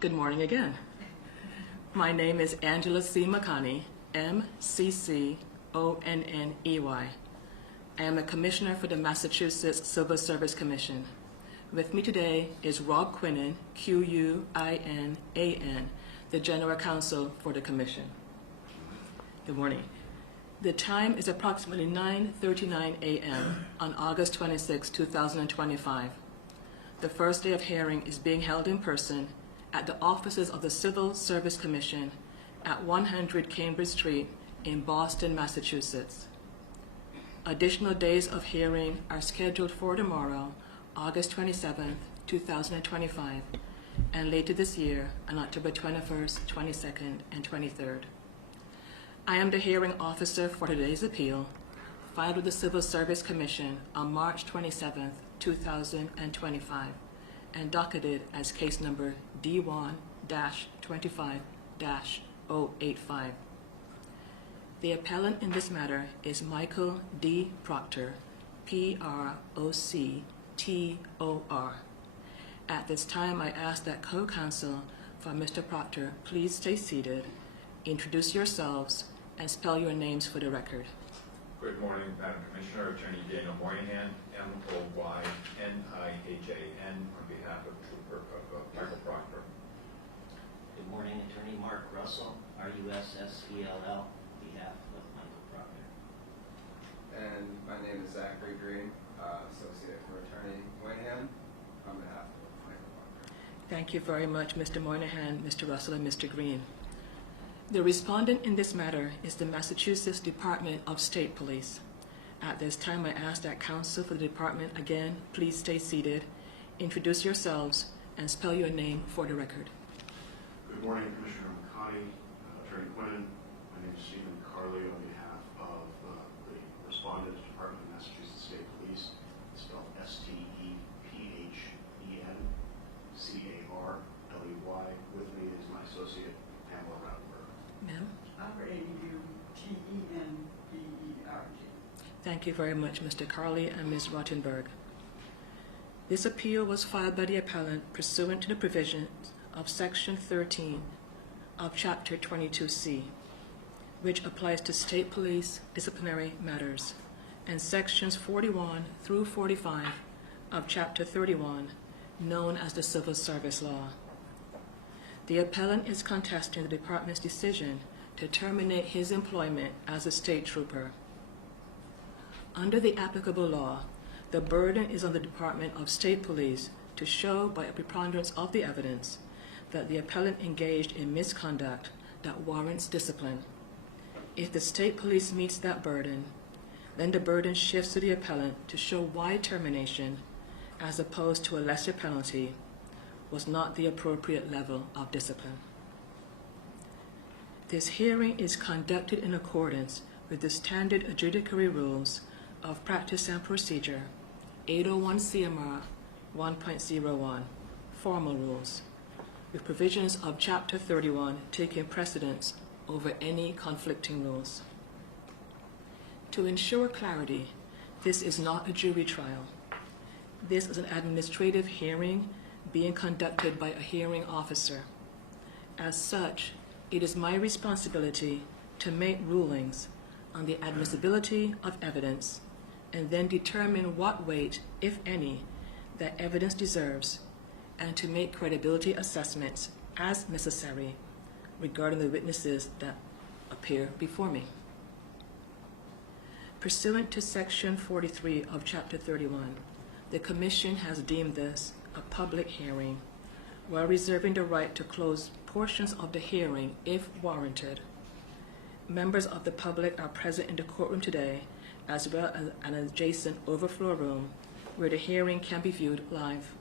Good morning again. My name is Angela C. McConney, M-C-C-O-N-N-E-Y. I am a commissioner for the Massachusetts Civil Service Commission. With me today is Rob Quinan, Q-U-I-N-A-N, the General Counsel for the Commission. Good morning. The time is approximately 9:39 a.m. on August 26, 2025. The first day of hearing is being held in person at the offices of the Civil Service Commission at 100 Cambridge Street in Boston, Massachusetts. Additional days of hearing are scheduled for tomorrow, August 27, 2025, and later this year on October 21st, 22nd, and 23rd. I am the hearing officer for today's appeal, filed with the Civil Service Commission on March 27, 2025, and docketed as case number D1-25-085. The appellant in this matter is Michael D. Proctor, P-R-O-C-T-O-R. At this time, I ask that co-counsel for Mr. Proctor please stay seated, introduce yourselves, and spell your names for the record. Good morning, Madam Commissioner. Attorney Daniel Moynihan, M-O-Y-N-I-H-A-N, on behalf of Michael Proctor. Good morning, Attorney Mark Russell, R-U-S-S-E-L-L, on behalf of Michael Proctor. And my name is Zachary Green, Associate for Attorney Moynihan, on behalf of Michael Proctor. Thank you very much, Mr. Moynihan, Mr. Russell, and Mr. Green. The respondent in this matter is the Massachusetts Department of State Police. At this time, I ask that counsel for the department again, please stay seated, introduce yourselves, and spell your name for the record. Good morning, Commissioner McConney, Attorney Quinan. My name is Stephen Carley on behalf of the respondent, Department of Massachusetts State Police. It's spelled S-T-E-P-H-E-N-C-A-R-L-E-Y. With me is my associate, Pamela Rautenberg. Ma'am? R-A-U-T-E-N-B-E-R-G. Thank you very much, Mr. Carley and Ms. Rautenberg. This appeal was filed by the appellant pursuant to the provisions of Section 13 of Chapter 22C, which applies to state police disciplinary matters, and Sections 41 through 45 of Chapter 31, known as the Civil Service Law. The appellant is contesting the department's decision to terminate his employment as a state trooper. Under the applicable law, the burden is on the Department of State Police to show by a preponderance of the evidence that the appellant engaged in misconduct that warrants discipline. If the state police meets that burden, then the burden shifts to the appellant to show why termination, as opposed to a lesser penalty, was not the appropriate level of discipline. This hearing is conducted in accordance with the standard adjudicatory rules of Practice and Procedure 801 CMR 1.01, formal rules, with provisions of Chapter 31 taking precedence over any conflicting rules. To ensure clarity, this is not a jury trial. This is an administrative hearing being conducted by a hearing officer. As such, it is my responsibility to make rulings on the admissibility of evidence and then determine what weight, if any, that evidence deserves, and to make credibility assessments as necessary regarding the witnesses that appear before me. Pursuant to Section 43 of Chapter 31, the Commission has deemed this a public hearing, while reserving the right to close portions of the hearing if warranted. Members of the public are present in the courtroom today, as well as an adjacent overflow room where the hearing can be viewed live.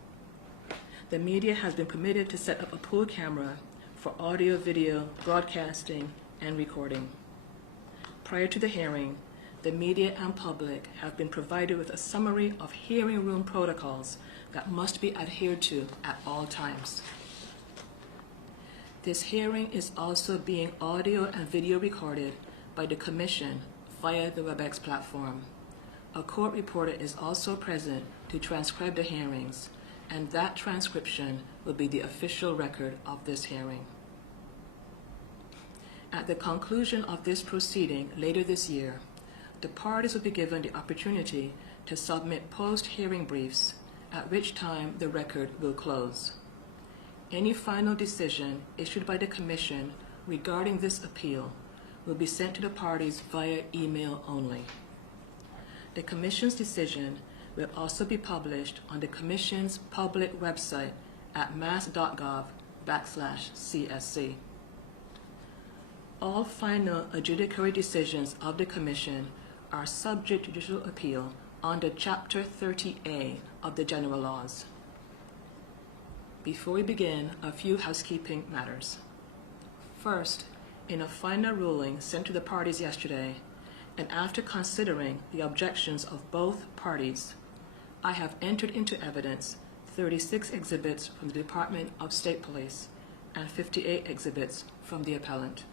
The media has been permitted to set up a pool camera for audio, video, broadcasting, and recording. Prior to the hearing, the media and public have been provided with a summary of hearing room protocols that must be adhered to at all times. This hearing is also being audio and video recorded by the Commission via the WebEx platform. A court reporter is also present to transcribe the hearings, and that transcription will be the official record of this hearing. At the conclusion of this proceeding later this year, the parties will be given the opportunity to submit post-hearing briefs, at which time the record will close. Any final decision issued by the Commission regarding this appeal will be sent to the parties via email only. The Commission's decision will also be published on the Commission's public website at mass.gov/CSC. All final adjudicatory decisions of the Commission are subject to judicial appeal under Chapter 30A of the General Laws. Before we begin, a few housekeeping matters. First, in a final ruling sent to the parties yesterday, and after considering the objections of both parties, I have entered into evidence 36 exhibits from the Department of State Police and 58 exhibits from the appellant.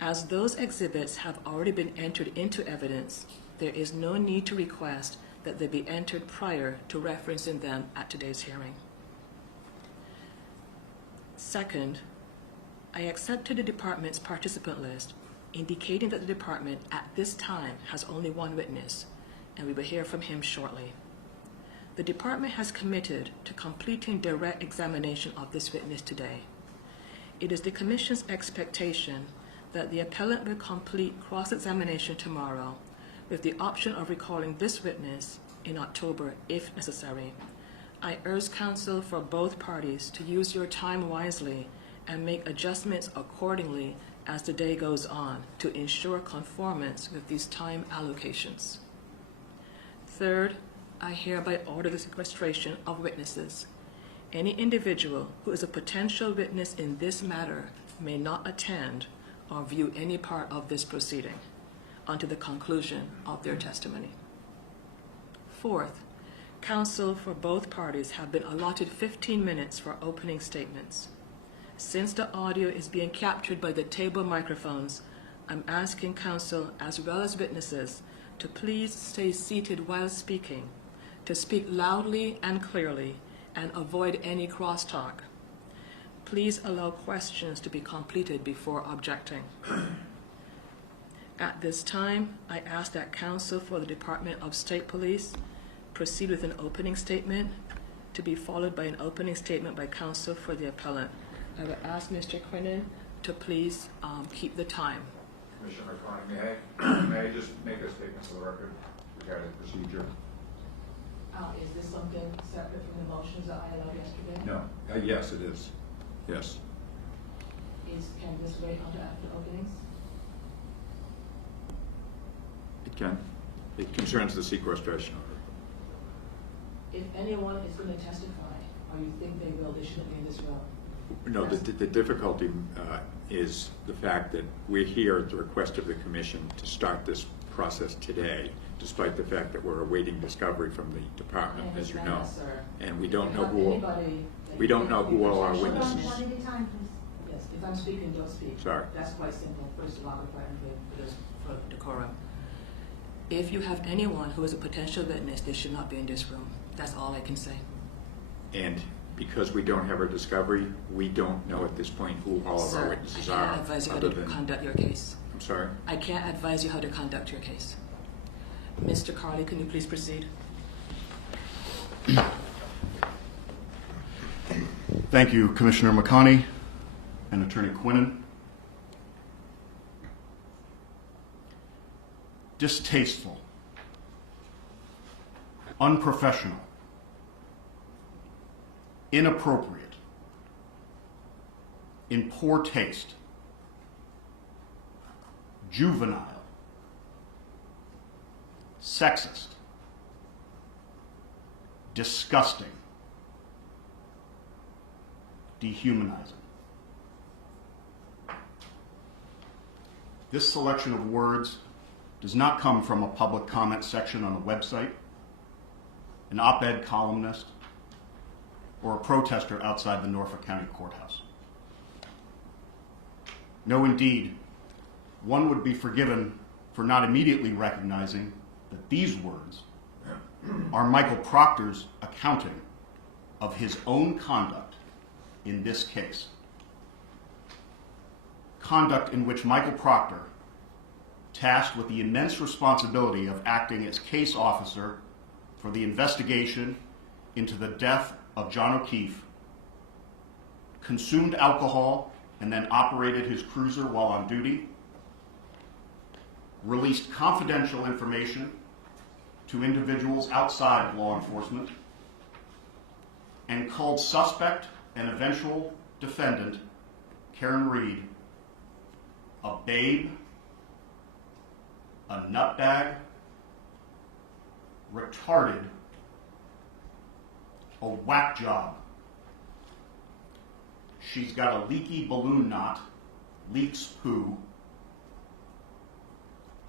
As those exhibits have already been entered into evidence, there is no need to request that they be entered prior to referencing them at today's hearing. Second, I accepted the department's participant list, indicating that the department at this time has only one witness, and we will hear from him shortly. The department has committed to completing direct examination of this witness today. It is the Commission's expectation that the appellant will complete cross-examination tomorrow, with the option of recalling this witness in October if necessary. I urge counsel for both parties to use your time wisely and make adjustments accordingly as the day goes on to ensure conformance with these time allocations. Third, I hereby order the sequestration of witnesses. Any individual who is a potential witness in this matter may not attend or view any part of this proceeding until the conclusion of their testimony. Fourth, counsel for both parties have been allotted 15 minutes for opening statements. Since the audio is being captured by the table microphones, I'm asking counsel as well as witnesses to please stay seated while speaking, to speak loudly and clearly, and avoid any crosstalk. Please allow questions to be completed before objecting. At this time, I ask that counsel for the Department of State Police proceed with an opening statement, to be followed by an opening statement by counsel for the appellant. I will ask Mr. Quinnen to please keep the time. Commissioner McCartney, may I just make a statement for the record regarding procedure? Is this something separate from the motions that I allowed yesterday? No. Yes, it is. Yes. Can this wait until after openings? It can. It concerns the sequestration order. If anyone is going to testify, or you think they will, they shouldn't be in this room. No, the difficulty is the fact that we're here at the request of the Commission to start this process today, despite the fact that we're awaiting discovery from the department, as you know. And we don't know who all our witnesses. Yes, if I'm speaking, don't speak. Sorry. That's quite simple. First of all, for decorum. If you have anyone who is a potential witness, they should not be in this room. That's all I can say. And because we don't have our discovery, we don't know at this point who all of our witnesses are. I can't advise you how to conduct your case. I'm sorry? I can't advise you how to conduct your case. Mr. Carley, can you please proceed? Thank you, Commissioner McConney and Attorney Quinnen. Distasteful, unprofessional, inappropriate, in poor taste, juvenile, sexist, disgusting, dehumanizing. This selection of words does not come from a public comment section on the website, an op-ed columnist, or a protester outside the Norfolk County Courthouse. No, indeed, one would be forgiven for not immediately recognizing that these words are Michael Proctor's accounting of his own conduct in this case. Conduct in which Michael Proctor, tasked with the immense responsibility of acting as case officer for the investigation into the death of John O'Keefe, consumed alcohol and then operated his cruiser while on duty, released confidential information to individuals outside of law enforcement, and called suspect and eventual defendant Karen Reed a babe, a nutbag, retarded, a whack job. She's got a leaky balloon knot, leaks poo,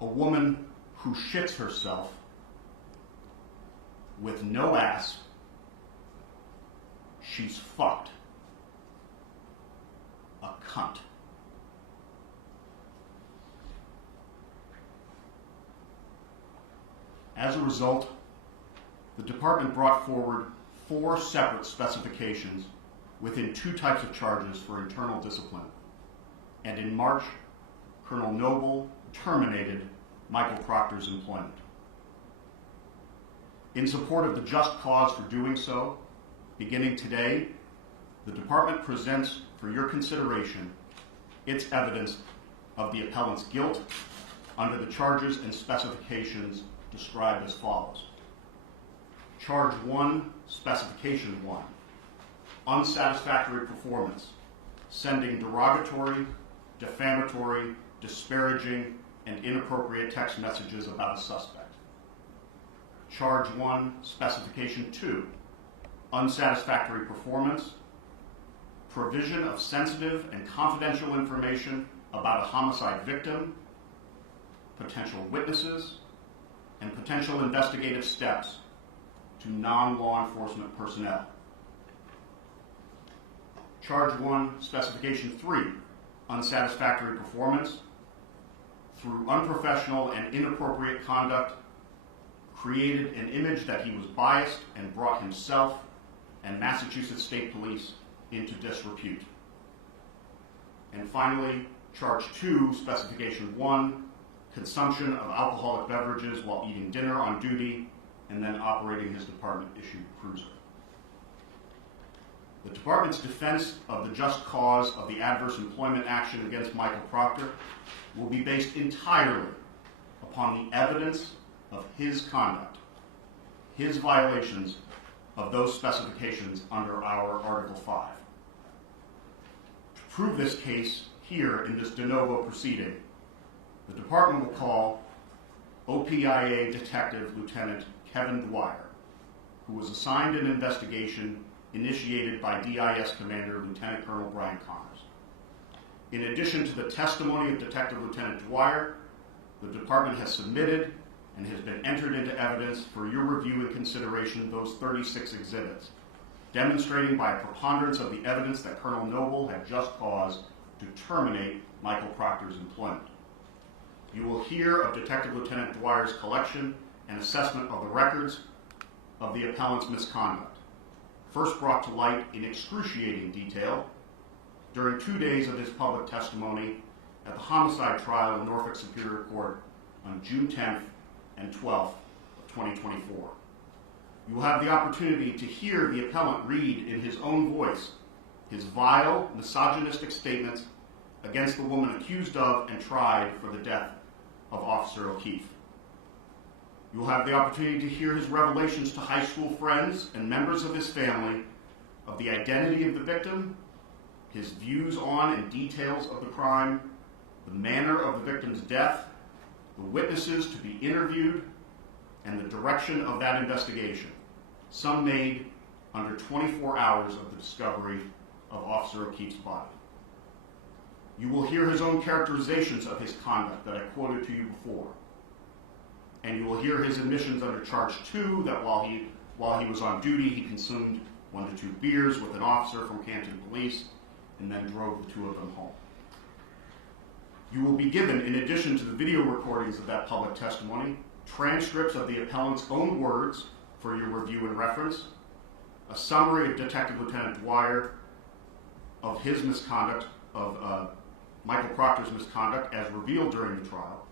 a woman who shits herself with no ass. She's fucked. A cunt. As a result, the department brought forward 4 separate specifications within 2 types of charges for internal discipline. And in March, Colonel Noble terminated Michael Proctor's employment. In support of the just cause for doing so, beginning today, the department presents for your consideration its evidence of the appellant's guilt under the charges and specifications described as follows. Charge 1, Specification 1, unsatisfactory performance, sending derogatory, defamatory, disparaging, and inappropriate text messages about a suspect. Charge 1, Specification 2, unsatisfactory performance, provision of sensitive and confidential information about a homicide victim, potential witnesses, and potential investigative steps to non-law enforcement personnel. Charge 1, Specification 3, unsatisfactory performance, through unprofessional and inappropriate conduct, created an image that he was biased and brought himself and Massachusetts State Police into disrepute. And finally, Charge 2, Specification 1, consumption of alcoholic beverages while eating dinner on duty and then operating his department-issued cruiser. The department's defense of the just cause of the adverse employment action against Michael Proctor will be based entirely upon the evidence of his conduct, his violations of those specifications under our Article 5. To prove this case here in this de novo proceeding, the department will call OPIA Detective Lieutenant Kevin Dwyer, who was assigned an investigation initiated by DIS Commander Lieutenant Colonel Brian Connors. In addition to the testimony of Detective Lieutenant Dwyer, the department has submitted and has been entered into evidence for your review and consideration those 36 exhibits, demonstrating by a preponderance of the evidence that Colonel Noble had just cause to terminate Michael Proctor's employment. You will hear of Detective Lieutenant Dwyer's collection and assessment of the records of the appellant's misconduct, first brought to light in excruciating detail during 2 days of his public testimony at the homicide trial in Norfolk Superior Court on June 10th and 12th of 2024. You will have the opportunity to hear the appellant read in his own voice his vile, misogynistic statements against the woman accused of and tried for the death of Officer O'Keefe. You will have the opportunity to hear his revelations to high school friends and members of his family of the identity of the victim, his views on and details of the crime, the manner of the victim's death, the witnesses to be interviewed, and the direction of that investigation, some made under 24 hours of the discovery of Officer O'Keefe's body. You will hear his own characterizations of his conduct that I quoted to you before. And you will hear his admissions under Charge 2 that while he was on duty, he consumed 1 to 2 beers with an officer from Canton Police and then drove the 2 of them home. You will be given, in addition to the video recordings of that public testimony, transcripts of the appellant's own words for your review and reference: a summary of Detective Lieutenant Dwyer of his misconduct, of Michael Proctor's misconduct as revealed during the trial,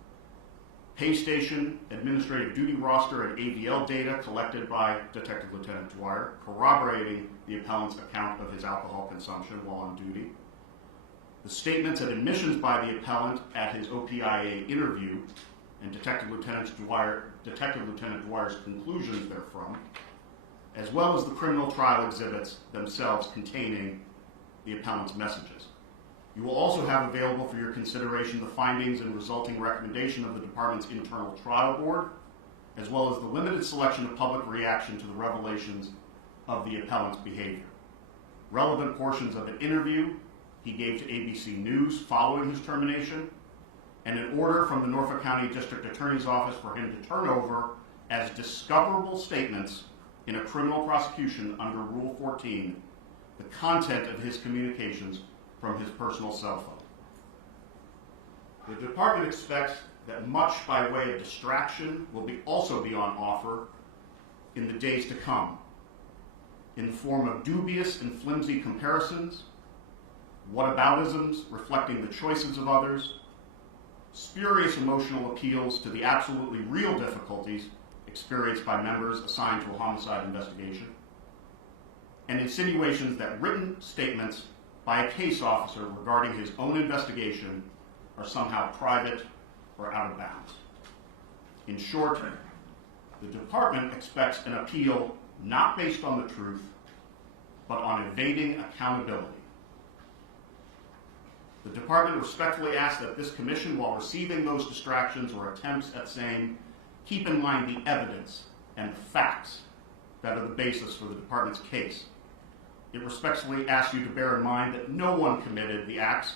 pay station, administrative duty roster, and AVL data collected by Detective Lieutenant Dwyer, corroborating the appellant's account of his alcohol consumption while on duty, the statements and admissions by the appellant at his OPIA interview, and Detective Lieutenant Dwyer's conclusions therefrom, as well as the criminal trial exhibits themselves containing the appellant's messages. You will also have available for your consideration the findings and resulting recommendation of the department's internal trial board, as well as the limited selection of public reaction to the revelations of the appellant's behavior. Relevant portions of an interview he gave to ABC News following his termination, and an order from the Norfolk County District Attorney's Office for him to turn over as discoverable statements in a criminal prosecution under Rule 14 the content of his communications from his personal cell phone. The department expects that much by way of distraction will also be on offer in the days to come, in the form of dubious and flimsy comparisons, whataboutisms reflecting the choices of others, spurious emotional appeals to the absolutely real difficulties experienced by members assigned to a homicide investigation, and insinuations that written statements by a case officer regarding his own investigation are somehow private or out of bounds. In short, the department expects an appeal not based on the truth, but on evading accountability. The department respectfully asks that this commission, while receiving those distractions or attempts at same, keep in mind the evidence and the facts that are the basis for the department's case. It respectfully asks you to bear in mind that no one committed the acts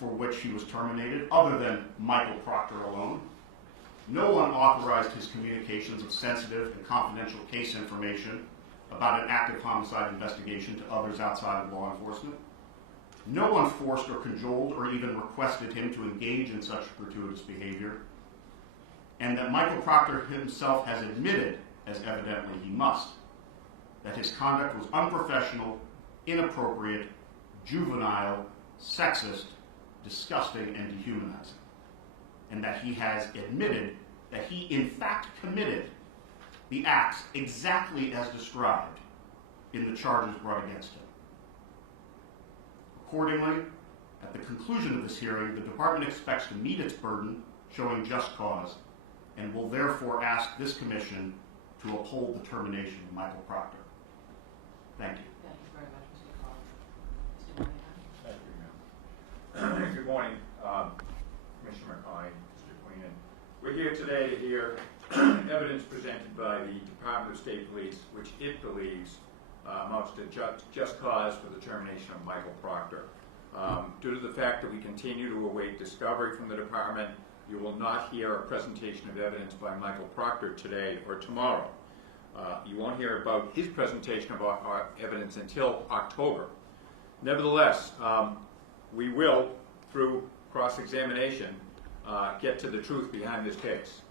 for which he was terminated other than Michael Proctor alone. No one authorized his communications of sensitive and confidential case information about an active homicide investigation to others outside of law enforcement. No one forced or cajoled or even requested him to engage in such gratuitous behavior. And that Michael Proctor himself has admitted, as evidently he must, that his conduct was unprofessional, inappropriate, juvenile, sexist, disgusting, and dehumanizing. And that he has admitted that he in fact committed the acts exactly as described in the charges brought against him. Accordingly, at the conclusion of this hearing, the department expects to meet its burden, showing just cause, and will therefore ask this commission to uphold the termination of Michael Proctor. Thank you. Thank you very much, Mr. Carly. Mr. Moynihan. Thank you. Good morning, Commissioner McCoy, Mr. Queenan. We're here today to hear evidence presented by the Department of State Police, which it believes amounts to just cause for the termination of Michael Proctor. Due to the fact that we continue to await discovery from the department, you will not hear a presentation of evidence by Michael Proctor today or tomorrow. You won't hear about his presentation of our evidence until October. Nevertheless, we will, through cross-examination, get to the truth behind this case.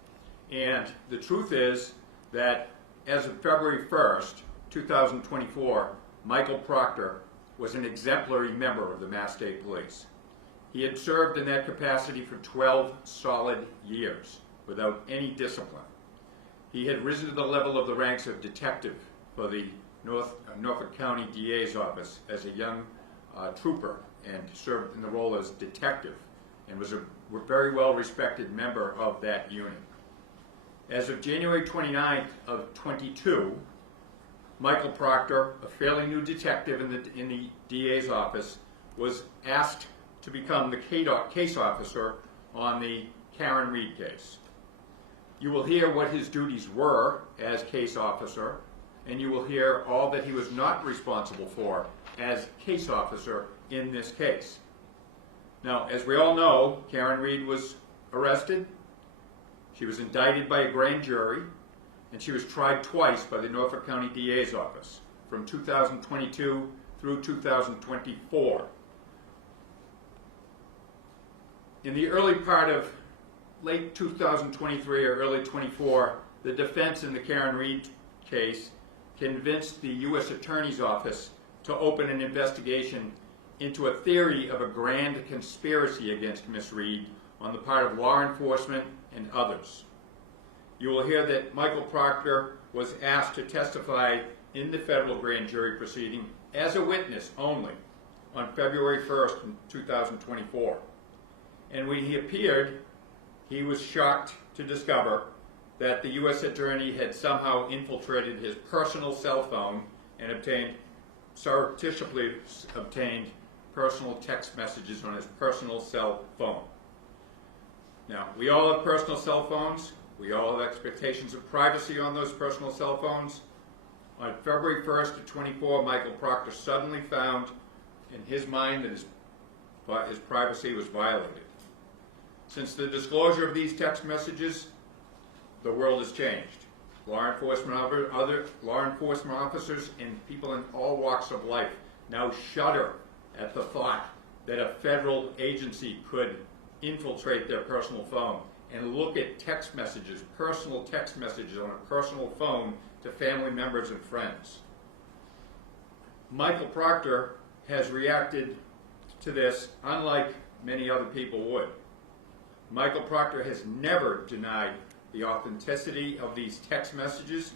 And the truth is that as of February 1st, 2024, Michael Proctor was an exemplary member of the Mass State Police. He had served in that capacity for 12 solid years without any discipline. He had risen to the level of the ranks of detective for the Norfolk County DA's office as a young trooper and served in the role as detective and was a very well-respected member of that unit. As of January 29th of 22, Michael Proctor, a fairly new detective in the DA's office, was asked to become the case officer on the Karen Reed case. You will hear what his duties were as case officer, and you will hear all that he was not responsible for as case officer in this case. Now, as we all know, Karen Reed was arrested, she was indicted by a grand jury, and she was tried twice by the Norfolk County DA's office from 2022 through 2024. In the early part of late 2023 or early 24, the defense in the Karen Reed case convinced the U.S. Attorney's Office to open an investigation into a theory of a grand conspiracy against Ms. Reed on the part of law enforcement and others. You will hear that Michael Proctor was asked to testify in the federal grand jury proceeding as a witness only on February 1st, 2024. And when he appeared, he was shocked to discover that the U.S. Attorney had somehow infiltrated his personal cell phone and surreptitiously obtained personal text messages on his personal cell phone. Now, we all have personal cell phones. We all have expectations of privacy on those personal cell phones. On February 1st of 24, Michael Proctor suddenly found in his mind that his privacy was violated. Since the disclosure of these text messages, the world has changed. Law enforcement officers and people in all walks of life now shudder at the thought that a federal agency could infiltrate their personal phone and look at text messages, personal text messages on a personal phone to family members and friends. Michael Proctor has reacted to this unlike many other people would. Michael Proctor has never denied the authenticity of these text messages.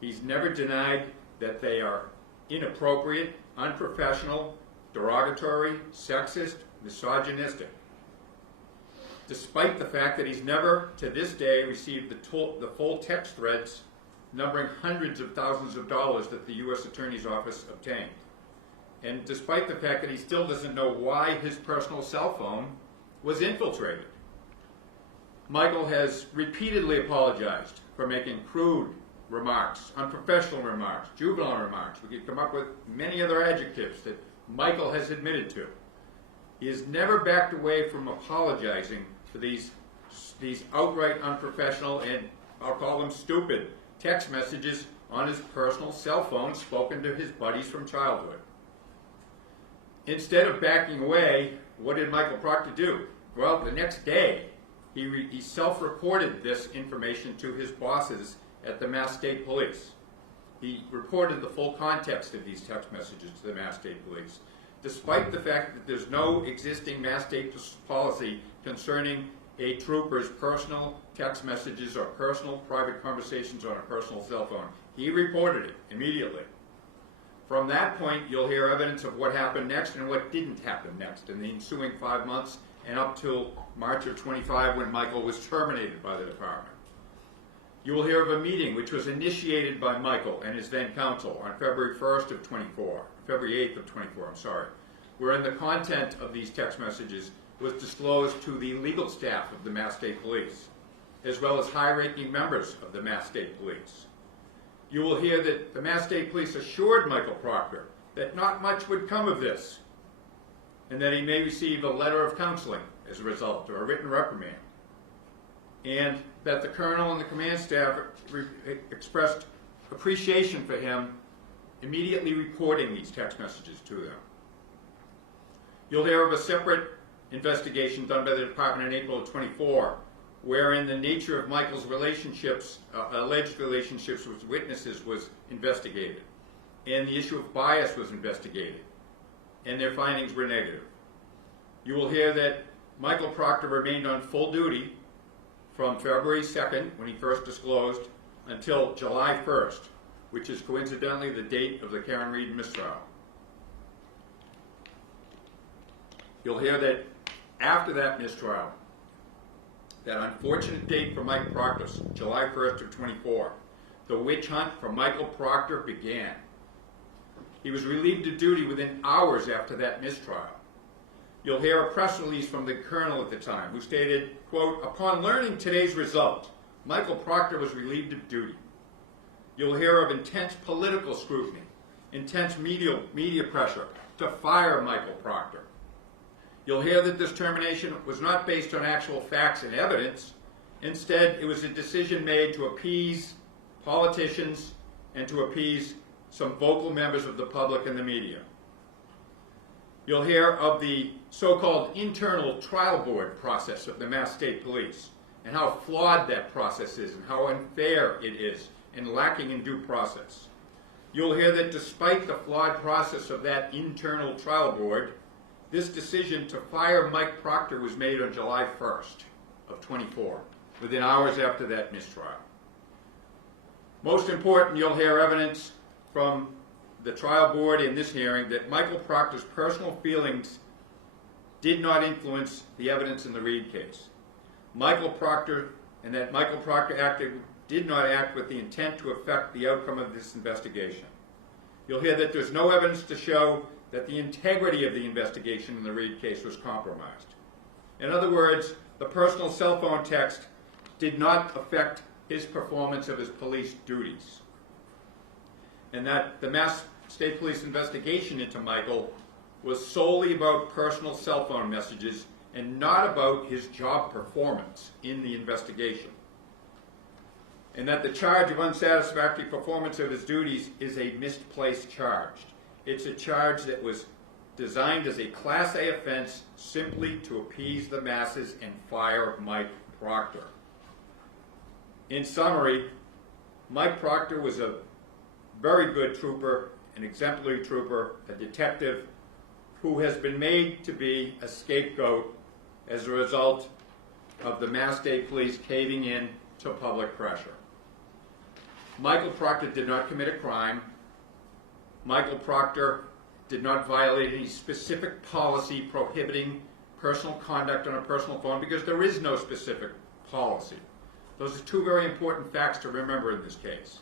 He's never denied that they are inappropriate, unprofessional, derogatory, sexist, misogynistic. Despite the fact that he's never, to this day, received the full text threads numbering hundreds of thousands of dollars that the U.S. Attorney's Office obtained. And despite the fact that he still doesn't know why his personal cell phone was infiltrated. Michael has repeatedly apologized for making crude remarks, unprofessional remarks, juvenile remarks. We could come up with many other adjectives that Michael has admitted to. He has never backed away from apologizing for these outright unprofessional and, I'll call them stupid, text messages on his personal cell phone spoken to his buddies from childhood. Instead of backing away, what did Michael Proctor do? Well, the next day, he self-reported this information to his bosses at the Mass State Police. He reported the full context of these text messages to the Mass State Police, despite the fact that there's no existing Mass State policy concerning a trooper's personal text messages or personal private conversations on a personal cell phone. He reported it immediately. From that point, you'll hear evidence of what happened next and what didn't happen next in the ensuing 5 months and up till March of 25 when Michael was terminated by the department. You will hear of a meeting which was initiated by Michael and his then counsel on February 1st of 24, February 8th of 24, I'm sorry, wherein the content of these text messages was disclosed to the legal staff of the Mass State Police, as well as high-ranking members of the Mass State Police. You will hear that the Mass State Police assured Michael Proctor that not much would come of this, and that he may receive a letter of counseling as a result, or a written reprimand, and that the colonel and the command staff expressed appreciation for him immediately reporting these text messages to them. You'll hear of a separate investigation done by the department in April of 24, wherein the nature of Michael's relationships, alleged relationships with witnesses was investigated, and the issue of bias was investigated, and their findings were negative. You will hear that Michael Proctor remained on full duty from February 2nd, when he first disclosed, until July 1st, which is coincidentally the date of the Karen Reed mistrial. You'll hear that after that mistrial, that unfortunate date for Mike Proctor, July 1st of 24, the witch hunt for Michael Proctor began. He was relieved of duty within hours after that mistrial. You'll hear a press release from the colonel at the time who stated, quote, "Upon learning today's result, Michael Proctor was relieved of duty." You'll hear of intense political scrutiny, intense media pressure to fire Michael Proctor. You'll hear that this termination was not based on actual facts and evidence. Instead, it was a decision made to appease politicians and to appease some vocal members of the public and the media. You'll hear of the so-called internal trial board process of the Mass State Police and how flawed that process is and how unfair it is and lacking in due process. You'll hear that despite the flawed process of that internal trial board, this decision to fire Mike Proctor was made on July 1st of 24, within hours after that mistrial. Most important, you'll hear evidence from the trial board in this hearing that Michael Proctor's personal feelings did not influence the evidence in the Reed case. Michael Proctor did not act with the intent to affect the outcome of this investigation. You'll hear that there's no evidence to show that the integrity of the investigation in the Reed case was compromised. In other words, the personal cell phone text did not affect his performance of his police duties. And that the Mass State Police investigation into Michael was solely about personal cell phone messages and not about his job performance in the investigation. And that the charge of unsatisfactory performance of his duties is a misplaced charge. It's a charge that was designed as a Class A offense simply to appease the masses and fire Mike Proctor. In summary, Mike Proctor was a very good trooper, an exemplary trooper, a detective who has been made to be a scapegoat as a result of the Mass State Police caving in to public pressure. Michael Proctor did not commit a crime. Michael Proctor did not violate any specific policy prohibiting personal conduct on a personal phone, because there is no specific policy. Those are two very important facts to remember in this case.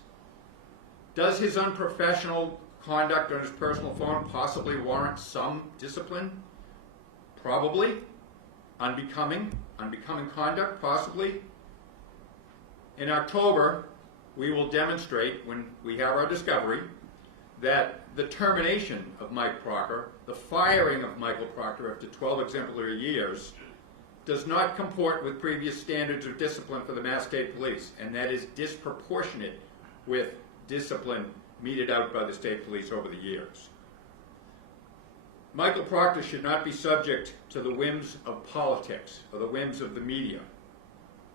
Does his unprofessional conduct on his personal phone possibly warrant some discipline? Probably. Unbecoming conduct? Possibly. In October, we will demonstrate, when we have our discovery, that the termination of Mike Proctor, the firing of Michael Proctor after 12 exemplary years, does not comport with previous standards of discipline for the Mass State Police, and that is disproportionate with discipline meted out by the State Police over the years. Michael Proctor should not be subject to the whims of politics or the whims of the media.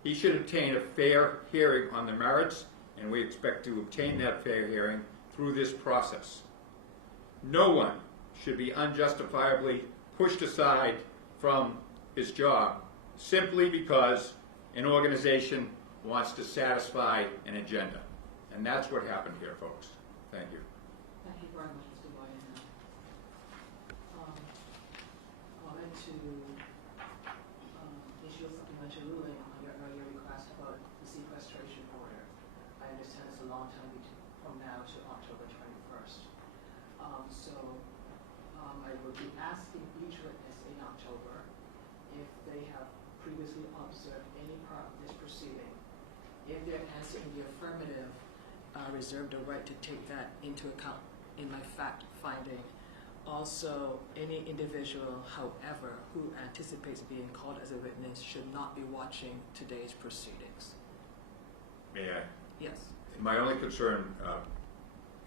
He should obtain a fair hearing on the merits, and we expect to obtain that fair hearing through this process. No one should be unjustifiably pushed aside from his job simply because an organization wants to satisfy an agenda. And that's what happened here, folks. Thank you. Thank you very much, Mr. Whitehead. I'd like to issue a supplementary ruling on your earlier request about the sequestration order. I understand it's a long time from now to October 21st. I will be asking each witness in October if they have previously observed any part of this proceeding. If their answer in the affirmative, I reserve the right to take that into account in my fact finding. Also, any individual, however, who anticipates being called as a witness should not be watching today's proceedings. May I? Yes. My only concern,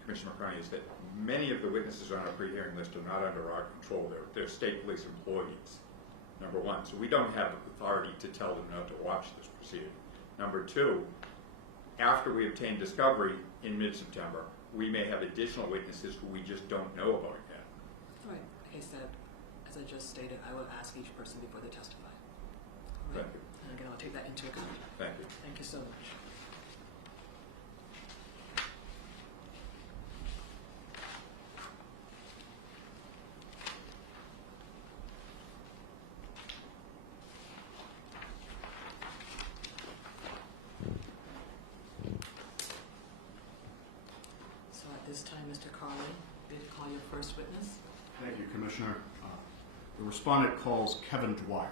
Commissioner McCartney, is that many of the witnesses on our pre-hearing list are not under our control. They're State Police employees, number one. So we don't have authority to tell them not to watch this proceeding. Number two, after we obtain discovery in mid-September, we may have additional witnesses who we just don't know about yet. Right. Like I said, as I just stated, I will ask each person before they testify. Right. Thank you. And again, I'll take that into account. Thank you. Thank you so much. So at this time, Mr. Carley, did you call your first witness? Thank you, Commissioner. The respondent calls Kevin Dwyer.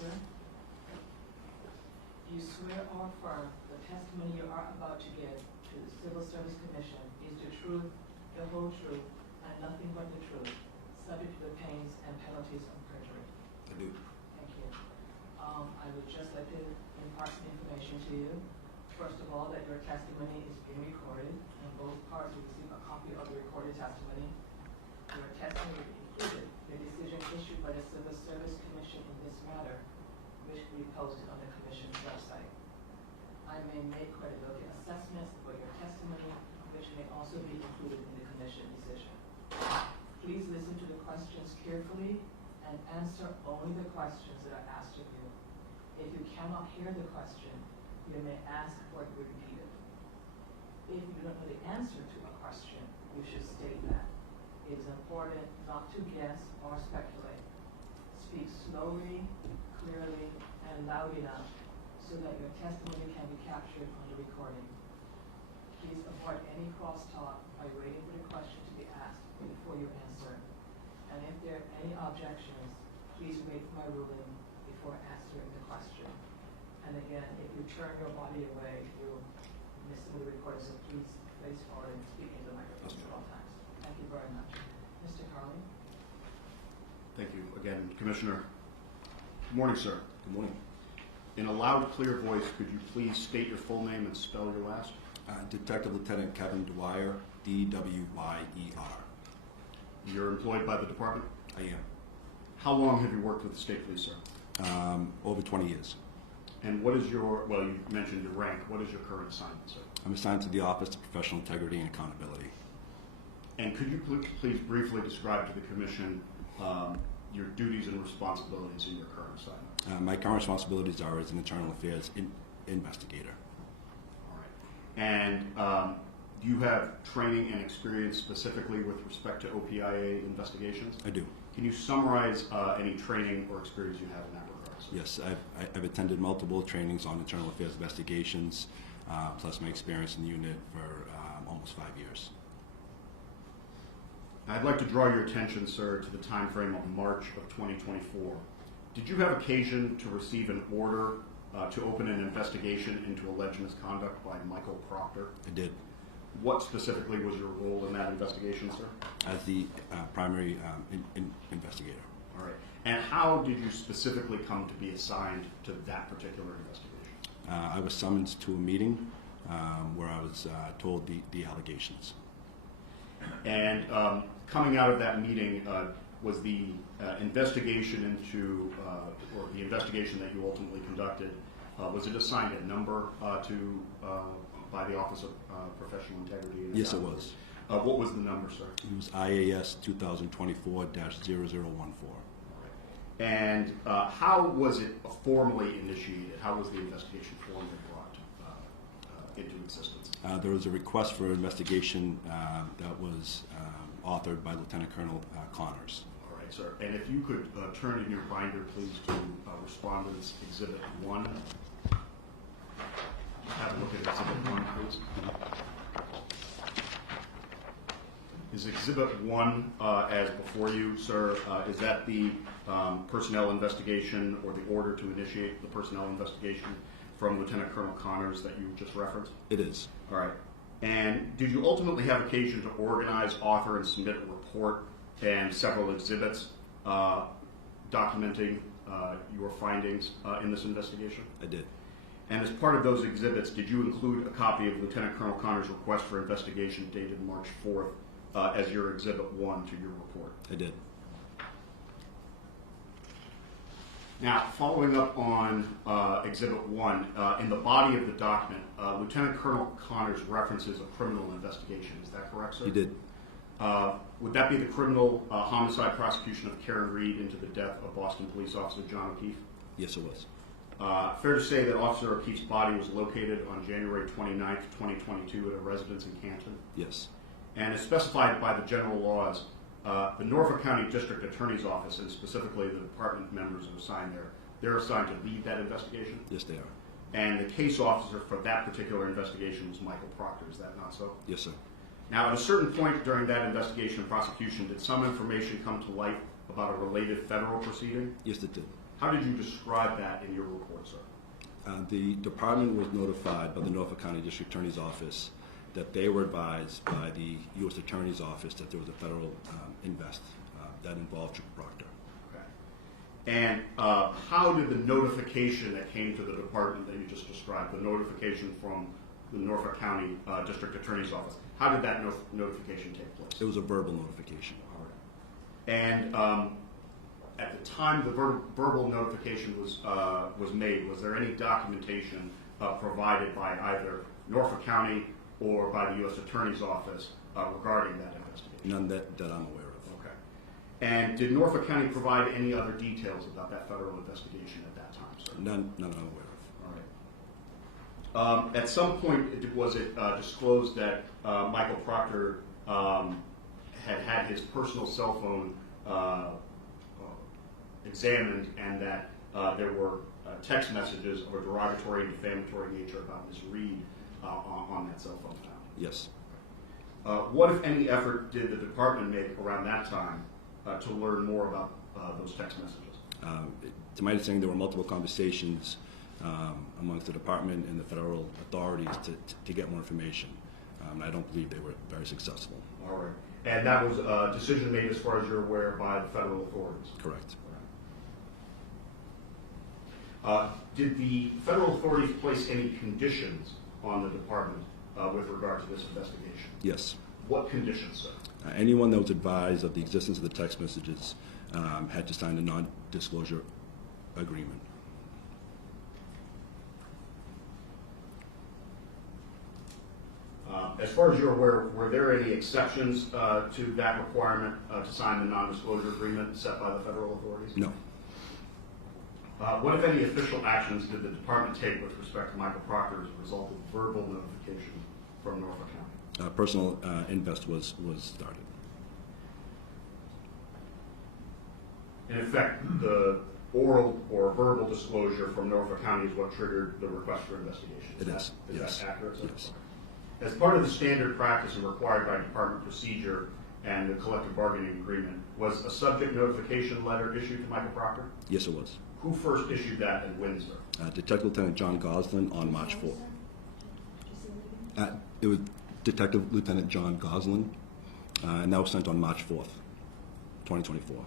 sir? Do you swear or affirm the testimony you are about to give to the Civil Service Commission is the truth, the whole truth, and nothing but the truth, subject to the pains and penalties of perjury? I do. Thank you. I would just like to impart some information to you. First of all, that your testimony is being recorded, and both parties will receive a copy of the recorded testimony. Your testimony included the decision issued by the Civil Service Commission in this matter, which will be posted on the Commission's website. I may make credibility assessments about your testimony, which may also be included in the Commission decision. Please listen to the questions carefully and answer only the questions that are asked of you. If you cannot hear the question, you may ask for it to be repeated. If you don't know the answer to a question, you should state that. It is important not to guess or speculate. Speak slowly, clearly, and loud enough so that your testimony can be captured on the recording. Please avoid any crosstalk by waiting for the question to be asked before you answer. And if there are any objections, please wait for my ruling before answering the question. And again, if you turn your body away, you'll miss some of the recording, so please face forward and speak into the microphone at all times. Thank you very much. Mr. Carley? Thank you again, Commissioner. Good morning, sir. Good morning. In a loud, clear voice, could you please state your full name and spell your last? Detective Lieutenant Kevin Dwyer, D-W-Y-E-R. You're employed by the department? I am. How long have you worked with the state police, sir? Over 20 years. And what is your, well, you mentioned your rank. What is your current assignment, sir? I'm assigned to the Office of Professional Integrity and Accountability. And could you please briefly describe to the Commission your duties and responsibilities in your current assignment? My current responsibilities are as an internal affairs investigator. All right. And do you have training and experience specifically with respect to OPIA investigations? I do. Can you summarize any training or experience you have in that regard, sir? Yes, I've attended multiple trainings on internal affairs investigations, plus my experience in the unit for almost 5 years. I'd like to draw your attention, sir, to the time frame of March of 2024. Did you have occasion to receive an order to open an investigation into alleged misconduct by Michael Proctor? I did. What specifically was your role in that investigation, sir? As the primary investigator. All right. And how did you specifically come to be assigned to that particular investigation? I was summoned to a meeting where I was told the allegations. And coming out of that meeting, was the investigation into, or the investigation that you ultimately conducted, was it assigned a number by the Office of Professional Integrity? And Yes, it was. What was the number, sir? It was IAS 2024-0014. And how was it formally initiated? How was the investigation formally brought into existence? There was a request for investigation that was authored by Lieutenant Colonel Connors. All right, sir. And if you could turn in your binder, please, to Respondent's Exhibit 1. Have a look at Exhibit 1, please. Is Exhibit 1, as before you, sir, is that the personnel investigation or the order to initiate the personnel investigation from Lieutenant Colonel Connors that you just referenced? It is. All right. And did you ultimately have occasion to organize, author, and submit a report and several exhibits documenting your findings in this investigation? I did. And as part of those exhibits, did you include a copy of Lieutenant Colonel Connors' request for investigation dated March 4th as your Exhibit 1 to your report? I did. Now, following up on Exhibit 1, in the body of the document, Lieutenant Colonel Connors references a criminal investigation. Is that correct, sir? He did. Would that be the criminal homicide prosecution of Karen Reed into the death of Boston Police Officer John O'Keefe? Yes, it was. Fair to say that Officer O'Keefe's body was located on January 29th, 2022 at a residence in Canton? Yes. And as specified by the general laws, the Norfolk County District Attorney's Office, and specifically the department members who are assigned there, they're assigned to lead that investigation? Yes, they are. And the case officer for that particular investigation was Michael Proctor, is that not so? Yes, sir. Now, at a certain point during that investigation and prosecution, did some information come to light about a related federal proceeding? Yes, it did. How did you describe that in your report, sir? The department was notified by the Norfolk County District Attorney's Office that they were advised by the U.S. Attorney's Office that there was a federal invest that involved Trooper Proctor. Okay. And how did the notification that came to the department that you just described, the notification from the Norfolk County District Attorney's Office, how did that notification take place? It was a verbal notification. All right. And at the time the verbal notification was made, was there any documentation provided by either Norfolk County or by the U.S. Attorney's Office regarding that investigation? None that I'm aware of. Okay. And did Norfolk County provide any other details about that federal investigation at that time, sir? None I'm aware of. All right. At some point, was it disclosed that Michael Proctor had his personal cell phone examined and that there were text messages of a derogatory and defamatory nature about Ms. Reed on that cell phone found? Yes. What, if any, effort did the department make around that time to learn more about those text messages? To my understanding, there were multiple conversations amongst the department and the federal authorities to get more information. I don't believe they were very successful. All right. And that was a decision made, as far as you're aware, by the federal authorities? Correct. Did the federal authorities place any conditions on the department with regard to this investigation? Yes. What conditions, sir? Anyone that was advised of the existence of the text messages had to sign a non-disclosure agreement. As far as you're aware, were there any exceptions to that requirement to sign the non-disclosure agreement set by the federal authorities? No. What, if any, official actions did the department take with respect to Michael Proctor as a result of verbal notification from Norfolk County? Personal invest was started. In effect, the oral or verbal disclosure from Norfolk County is what triggered the request for investigation. It is. Is that accurate, sir? Yes. As part of the standard practice and required by department procedure and the collective bargaining agreement, was a subject notification letter issued to Michael Proctor? Yes, it was. Who first issued that and when, sir? Detective Lieutenant John Goslin on March 4th. It was Detective Lieutenant John Goslin, and that was sent on March 4th, 2024.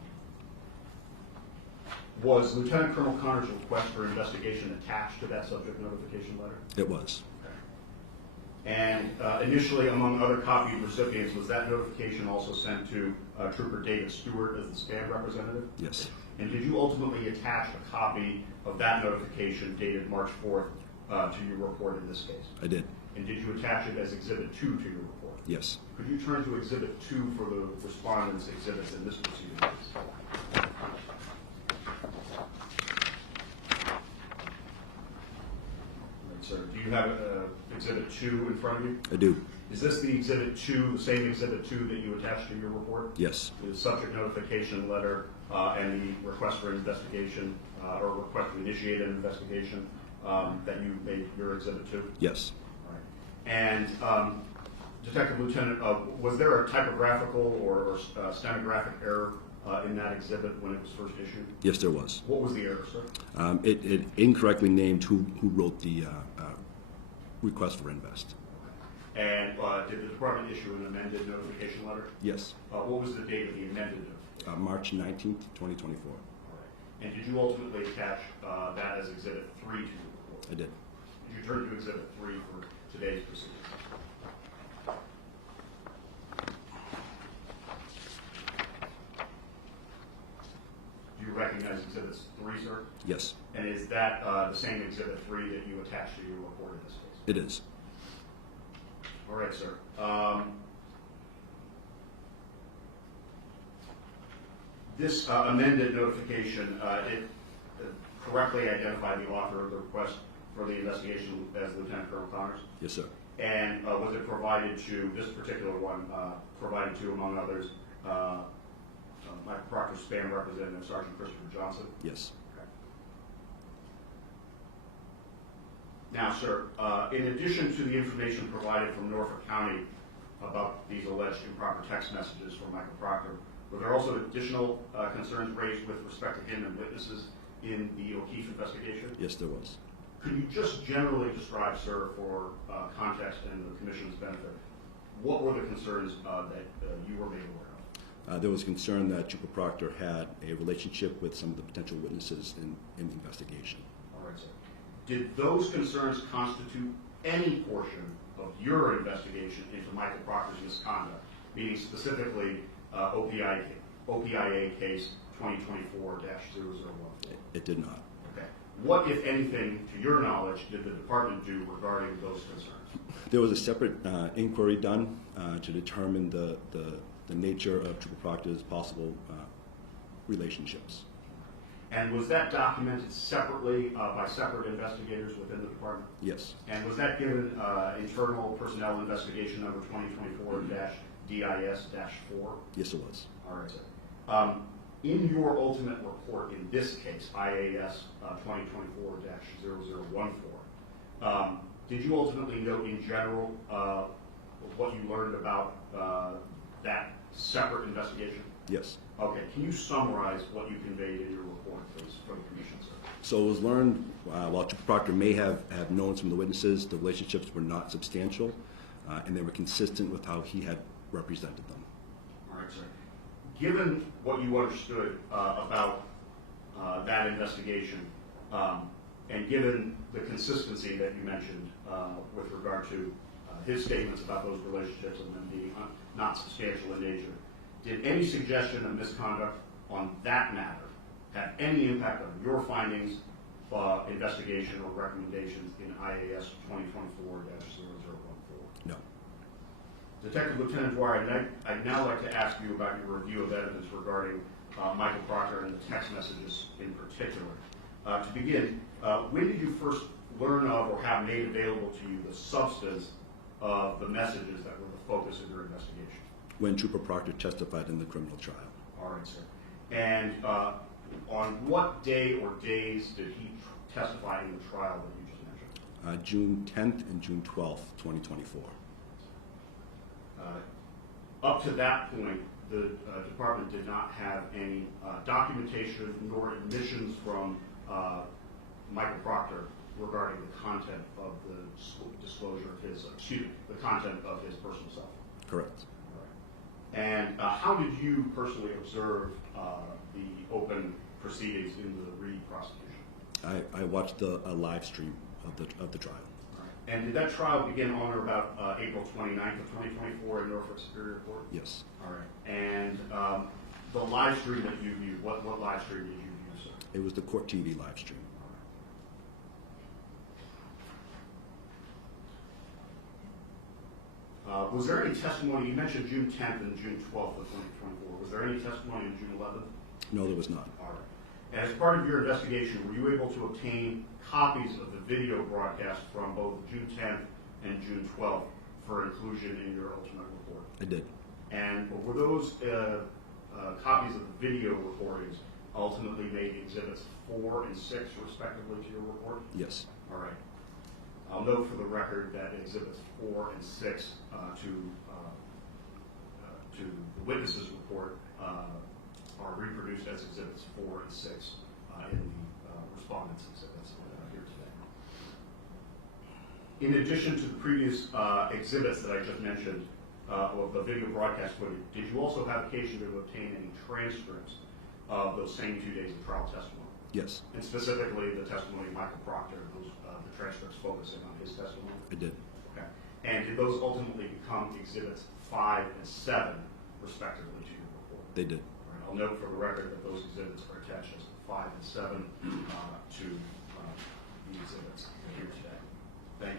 Was Lieutenant Colonel Connor's request for investigation attached to that subject notification letter? It was. And initially, among other copied recipients, was that notification also sent to Trooper David Stewart as the spam representative? Yes. And did you ultimately attach a copy of that notification dated March 4th to your report in this case? I did. And did you attach it as Exhibit 2 to your report? Yes. Could you turn to Exhibit 2 for the respondent's exhibits in this proceeding, please? Right, sir. Do you have Exhibit 2 in front of you? I do. Is this the Exhibit 2, the same Exhibit 2 that you attached to your report? Yes. The subject notification letter and the request for investigation or request to initiate an investigation that you made your Exhibit 2? Yes. All right. And Detective Lieutenant, was there a typographical or stenographic error in that exhibit when it was first issued? Yes, there was. What was the error, sir? It incorrectly named who wrote the request for invest. And did the department issue an amended notification letter? Yes. What was the date of the amended notification? March 19th, 2024. All right. And did you ultimately attach that as Exhibit 3 to your report? I did. Did you turn to Exhibit 3 for today's proceedings? Do you recognize Exhibit 3, sir? Yes. And is that the same Exhibit 3 that you attached to your report in this case? It is. All right, sir. This amended notification, it correctly identified the author of the request for the investigation as Lieutenant Colonel Connors? Yes, sir. And was it provided to, this particular one, provided to, among others, Michael Proctor's spam representative, Sergeant Christopher Johnson? Yes. Okay. Now, sir, in addition to the information provided from Norfolk County about these alleged improper text messages from Michael Proctor, were there also additional concerns raised with respect to him and witnesses in the O'Keefe investigation? Yes, there was. Could you just generally describe, sir, for context and the Commission's benefit, what were the concerns that you were made aware of? There was concern that Trooper Proctor had a relationship with some of the potential witnesses in the investigation. All right, sir. Did those concerns constitute any portion of your investigation into Michael Proctor's misconduct, meaning specifically OPIA case 2024-001? It did not. Okay. What, if anything, to your knowledge, did the department do regarding those concerns? There was a separate inquiry done to determine the nature of Trooper Proctor's possible relationships. And was that documented separately by separate investigators within the department? Yes. And was that given internal personnel investigation number 2024-DIS-4? Yes, it was. All right, sir. In your ultimate report in this case, IAS 2024-0014, did you ultimately note in general what you learned about that separate investigation? Yes. Okay. Can you summarize what you conveyed in your report, please, for the Commission, sir? So it was learned, while Trooper Proctor may have known some of the witnesses, the relationships were not substantial, and they were consistent with how he had represented them. All right, sir. Given what you understood about that investigation, and given the consistency that you mentioned with regard to his statements about those relationships and them being not substantial in nature, did any suggestion of misconduct on that matter have any impact on your findings, investigation, or recommendations in IAS 2024-0014? No. Detective Lieutenant Dwyer, I'd now like to ask you about your review of evidence regarding Michael Proctor and the text messages in particular. To begin, when did you first learn of or have made available to you the substance of the messages that were the focus of your investigation? When Trooper Proctor testified in the criminal trial. All right, sir. And on what day or days did he testify in the trial that you just mentioned? June 10th and June 12th, 2024. Up to that point, the department did not have any documentation nor admissions from Michael Proctor regarding the content of the disclosure of his, the content of his personal cell phone. Correct. And how did you personally observe the open proceedings in the Reed prosecution? I watched a live stream of the trial. And did that trial begin on or about April 29th of 2024 in Norfolk Superior Court? Yes. All right. And the live stream that you viewed, what live stream did you view, sir? It was the Court TV live stream. Was there any testimony, you mentioned June 10th and June 12th of 2024, was there any testimony on June 11th? No, there was not. All right. As part of your investigation, were you able to obtain copies of the video broadcast from both June 10th and June 12th for inclusion in your ultimate report? I did. And were those copies of the video recordings ultimately made exhibits 4 and 6 respectively to your report? Yes. All right. I'll note for the record that exhibits 4 and 6 to the witness's report are reproduced as exhibits 4 and 6 in the respondent's exhibits here today. In addition to the previous exhibits that I just mentioned of the video broadcast footage, did you also have occasion to obtain any transcripts of those same 2 days of trial testimony? Yes. And specifically the testimony of Michael Proctor, the transcripts focusing on his testimony? I did. Okay. And did those ultimately become exhibits 5 and 7 respectively to your report? They did. All right. I'll note for the record that those exhibits are attached as 5 and 7 to the exhibits here today. Thank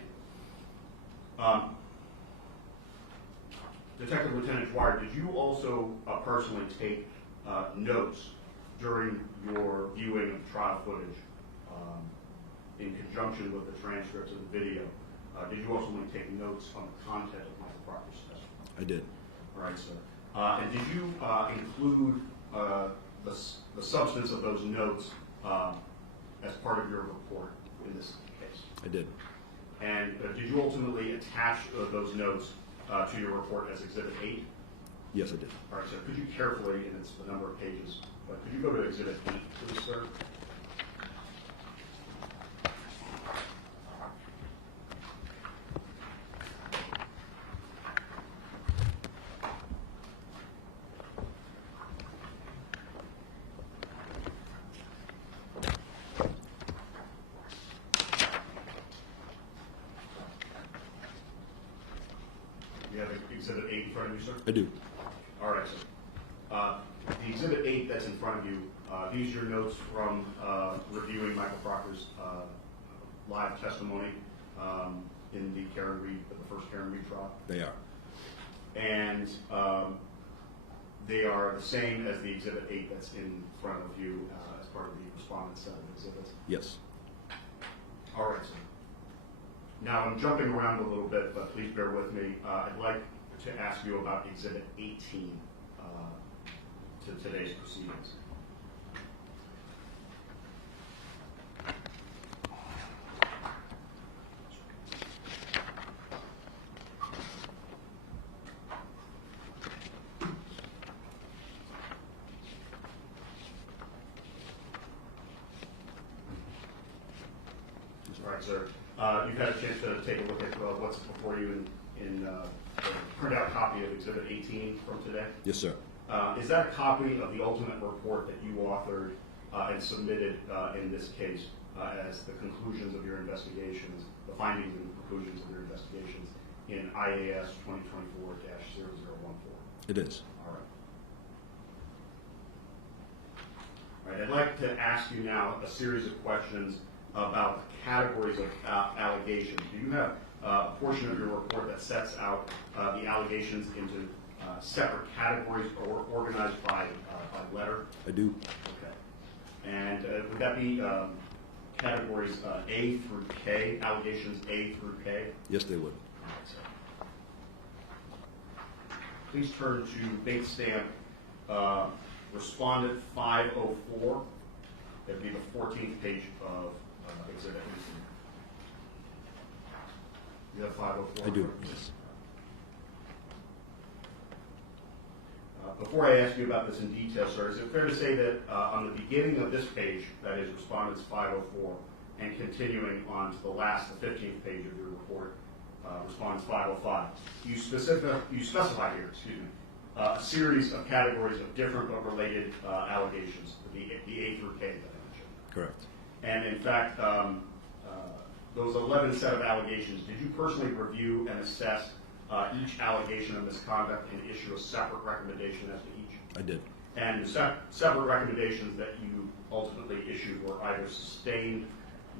you. Detective Lieutenant Dwyer, did you also personally take notes during your viewing of trial footage in conjunction with the transcripts of the video? Did you also want to take notes on the content of Michael Proctor's testimony? I did. All right, sir. And did you include the substance of those notes as part of your report in this case? I did. And did you ultimately attach those notes to your report as Exhibit 8? Yes, I did. All right, sir. Could you carefully, and it's the number of pages, but could you go to Exhibit 8, please, sir? Exhibit 8 in front of you, sir? I do. All right, sir. The Exhibit 8 that's in front of you, these are your notes from reviewing Michael Proctor's live testimony in the first Karen Reed trial. They are. And they are the same as the Exhibit 8 that's in front of you as part of the respondent's set of exhibits. Yes. All right, sir. Now, I'm jumping around a little bit, but please bear with me. I'd like to ask you about Exhibit 18 to today's proceedings. All right, sir. You've had a chance to take a look at what's before you in the printout copy of Exhibit 18 from today. Yes, sir. Is that a copy of the ultimate report that you authored and submitted in this case as the conclusions of your investigations, the findings and conclusions of your investigations in IAS 2024-0014? It is. All right. All right, I'd like to ask you now a series of questions about the categories of allegations. Do you have a portion of your report that sets out the allegations into separate categories or organized by letter? I do. Okay. And would that be categories A through K, allegations A through K? Yes, they would. All right, sir. Please turn to base stamp respondent 504. That would be the 14th page of Exhibit 18. You have 504? I do. Yes. Before I ask you about this in detail, sir, is it fair to say that on the beginning of this page, that is Respondents 504, and continuing on to the 15th page of your report, Respondents 505, you specify here, a series of categories of different but related allegations, the A through K that I mentioned. Correct. And in fact, those 11 set of allegations, did you personally review and assess each allegation of misconduct and issue a separate recommendation as to each? I did. And the separate recommendations that you ultimately issued were either sustained,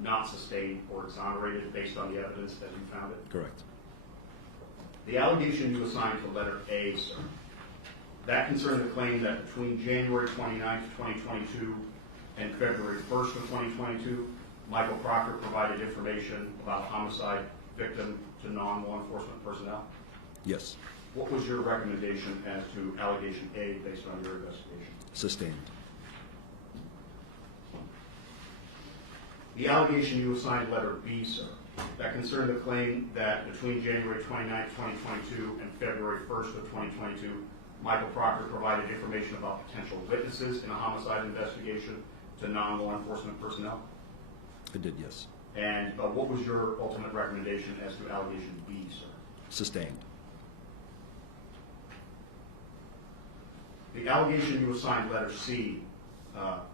not sustained, or exonerated based on the evidence that you found it? Correct. The allegation you assigned to letter A, sir, that concerned the claim that between January 29th, 2022 and February 1st of 2022, Michael Proctor provided information about a homicide victim to non-law enforcement personnel? Yes. What was your recommendation as to allegation A based on your investigation? Sustained. The allegation you assigned letter B, sir, that concerned the claim that between January 29th, 2022 and February 1st of 2022, Michael Proctor provided information about potential witnesses in a homicide investigation to non-law enforcement personnel? I did, yes. And what was your ultimate recommendation as to allegation B, sir? Sustained. The allegation you assigned letter C,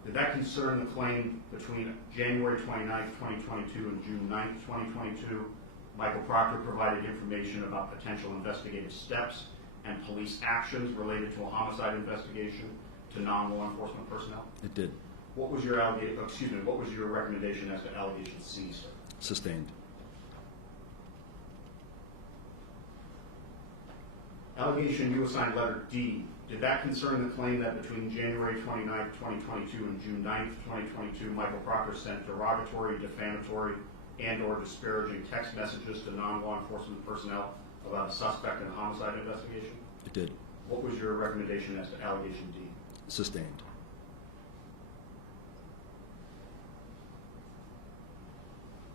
did that concern the claim between January 29th, 2022 and June 9th, 2022? Michael Proctor provided information about potential investigative steps and police actions related to a homicide investigation to non-law enforcement personnel? It did. What was your what was your recommendation as to allegation C, sir? Sustained. Allegation you assigned letter D, did that concern the claim that between January 29th, 2022 and June 9th, 2022, Michael Proctor sent derogatory, defamatory, and/or disparaging text messages to non-law enforcement personnel about a suspect in a homicide investigation? It did. What was your recommendation as to allegation D? Sustained.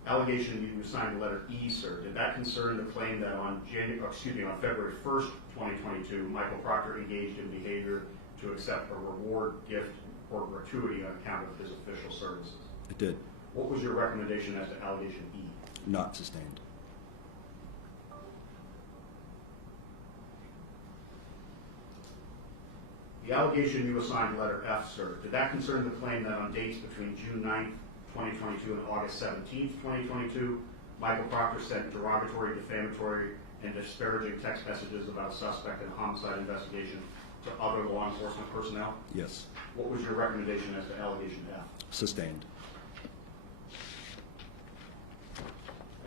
Allegation you assigned letter E, sir, did that concern the claim that on February 1st, 2022, Michael Proctor engaged in behavior to accept a reward, gift, or gratuity on account of his official services? It did. What was your recommendation as to allegation E? Not sustained. The allegation you assigned letter F, sir, did that concern the claim that on dates between June 9th, 2022 and August 17th, 2022, Michael Proctor sent derogatory, defamatory, and disparaging text messages about a suspect in a homicide investigation to other law enforcement personnel? Yes. What was your recommendation as to allegation F? Sustained.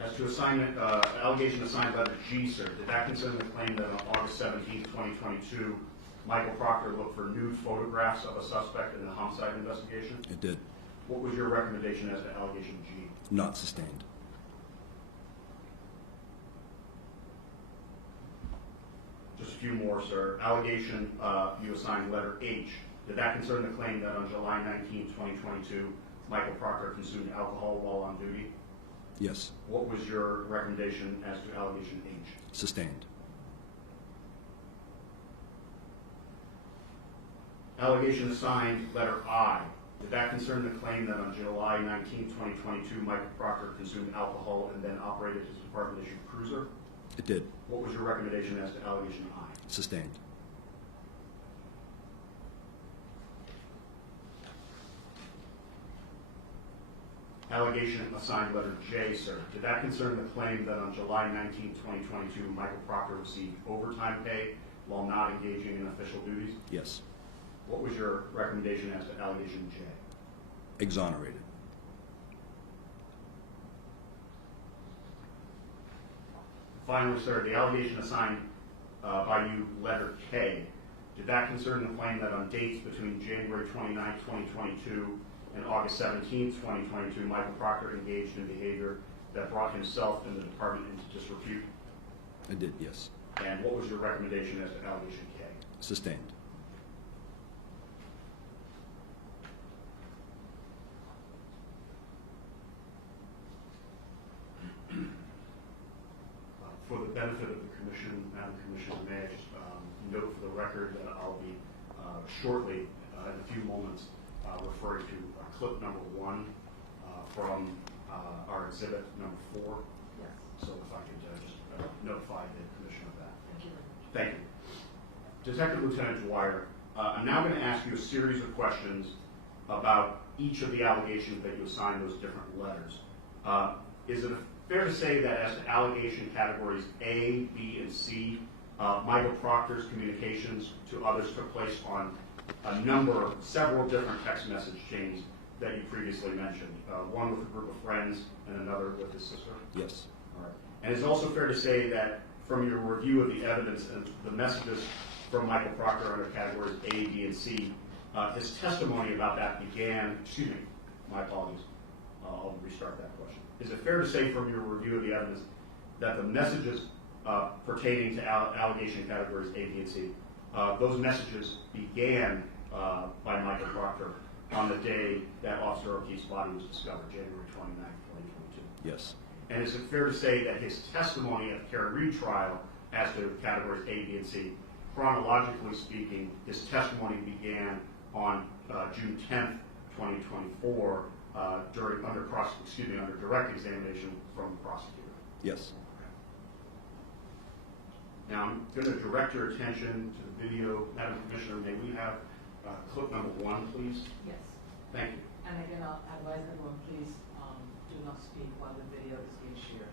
As to assignment, allegation assigned letter G, sir, did that concern the claim that on August 17, 2022, Michael Proctor looked for nude photographs of a suspect in the homicide investigation? It did. What was your recommendation as to allegation G? Not sustained. Just a few more, sir. Allegation you assigned letter H. Did that concern the claim that on July 19, 2022, Michael Proctor consumed alcohol while on duty? Yes. What was your recommendation as to allegation H? Sustained. Allegation assigned letter I. Did that concern the claim that on July 19, 2022, Michael Proctor consumed alcohol and then operated his department-issued cruiser? It did. What was your recommendation as to allegation I? Sustained. Allegation assigned letter J, sir. Did that concern the claim that on July 19, 2022, Michael Proctor received overtime pay while not engaging in official duties? Yes. What was your recommendation as to allegation J? Exonerated. Finally, sir, the allegation assigned by you, letter K, did that concern the claim that on dates between January 29, 2022 and August 17, 2022, Michael Proctor engaged in behavior that brought himself and the department into disrepute? I did, yes. And what was your recommendation as to allegation K? Sustained. For the benefit of the Commission, Madam Commissioner, may I just note for the record that I'll be shortly, in a few moments, referring to clip number 1 from our exhibit number 4. Yes. So if I could just notify the Commission of that. Thank you. Thank you. Detective Lieutenant Dwyer, I'm now going to ask you a series of questions about each of the allegations that you assigned those different letters. Is it fair to say that as to allegation categories A, B, and C, Michael Proctor's communications to others took place on several different text message chains that you previously mentioned, one with a group of friends and another with his sister? Yes. All right. And it's also fair to say that from your review of the evidence and the messages from Michael Proctor under categories A, B, and C, his testimony about that began, excuse me, my apologies, I'll restart that question. Is it fair to say from your review of the evidence that the messages pertaining to allegation categories A, B, and C, those messages began by Michael Proctor on the day that Officer O'Keefe's body was discovered, January 29, 2022? Yes. And is it fair to say that his testimony at the Karen Reed trial as to categories A, B, and C, chronologically speaking, his testimony began on June 10th, 2024, under direct examination from the prosecutor? Yes. Now, I'm going to direct your attention to the video. Madam Commissioner, may we have clip number 1, please? Yes. Thank you. And again, I'll advise everyone, please do not speak while the video is being shared.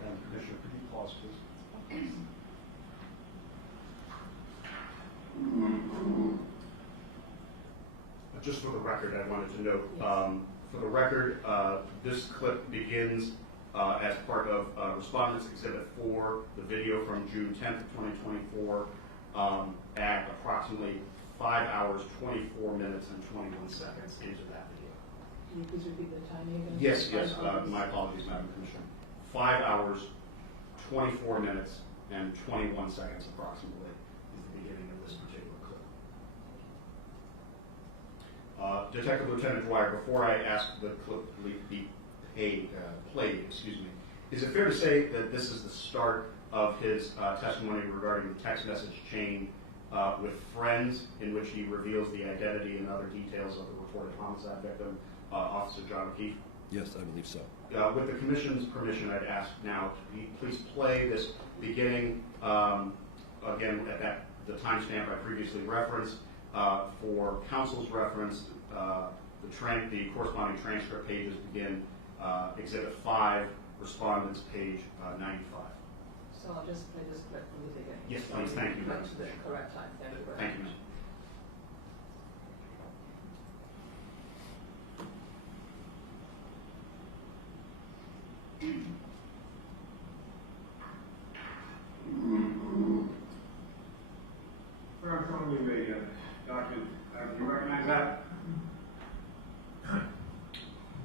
Madam Commissioner, could you pause, please? Just for the record, I wanted to note, for the record, this clip begins as part of Respondent's Exhibit 4, the video from June 10th, 2024, at approximately 5 hours, 24 minutes, and 21 seconds into that video. Can you please repeat the timing again? Yes, my apologies, Madam Commissioner. 5 hours, 24 minutes, and 21 seconds approximately is the beginning of this particular clip. Detective Lieutenant Dwyer, before I ask the clip to be played, is it fair to say that this is the start of his testimony regarding the text message chain with friends in which he reveals the identity and other details of the reported homicide victim, Officer John O'Keefe? Yes, I believe so. With the commission's permission, I'd ask now to please play this beginning, again, at the timestamp I previously referenced. For council's reference, the corresponding transcript pages begin Exhibit 5, Respondents, page 95. So I'll just play this clip from the beginning. Yes, please. Thank you, Right Madam to the Speaker. correct time. Thank you very much. Thank you, ma'am. Where I'm showing you the document, do you recognize that?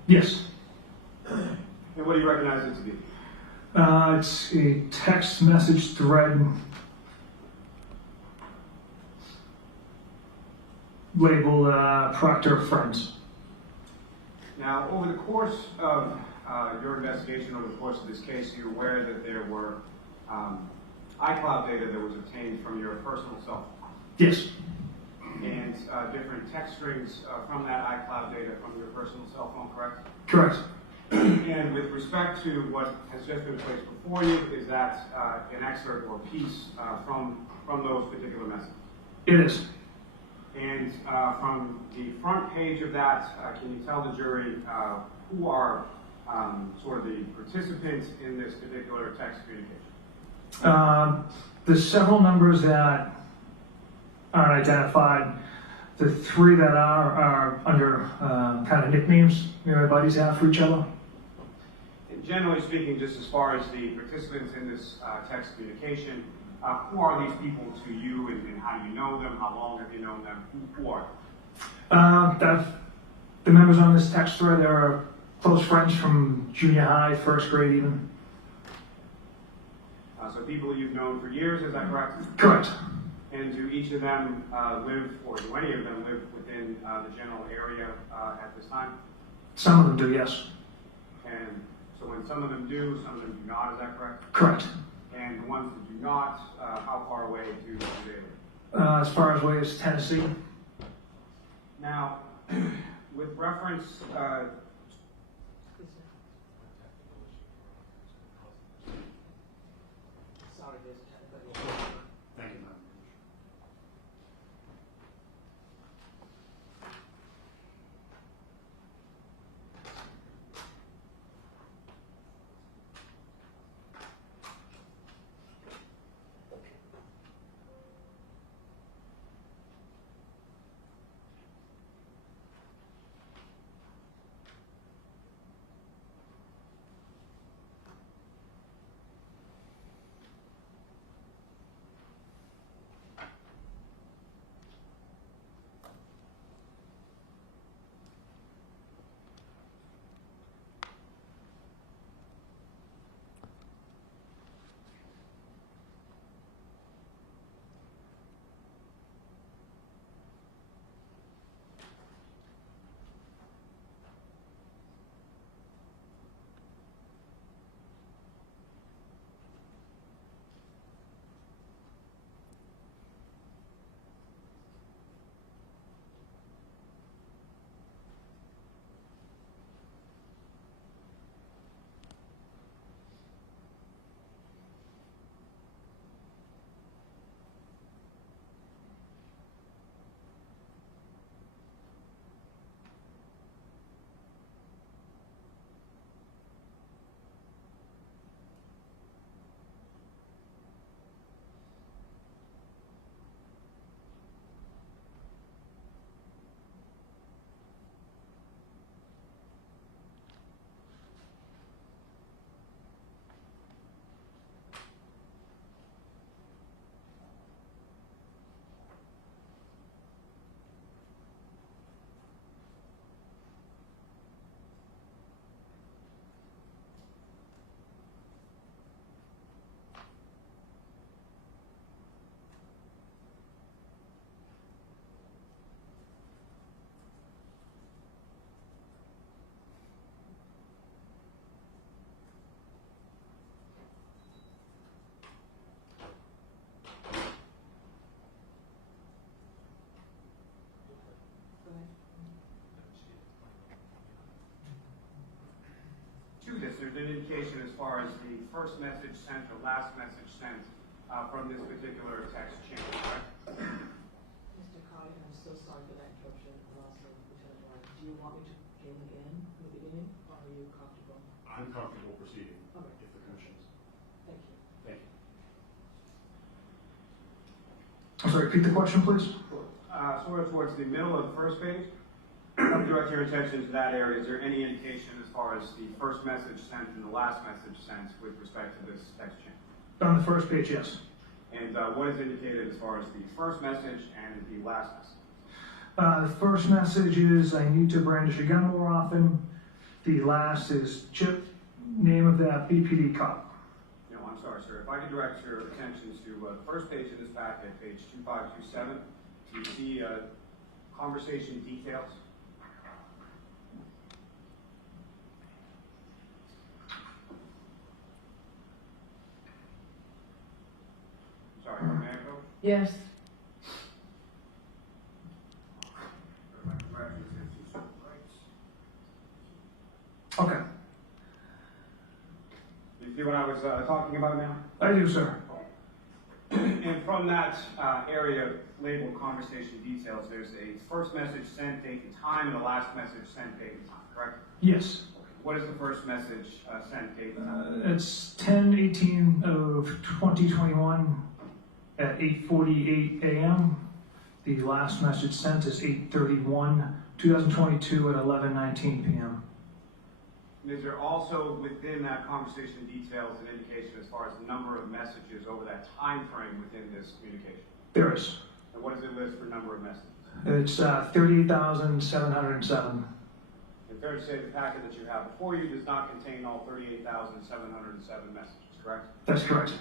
Yes. And what do you recognize it to be? It's a text message thread labeled Proctor Friends. Now, over the course of your investigation, over the course of this case, you're aware that there were iCloud data that was obtained from your personal cell phone. Yes. And different text strings from that iCloud data from your personal cell phone, correct? Correct. And with respect to what has just been placed before you, is that an excerpt or piece from those particular messages? It is. And from the front page of that, can you tell the jury who are sort of the participants in this particular text communication? There's several numbers that aren't identified. The three that are under kind of nicknames me and my buddies have for each other. And generally speaking, just as far as the participants in this text communication, who are these people to you, and how do you know them? How long have you known them? Who are they? The members on this text thread are close friends from junior high, first grade even. So people you've known for years, is that correct? Correct. And do each of them live, or do any of them live within the general area at this time? Some of them do, yes. And so when some of them do, some of them do not, is that correct? Correct. And the ones that do not, how far away do they live? As far away as Tennessee. Now, with reference, Sorry, there's a technical issue. Thank you, Madam. there's an indication as far as the first message sent, the last message sent from this particular text chain, correct? Mr. Carly, I'm so sorry for that interruption, and also Lieutenant Ryan. Do you want me to begin again in the beginning, or are you comfortable? I'm comfortable proceeding All right. if the commission's. Thank you. Thank you. I'm sorry, repeat the question, please. Sort of towards the middle of the first page, I'll direct your attention to that area. Is there any indication as far as the first message sent and the last message sent with respect to this text chain? On the first page, yes. And what is indicated as far as the first message and the last message? The first message is I need to brandish a gun more often. The last is Chip, name of that BPD cop. No, I'm sorry, sir. If I could direct your attention to the first page of this packet, page 2527, you see conversation details. Sorry, may I go? Yes. Okay, You see what I was talking about now? I do, sir. And from that area labeled conversation details, there's a first message sent, date, and time, and the last message sent, date, and time, correct? Yes. What is the first message sent, date, and time? It's 10/18 of 2021 at 8:48 a.m. The last message sent is 8/31/2022 at 11:19 p.m. Is there also within that conversation details an indication as far as the number of messages over that time frame within this communication? There is. And what does it list for number of messages? It's 38,707. It's fair to say the packet that you have before you does not contain all 38,707 messages, correct? That's correct.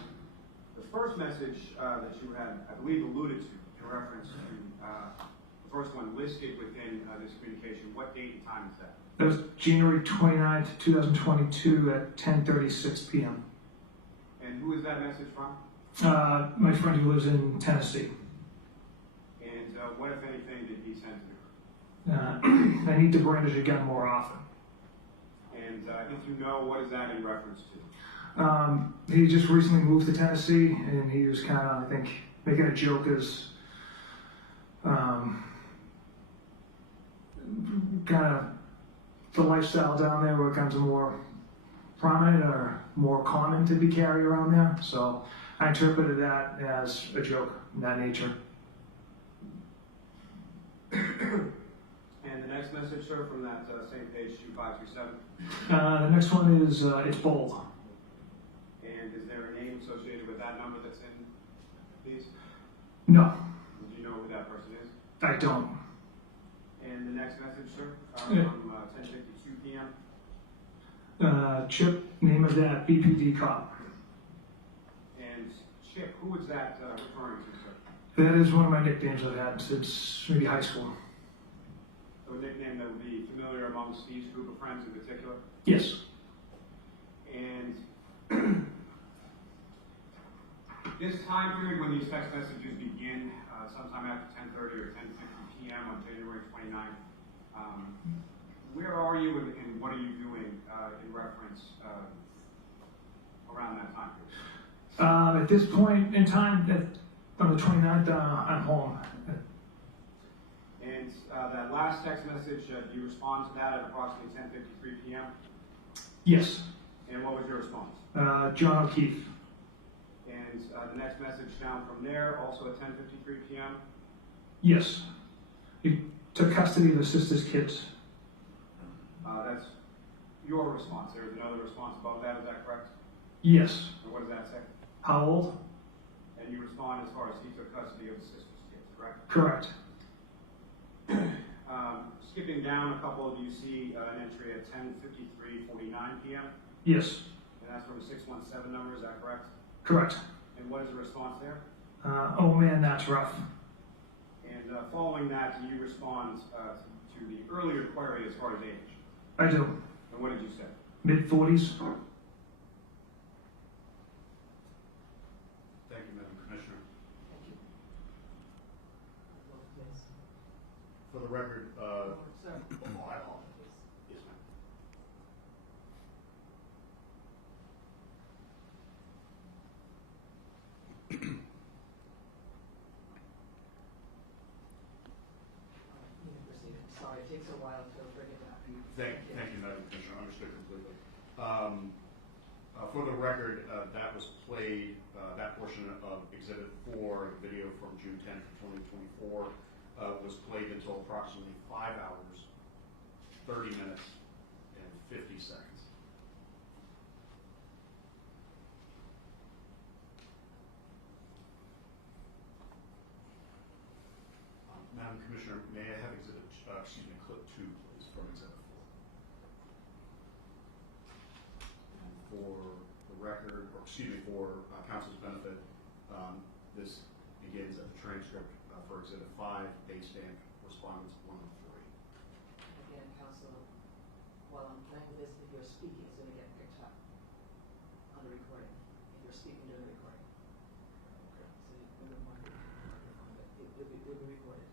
The first message that you had, I believe, alluded to in reference to the first one listed within this communication. What date and time is that? That was January 29th, 2022 at 10:36 p.m. And who is that message from? My friend who lives in Tennessee. And what, if anything, did he send to the I need to brandish a gun more often. And if you know, what is that in reference to? He just recently moved to Tennessee, and he was kind of, I think, making a joke as kind of the lifestyle down there where guns are more prominent or more common to be carried around there. So I interpreted that as a joke in that nature. And the next message, sir, from that same page, 2527. The next one is it's bold. And is there a name associated with that number that's in these? No, Do you know who that person is? I don't. And the next message, sir, Yeah. from 10:52 p.m. Chip, name of that BPD cop. And Chip, who is that referring to, sir? That is one of my nicknames I've had since maybe high school. So a nickname that would be familiar amongst these group of friends in particular? Yes. And this time period when these text messages begin, sometime after 10:30 or 10:50 p.m. on January 29th, where are you and what are you doing in reference around that time period? At this point in time, on the 29th, I'm home. And that last text message, do you respond to that at approximately 10:53 p.m.? Yes. And what was your response? John O'Keefe. And the next message down from there, also at 10:53 p.m.? Yes. He took custody of his sister's kids. That's your response. There's another response above that, is that correct? Yes. And what does that say? How old? And you respond as far as he took custody of his sister's kids, correct? Correct. Skipping down a couple, do you see an entry at 10:53:49 p.m.? Yes. And that's from a 617 number, is that correct? Correct. And what is the response there? Oh man, that's rough. And following that, do you respond to the earlier query as far as age? I do. And what did you say? Mid-40s. Thank you, Madam Commissioner. Thank you. Vote, please. For the record, Sir. I apologize. Yes, ma'am. while to bring it back. Thank you, Madam Commissioner. Understood completely. For the record, that was played, that portion of Exhibit 4, the video from June 10th, 2024, was played until approximately 5 hours, 30 minutes, and 50 seconds. Madam Commissioner, may I have clip 2, please, from Exhibit 4. And for the record, or for counsel's benefit, this begins at the transcript for Exhibit 5, date stamp, respondents 1 and 3. Again, counsel, while I'm playing with this, if you're speaking, it's going to get picked up on the recording. If you're speaking during the recording. Okay. So you wouldn't want to but it'll be recorded.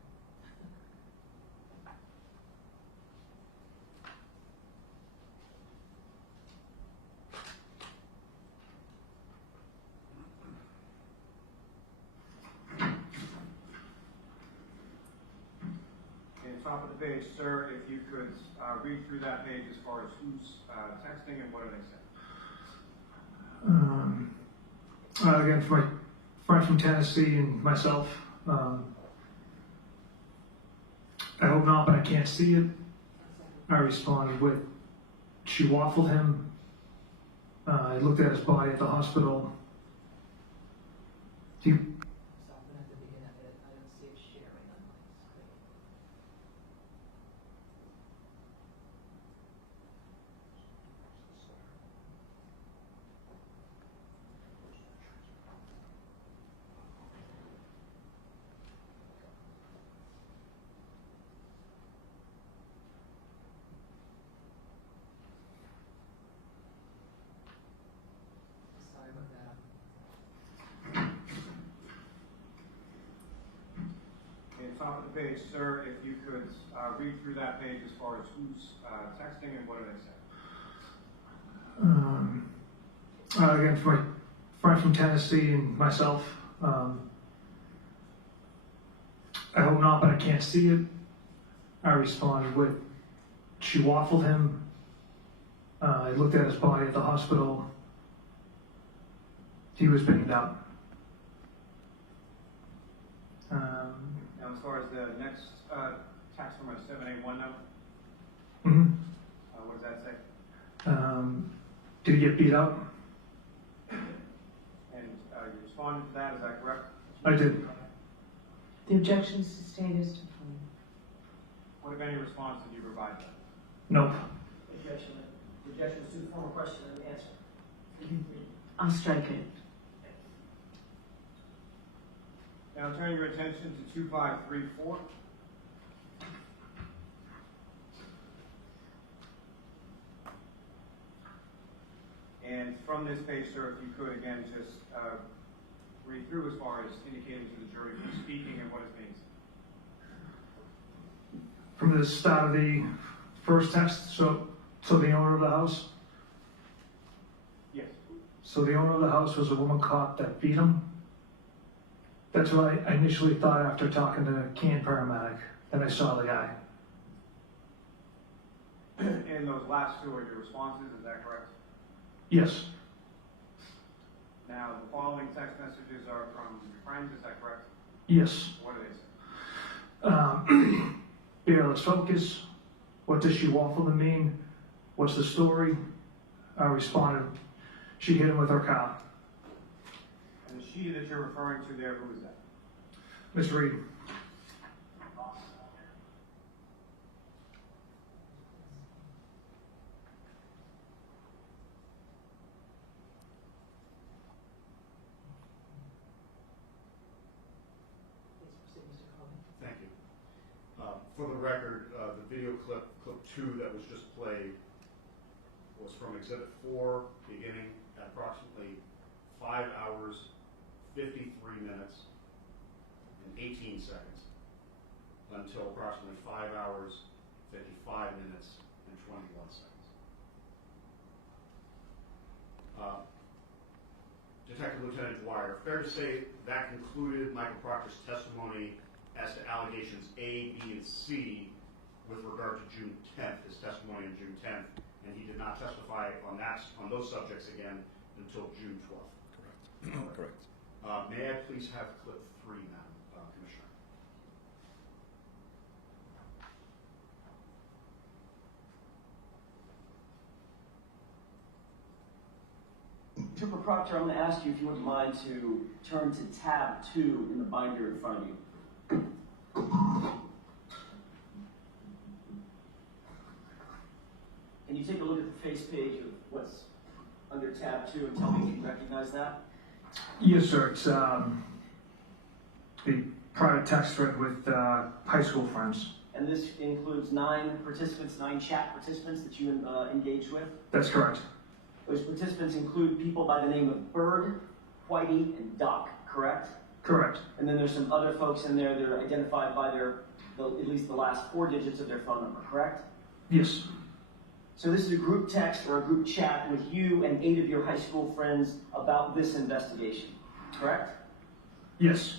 Top of the page, sir, if you could read through that page as far as who's texting and what do they say? Again, for my friend from Tennessee and myself, I hope not, but I can't see it. I responded with, she waffled him. I looked at his body at the hospital. He, So I'm going to have to begin at it. I don't see it sharing on my screen. Sorry about that. And top of the page, sir, if you could read through that page as far as who's texting and what do they say? again, for my friend from Tennessee and myself, I hope not, but I can't see it. I responded with, she waffled him. I looked at his body at the hospital. He was banged up. Now, as far as the next text from a 781 number, Mhm. what does that say? Did he get beat up? And you responded to that, is that correct? I did. The objection is sustained as to form. What, if any, response did you provide to that? Nope. Objection is to the former question and answer. I'll strike it. Now, turning your attention to 2534. And from this page, sir, if you could again just read through as far as indicating to the jury who's speaking and what is being said. From the start of the first text, so the owner of the house? Yes. So the owner of the house was a woman cop that beat him? That's what I initially thought after talking to the can paramedic. Then I saw the guy. And those last two are your responses, is that correct? Yes. Now, the following text messages are from your friends, is that correct? Yes. What do they say? Here, let's focus. What does she waffle to mean? What's the story? I responded, she hit him with her car. And the she that you're referring to there, who is that? Miss Reed. Please proceed, Mr. Collins. Thank you. For the record, the video clip 2 that was just played was from Exhibit 4, beginning at approximately 5 hours, 53 minutes, and 18 seconds, until approximately 5 hours, 55 minutes, and 21 seconds. Detective Lieutenant Dwyer, fair to say that concluded Michael Proctor's testimony as to allegations A, B, and C with regard to June 10th, and he did not testify on those subjects again until June 12th. Correct. Correct. May I please have clip 3 now, Commissioner? Trooper Proctor, I'm going to ask you if you wouldn't mind to turn to tab 2 in the binder in front of you. Can you take a look at the face page of what's under tab 2 and tell me if you recognize that? Yes, sir. It's a private text thread with high school friends. And this includes 9 participants, 9 chat participants that you engaged with? That's correct. Those participants include people by the name of Bird, Whitey, and Doc, correct? Correct. And then there's some other folks in there that are identified by at least the last 4 digits of their phone number, correct? Yes. So this is a group text or a group chat with you and 8 of your high school friends about this investigation, correct? Yes.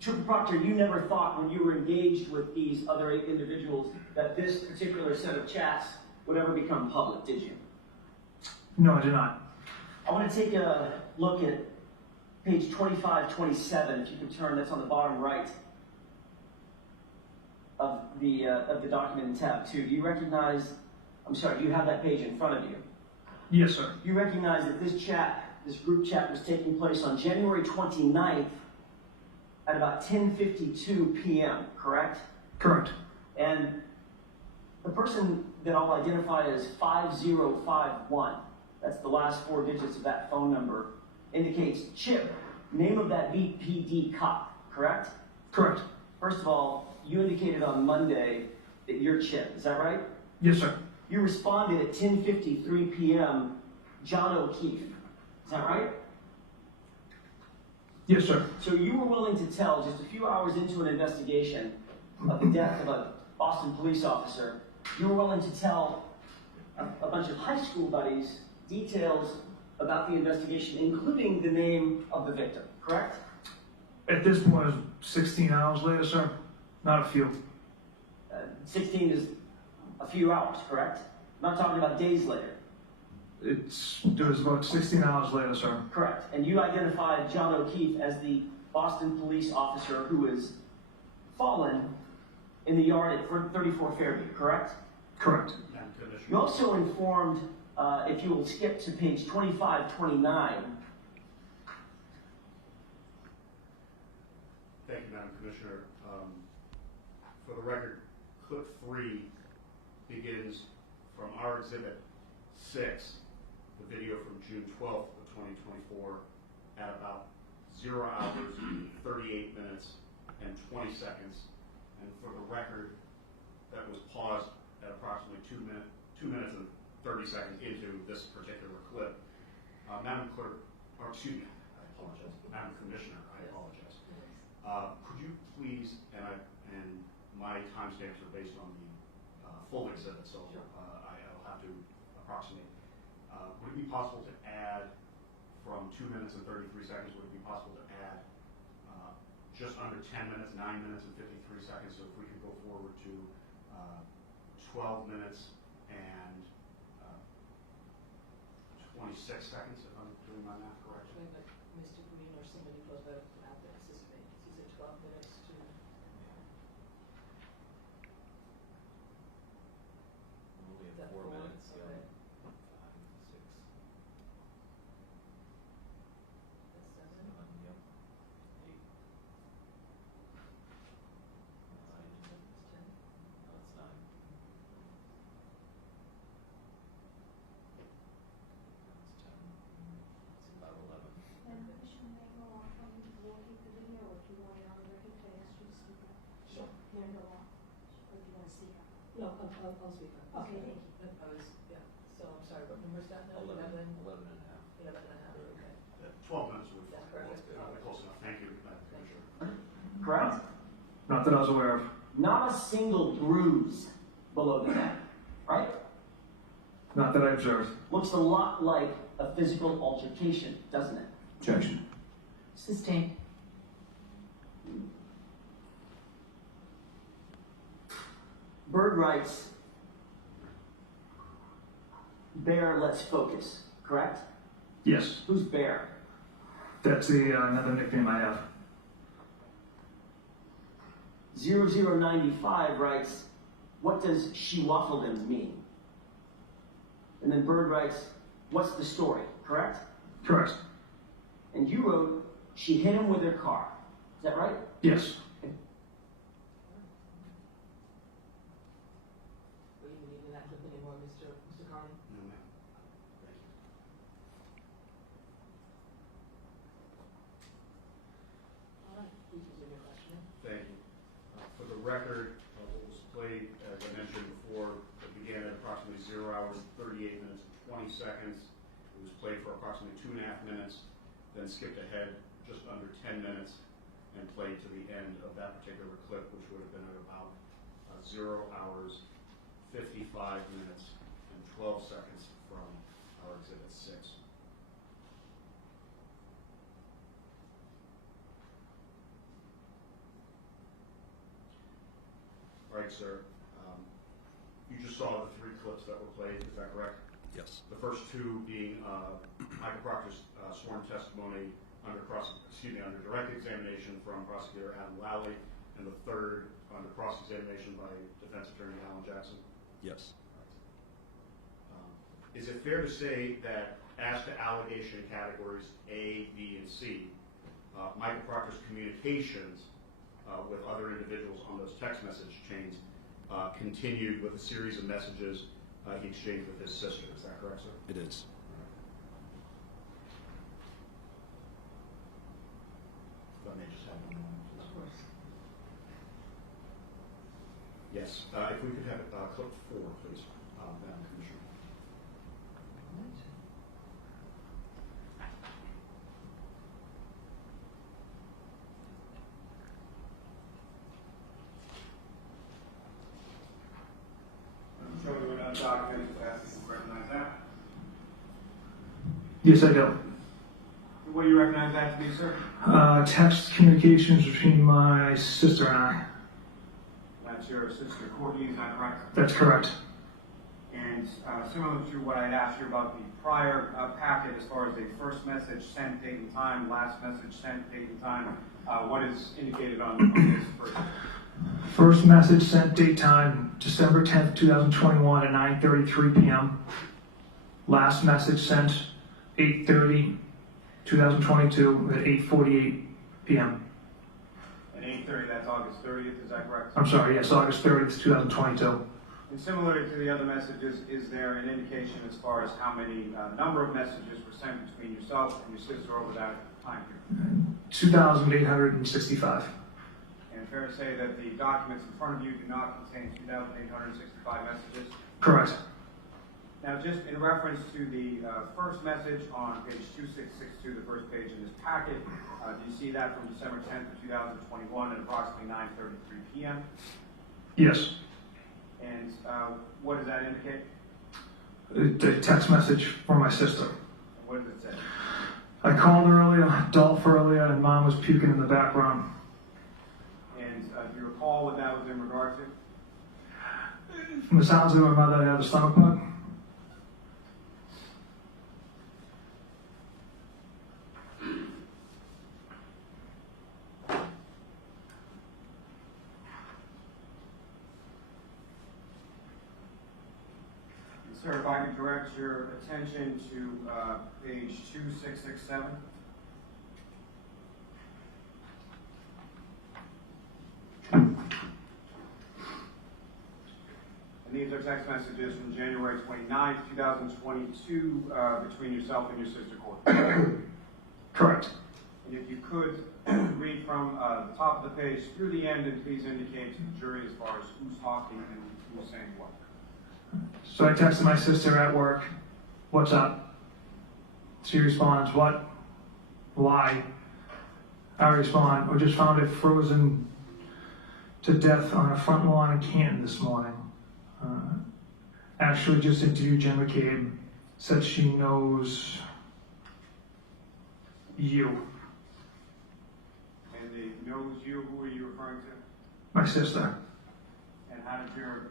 Trooper Proctor, you never thought when you were engaged with these other 8 individuals that this particular set of chats would ever become public, did you? No, I did not. I want to take a look at page 2527, if you can turn, that's on the bottom right of the document in tab 2. Do you recognize, do you have that page in front of you? Yes, sir. You recognize that this group chat was taking place on January 29th at about 10:52 p.m., correct? Correct. And the person that I'll identify as 5051, that's the last 4 digits of that phone number, indicates Chip, name of that BPD cop, correct? Correct. First of all, you indicated on Monday that you're Chip, is that right? Yes, sir. You responded at 10:53 p.m., John O'Keefe, is that right? Yes, sir. So you were willing to tell, just a few hours into an investigation of the death of a Boston police officer, you were willing to tell a bunch of high school buddies details about the investigation, including the name of the victim, correct? At this point, it was 16 hours later, sir. Not a few. 16 is a few hours, correct? I'm not talking about days later. It was about 16 hours later, sir. Correct. And you identified John O'Keefe as the Boston police officer who was fallen in the yard at 34 Fairview, correct? Correct. You also informed, if you will skip to page 2529. Thank you, Madam Commissioner. For the record, clip 3 begins from our Exhibit 6, the video from June 12th of 2024, at about 0 hours, 38 minutes, and 20 seconds. And for the record, that was paused at approximately 2 minutes and 30 seconds into this particular clip. Madam Clerk, or excuse me, I apologize, Madam Commissioner, I apologize. Could you please, and my timestamps are based on the full exhibit, so I'll have to approximate. Would it be possible to add, from 2 minutes and 33 seconds, would it be possible to add just under 10 minutes, 9 minutes and 53 seconds, so if we could go forward to 12 minutes and 26 seconds, if I'm doing my math correctly? Like Mr. Green or somebody close by to add the assistant. He said 12 minutes to. We Is that have 4 four? minutes, yeah. Okay. 5, 6, That's 7. 7, yep. 8, 9, That's 10. no, it's 9. That's 10. It's about 11. And Commissioner Mayor, I'll come to locate the video, or if you want it on the record, can I ask you to speak up? Sure. Mayor Noel, or do you want to speak up? No, I'll speak up. Okay, thank you. I was, yeah, so I'm sorry, what number is that now? 11 11? and a half. 11 and a half, okay. 12 minutes would be That's fine. perfect. Close enough. Thank you, Madam Commissioner. Correct? Not that I was aware of. Not a single bruise below the neck, right? Not that I observed. Looks a lot like a physical altercation, doesn't it? Objection. Sustained. Bird writes, Bear, let's focus, correct? Yes, Who's Bear? that's another nickname I have. 0095 writes, what does she waffled him mean? And then Bird writes, what's the story, correct? Correct. And you wrote, she hit him with her car. Is that right? Yes. Were you needing that clip anymore, Mr. Carney? No, ma'am. Thank you. All right, please resume your questioning. Thank you. For the record, what was played, as I mentioned before, it began at approximately 0 hours, 38 minutes, and 20 seconds. It was played for approximately 2.5 minutes, then skipped ahead just under 10 minutes and played to the end of that particular clip, which would have been at about 0 hours, 55 minutes, and 12 seconds from our Exhibit 6. All right, sir. You just saw the 3 clips that were played, is that correct? Yes. The first 2 being Michael Proctor's sworn testimony under direct examination from Prosecutor Adam Lally, and the third under cross-examination by Defense Attorney Alan Jackson. Yes. Is it fair to say that as to allegation categories A, B, and C, Michael Proctor's communications with other individuals on those text message chains continued with a series of messages he exchanged with his sister? Is that correct, sir? It is. If I may just have one moment, please. Of course. Yes. If we could have clip 4, please, Madam Commissioner. I'm sure we would have documented that, you recognize that. Yes, I do. What do you recognize that to be, sir? Text communications between my sister and I. That's your sister Courtney, is that correct? That's correct. And similar to what I asked you about the prior packet, as far as the first message sent, date and time, last message sent, date and time, what is indicated on this first? First message sent, date, time, December 10th, 2021 at 9:33 p.m. Last message sent, 8:30, 2022 at 8:48 p.m. At 8:30, that's August 30th, is that correct? I'm sorry, yes, August 30th, 2022. And similar to the other messages, is there an indication as far as how many number of messages were sent between yourself and your sister over that time period? 2,865. And fair to say that the documents in front of you do not contain 2,865 messages? Correct. Now, just in reference to the first message on page 2662, the first page in this packet, do you see that from December 10th of 2021 at approximately 9:33 p.m.? Yes. And what does that indicate? A text message from my sister. And what does it say? I called earlier, Dolph earlier, and Mom was puking in the background. And do you recall what that was in regard to? From the sounds of it, my mother had a stomach bug. Sir, if I could direct your attention to page 2667. And these are text messages from January 29th, 2022, between yourself and your sister Courtney. Correct. And if you could read from the top of the page through the end, and please indicate to the jury as far as who's talking and who's saying what. So I texted my sister at work, "What's up?" She responds, "What? Why?" I respond, "We just found it frozen to death on a front lawn in Canton this morning. Actually just interviewed Jen McCabe, said she knows you." And the knows you, who are you referring to? My sister. And how did your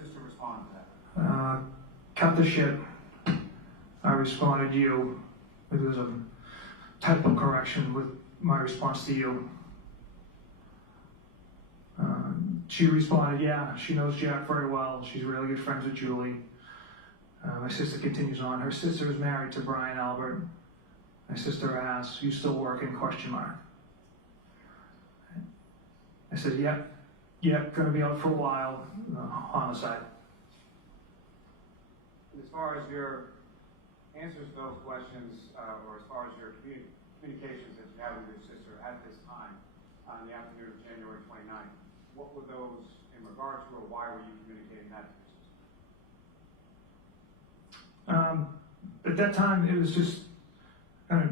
sister respond to that? Cut the shit. I responded you. It was a typo correction with my response to you. She responded, yeah, she knows Jack very well. She's really good friends with Julie. My sister continues on. Her sister is married to Brian Albert. My sister asks, you still working, question mark. I said, yep, gonna be out for a while, homicide. As far as your answers to those questions, or as far as your communications that you had with your sister at this time, on the afternoon of January 29th, what were those in regard to, or why were you communicating that to your sister? At that time, it was just kind of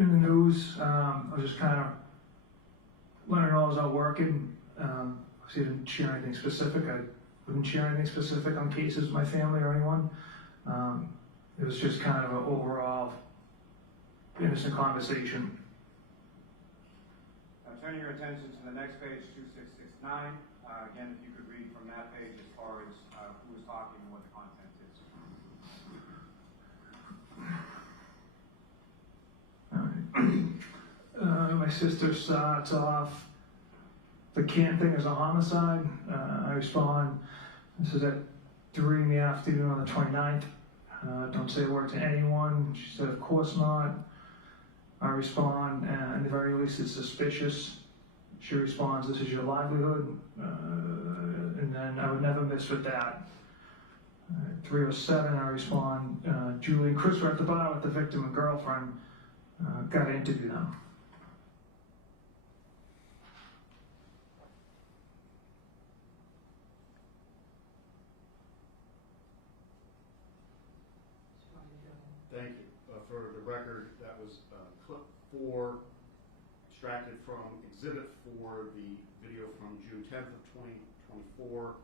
in the news. I was just kind of letting her know I was out working. She didn't share anything specific. I wouldn't share anything specific on cases with my family or anyone. It was just kind of an overall innocent conversation. Now, turning your attention to the next page, 2669. Again, if you could read from that page as far as who is talking and what the content is. My sister starts off, the can thing is a homicide. I respond, this is at 3 in the afternoon on the 29th. Don't say a word to anyone. She said, of course not. I respond, and at the very least it's suspicious. She responds, this is your livelihood. And then I would never miss with that. 3:07, I respond, Julie and Chris were at the bar with the victim and girlfriend. Got to interview them. Thank you. For the record, that was clip 4, extracted from Exhibit 4, the video from June 10th of 2024,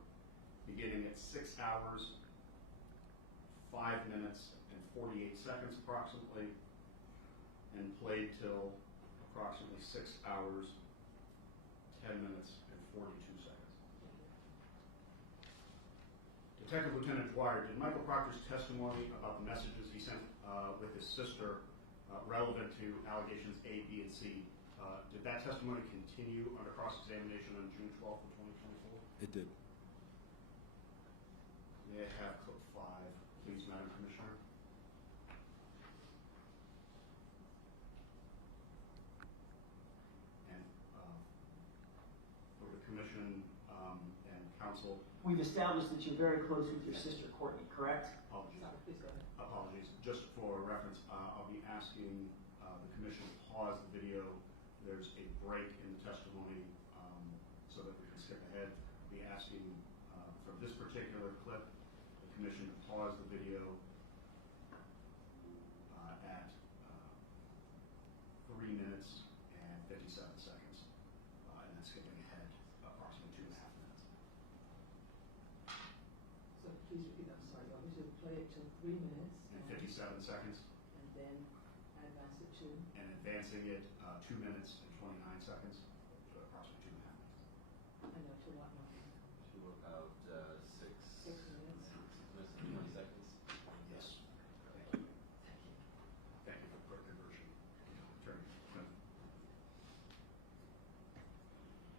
beginning at 6 hours, 5 minutes, and 48 seconds approximately, and played till approximately 6 hours, 10 minutes, and 42 seconds. Detective Lieutenant Dwyer, did Michael Proctor's testimony about the messages he sent with his sister relevant to allegations A, B, and C, did that testimony continue under cross-examination on June 12th of 2024? It did. May I have clip 5, please, Madam Commissioner? And for the Commission and Council. We've established that you're very close with your sister, Courtney, correct? Apologies. Just for reference, I'll be asking the Commission to pause the video. There's a break in the testimony so that we can skip ahead. I'll be asking for this particular clip, the Commission to pause the video at 3 minutes and 57 seconds, and then skipping ahead approximately 2.5 minutes. So please repeat that, sorry, you want me to play it till 3 minutes? And 57 seconds. And then advance it to? And advancing it 2 minutes and 29 seconds, so approximately 2.5 minutes. I know, to what number? To about 6 minutes. 6 minutes and 20 seconds. Yes. Thank you. Thank you for the quick conversion. Attorney.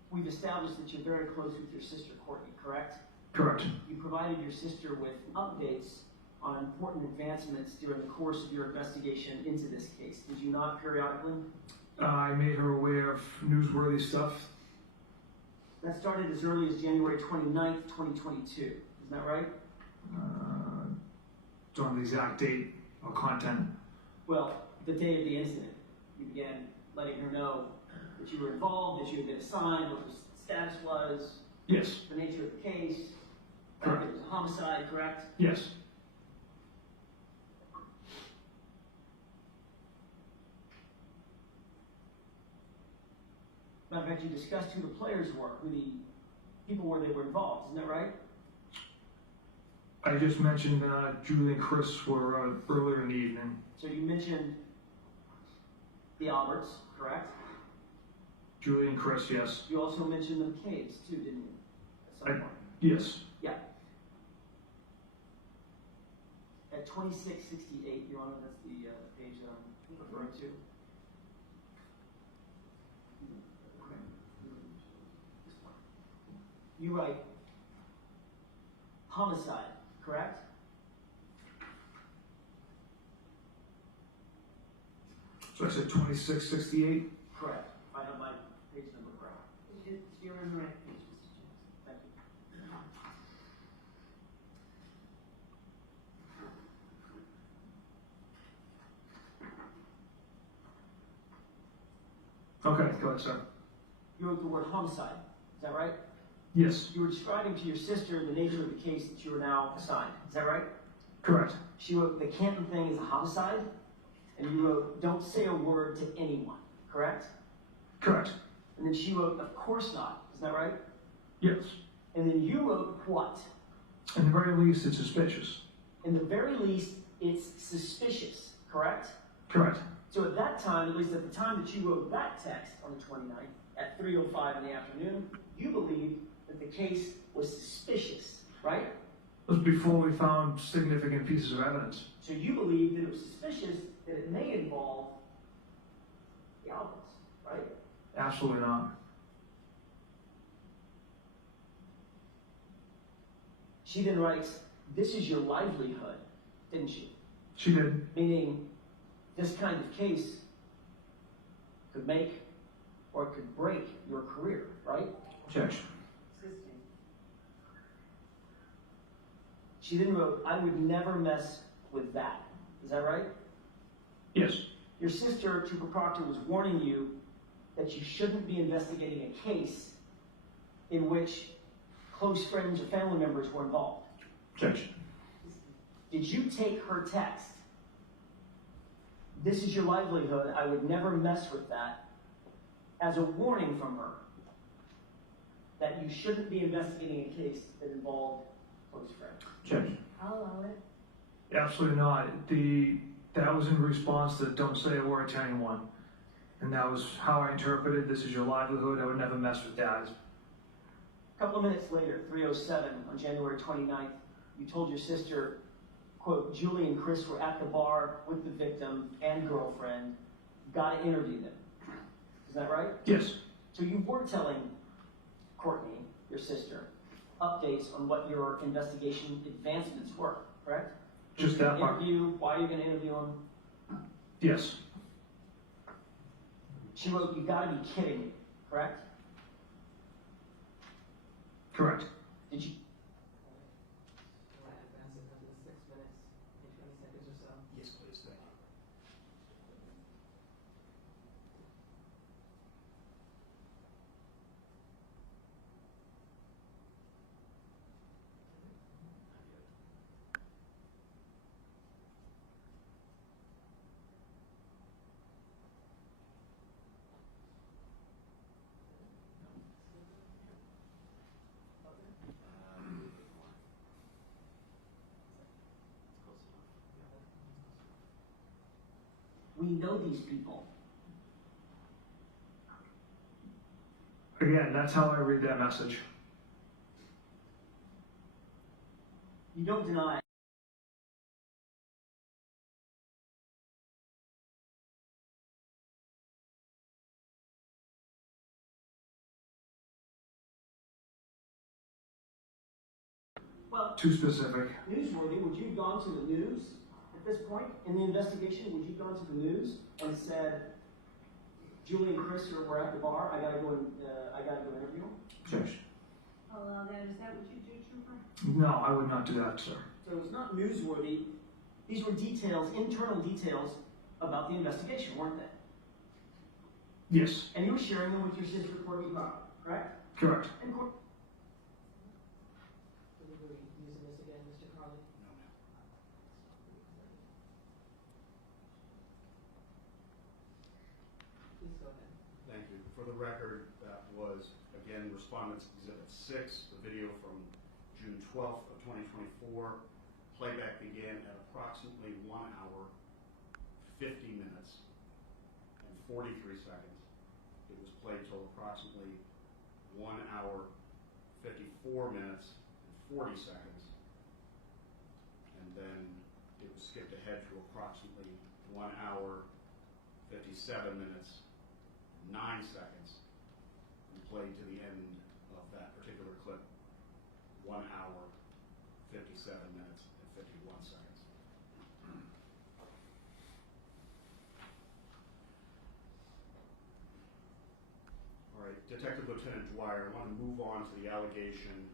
We've established that you're very close with your sister, Courtney, correct? Correct. You provided your sister with updates on important advancements during the course of your investigation into this case. Did you not periodically? I made her aware of newsworthy stuff. That started as early as January 29th, 2022. Isn't that right? Don't have the exact date or content. Well, the day of the incident, you began letting her know that you were involved, that you had been assigned, what the status was, Yes. the nature of the case, that Correct. it was a homicide, correct? Yes. Matter of fact, you discussed who the players were, who the people were that were involved. Isn't that right? I just mentioned Julie and Chris were earlier in the evening. So you mentioned the Alberts, correct? Julie and Chris, yes. You also mentioned the McCabe's too, didn't you? At some point. Yes. Yeah. At 2668, Your Honor, that's the page that I'm referring to. Okay. This one. You write homicide, correct? So I said 2668? Correct. I have my page number correct. You're on the right page, Mr. Jones. Thank you. Okay, go ahead, sir. You wrote the word homicide, is that right? Yes, You were describing to your sister the nature of the case that you are now assigned, is that right? correct. She wrote the Canton thing is a homicide, and you wrote don't say a word to anyone, correct? Correct. And then she wrote of course not, is that right? Yes. And then you wrote what? In the very least, it's suspicious. In the very least, it's suspicious, correct? Correct. So at that time, at least at the time that you wrote that text on the 29th, at 3:05 in the afternoon, you believed that the case was suspicious, right? It was before we found significant pieces of evidence. So you believed that it was suspicious that it may involve the albums, right? Absolutely not. She then writes, this is your livelihood, didn't she? She did. Meaning, this kind of case could make or it could break your career, right? Objection. She then wrote, I would never mess with that. Is that right? Yes. Your sister, Trooper Proctor, was warning you that you shouldn't be investigating a case in which close friends or family members were involved. Objection. Did you take her text? This is your livelihood. I would never mess with that. As a warning from her that you shouldn't be investigating a case that involved close friends. Objection. I'll allow it. Absolutely not. That was in response to don't say a word to anyone. And that was how I interpreted this is your livelihood. I would never mess with that. A couple of minutes later, 3:07 on January 29th, you told your sister, quote, Julie and Chris were at the bar with the victim and girlfriend. Got to interview them. Is that right? Yes. So you were telling Courtney, your sister, updates on what your investigation advancements were, correct? Just that part. Interview, why are you going to interview him? Yes. She wrote, you got to be kidding me, correct? Correct. Did you? All right, advance it to the 6 minutes and 20 seconds or so. Yes, please, thank you. We know these people. Again, that's how I read that message. You don't deny. Well, Too specific. newsworthy, would you have gone to the news at this point in the investigation? Would you have gone to the news and said, Julie and Chris were at the bar, I gotta go interview them? Objection. I'll allow that. Is that what you do, Trooper? No, I would not do that, sir. So it's not newsworthy. These were details, internal details about the investigation, weren't they? Yes. And you were sharing them with your sister, Courtney Brown, correct? Correct. And Delivery, using this again, Mr. Carly? No, ma'am. Please go ahead. Thank you. For the record, that was, again, Respondents Exhibit 6, the video from June 12th of 2024. Playback began at approximately 1 hour, 50 minutes, and 43 seconds. It was played till approximately 1 hour, 54 minutes, and 40 seconds. And then it was skipped ahead to approximately 1 hour, 57 minutes, 9 seconds, and played to the end of that particular clip 1 hour, 57 minutes, and 51 seconds. All right, Detective Lieutenant Dwyer, I want to move on to the allegation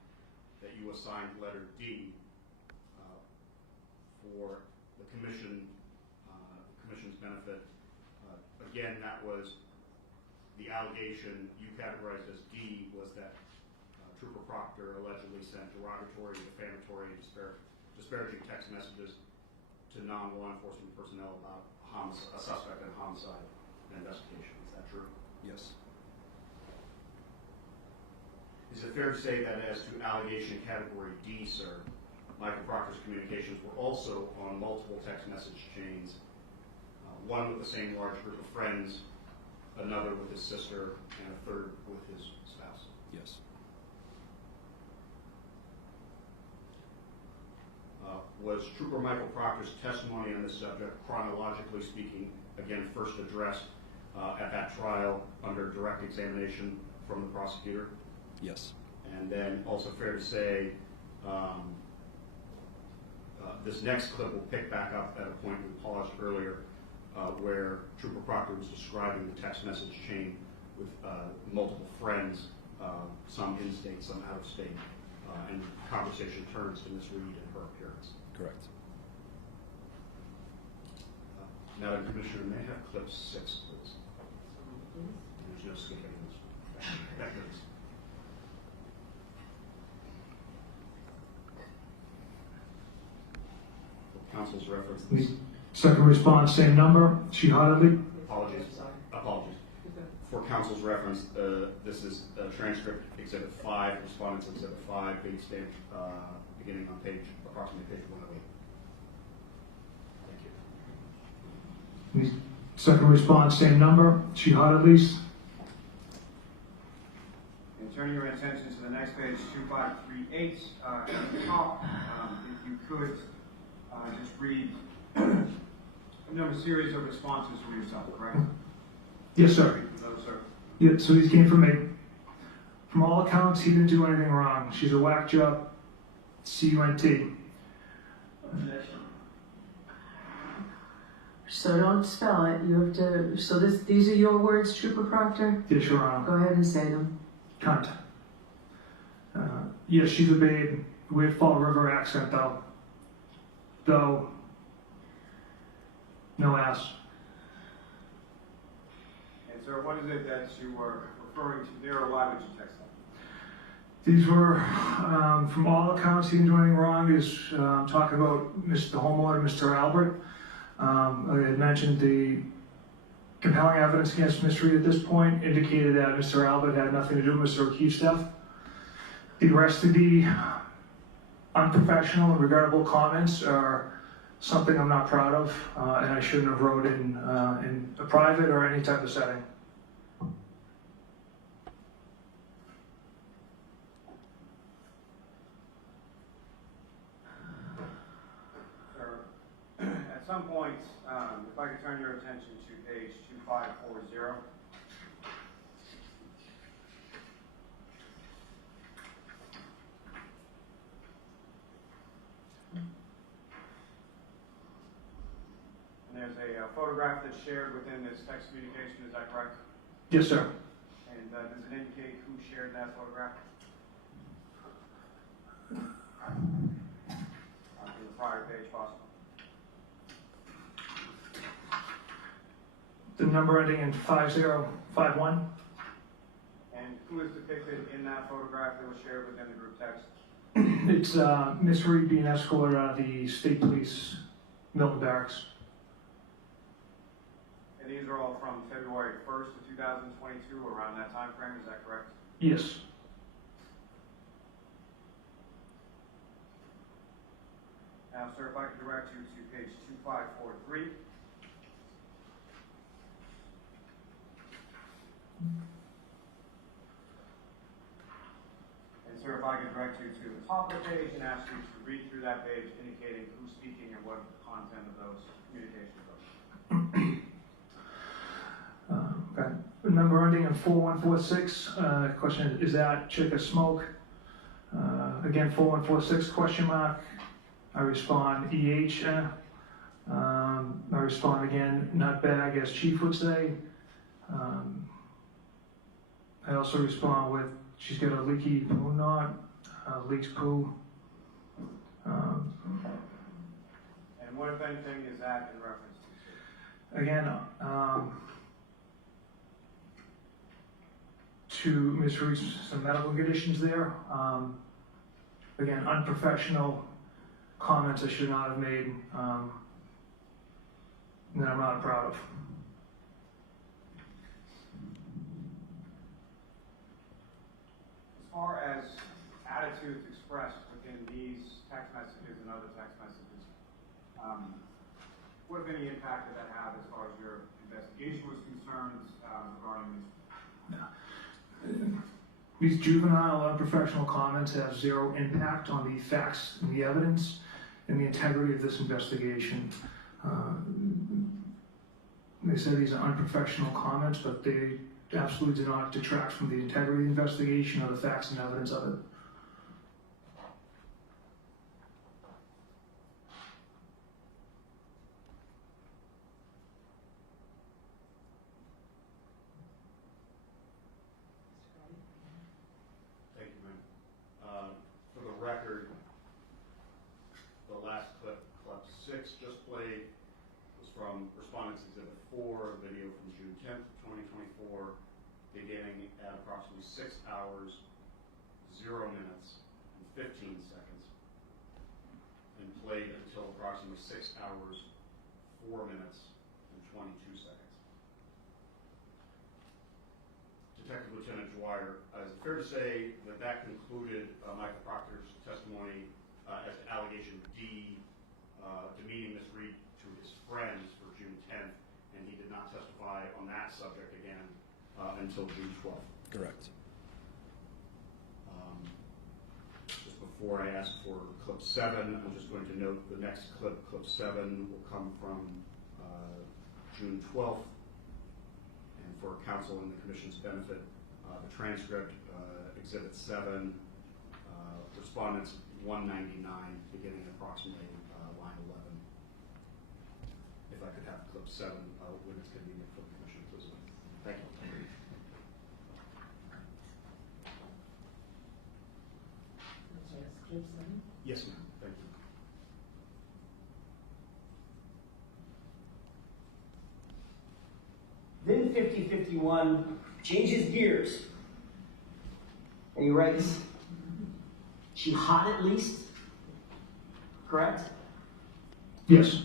that you assigned letter D for the commission's benefit. Again, that was the allegation you categorized as D, was that Trooper Proctor allegedly sent derogatory, defamatory, and disparaging text messages to non-law enforcement personnel about a suspect in a homicide investigation. Is that true? Yes. Is it fair to say that as to allegation category D, sir, Michael Proctor's communications were also on multiple text message chains, one with the same large group of friends, another with his sister, and a third with his spouse? Yes. Was Trooper Michael Proctor's testimony on this subject, chronologically speaking, again first addressed at that trial under direct examination from the prosecutor? Yes. And then also fair to say this next clip will pick back up at a point we paused earlier where Trooper Proctor was describing the text message chain with multiple friends, some in-state, some out-of-state, and conversation turns to Ms. Reed and her appearance. Correct. Madam Commissioner, may I have clip 6, please? There's no skipping this. That goes. Counsel's reference. Second response, same number. She Hartley. Apologies. For counsel's reference, this is transcript exhibit 5, respondents exhibit 5, being stamped beginning on approximately page 108. Thank you. Second response, same number. She Hartley. And turn your attention to the next page, 2538. At the top, if you could just read a series of responses from yourself, correct? Yes, sir. No, sir. Yeah, so these came from me. From all accounts, he didn't do anything wrong. She's a whack job. C-U-N-T. Objection. So don't spell it, you have to, so these are your words, Trooper Proctor? Yes, Your Honor. Go ahead and say them. Cunt. Yes, she's a babe. Weird Fall River accent, though. Though, no ass. And sir, what is it that you were referring to there, or why would you text them? These were, from all accounts, he didn't do anything wrong. Is talking about the homeowner, Mr. Albert. I had mentioned the compelling evidence against Ms. Reed at this point indicated that Mr. Albert had nothing to do with Mr. O'Keefe's death. The rest of the unprofessional and regrettable comments are something I'm not proud of, and I shouldn't have wrote in a private or any type of setting. Sir, at some point, if I could turn your attention to page 2540. And there's a photograph that's shared within this text communication, is that correct? Yes, sir. And does it indicate who shared that photograph? From the prior page, possible. The number ending in 5051. And who is depicted in that photograph that was shared within the group text? It's Miss Reed being escorted out of the state police Milton Barracks. And these are all from February 1st of 2022, around that time frame, is that correct? Yes. Now, sir, if I could direct you to page 2543. And sir, if I could direct you to the top of the page and ask you to read through that page indicating who's speaking and what the content of those communications are. Okay. Number ending in 4146, question, is that chick a smoke? Again, 4146, question mark. I respond EH. I respond again, not bag, as chief would say. I also respond with, she's got a leaky poo knot, leaks poo. And what, if anything, is that in reference to? Again, to Ms. Reed's some medical conditions there. Again, unprofessional comments I should not have made, that I'm not proud of. As far as attitudes expressed within these text messages and other text messages, what, if any, impact did that have as far as your investigation was concerned regarding these? These juvenile, unprofessional comments have zero impact on the facts and the evidence and the integrity of this investigation. They say these are unprofessional comments, but they absolutely do not detract from the integrity of the investigation or the facts and evidence of it. Thank you, ma'am. For the record, the last clip 6, just played, was from Respondents Exhibit 4, a video from June 10th, 2024, beginning at approximately 6 hours, 0 minutes, and 15 seconds, and played until approximately 6 hours, 4 minutes, and 22 seconds. Detective Lieutenant Dwyer, is it fair to say that that concluded Michael Proctor's testimony as to allegation D, demeaning Ms. Reed to his friends for June 10th, and he did not testify on that subject again until June 12th? Correct. Just before I ask for clip 7, I'm just going to note the next clip 7, will come from June 12th. And for counsel and the commission's benefit, the transcript, Exhibit 7, Respondents 199, beginning approximately line 11. If I could have clip 7 when it's convenient for the commission, please. Thank you. Yes, ma'am. Thank you. Then 5051 changes gears. And he writes, she hot at least, correct? Yes.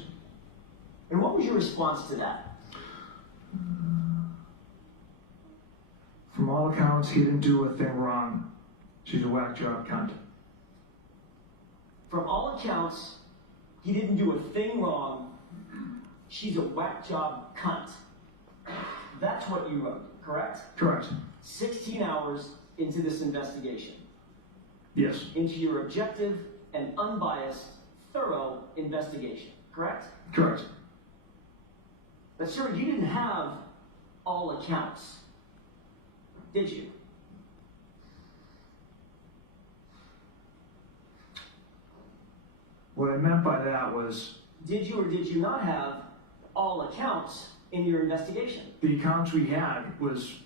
And what was your response to that? From all accounts, he didn't do a thing wrong. She's a whack job cunt. From all accounts, he didn't do a thing wrong. She's a whack job cunt. That's what you wrote, correct? Correct. 16 hours into this investigation. Yes. Into your objective and unbiased, thorough investigation, correct? Correct. But sir, you didn't have all accounts, did you? What I meant by that was... Did you or did you not have all accounts in your investigation? The accounts we had was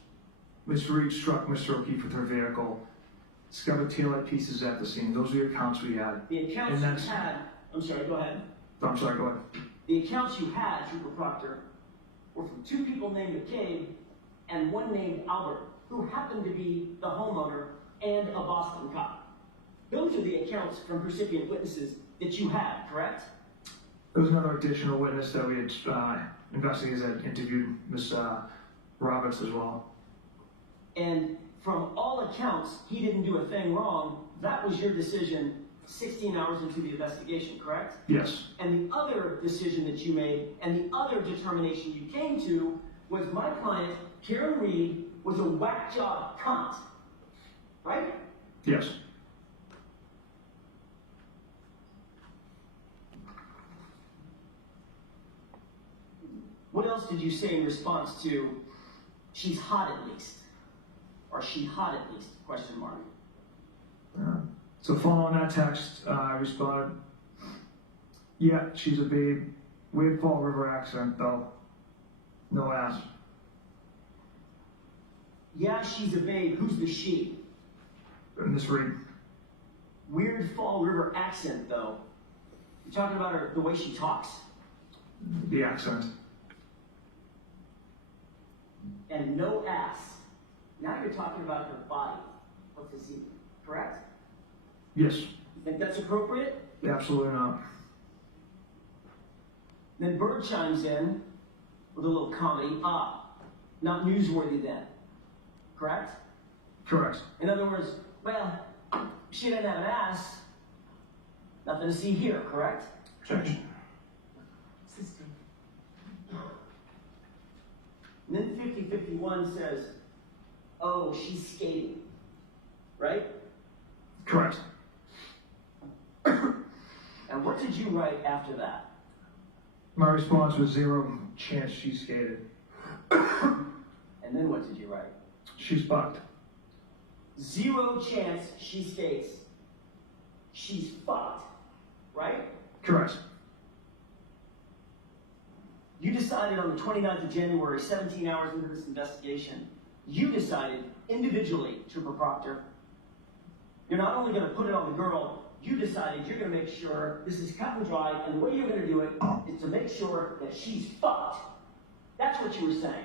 Ms. Reed struck Mr. O'Keefe with her vehicle, discovered taillight pieces at the scene. Those are the accounts we had. The accounts you had... I'm sorry, go ahead. I'm sorry, go ahead. The accounts you had, Trooper Proctor, were from 2 people named McCabe and 1 named Albert, who happened to be the homeowner and a Boston cop. Those are the accounts from recipient witnesses that you had, correct? There was another additional witness that we had investigators that interviewed Ms. Roberts as well. And from all accounts, he didn't do a thing wrong. That was your decision 16 hours into the investigation, correct? Yes. And the other decision that you made and the other determination you came to was my client, Karen Reed, was a whack job cunt, right? Yes. else did you say in response to, she's hot at least? Or she hot at least, question mark? So following that text, I responded, yeah, she's a babe. Weird Fall River accent, though. No ass. Yeah, she's a babe. Who's the she? Miss Reed. Weird Fall River accent, though. You talking about her, the way she talks? The accent. And no ass. Now you're talking about her body, or physique, correct? Yes. You think that's appropriate? Absolutely not. Then Bird chimes in with a little comedy. Not newsworthy then, correct? Correct. In other words, well, she didn't have an ass. Nothing to see here, correct? Objection. Sustained. And then 5051 says, oh, she's skating, right? Correct. And what did you write after that? My response was zero chance she skated. And then what did you write? She's fucked. Zero chance she skates. She's fucked, right? Correct. You decided on the 29th of January, 17 hours into this investigation, you decided individually, Trooper Proctor, you're not only going to put it on the girl, you decided you're going to make sure this is cut and dry, and the way you're going to do it is to make sure that she's fucked. That's what you were saying.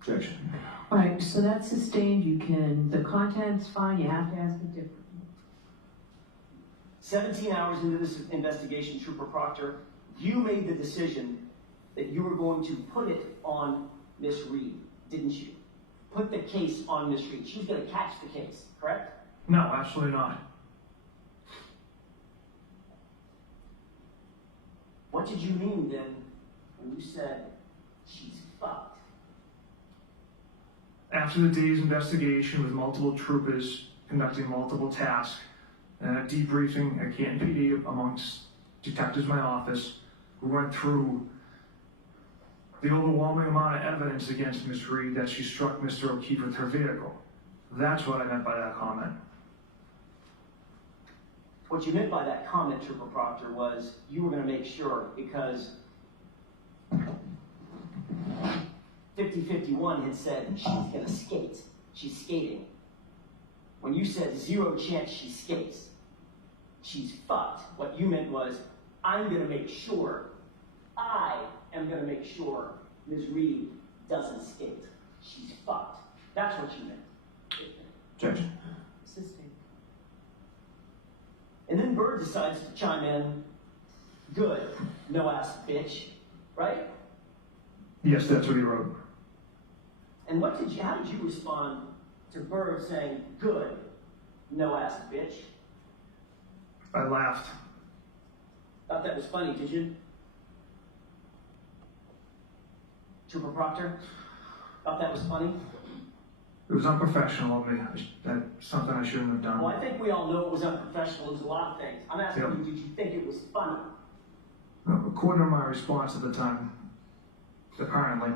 Objection. All right, so that's sustained. You can, the content's fine. You have to ask it differently. 17 hours into this investigation, Trooper Proctor, you made the decision that you were going to put it on Miss Reed, didn't you? Put the case on Miss Reed. She was going to catch the case, correct? No, absolutely not. What did you mean then when you said she's fucked? After the day's investigation with multiple troopers conducting multiple tasks and a debriefing at Canton PD amongst detectives in my office, we went through the overwhelming amount of evidence against Miss Reed that she struck Mr. O'Keefe with her vehicle. That's what I meant by that comment. What you meant by that comment, Trooper Proctor, was you were going to make sure, because 5051 had said she's going to skate. She's skating. When you said zero chance she skates, she's fucked. What you meant was, I'm going to make sure, I am going to make sure Ms. Reed doesn't skate. She's fucked. That's what you meant. Objection. Sustained. And then Bird decides to chime in, good, no ass bitch, right? Yes, that's what he wrote. And how did you respond to Bird saying, good, no ass bitch? I laughed. Thought that was funny, did you? Trooper Proctor? Thought that was funny? It was unprofessional of me. That's something I shouldn't have done. Well, I think we all know it was unprofessional. It was a lot of things. I'm asking Yep. you, did you think it was funny? According to my response at the time, apparently.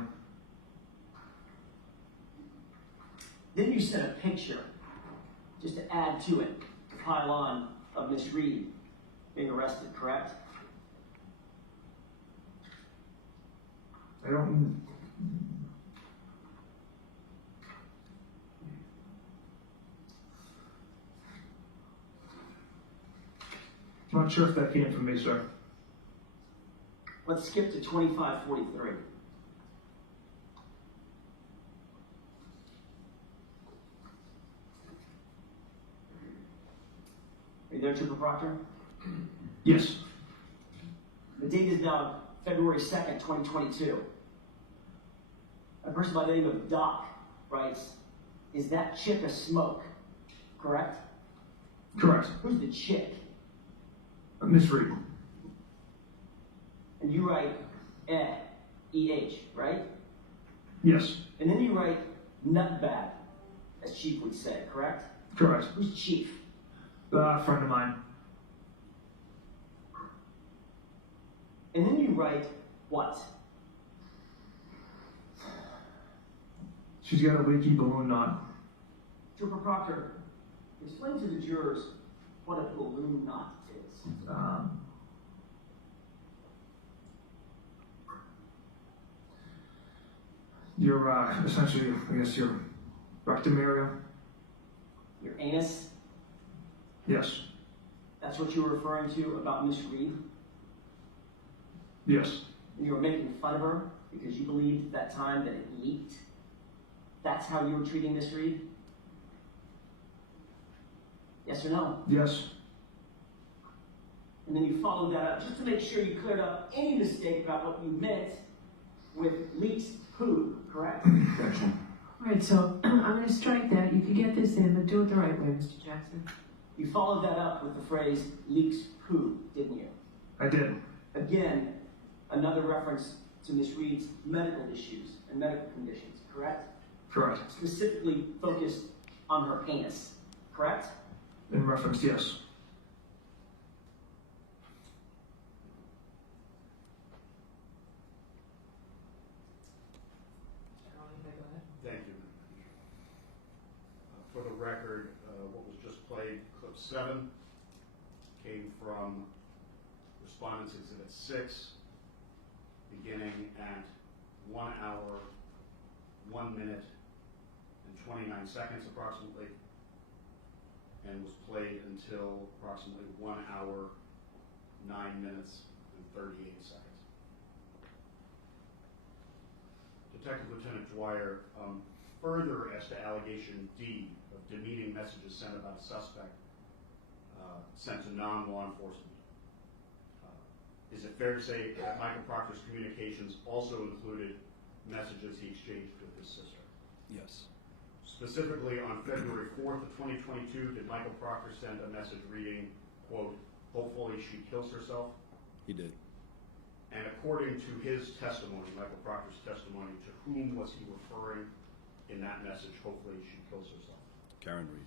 Then you sent a picture, just to add to it, to pile on, of Miss Reed being arrested, correct? I don't. I'm not sure if that came from me, sir. Let's skip to 2543. Are you there, Trooper Proctor? Yes. The date is now February 2nd, 2022. A person by the name of Doc writes, is that chick a smoke? Correct? Correct. Who's the chick? Miss Reed. And you write E-H, right? Yes. And then you write nutbag, as Chief would say, correct? Correct. Who's Chief? A friend of mine. And then you write what? She's got a leaky balloon knot. Trooper Proctor, explain to the jurors what a balloon knot is. Your, essentially, I guess your rectum area. Your anus? Yes. That's what you were referring to about Miss Reed? Yes. And you were making fun of her because you believed at that time that it leaked? That's how you were treating Miss Reed? Yes or no? Yes. And then you followed that up just to make sure you cleared up any mistake about what you meant with leaks poo, correct? Objection. All right, so I'm going to strike that. You can get this in, but do it the right way, Mr. Jackson. You followed that up with the phrase leaks poo, didn't you? I did. Again, another reference to Miss Reed's medical issues and medical conditions, correct? Correct. Specifically focused on her anus, correct? In reference, yes. Thank you. For the record, what was just played, clip 7, came from Respondents Exhibit 6, beginning at 1 hour, 1 minute, and 29 seconds approximately, and was played until approximately 1 hour, 9 minutes, and 38 seconds. Detective Lieutenant Dwyer, further as to allegation D of demeaning messages sent about a suspect sent to non-law enforcement, is it fair to say that Michael Proctor's communications also included messages he exchanged with his sister? Yes. Specifically, on February 4th of 2022, did Michael Proctor send a message reading, quote, hopefully she kills herself? He did. And according to his testimony, Michael Proctor's testimony, to whom was he referring in that message, hopefully she kills herself? Karen Reed.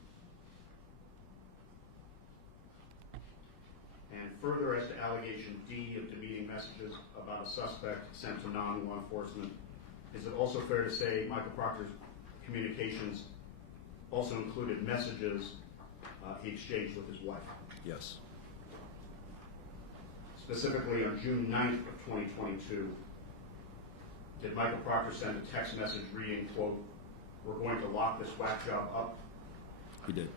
And further as to allegation D of demeaning messages about a suspect sent to non-law enforcement, is it also fair to say Michael Proctor's communications also included messages he exchanged with his wife? Yes. Specifically on June 9th of 2022, did Michael Proctor send a text message reading, quote, we're going to lock this whack job up? He did.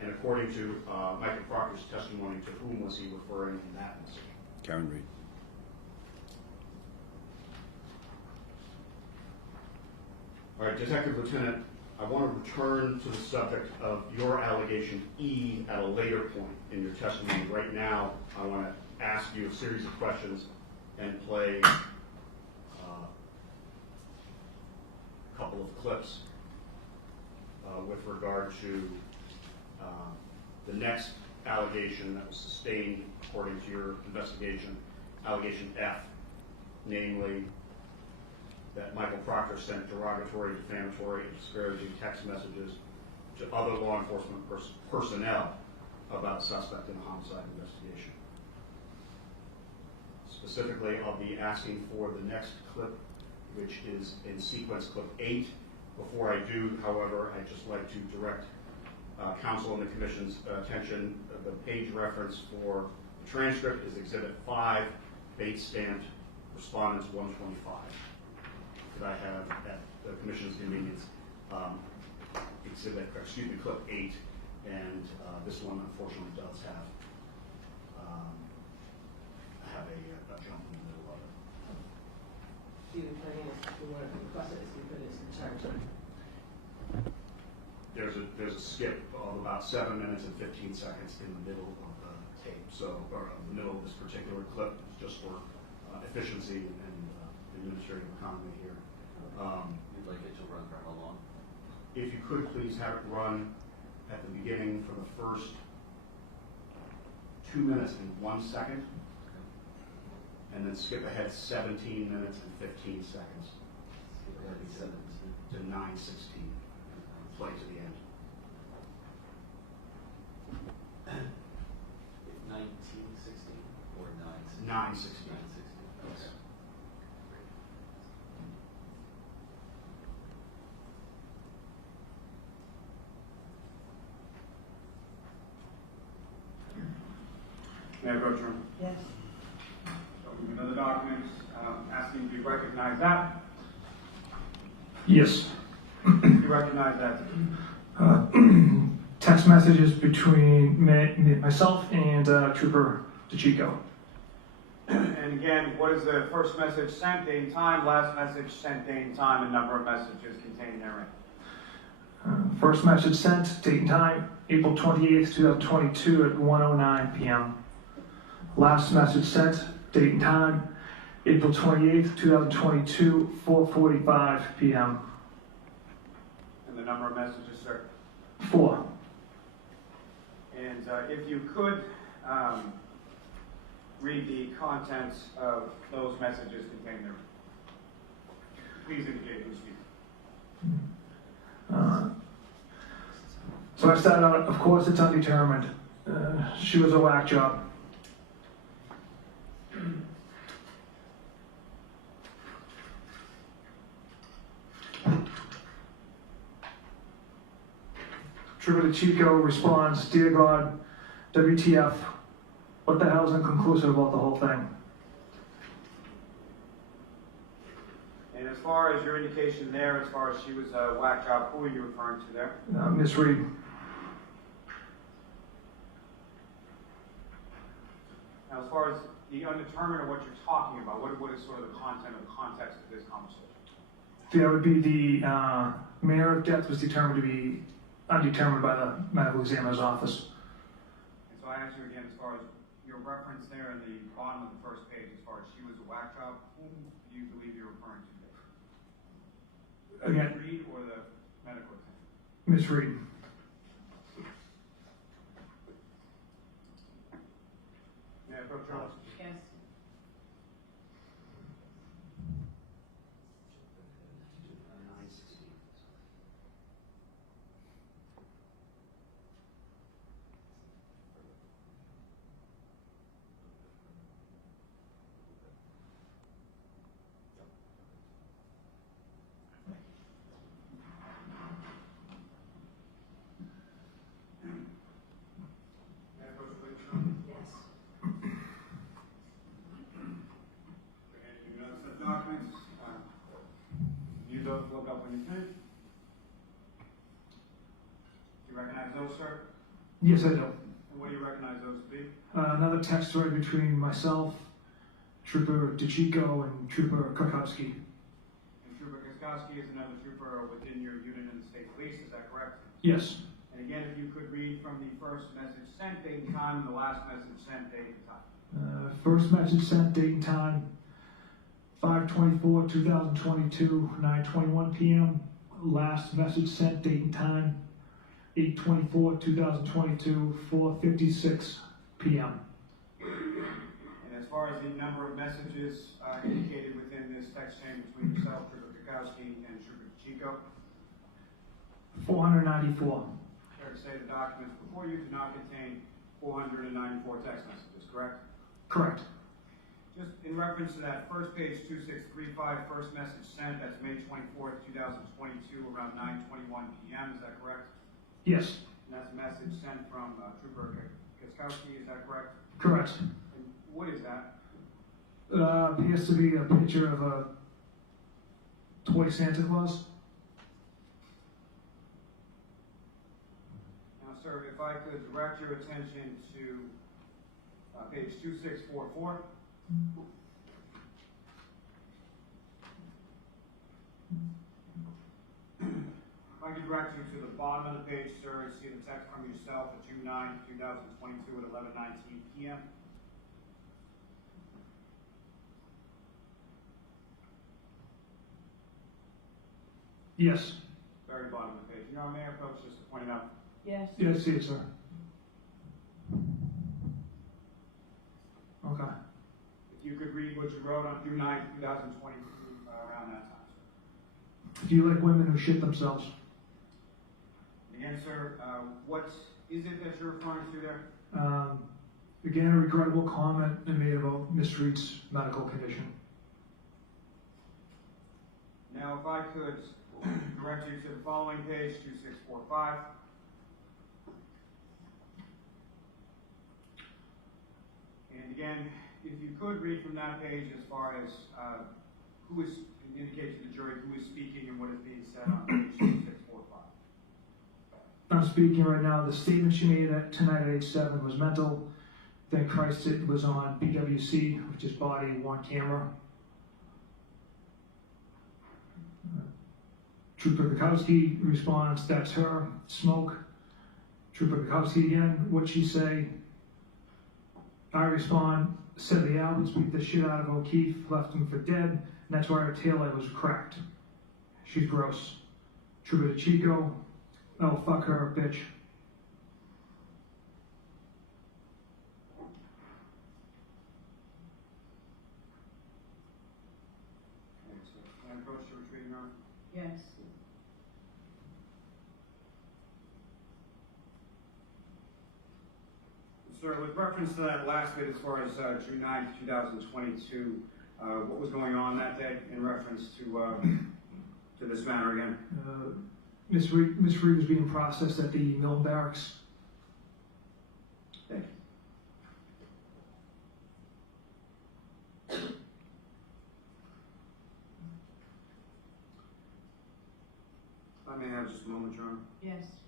And according to Michael Proctor's testimony, to whom was he referring in that message? Karen Reed. All right, Detective Lieutenant, I want to return to the subject of your allegation E at a later point in your testimony. Right now, I want to ask you a series of questions and play a couple of clips with regard to the next allegation that was sustained according to your investigation, allegation F, namely that Michael Proctor sent derogatory, defamatory, and disparaging text messages to other law enforcement personnel about a suspect in a homicide investigation. Specifically, I'll be asking for the next clip, which is in sequence clip 8. Before I do, however, I'd just like to direct counsel and the commission's attention. The page reference for the transcript is Exhibit 5, bait stamped, Respondents 125. That I have at the commission's convenience, clip 8, and this one unfortunately does have a jump in the middle of it. Do you plan to want to request it as you put it in charge? There's a skip of about 7 minutes and 15 seconds in the middle of the tape, so, or the middle of this particular clip, just for efficiency and administrative economy here. You'd like it to run for how long? If you could please have it run at the beginning for the first 2 minutes and 1 second, and then skip ahead 17 minutes and 15 seconds to 9:16. Play to the end. 1916 or 916? 9:16. 916. Okay. Bertram. Yes. Another document asking if you recognize that. Yes. You recognize that. Text messages between myself and Trooper DeChico. And again, what is the first message sent, date and time, last message sent, date and time, and number of messages contained therein? First message sent, date and time, April 28th, 2022 at 1:09 p.m. Last message sent, date and time, April 28th, 2022, 4:45 p.m. And the number of messages, sir? 4. And if you could read the contents of those messages contained therein. Please indicate who's speaking. So I started out, of course it's undetermined. She was a whack job. Trooper DeChico responds, "Dear God, WTF, what the hell's inconclusive about the whole thing?" And as far as your indication there, as far as she was a whack job, who are you referring to there? Miss Reed. Now, as far as the undetermined or what you're talking about, what is sort of the content or the context of this conversation? That would be the manner of death was determined to be undetermined by the medical examiner's office. And so I ask you again, as far as your reference there in the bottom of the first page, as far as she was a whack job, whom do you believe you're referring to there? Again, Reed or the medical attendant? Miss Reed. May I approach Charles? Yes. May I approach please, Charles? Yes. And you notice the documents. You don't look up when you finish. Do you recognize those, sir? Yes, I do. And what do you recognize those to be? Another text thread between myself, Trooper DeChico, and Trooper Krakowski. And Trooper Kaskowski is another trooper within your unit in the state police, is that correct? Yes. And again, if you could read from the first message sent, date and time, and the last message sent, date and time. First message sent, date and time, 5/24/2022, 9:21 p.m. Last message sent, date and time, 8/24/2022, 4:56 p.m. And as far as the number of messages indicated within this text chain between yourself, Trooper Kaskowski, and Trooper Chico, 494. fair to say the documents before you do not contain 494 text messages, correct? Correct. Just in reference to that first page, 2635, first message sent, that's May 24th, 2022, around 9:21 p.m., is that correct? Yes. And that's a message sent from Trooper Kaskowski, is that correct? Correct. And what is that? Appears to be a picture of a toy Santa Claus. Now, sir, if I could direct your attention to page 2644. If I could direct you to the bottom of the page, sir, and see the text from yourself at June 9, 2022 at 11:19 p.m. Yes. Very bottom of the page. You know, may I approach just to point it out? Yes. Yes, yes, sir. Okay. If you could read what you wrote on June 9, 2022, around that time, sir. Do you like women who shit themselves? Again, sir, what is it that you're referring to there? Again, a regrettable comment I made about Miss Reed's medical condition. Now, if I could direct you to the following page, 2645. And again, if you could read from that page as far as who is, indicate to the jury who is speaking and what is being said on page 2645. I'm speaking right now. The statement she made tonight at age 7 was mental. Then Christ it was on BWC, which is body worn camera. Trooper Bukowski responds, "That's her." Smoke. Trooper Bukowski again, "What'd she say?" I respond, "Said the Alberts beat the shit out of O'Keefe, left him for dead, and that's why her taillight was cracked. She's gross." Trooper DeChico, "Oh, fuck her, bitch." Okay, so can I approach your retreating arm? Yes. Sir, with reference to that last bit as far as June 9th, 2022, what was going on that day in reference to this matter again? Miss Reed was being processed at the Milton Barracks. Thank you. If I may have just a moment, Your Honor. Yes.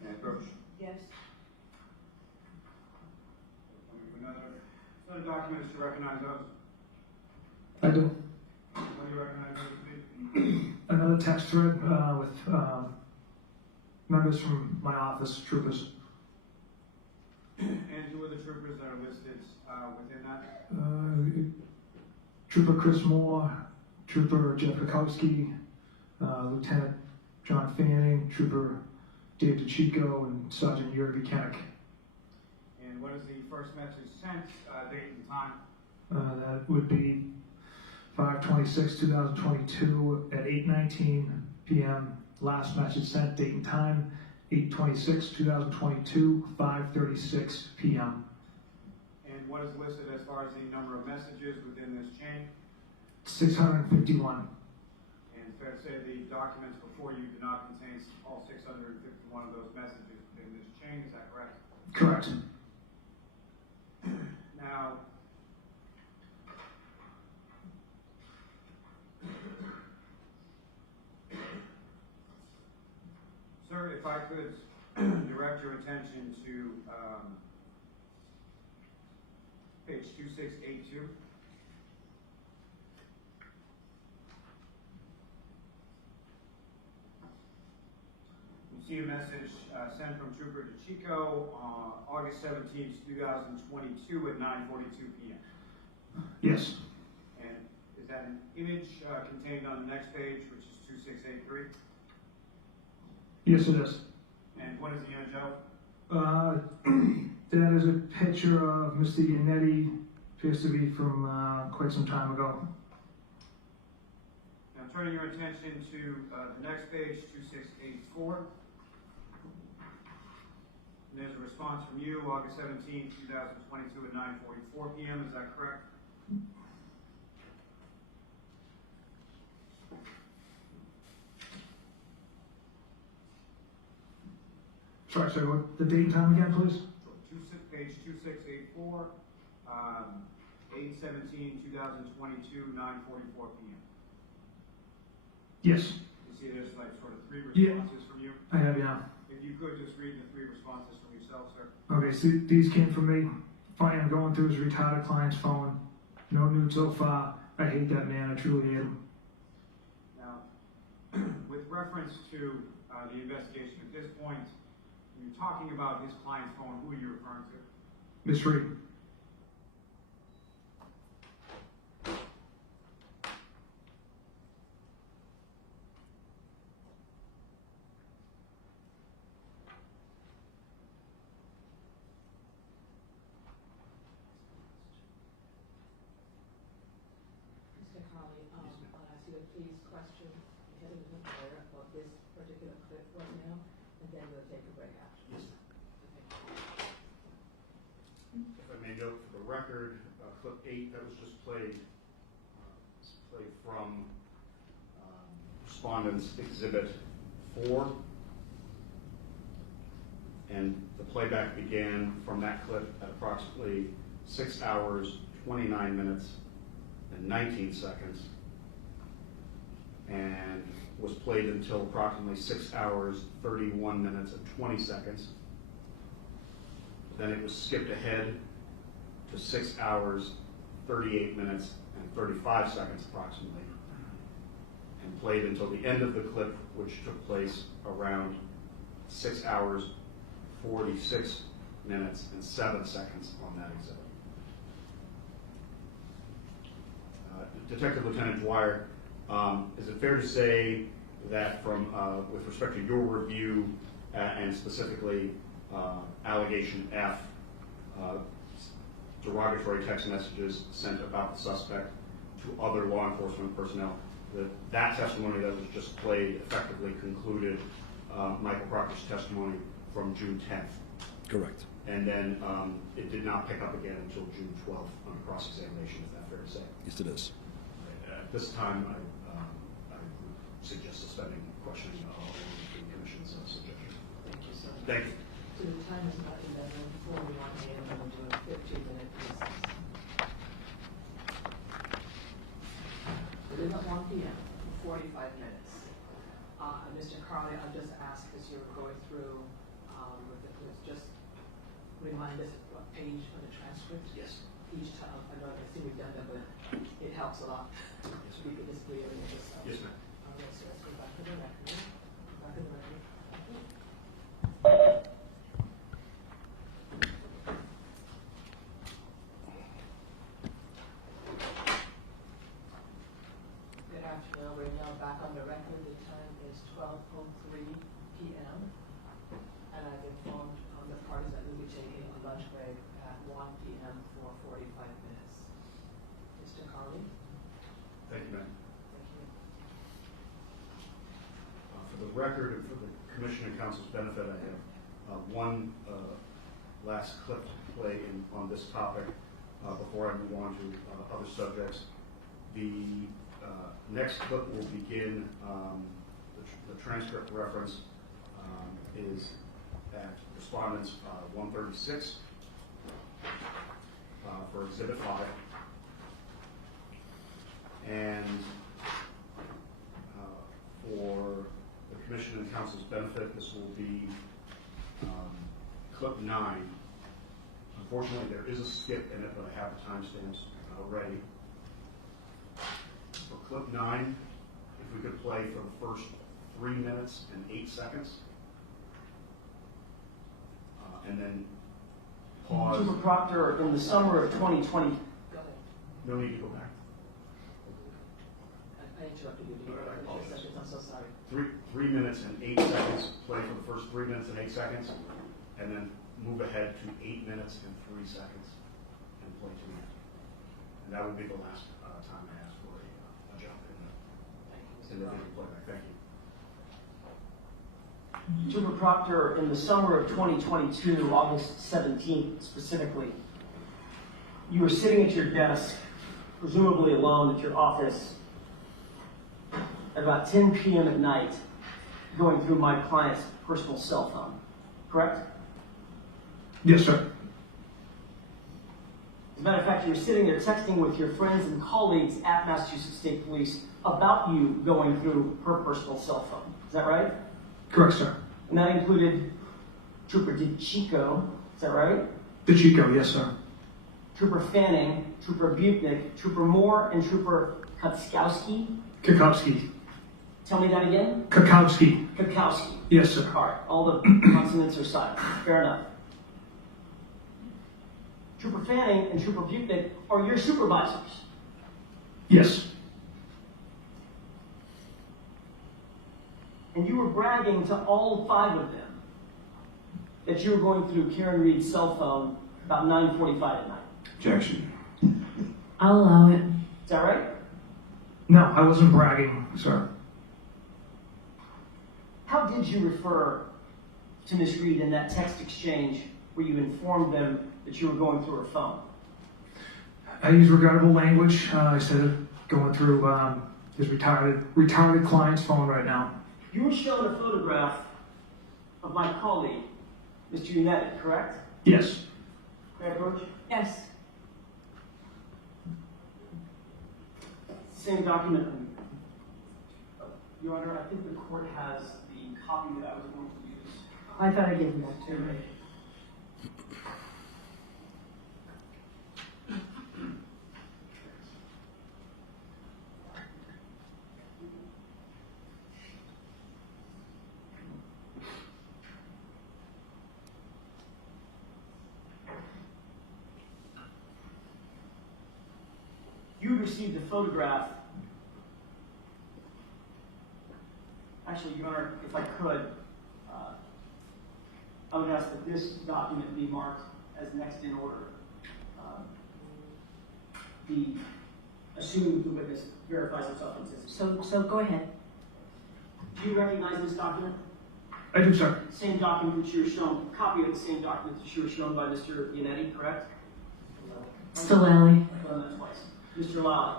May I approach? Yes. Another documents to recognize those. I do. What do you recognize those to be? Another text thread with members from my office, troopers. And who are the troopers that are listed within that? Trooper Chris Moore, Trooper Jeff Bukowski, Lieutenant John Fanning, Trooper Dave DeChico, and Sergeant Yuri Buchanan. And what is the first message sent, date and time? That would be 5/26/2022 at 8:19 p.m. Last message sent, date and time, 8/26/2022, 5:36 p.m. And what is listed as far as the number of messages within this chain? 651. And fair to say the documents before you do not contain all 651 of those messages within this chain, is that correct? Correct. Now, sir, if I could direct your attention to page 2682. You see a message sent from Trooper DeChico on August 17, 2022 at 9:42 p.m. Yes. And is that an image contained on the next page, which is 2683? Yes, it is. And what is the image of? That is a picture of Mr. Yannetti, appears to be from quite some time ago. Now turning your attention to the next page, 2684. And there's a response from you, August 17, 2022 at 9:44 p.m. Is that correct? Sorry, what the date and time again, please? Page 2684, 8/17/2022, 9:44 p.m. Yes. You see there's like sort of three Yeah. responses from you? I have, yeah. If you could just read the three responses from yourself, sir. Okay, so these came from me. Fine, I'm going through his retarded client's phone. No nude so far. I hate that man. I truly hate him. Now, with reference to the investigation at this point, when you're talking about his client's phone, who are you referring to? Miss Reed. Carly, I'll ask you to please question the head of the employer about this particular clip right now, and then we'll take a break after. Yes. If I may note for the record, clip 8 that was just played, from Respondent's Exhibit 4, and the playback began from that clip at approximately 6 hours, 29 minutes, and 19 seconds, and was played until approximately 6 hours, 31 minutes, and 20 seconds. Then it was skipped ahead to 6 hours, 38 minutes, and 35 seconds approximately, and played until the end of the clip, which took place around 6 hours, 46 minutes, and 7 seconds on that exhibit. Detective Lieutenant Dwyer, is it fair to say that from, with respect to your review and specifically allegation F, derogatory text messages sent about the suspect to other law enforcement personnel, that testimony that was just played effectively concluded Michael Proctor's testimony from June 10th? Correct. And then it did not pick up again until June 12th on cross-examination. Is that fair to say? Yes, it is. At this time, I would suggest suspending questioning of the Commission's suggestion. Thank you so much. Thank you. So the time is about 11:41 a.m. and we'll do a 15-minute recess. It is at 1 p.m. for 45 minutes. Mr. Carly, I'll just ask as you're going through with the clips, just remind us what page on the transcript. Yes. Each time, I know I can see we've done that, but it helps a lot. Yes, We can just clear it yourself. Yes, ma'am. All right, so let's go back to the record. Back to the record. Good afternoon. We're now back on the record. The time is 12:03 p.m. And I've informed the parties that we'll be taking a lunch break at 1 p.m. for 45 minutes. Mr. Carly? Thank you, ma'am. Thank you. For the record and for the Commission and Council's benefit, I have one last clip to play on this topic before I move on to other subjects. The next clip will begin, the transcript reference is at Respondents 136 for Exhibit 5. And for the Commission and Council's benefit, this will be clip 9. Unfortunately, there is a skip in it, but I have the timestamps ready. For clip 9, if we could play for the first 3 minutes and 8 seconds. And then pause. Trooper Proctor, in the summer of 2020. Go ahead. No need to go back. I interrupted you. I apologize. I'm so sorry. 3 minutes and 8 seconds. Play for the first 3 minutes and 8 seconds, and then move ahead to 8 minutes and 3 seconds, and play to the end. And that will be the last time I ask for a jump in the video playback. Thank you. Trooper Proctor, in the summer of 2022, August 17th specifically, you were sitting at your desk, presumably alone at your office, at about 10 p.m. at night, going through my client's personal cell phone, correct? Yes, sir. As a matter of fact, you were sitting there texting with your friends and colleagues at Massachusetts State Police about you going through her personal cell phone. Is that right? Correct, sir. And that included Trooper DeChico, is that right? DeChico, yes, sir. Trooper Fanning, Trooper Butnick, Trooper Moore, and Trooper Kutzkowski. Kakowski. Tell me that again? Kakowski. Kutkowski. Yes, sir. All right, all the consonants are silent. Fair enough. Trooper Fanning and Trooper Butnick are your supervisors. Yes. And you were bragging to all 5 of them that you were going through Karen Reed's cell phone about 9:45 at night. Objection. I'll allow it. Is that right? No, I wasn't bragging, sir. How did you refer to Ms. Reed in that text exchange where you informed them that you were going through her phone? I used regrettable language. I said going through his retarded client's phone right now. You were shown a photograph of my colleague, Mr. Unetti, correct? Yes. May I approach? Yes. Same document. Your Honor, I think the court has the copy that I was going to use. I thought I gave him that too. You received a photograph. Actually, Your Honor, if I could, I would ask that this document be marked as next in order. Assume the witness verifies himself innocent. So go ahead. Do you recognize this document? I do, sir. Same document that you were shown, copy of the same document that you were shown by Mr. Unetti, correct? Stilali. I've done that twice. Mr. Lally.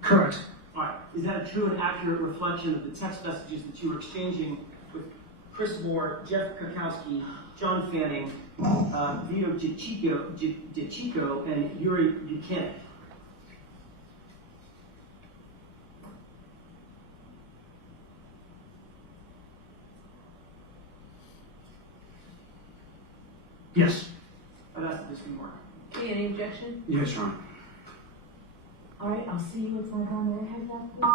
Correct. All right. Is that a true and accurate reflection of the text messages that you were exchanging with Chris Moore, Jeff Krakowski, John Fanning, Vito DiCicco, and Yuri Buchanan? Yes. I'd ask that this be marked. Any objection? Yes, Your Honor. All right, I'll see you with my gun. May I have that, please?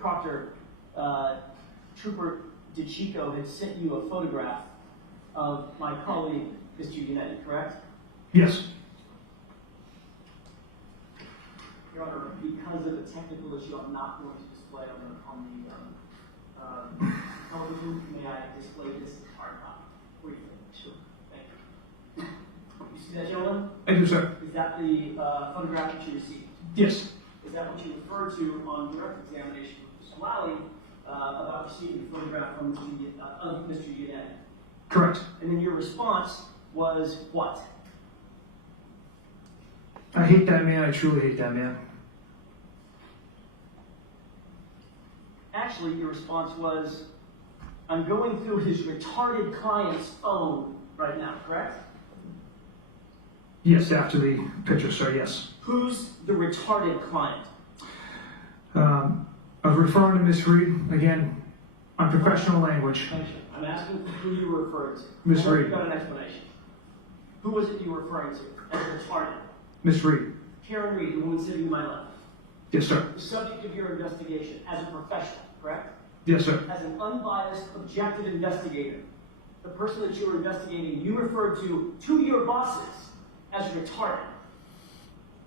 Proctor, Trooper DiCicco had sent you a photograph of my colleague, Mr. Unetti, correct? Yes. Your Honor, because of a technical issue, I'm not going to display on the television. May I display this hard copy? Briefly. Sure. Thank you. You see that, gentlemen? I do, sir. Is that the photograph that you received? Yes. Is that what you referred to on direct examination with Mr. Lally about receiving a photograph from of Mr. Unetti? Correct. And then your response was what? I hate that man. I truly hate that man. Actually, your response was, I'm going through his retarded client's phone right now, correct? Yes, after the picture, sir, yes. Who's the retarded client? I was referring to Miss Reed, again, unprofessional language. Thank you. I'm asking who you were referring to. Miss Reed. You've got an explanation. Who was it you were referring to as retarded? Miss Reed. Karen Reed, the woman sitting to my left. Yes, sir. The subject of your investigation as a professional, correct? Yes, sir. As an unbiased, objective investigator. The person that you were investigating, you referred to your bosses as retarded.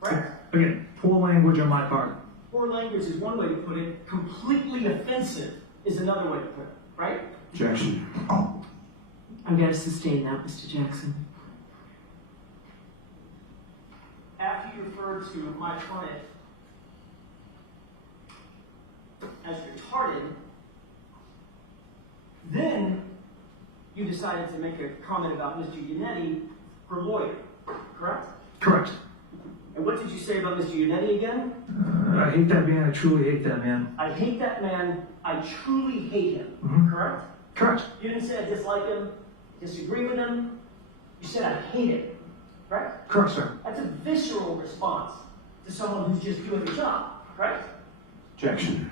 Correct? Again, poor language on my part. Poor language is one way to put it. Completely offensive is another way to put it. Right? Objection. I'm going to sustain that, Mr. Jackson. After you referred to my client as retarded, then you decided to make a comment about Mr. Unetti, her lawyer, correct? Correct. And what did you say about Mr. Unetti again? I hate that man. I truly hate that man. I hate that man. I truly hate him. Mhm. Correct? Correct. You didn't say I dislike him, disagree with him. You said I hate him. Correct? Correct, sir. That's a visceral response to someone who's just doing the job. Correct? Objection.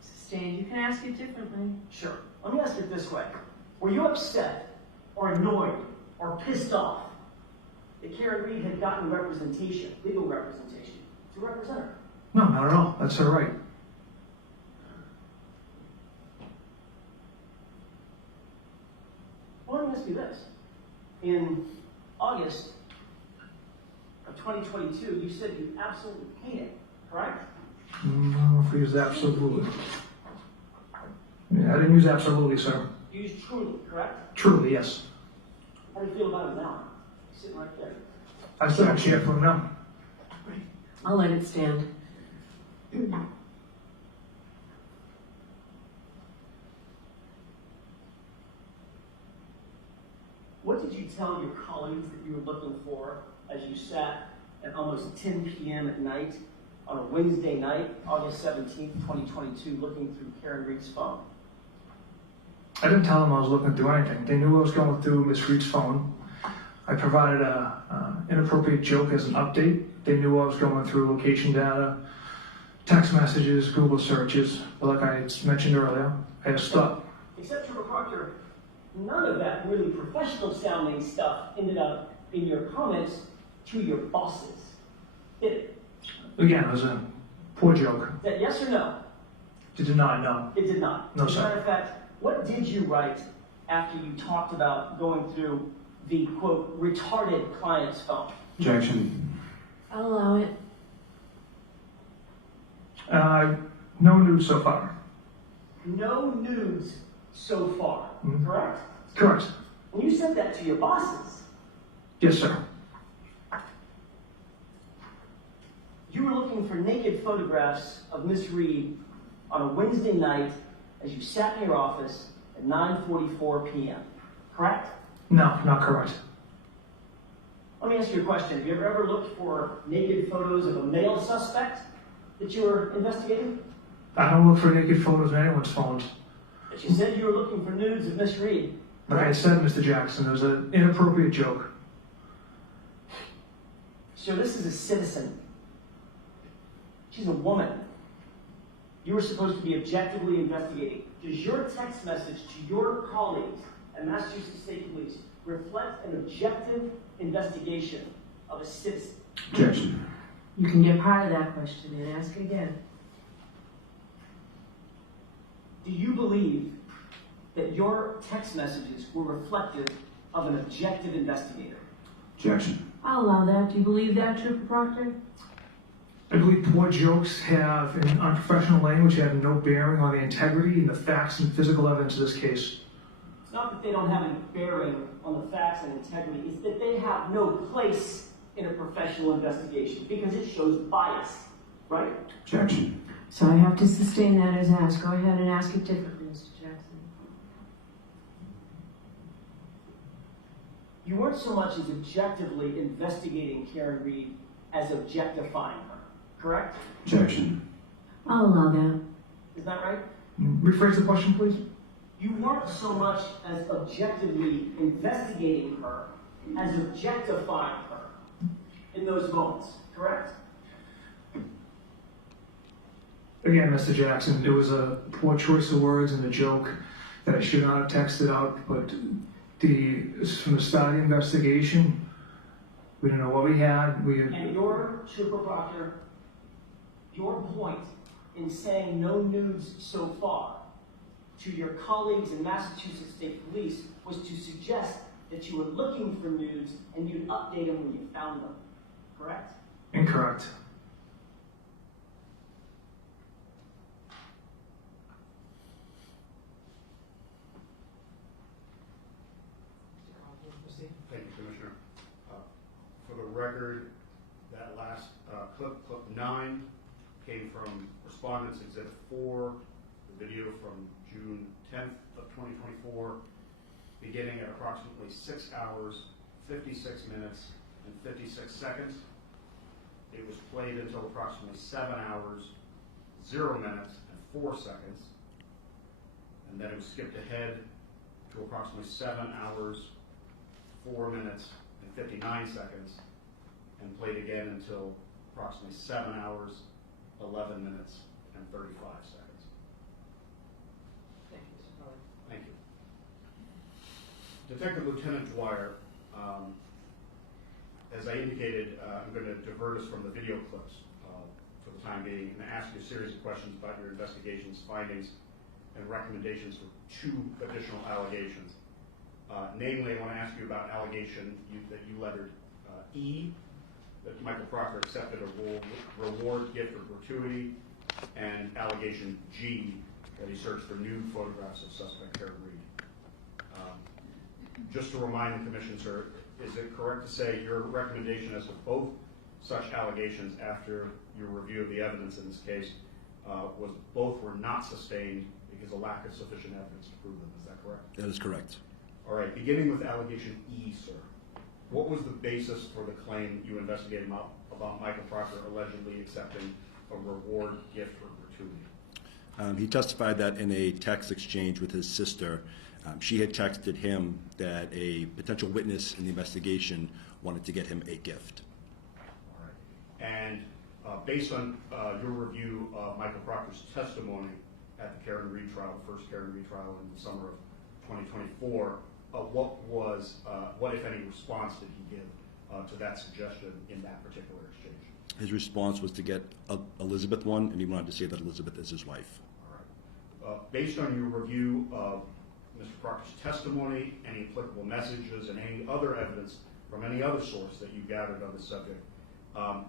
Sustained. You can ask it differently. Sure. Let me ask it this way. Were you upset or annoyed or pissed off that Karen Reed had gotten representation, legal representation, to represent her? No, not at all. That's her right. Well, let me ask you this. In August of 2022, you said you absolutely hate it, correct? No, if we use absolutely. Yeah, I didn't use absolutely, sir. You used truly, correct? Truly, yes. How do you feel about it now? You're sitting right there. I still don't care for him now. I'll let it stand. What did you tell your colleagues that you were looking for as you sat at almost 10 p.m. at night on a Wednesday night, August 17th, 2022, looking through Karen Reed's phone? I didn't tell them I was looking through anything. They knew I was going through Miss Reed's phone. I provided a inappropriate joke as an update. They knew I was going through location data, text messages, Google searches. But like I mentioned earlier, I had to stop. Except for Proctor, none of that really professional sounding stuff ended up in your comments to your bosses, did it? Again, it was a poor joke. Is that yes or no? It did not, no. It did not. No, As a matter sir. of fact, what did you write after you talked about going through the, quote, retarded client's phone? Objection. I'll allow it. No news so far. No nudes so far, correct? Correct. When you sent that to your bosses, Yes, sir. you were looking for naked photographs of Miss Reed on a Wednesday night as you sat in your office at 9:44 p.m., correct? No, not correct. Let me ask you a question. Have you ever looked for naked photos of a male suspect that you were investigating? I don't look for naked photos on anyone's phones. But you said you were looking for nudes of Miss Reed. Like I said, Mr. Jackson, it was an inappropriate joke. So this is a citizen. She's a woman. You were supposed to be objectively investigating. Does your text message to your colleagues at Massachusetts State Police reflect an objective investigation of a citizen? Objection. You can get part of that question and ask it again. Do you believe that your text messages were reflective of an objective investigator? Objection. I'll allow that. Do you believe that, Trooper Proctor? I believe poor jokes have, in unprofessional language, have no bearing on the integrity and the facts and physical evidence of this case. It's not that they don't have any bearing on the facts and integrity, it's that they have no place in a professional investigation because it shows bias, right? Objection. So I have to sustain that as asked. Go ahead and ask it differently, Mr. Jackson. You weren't so much as objectively investigating Karen Reed as objectifying her, correct? Objection. I'll allow that. Is that right? Rephrase the question, please. You weren't so much as objectively investigating her as objectifying her in those moments, correct? Again, Mr. Jackson, it was a poor choice of words and a joke that I should not have texted out, but from the start of the investigation, we didn't know what we had. And your, Trooper Proctor, your point in saying no nudes so far to your colleagues in Massachusetts State Police was to suggest that you were looking for nudes and you'd update them when you found them, correct? Incorrect. Thank you, Commissioner. For the record, that last clip 9, came from Respondents Exhibit 4, the video from June 10th of 2024, beginning at approximately 6 hours, 56 minutes, and 56 seconds. It was played until approximately 7 hours, 0 minutes, and 4 seconds. And then it was skipped ahead to approximately 7 hours, 4 minutes, and 59 seconds, and played again until approximately 7 hours, 11 minutes, and 35 seconds. Thank you, Mr. Carly. Thank you. Detective Lieutenant Dwyer, as I indicated, I'm going to divert us from the video clips for the time being and ask you a series of questions about your investigation's findings and recommendations for 2 additional allegations. Namely, I want to ask you about allegation that you lettered E, that Michael Proctor accepted a reward, gift, or gratuity, and allegation G, that he searched for nude photographs of suspect Karen Reed. Just to remind the Commission, sir, is it correct to say your recommendation as to both such allegations after your review of the evidence in this case was both were not sustained because of lack of sufficient evidence to prove them? Is that correct? That is correct. All right, beginning with allegation E, sir. What was the basis for the claim you investigated about Michael Proctor allegedly accepting a reward, gift, or gratuity? He testified that in a text exchange with his sister, she had texted him that a potential witness in the investigation wanted to get him a gift. All right. And based on your review of Michael Proctor's testimony at the Karen Reed trial, the first Karen Reed trial in the summer of 2024, what, if any, response did he give to that suggestion in that particular exchange? His response was to get Elizabeth one, and he wanted to say that Elizabeth is his wife. All right. Based on your review of Mr. Proctor's testimony, any applicable messages, and any other evidence from any other source that you gathered on the subject,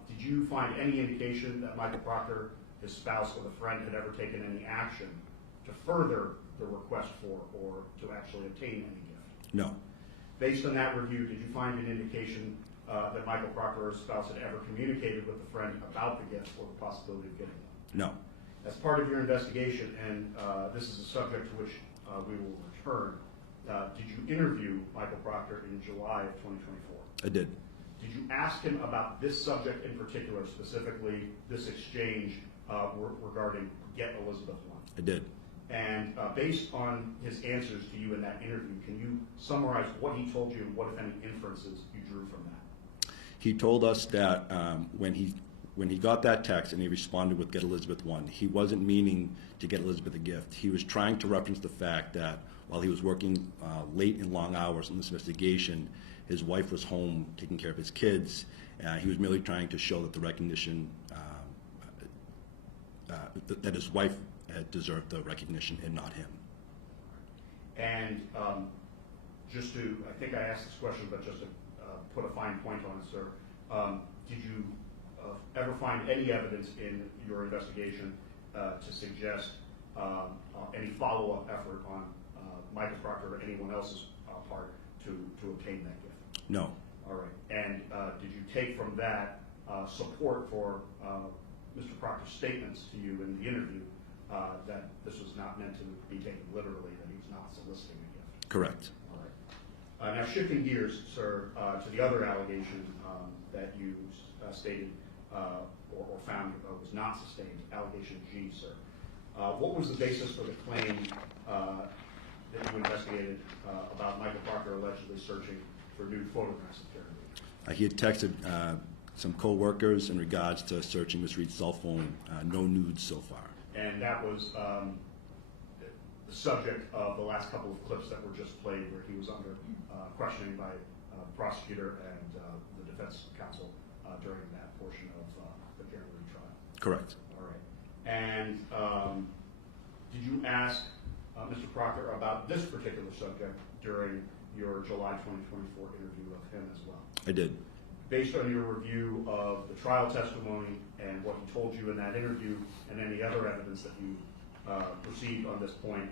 did you find any indication that Michael Proctor, his spouse, or the friend had ever taken any action to further the request for or to actually obtain any gift? No. Based on that review, did you find an indication that Michael Proctor or his spouse had ever communicated with the friend about the gift or the possibility of getting them? No. As part of your investigation, and this is a subject to which we will return, did you interview Michael Proctor in July of 2024? I did. Did you ask him about this subject in particular, specifically this exchange regarding Get Elizabeth One? I did. And based on his answers to you in that interview, can you summarize what he told you and what, if any, inferences you drew from that? He told us that when he got that text and he responded with Get Elizabeth One, he wasn't meaning to get Elizabeth a gift. He was trying to reference the fact that while he was working late and long hours in this investigation, his wife was home taking care of his kids. He was merely trying to show that the recognition, that his wife had deserved the recognition and not him. And just to, I think I asked this question, but just to put a fine point on it, sir, did you ever find any evidence in your investigation to suggest any follow-up effort on Michael Proctor or anyone else's part to obtain that gift? No. All right. And did you take from that support for Mr. Proctor's statements to you in the interview that this was not meant to be taken literally, that he was not soliciting a gift? Correct. All right. Now shifting gears, sir, to the other allegation that you stated or found was not sustained, allegation G, sir. What was the basis for the claim that you investigated about Michael Proctor allegedly searching for nude photographs of Karen Reed? He had texted some co-workers in regards to searching Ms. Reed's cell phone, no nudes so far. And that was the subject of the last couple of clips that were just played, where he was under questioning by the prosecutor and the defense counsel during that portion of the Karen Reed trial. Correct. All right. And did you ask Mr. Proctor about this particular subject during your July 2024 interview of him as well? I did. Based on your review of the trial testimony and what he told you in that interview and any other evidence that you received on this point,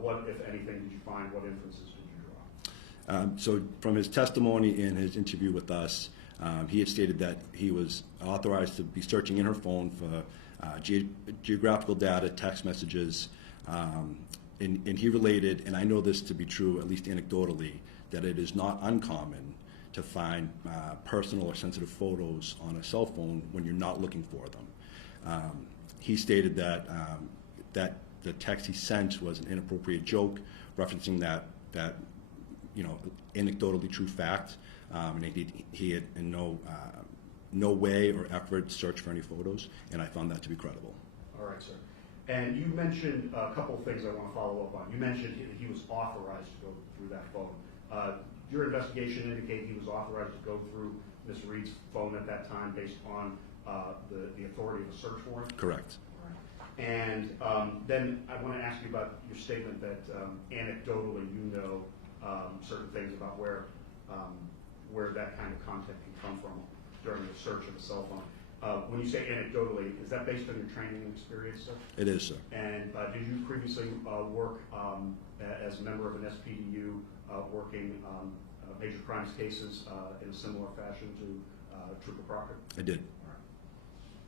what, if anything, did you find? What inferences did you draw? So from his testimony in his interview with us, he had stated that he was authorized to be searching in her phone for geographical data, text messages, and he related, and I know this to be true, at least anecdotally, that it is not uncommon to find personal or sensitive photos on a cell phone when you're not looking for them. He stated that that the text he sent was an inappropriate joke, referencing that anecdotally true fact, and he had in no way or effort searched for any photos, and I found that to be credible. All right, sir. And you mentioned a couple of things I want to follow up on. You mentioned he was authorized to go through that phone. Your investigation indicated he was authorized to go through Ms. Reed's phone at that time based on the authority of a search warrant? Correct. And then I want to ask you about your statement that anecdotally you know certain things about where that kind of content can come from during the search of a cell phone. When you say anecdotally, is that based on your training and experience, sir? It is, sir. And did you previously work as a member of an SPDU working major crimes cases in a similar fashion to Trooper Proctor? I did.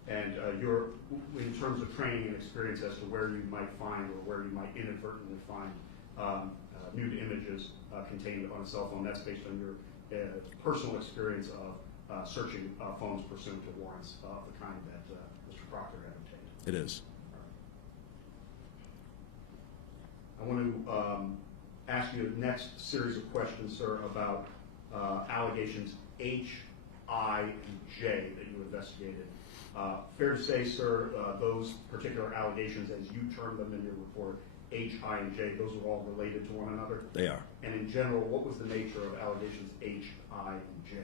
And in terms of training and experience as to where you might find or where you might inadvertently find nude images contained on a cell phone, that's based on your personal experience of searching phones pursuant to warrants of the kind that Mr. Proctor had obtained. It is. I want to ask you the next series of questions, sir, about allegations H, I, and J that you investigated. Fair to say, sir, those particular allegations, as you termed them in your report, H, I, and J, those are all related to one another? They are. And in general, what was the nature of allegations H, I, and J?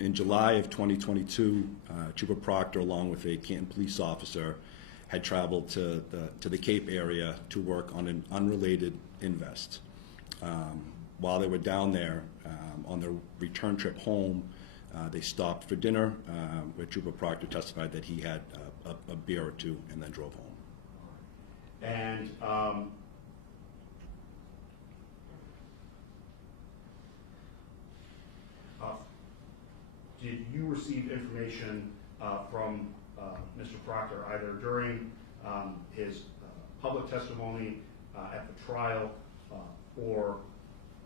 In July of 2022, Trooper Proctor, along with a Canton police officer, had traveled to the Cape area to work on an unrelated invest. While they were down there, on their return trip home, they stopped for dinner, where Trooper Proctor testified that he had a beer or two and then drove home. And did you receive information from Mr. Proctor either during his public testimony at the trial or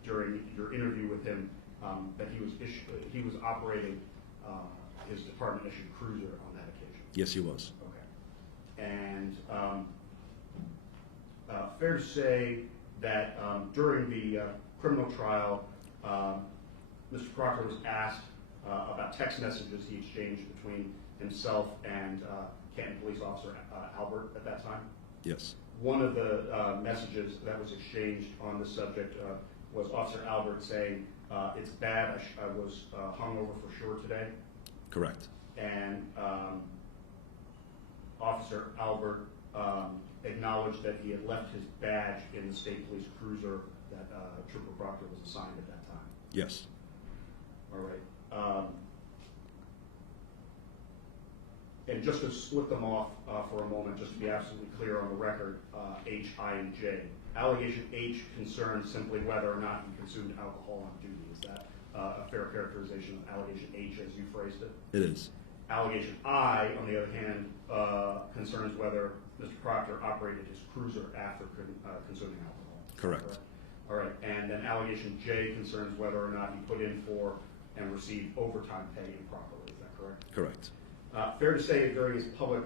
during your interview with him that he was operating his department-issued cruiser on that occasion? Yes, he was. Okay. And fair to say that during the criminal trial, Mr. Proctor was asked about text messages he exchanged between himself and Canton Police Officer Albert at that time? Yes. One of the messages that was exchanged on the subject was Officer Albert saying, it's bad, I was hungover for sure today. Correct. And Officer Albert acknowledged that he had left his badge in the state police cruiser that Trooper Proctor was assigned at that time. Yes. All right. And just to split them off for a moment, just to be absolutely clear on the record, H, I, and J. Allegation H concerns simply whether or not he consumed alcohol on duty. Is that a fair characterization of allegation H as you phrased it? It is. Allegation I, on the other hand, concerns whether Mr. Proctor operated his cruiser after consuming alcohol. Correct. All right. And then allegation J concerns whether or not he put in for and received overtime pay improperly. Is that correct? Correct. Fair to say during his public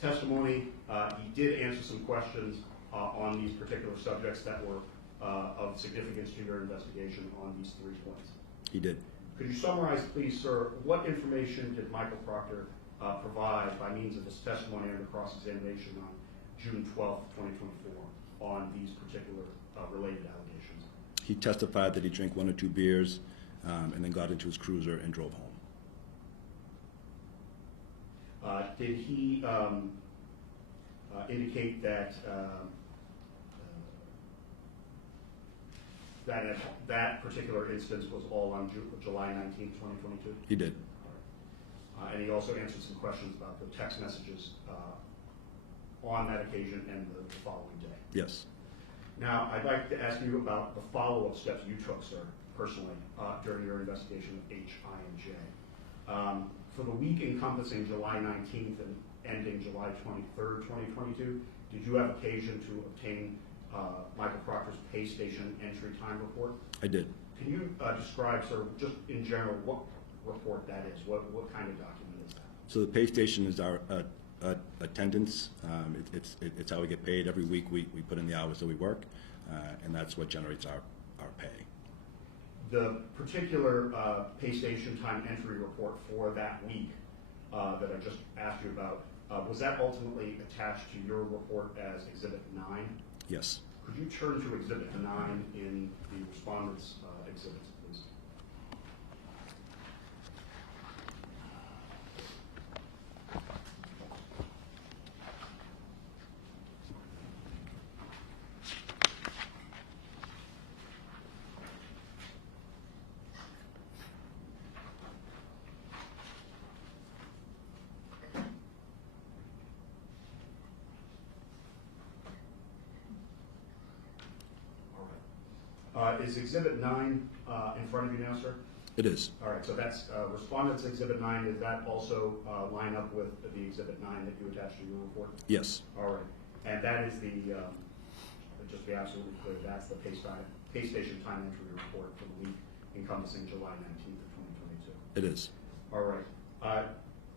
testimony, he did answer some questions on these particular subjects that were of significance to your investigation on these 3 points. He did. Could you summarize, please, sir, what information did Michael Proctor provide by means of his testimony under cross-examination on June 12, 2024, on these particular related allegations? He testified that he drank 1 or 2 beers and then got into his cruiser and drove home. Did he indicate that that particular instance was all on July 19, 2022? He did. And he also answered some questions about the text messages on that occasion and the following day. Yes. Now, I'd like to ask you about the follow-up steps you took, sir, personally, during your investigation of H, I, and J. For the week encompassing July 19th and ending July 23rd, 2022, did you have occasion to obtain Michael Proctor's pay station entry time report? I did. Can you describe, sir, just in general, what report that is? What kind of document is that? So the pay station is our attendance. It's how we get paid. Every week we put in the hours that we work, and that's what generates our pay. The particular pay station time entry report for that week that I just asked you about, was that ultimately attached to your report as Exhibit 9? Yes. Could you turn to Exhibit 9 in the respondent's exhibits, please? Is Exhibit 9 in front of you now, sir? It is. All right, so that's Respondent's Exhibit 9. Does that also line up with the Exhibit 9 that you attached to your report? Yes. All right. And that is the, just to be absolutely clear, that's the pay station time entry report for the week encompassing July 19th of 2022. It is. All right.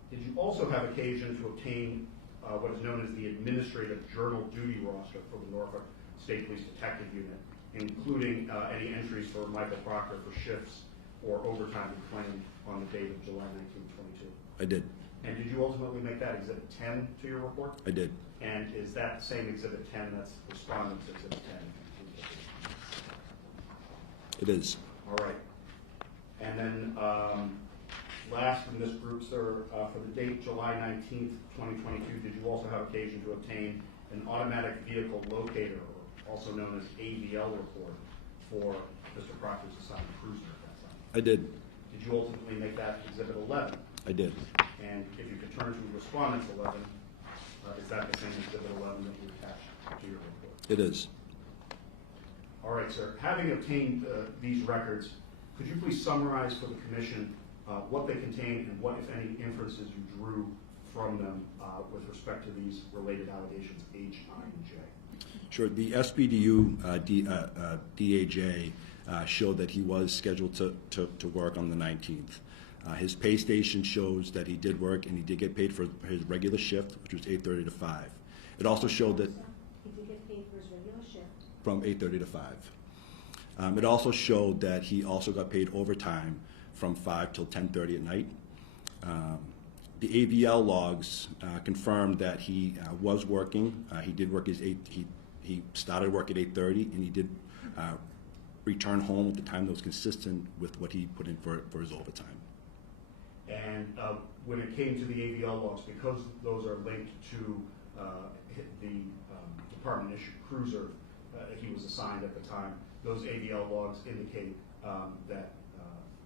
Did you also have occasion to obtain what is known as the Administrative Journal Duty Roster for the Norfolk State Police Detective Unit, including any entries for Michael Proctor for shifts or overtime claimed on the date of July 19th, 22? I did. And did you ultimately make that Exhibit 10 to your report? I did. And is that same Exhibit 10, that's Respondent's Exhibit 10? It is. All right. And then last in this group, sir, for the date July 19th, 2022, did you also have occasion to obtain an automatic vehicle locator, or also known as AVL report, for Mr. Proctor's assigned cruiser at that time? I did. Did you ultimately make that Exhibit 11? I did. And if you could turn to Respondent's 11, is that the same Exhibit 11 that you attached to your report? It is. All right, sir. Having obtained these records, could you please summarize for the Commission what they contain and what, if any, inferences you drew from them with respect to these related allegations H, I, and J? Sure. The SBDU DAJ showed that he was scheduled to work on the 19th. His pay station shows that he did work and he did get paid for his regular shift, which was 8:30 to 5. It also showed that He did get paid for his regular shift. from 8:30 to 5. It also showed that he also got paid overtime from 5 till 10:30 at night. The AVL logs confirmed that he was working. He did work he started work at 8:30 and he did return home at the time that was consistent with what he put in for his overtime. And when it came to the AVL logs, because those are linked to the department-issued cruiser he was assigned at the time, those AVL logs indicate that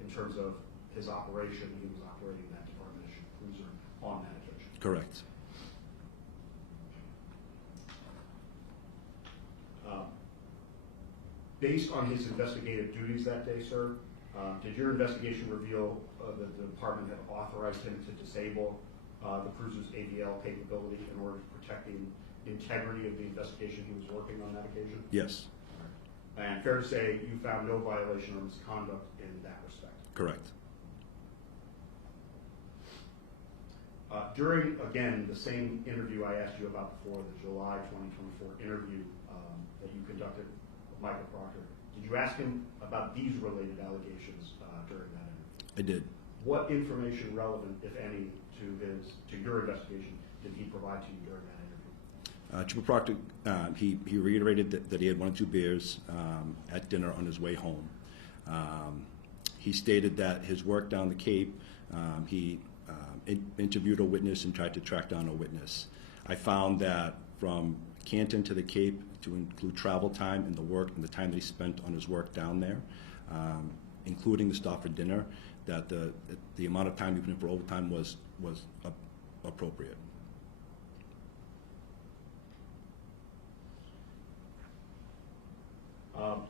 in terms of his operation, he was operating that department-issued cruiser on that occasion. Correct. Based on his investigative duties that day, sir, did your investigation reveal that the department had authorized him to disable the cruiser's AVL capability in order to protect the integrity of the investigation he was working on that occasion? Yes. And fair to say you found no violation or misconduct in that respect? Correct. During, again, the same interview I asked you about before, the July 2024 interview that you conducted with Michael Proctor, did you ask him about these related allegations during that interview? I did. What information relevant, if any, to your investigation did he provide to you during that interview? Trooper Proctor, he reiterated that he had 1 or 2 beers at dinner on his way home. He stated that his work down the Cape, he interviewed a witness and tried to track down a witness. I found that from Canton to the Cape, to include travel time and the work and the time that he spent on his work down there, including the stop for dinner, that the amount of time he put in for overtime was appropriate. Could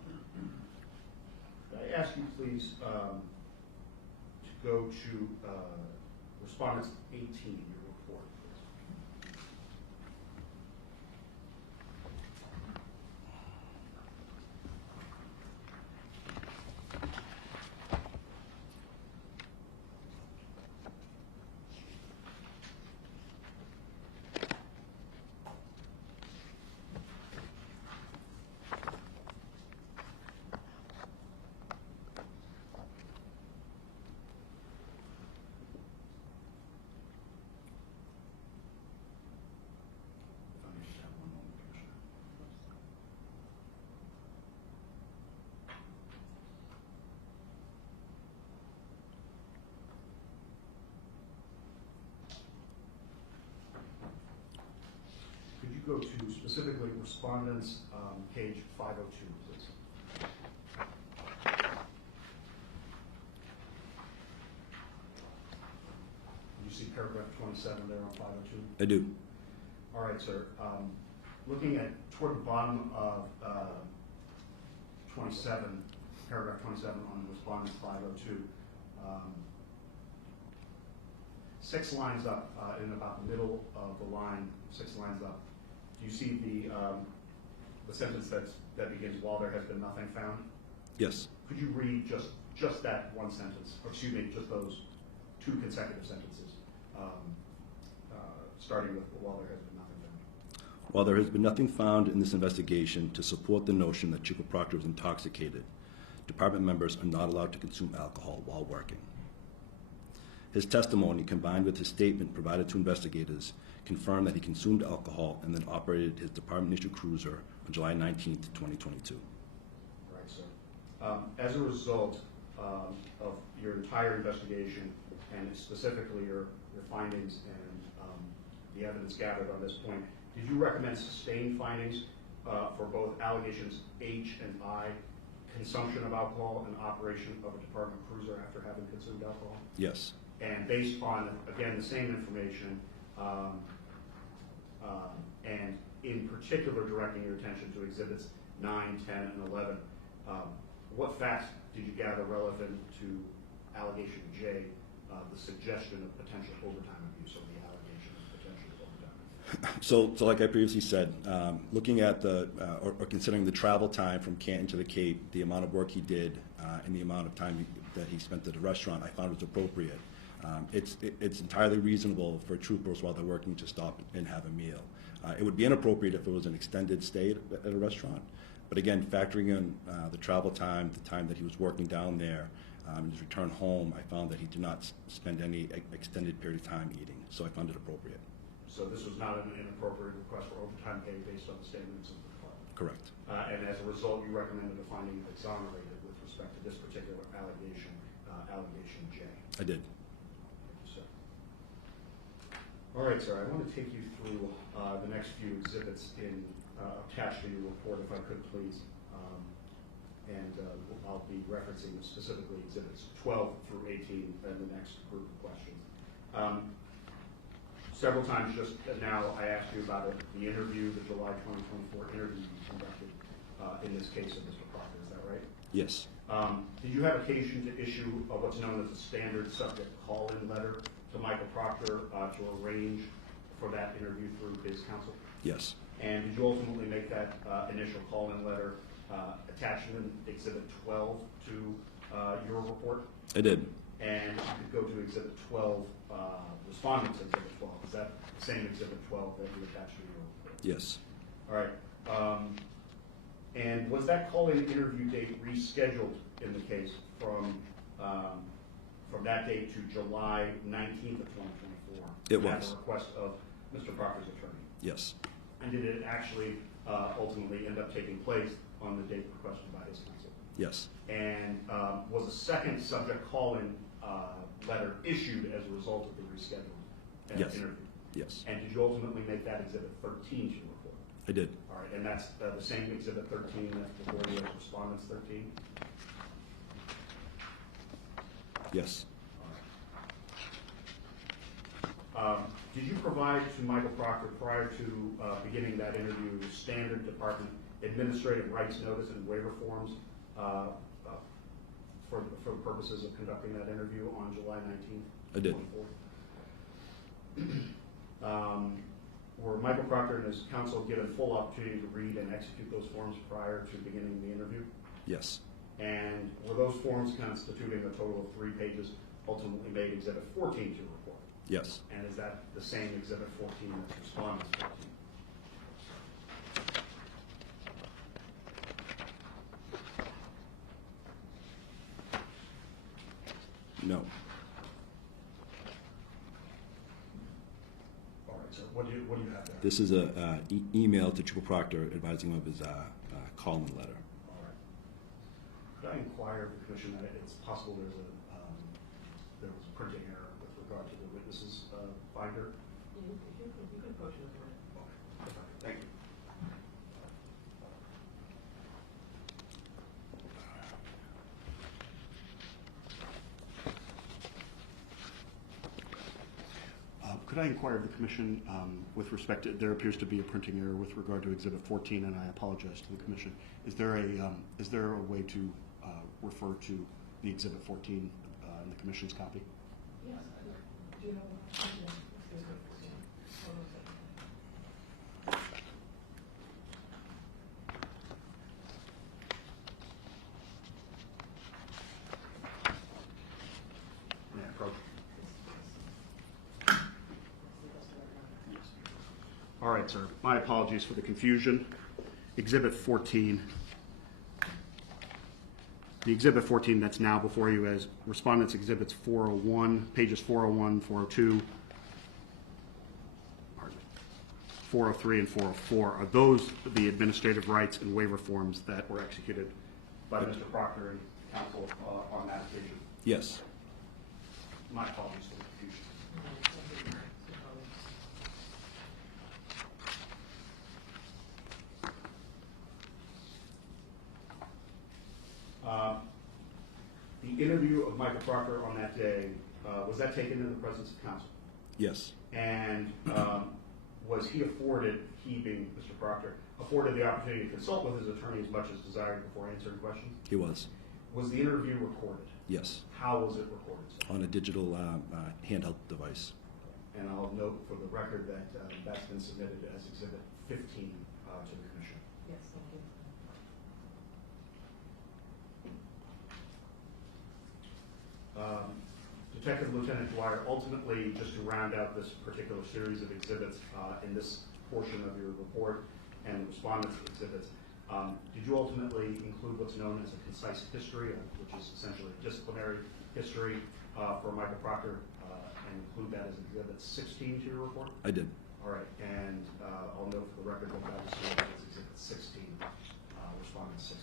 I ask you, please, to go to Respondents 18 in your report, please. Could you go to specifically Respondents, page 502, please? You see paragraph 27 there on 502? I do. All right, sir. Looking at toward the bottom of 27, paragraph 27 on the respondent's 502. 6 lines up, in about the middle of the line, 6 lines up, do you see the sentence that begins, while there has been nothing found? Yes. Could you read just that one sentence, or excuse me, just those 2 consecutive sentences, starting with while there has been nothing found? While there has been nothing found in this investigation to support the notion that Chico Proctor was intoxicated, department members are not allowed to consume alcohol while working. His testimony, combined with his statement provided to investigators, confirmed that he consumed alcohol and then operated his department-issued cruiser on July 19, 2022. Right, sir. As a result of your entire investigation, and specifically your findings and the evidence gathered on this point, did you recommend sustained findings for both allegations H and I, consumption of alcohol and operation of a department cruiser after having consumed alcohol? Yes. And based on, again, the same information, and in particular directing your attention to exhibits 9, 10, and 11, what facts did you gather relevant to allegation J, the suggestion of potential overtime abuse, or the allegation of potential overtime abuse? So like I previously said, looking at or considering the travel time from Canton to the Cape, the amount of work he did, and the amount of time that he spent at the restaurant, I found it was appropriate. It's entirely reasonable for troopers while they're working to stop and have a meal. It would be inappropriate if it was an extended stay at a restaurant. But again, factoring in the travel time, the time that he was working down there, and his return home, I found that he did not spend any extended period of time eating. So I found it appropriate. So this was not an inappropriate request for overtime pay based on the statements of the department? Correct. And as a result, you recommended a finding of exonerated with respect to this particular allegation, allegation J? I did. All right, sir, I want to take you through the next few exhibits attached to your report, if I could, please. I'll be referencing specifically exhibits 12 through 18 and the next group of questions. Several times just now I asked you about the interview, the July 2024 interview you conducted in this case of Mr. Proctor, is that right? Yes. Did you have occasion to issue what's known as a standard subject call-in letter to Michael Proctor to arrange for that interview through his counsel? Yes. And did you ultimately make that initial call-in letter attachment exhibit 12 to your report? I did. And you could go to exhibit 12, respondents exhibit 12. Is that the same exhibit 12 that you attached to your report? Yes. All right. And was that call-in interview date rescheduled in the case from that date to July 19th of 2024? It was. At the request of Mr. Proctor's attorney? Yes. And did it actually ultimately end up taking place on the date requested by his counsel? Yes. And was a second subject call-in letter issued as a result of the rescheduled interview? Yes. And did you ultimately make that exhibit 13 to your report? I did. All right, and that's the same exhibit 13 that's before you as respondents 13? Yes. All right. Did you provide to Michael Proctor prior to beginning that interview standard department administrative rights notice and waiver forms for the purposes of conducting that interview on July 19th? I did. Were Michael Proctor and his counsel given full opportunity to read and execute those forms prior to beginning the interview? Yes. And were those forms constituting a total of 3 pages ultimately made exhibit 14 to your report? Yes. And is that the same exhibit 14 that's respondents 14? No. All right, so what do you have there? This is a email to Chico Proctor advising him of his call-in letter. All right. Could I inquire of the commission that it's possible there was a printing error with regard to the witnesses binder? You can approach it. Okay. Thank you. could I inquire of the commission with respect to, there appears to be a printing error with regard to Exhibit 14, and I apologize to the commission. Is there a way to refer to the Exhibit 14 in the commission's copy? Yes, do you have a question? Hold on a second. May I approach? Yes. All right, sir. My apologies for the confusion. Exhibit 14. The Exhibit 14 that's now before you as Respondents Exhibits 401, pages 401, 402, 403, and 404. Are those the administrative rights and waiver forms that were executed by Mr. Proctor and counsel on that occasion? Yes. My apologies for the confusion. The interview of Michael Proctor on that day, was that taken in the presence of counsel? Yes. And was he afforded, he being Mr. Proctor, afforded the opportunity to consult with his attorney as much as desired before answering questions? He was. Was the interview recorded? Yes. How was it recorded, sir? On a digital handheld device. And I'll note for the record that that's been submitted as Exhibit 15 to the Commission. Yes, thank you. Detective Lieutenant Dwyer, ultimately, just to round out this particular series of exhibits in this portion of your report and the respondents' exhibits, did you ultimately include what's known as a concise history, which is essentially a disciplinary history for Michael Proctor, and include that as Exhibit 16 to your report? I did. All right, and I'll note for the record that that was submitted as Exhibit 16, Respondent 16.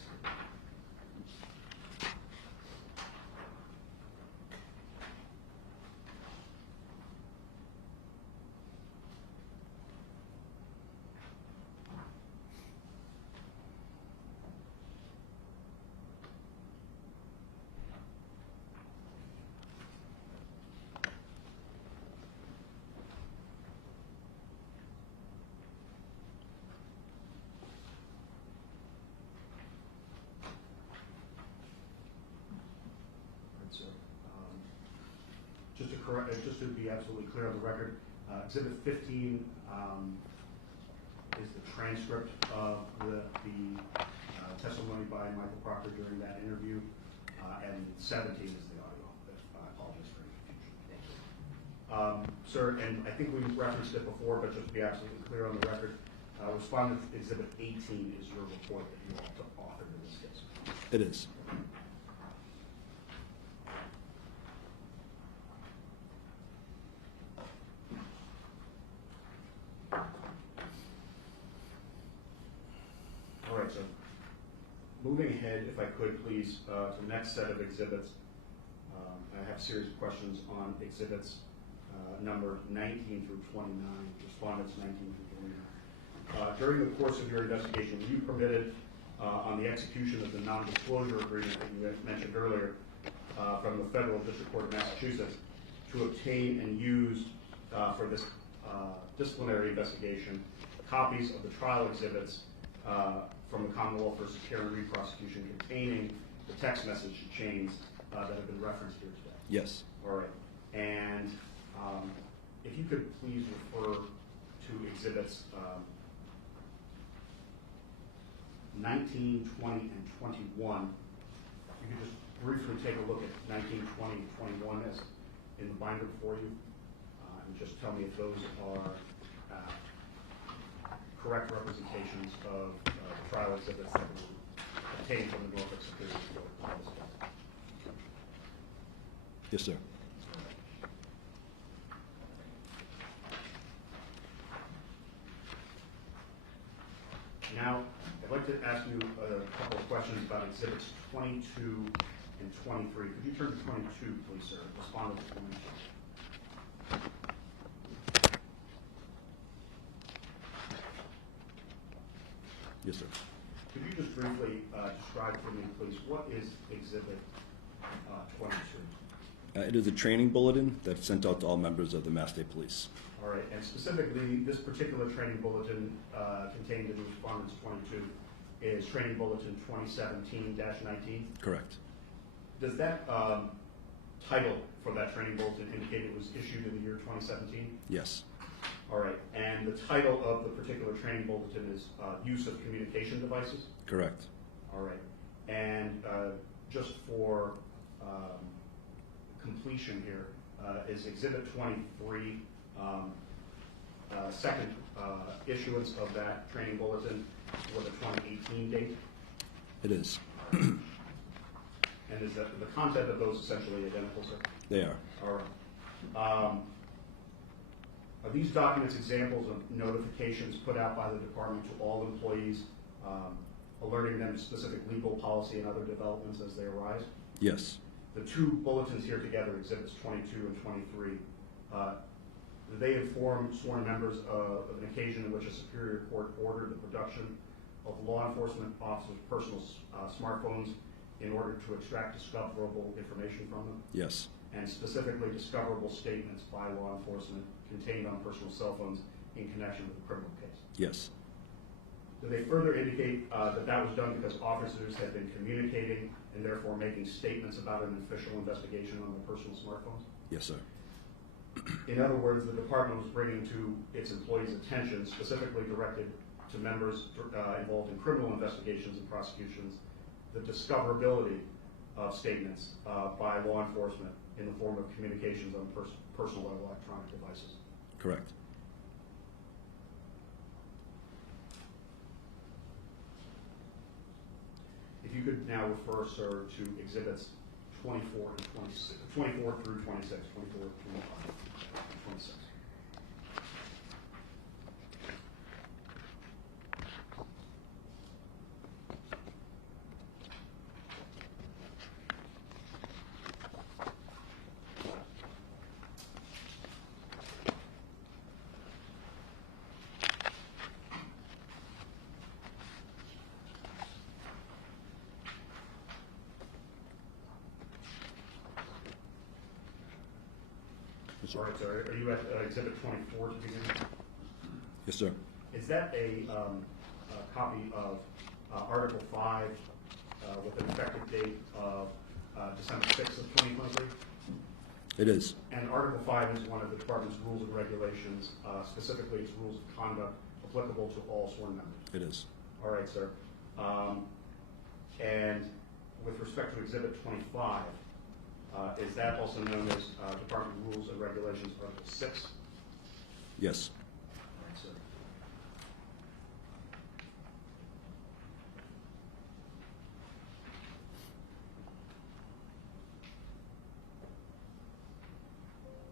Just to be absolutely clear on the record, Exhibit 15 is the transcript of the testimony by Michael Proctor during that interview, and 17 is the audio. I apologize for any confusion. Sir, and I think we referenced it before, but just to be absolutely clear on the record, Respondent Exhibit 18 is your report that you all authored in this case. It is. All right, so moving ahead, if I could please, to the next set of exhibits. I have a series of questions on exhibits number 19 through 29, respondents 19 through 29. During the course of your investigation, were you permitted on the execution of the non-disclosure agreement that you mentioned earlier from the Federal District Court of Massachusetts to obtain and use for this disciplinary investigation copies of the trial exhibits from the Commonwealth versus Care and Re-prosecution containing the text message chains that have been referenced here today? Yes. All right. And if you could please refer to exhibits 19, 20, and 21. If you could just briefly take a look at 19, 20, and 21 as in the binder before you, and just tell me if those are correct representations of the trial exhibits that were obtained from the Norfolk Superior Court. Yes, sir. Now, I'd like to ask you a couple of questions about exhibits 22 and 23. Could you turn to 22, please, sir? Respond to 22. Yes, sir. Could you just briefly describe for me, please, what is exhibit 22? It is a training bulletin that's sent out to all members of the Mass State Police. All right, and specifically, this particular training bulletin contained in Respondents 22 is Training Bulletin 2017-19. Correct. Does that title for that training bulletin indicate it was issued in the year 2017? Yes. All right, and the title of the particular training bulletin is Use of Communication Devices? Correct. All right, and just for completion here, is Exhibit 23 second issuance of that training bulletin for the 2018 date? It is. And is that the content of those essentially identical, sir? They are. All right. Are these documents examples of notifications put out by the department to all employees, alerting them to specific legal policy and other developments as they arise? Yes. The two bulletins here together, Exhibits 22 and 23, do they inform sworn members of an occasion in which a superior court ordered the production of law enforcement officers' personal smartphones in order to extract discoverable information from them? Yes. And specifically discoverable statements by law enforcement contained on personal cell phones in connection with a criminal case? Yes. Do they further indicate that that was done because officers had been communicating and therefore making statements about an official investigation on their personal smartphones? Yes, sir. In other words, the department was bringing to its employees' attention, specifically directed to members involved in criminal investigations and prosecutions, the discoverability of statements by law enforcement in the form of communications on personal and electronic devices. Correct. If you could now refer, sir, to Exhibits 24 and 26, 24 through 26, 24, 25, and 26. All right, sir. Are you at Exhibit 24 to begin? Yes, sir. Is that a copy of Article 5 with an effective date of December 6th of 2023? It is. And Article 5 is one of the department's rules and regulations, specifically its rules of conduct applicable to all sworn members. It is. All right, sir. And with respect to Exhibit 25, is that also known as Department Rules and Regulations Article 6? Yes. All right, sir.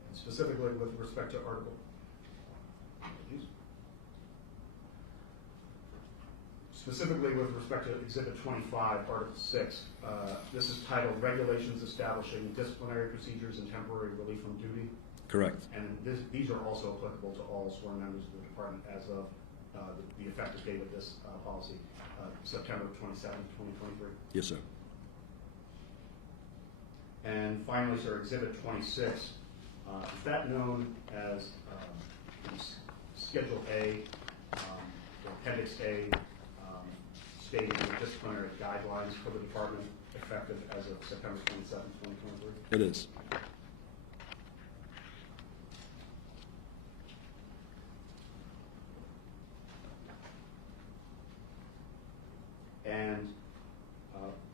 And specifically with respect to Article, specifically with respect to Exhibit 25, Article 6, this is titled Regulations Establishing Disciplinary Procedures and Temporary Relief from Duty. Correct. And these are also applicable to all sworn members of the department as of the effective date of this policy, September 27th, 2023. Yes, sir. And finally, sir, Exhibit 26, is that known as Schedule A, or Appendix A, stating the disciplinary guidelines for the department effective as of September 27th, 2023? It is. And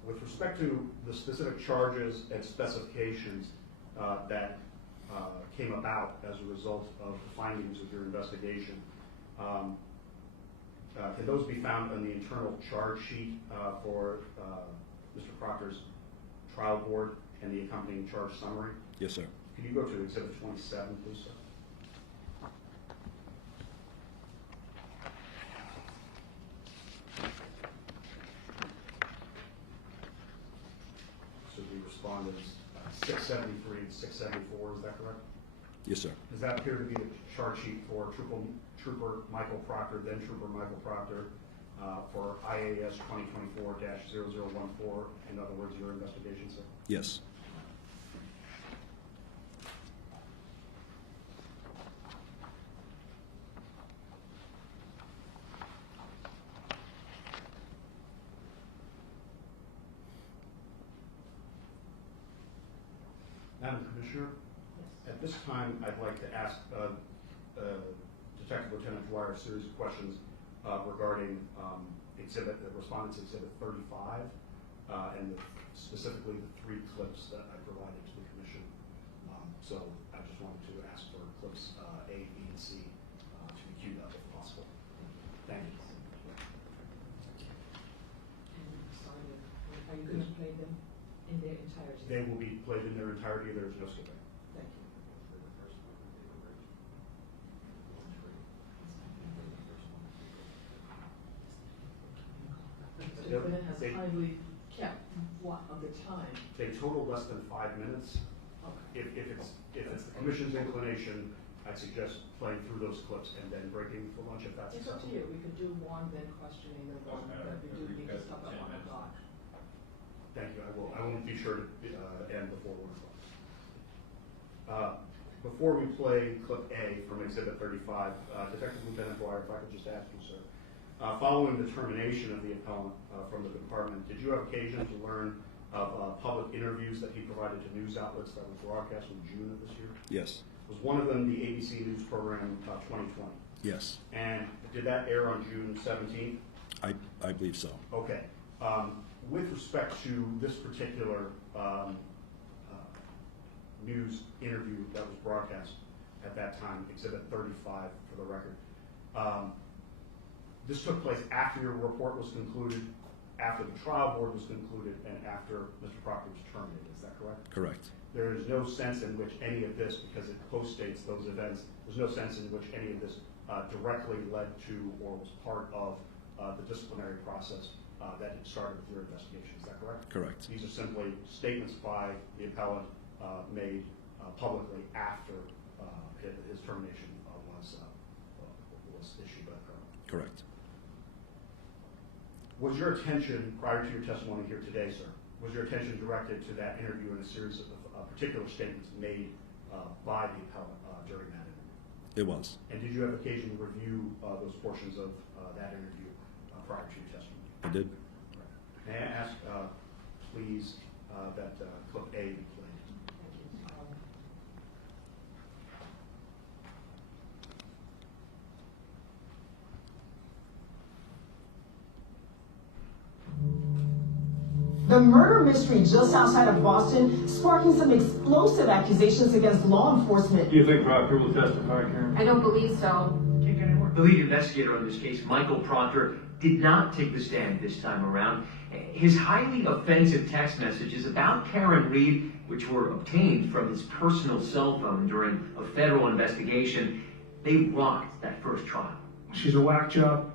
with respect to the specific charges and specifications that came about as a result of the findings of your investigation, can those be found on the internal charge sheet for Mr. Proctor's trial board and the accompanying charge summary? Yes, sir. Could you go to Exhibit 27, please, sir? So we responded 673 and 674, is that correct? Yes, sir. Does that appear to be the charge sheet for Trooper Michael Proctor, then Trooper Michael Proctor, for IAS 2024-0014, in other words, your investigation, sir? Yes. Madam Commissioner, at this time, I'd like to ask Detective Lieutenant Dwyer a series of questions regarding Respondent's Exhibit 35, and specifically the 3 clips that I provided to the Commission. So I just wanted to ask for clips A, B, and C to be queued up if possible. Thank you. And sorry, are you going to play them in their entirety? They will be played in their entirety. There is no skipping. Thank you. The defendant has kindly kept what of the time? They total less than 5 minutes. Okay. If it's the Commission's inclination, I'd suggest playing through those clips and then breaking for lunch if that's It's up to acceptable. you. We could do one, then questioning the one that we do need to stop at 1 o'clock. Thank you. I won't be sure to end before 1 o'clock. Before we play clip A from Exhibit 35, Detective Lieutenant Dwyer, if I could just ask you, sir, following the termination of the appellant from the department, did you have occasion to learn of public interviews that he provided to news outlets that was broadcast in June of this year? Yes. Was one of them the ABC News program 2020? Yes. And did that air on June 17th? I believe so. Okay. With respect to this particular news interview that was broadcast at that time, Exhibit 35 for the record, this took place after your report was concluded, after the trial board was concluded, and after Mr. Proctor was terminated. Is that correct? Correct. There is no sense in which any of this, because it postdates those events, there's no sense in which any of this directly led to or was part of the disciplinary process that had started with your investigation. Is that correct? Correct. These are simply statements by the appellant made publicly after his termination was issued by the government. Correct. Was your attention, prior to your testimony here today, sir, was your attention directed to that interview and a series of particular statements made by the appellant during that interview? It was. And did you have occasion to review those portions of that interview prior to your testimony? I did. May I ask, please, that clip A be played? The murder mystery just outside of Boston, sparking some explosive accusations against law enforcement. Do you think Proctor will testify, Karen? I don't believe so. The lead investigator on this case, Michael Proctor, did not take the stand this time around. His highly offensive text messages about Karen Reed, which were obtained from his personal cell phone during a federal investigation, they rocked that first trial. She's a whack job.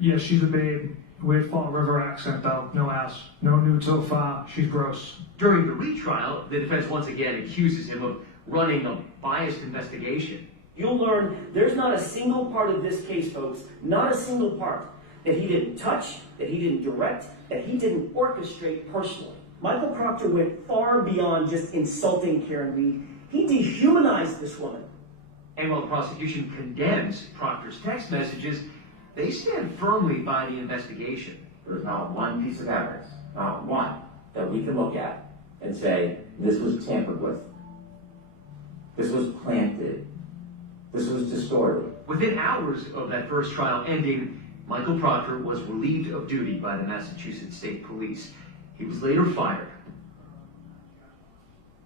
Yes, she's a babe. Weird Fall River accent, though. No ass. No nude so far. She's gross. During the retrial, the defense once again accuses him of running a biased investigation. You'll learn there's not a single part of this case, folks, not a single part, that he didn't touch, that he didn't direct, that he didn't orchestrate personally. Michael Proctor went far beyond just insulting Karen Reed. He dehumanized this woman. And while the prosecution condemns Proctor's text messages, they stand firmly by the investigation. There's not one piece of evidence, not one, that we can look at and say, this was tampered with. This was planted. This was distorted. Within hours of that first trial ending, Michael Proctor was relieved of duty by the Massachusetts State Police. He was later fired.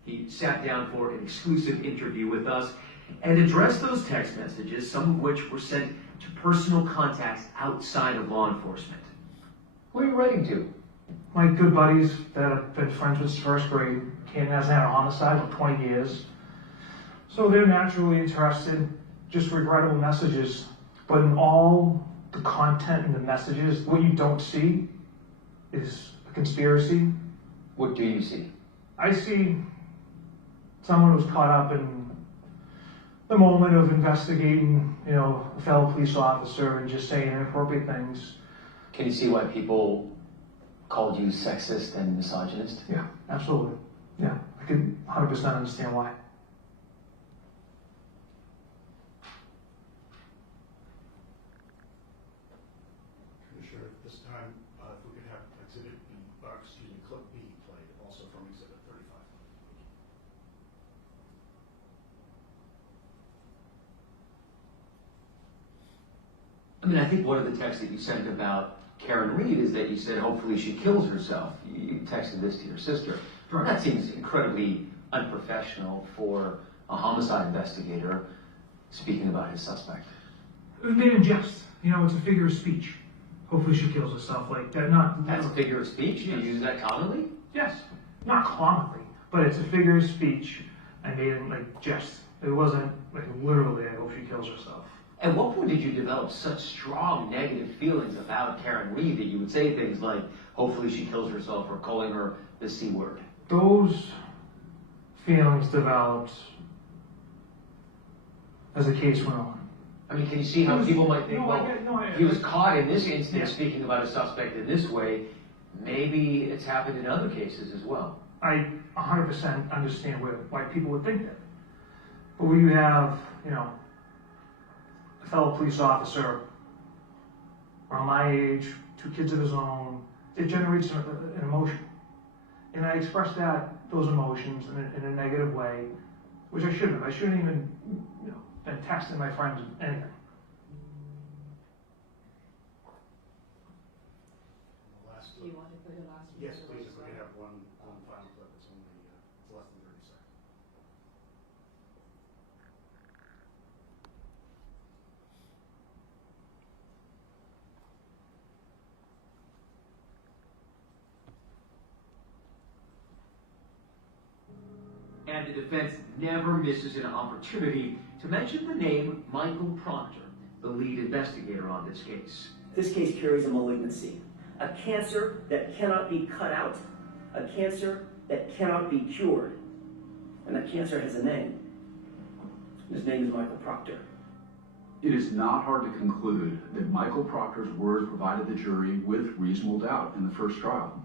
He sat down for an exclusive interview with us and addressed those text messages, some of which were sent to personal contacts outside of law enforcement. Who are you writing to? My good buddies that I've been friends with since first grade. Ken hasn't had a homicide for 20 years. So they're naturally interested, just regrettable messages. But in all the content and the messages, what you don't see is a conspiracy. What do you see? I see someone who's caught up in the moment of investigating, a fellow police officer and just saying inappropriate things. Can you see why people called you sexist and misogynist? Yeah, absolutely. Yeah, I can 100% understand why. Commissioner, at this time, if we could have clip B played, also from Exhibit 35. I mean, I think one of the texts that you sent about Karen Reed is that you said, hopefully she kills herself. You texted this to your sister. Right. That seems incredibly unprofessional for a homicide investigator speaking about his suspect. It was made in jest. You know, it's a figure of speech. Hopefully she kills herself like that. Not That's a figure of speech? Do you use that commonly? Yes, not commonly, but it's a figure of speech. I made it like jest. It wasn't like literally, I hope she kills herself. At what point did you develop such strong negative feelings about Karen Reed that you would say things like, hopefully she kills herself, or calling her the C word? Those feelings developed as the case went on. I mean, can you see how people might think, he was I- caught in this instance speaking about a suspect in this way. Maybe it's happened in other cases as well. I 100% understand why people would think that. But when you have, you know, a fellow police officer around my age, 2 kids of his own, it generates an emotion. And I expressed those emotions in a negative way, which I shouldn't have. I shouldn't even, you know, been texting my friends anything. Do you want to put your last? Yes, please, if we could have one final clip, it's only it's less than 30 seconds. And the defense never misses an opportunity to mention the name Michael Proctor, the lead investigator on this case. This case carries a malignancy, a cancer that cannot be cut out, a cancer that cannot be cured. And that cancer has a name. His name is Michael Proctor. It is not hard to conclude that Michael Proctor's words provided the jury with reasonable doubt in the first trial.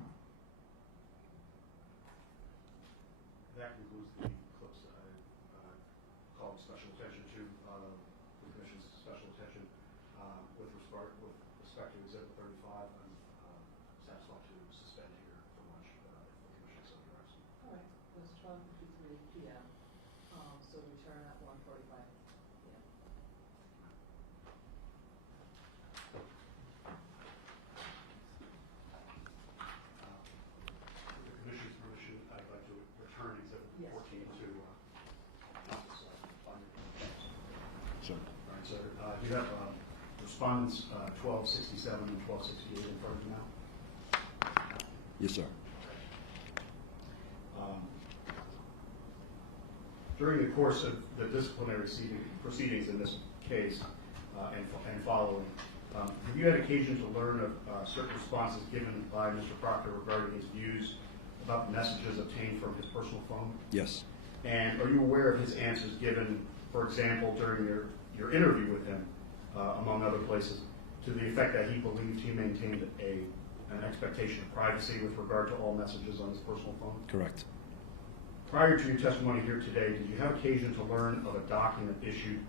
That concludes the clips that I called special attention to, the Commission's special attention. With respect to Exhibit 35, I'm satisfied to suspend here for lunch if the Commission so directs. All right, it's 12:53 p.m. So return at 1:45 p.m. With the Commission's permission, I'd like to return Exhibit 14 to Counsel's finding. Sure. All right, so you have respondents 1267 and 1268 in front of you now. Yes, sir. During the course of the disciplinary proceedings in this case and following, have you had occasion to learn of certain responses given by Mr. Proctor regarding his views about messages obtained from his personal phone? Yes. And are you aware of his answers given, for example, during your interview with him, among other places, to the effect that he believed he maintained an expectation of privacy with regard to all messages on his personal phone? Correct. Prior to your testimony here today, did you have occasion to learn of a document issued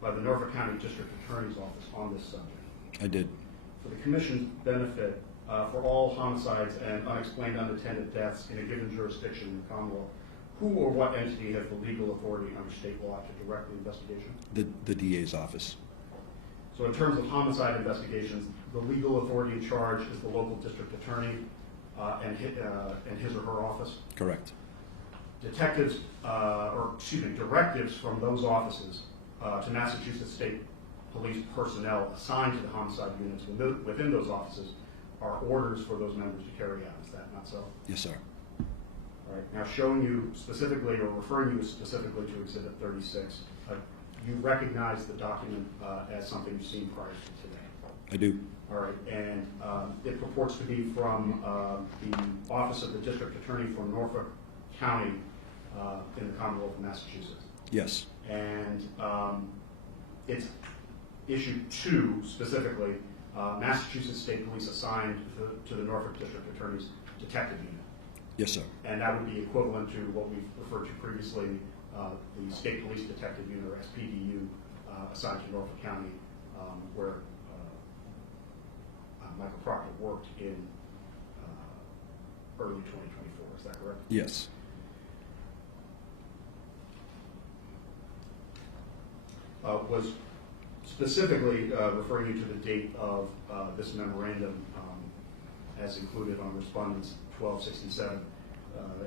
by the Norfolk County District Attorney's Office on this subject? I did. For the Commission's benefit, for all homicides and unexplained unattended deaths in a given jurisdiction in the Commonwealth, who or what entity has the legal authority under state law to direct the investigation? The DA's office. So in terms of homicide investigations, the legal authority in charge is the local district attorney and his or her office? Correct. Directives from those offices to Massachusetts State Police personnel assigned to the homicide units within those offices are orders for those members to carry out. Is that not so? Yes, sir. All right. Now, showing you specifically or referring you specifically to Exhibit 36, you recognize the document as something you've seen prior to today? I do. All right. And it purports to be from the Office of the District Attorney for Norfolk County in the Commonwealth of Massachusetts. Yes. And it's issue 2 specifically, Massachusetts State Police assigned to the Norfolk District Attorney's detective unit. Yes, sir. And that would be equivalent to what we've referred to previously, the State Police Detective Unit, or SPDU, assigned to Norfolk County, where Michael Proctor worked in early 2024. Is that correct? Yes. specifically referring you to the date of this memorandum as included on Respondents 1267.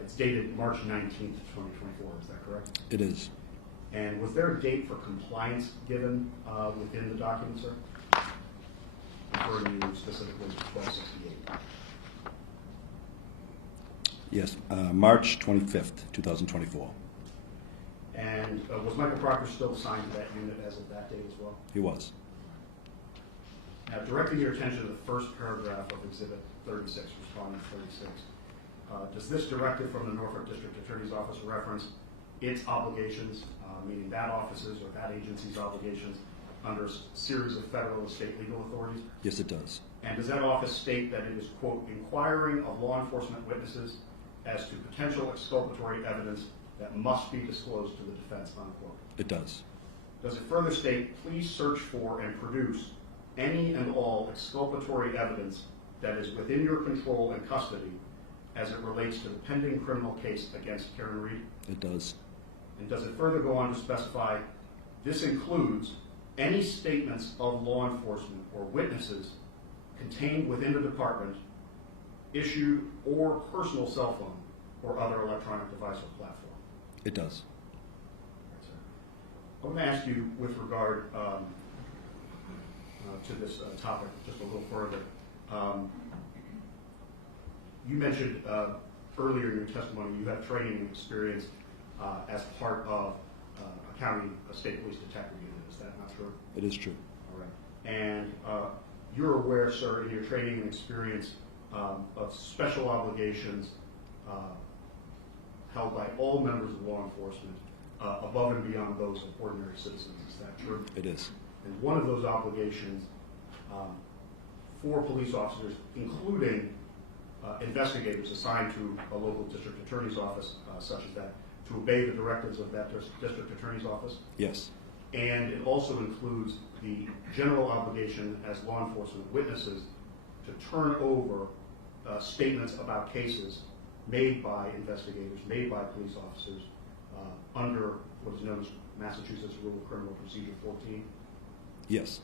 It's dated March 19th, 2024, is that correct? It is. And was there a date for compliance given within the document, sir? Referring you specifically to 1268. Yes, March 25th, 2024. And was Michael Proctor still assigned to that unit as of that date as well? He was. Now, directing your attention to the first paragraph of Exhibit 36, Respondent 36, does this directive from the Norfolk District Attorney's Office reference its obligations, meaning that office's or that agency's obligations, under a series of federal and state legal authorities? Yes, it does. And does that office state that it is, quote, inquiring of law enforcement witnesses as to potential exculpatory evidence that must be disclosed to the defense, unquote? It does. Does it further state, please search for and produce any and all exculpatory evidence that is within your control and custody as it relates to the pending criminal case against Karen Reed? It does. And does it further go on to specify, this includes any statements of law enforcement or witnesses contained within the department, issued or personal cell phone or other electronic device or platform? It does. I want to ask you with regard to this topic just a little further. You mentioned earlier in your testimony you have training and experience as part of a county state police detective unit. Is that not true? It is true. All right. And you're aware, sir, in your training and experience of special obligations held by all members of law enforcement above and beyond those of ordinary citizens. Is that true? It is. And one of those obligations for police officers, including investigators assigned to a local district attorney's office such as that, to obey the directives of that district attorney's office. Yes. And it also includes the general obligation as law enforcement witnesses to turn over statements about cases made by investigators, made by police officers under what is known as Massachusetts Rule of Criminal Procedure 14. Yes.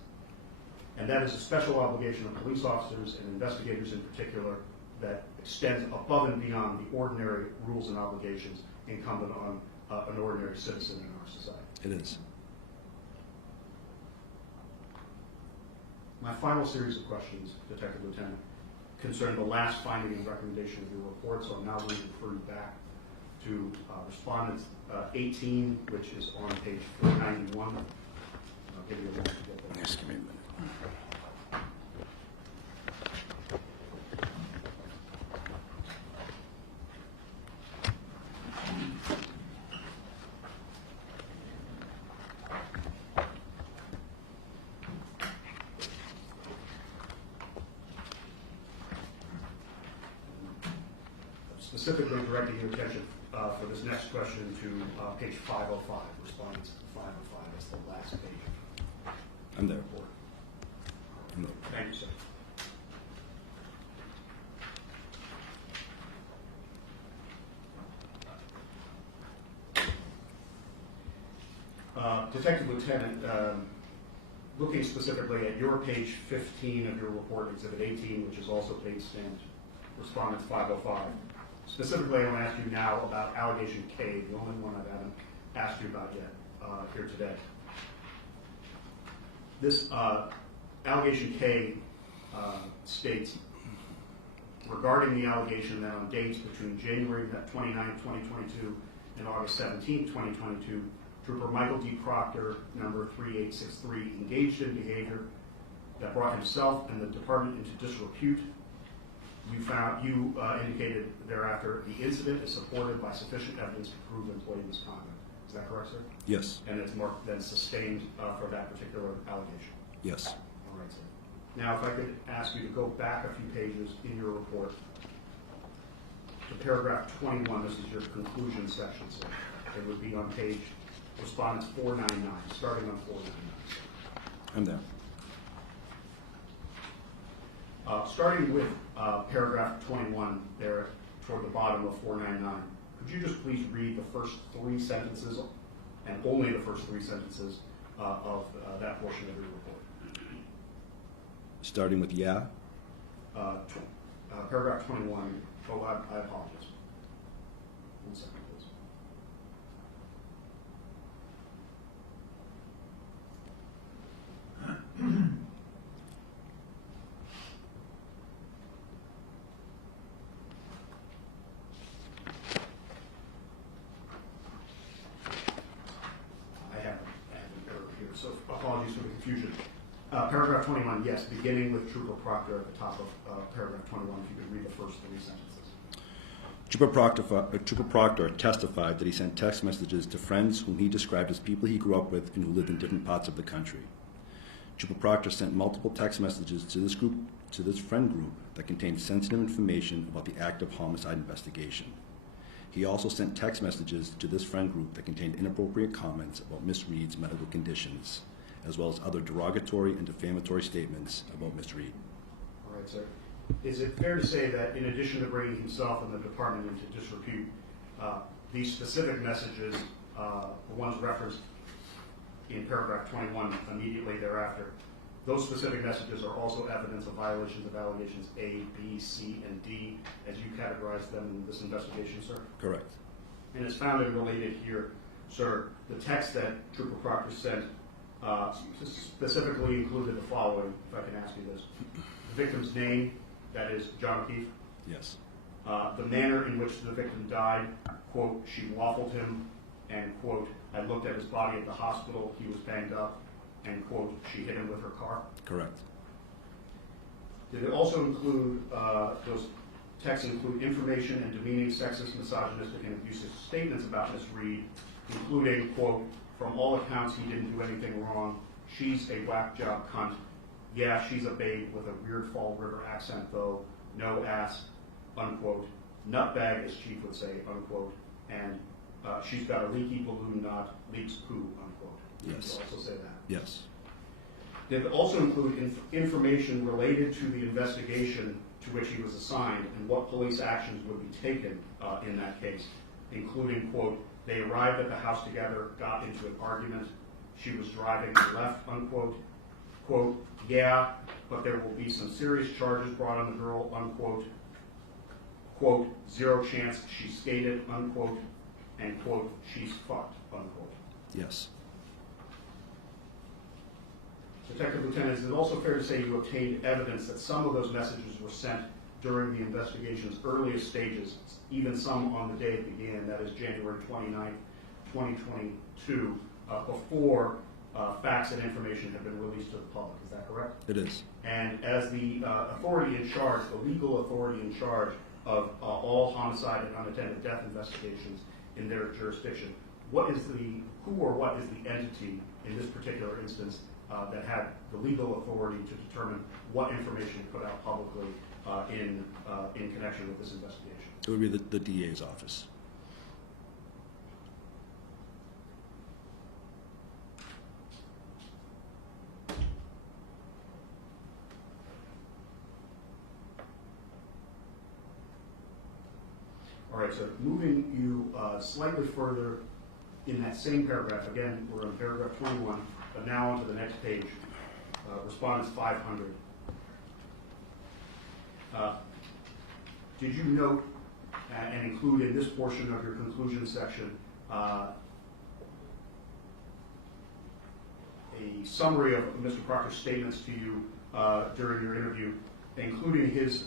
And that is a special obligation of police officers and investigators in particular that extends above and beyond the ordinary rules and obligations incumbent on an ordinary citizen in our society. It is. My final series of questions, Detective Lieutenant, concern the last finding and recommendation of your report, so I'm now going to refer you back to Respondent 18, which is on page 491. I'll give you a moment to get there. Just give me a minute. Specifically directing your attention for this next question to page 505, Respondents 505. That's the last page. I'm there. I'm there. Thank you, sir. Detective Lieutenant, looking specifically at your page 15 of your report, Exhibit 18, which is also page stamped Respondents 505. Specifically, I want to ask you now about Allegation K, the only one I haven't asked you about yet here today. This Allegation K states, regarding the allegation that on dates between January 29, 2022 and August 17, 2022, Trooper Michael D. Proctor, number 3863, engaged in behavior that brought himself and the department into disrepute. You indicated thereafter the incident is supported by sufficient evidence to prove employee misconduct. Is that correct, sir? Yes. And it's marked then sustained for that particular allegation? Yes. All right, sir. Now, if I could ask you to go back a few pages in your report to paragraph 21. This is your conclusion section, sir. It would be on page Respondents 499, starting on 499. I'm there. Starting with paragraph 21 there toward the bottom of 499, could you just please read the first three sentences, and only the first three sentences, of that portion of your report. Starting with yeah. Paragraph 21. Oh, I apologize. 1 second, please. I have an error here, so apologies for the confusion. Paragraph 21, yes, beginning with Trooper Proctor at the top of paragraph 21, if you could read the first 3 sentences. Trooper Proctor testified that he sent text messages to friends whom he described as people he grew up with and who lived in different parts of the country. Trooper Proctor sent multiple text messages to this friend group that contained sensitive information about the active homicide investigation. He also sent text messages to this friend group that contained inappropriate comments about Miss Reed's medical conditions, as well as other derogatory and defamatory statements about Miss Reed. All right, sir. Is it fair to say that in addition to bringing himself and the department into disrepute, these specific messages, the ones referenced in paragraph 21 immediately thereafter, those specific messages are also evidence of violations of allegations A, B, C, and D, as you categorize them in this investigation, sir? Correct. And it's found and related here, sir, the text that Trooper Proctor sent specifically included the following, if I can ask you this. The victim's name, that is John O'Keefe. Yes. The manner in which the victim died, quote, she waffled him, and quote, I looked at his body at the hospital, he was banged up, and quote, she hit him with her car. Correct. Did it also include, those texts include information and demeaning sexist, misogynistic, and abusive statements about Miss Reed, including, quote, from all accounts he didn't do anything wrong, she's a whack job cunt, yeah, she's a babe with a weird Fall River accent though, no ass, unquote, nutbag as Chief would say, unquote, and she's got a leaky balloon knot, leaks poo, unquote. Yes. You also say that. Yes. Did it also include information related to the investigation to which he was assigned and what police actions would be taken in that case, including, quote, they arrived at the house together, got into an argument, she was driving left, unquote, quote, yeah, but there will be some serious charges brought on the girl, unquote, quote, zero chance she skated, unquote, and quote, she's fucked, unquote. Yes. Detective Lieutenant, is it also fair to say you obtained evidence that some of those messages were sent during the investigation's earliest stages, even some on the day it began, that is January 29th, 2022, before facts and information have been released to the public? Is that correct? It is. And as the authority in charge, the legal authority in charge of all homicide and unattended death investigations in their jurisdiction, who or what is the entity in this particular instance that had the legal authority to determine what information to put out publicly in connection with this investigation? It would be the DA's office. All right, so moving you slightly further in that same paragraph, again, we're on paragraph 21, but now onto the next page, respondents 500. Did you note and include in this portion of your conclusion section a summary of Mr. Proctor's statements to you during your interview, including his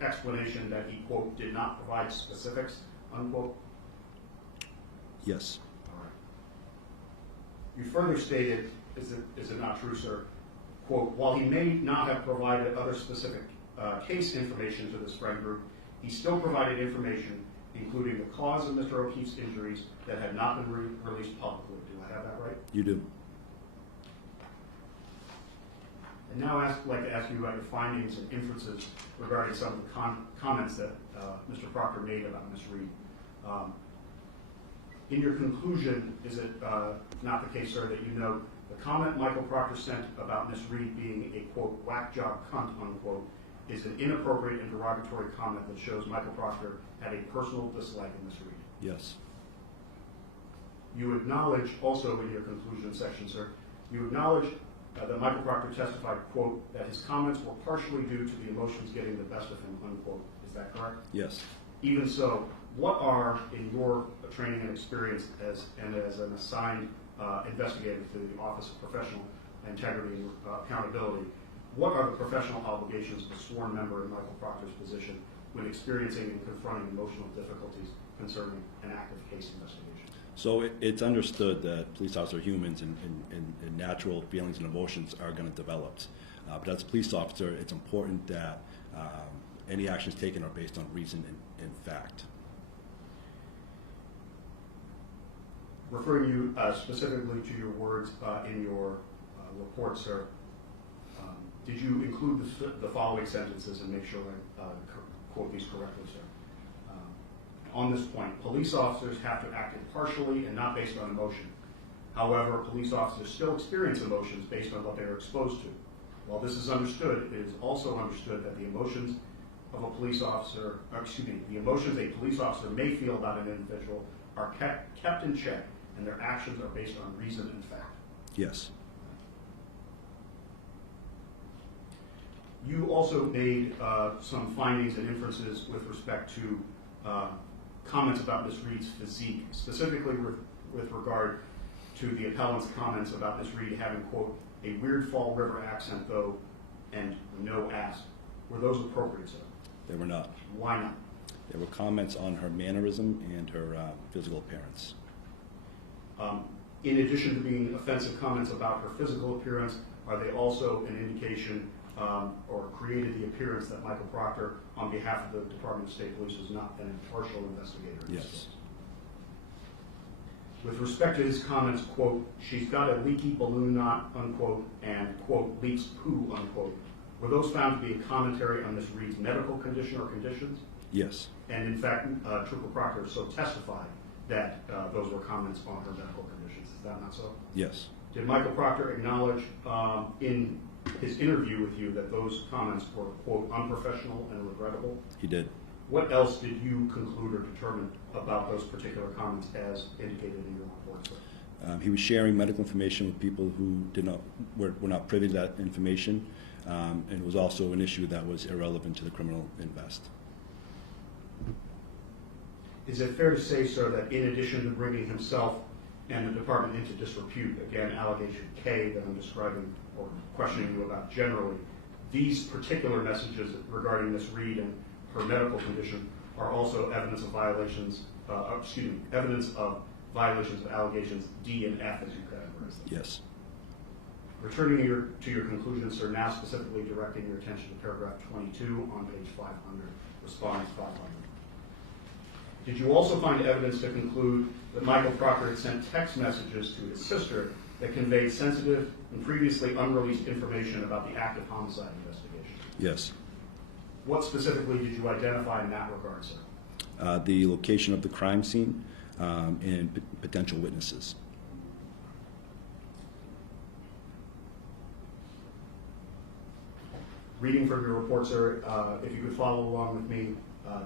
explanation that he, quote, did not provide specifics, unquote? Yes. All right. You further stated, is it not true, sir, quote, while he may not have provided other specific case information to this friend group, he still provided information, including the cause of Mr. O'Keefe's injuries that had not been released publicly. Do I have that right? You do. And now I'd like to ask you about your findings and inferences regarding some of the comments that Mr. Proctor made about Ms. Reed. In your conclusion, is it not the case, sir, that you know the comment Michael Proctor sent about Ms. Reed being a, quote, whack job cunt, unquote, is an inappropriate and derogatory comment that shows Michael Proctor had a personal dislike of Ms. Reed? Yes. You acknowledge also in your conclusion section, sir, you acknowledge that Michael Proctor testified, quote, that his comments were partially due to the emotions getting the best of him, unquote. Is that correct? Yes. Even so, what are, in your training and experience as an assigned investigator to the Office of Professional Integrity and Accountability, what are the professional obligations of a sworn member in Michael Proctor's position when experiencing and confronting emotional difficulties concerning an active case investigation? So it's understood that police officers are humans and natural feelings and emotions are going to develop. But as a police officer, it's important that any actions taken are based on reason and fact. Referring you specifically to your words in your report, sir, did you include the following sentences and make sure I quote these correctly, sir? On this point, police officers have to act impartially and not based on emotion. However, police officers still experience emotions based on what they are exposed to. While this is understood, it is also understood that the emotions of a police officer, the emotions a police officer may feel about an individual are kept in check, and their actions are based on reason and fact. Yes. You also made some findings and inferences with respect to comments about Ms. Reed's physique, specifically with regard to the appellant's comments about Ms. Reed having, quote, a weird Fall River accent, though, and no ass. Were those appropriate, sir? They were not. Why not? There were comments on her mannerism and her physical appearance. In addition to being offensive comments about her physical appearance, are they also an indication or created the appearance that Michael Proctor, on behalf of the Department of State Police, was not an impartial investigator? Yes. With respect to his comments, quote, she's got a leaky balloon knot, unquote, and, quote, leaks poo, unquote, were those found to be a commentary on Ms. Reed's medical condition or conditions? Yes. And in fact, Trooper Proctor so testified that those were comments on her medical conditions. Is that not so? Yes. Did Michael Proctor acknowledge in his interview with you that those comments were, quote, unprofessional and regrettable? He did. What else did you conclude or determine about those particular comments as indicated in your report, sir? He was sharing medical information with people who were not privy to that information, and it was also an issue that was irrelevant to the criminal invest. Is it fair to say, sir, that in addition to bringing himself and the department into disrepute, again, allegation K that I'm describing or questioning you about generally, these particular messages regarding Ms. Reed and her medical condition are also evidence of violations, evidence of violations of allegations D and F, as you categorize them? Yes. Returning to your conclusion, sir, now specifically directing your attention to paragraph 22 on page 500, response 500. Did you also find evidence to conclude that Michael Proctor had sent text messages to his sister that conveyed sensitive and previously unreleased information about the active homicide investigation? Yes. What specifically did you identify in that regard, sir? The location of the crime scene and potential witnesses. Reading from your report, sir, if you could follow along with me,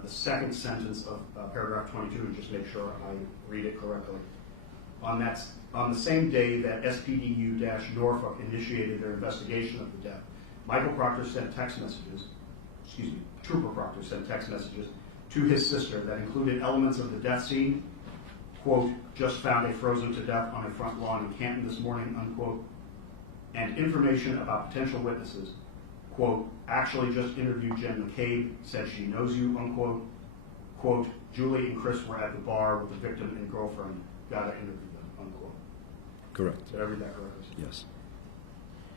the second sentence of paragraph 22, and just make sure I read it correctly. On the same day that SPDU-Norfolk initiated their investigation of the death, Michael Proctor sent text messages, Trooper Proctor sent text messages to his sister that included elements of the death scene, quote, just found a frozen to death on a front lawn in Canton this morning, unquote, and information about potential witnesses, quote, actually just interviewed Jen McCabe, said she knows you, unquote, quote, Julie and Chris were at the bar with the victim and girlfriend, gotta interview them, unquote. Correct. Did I read that correctly? Yes.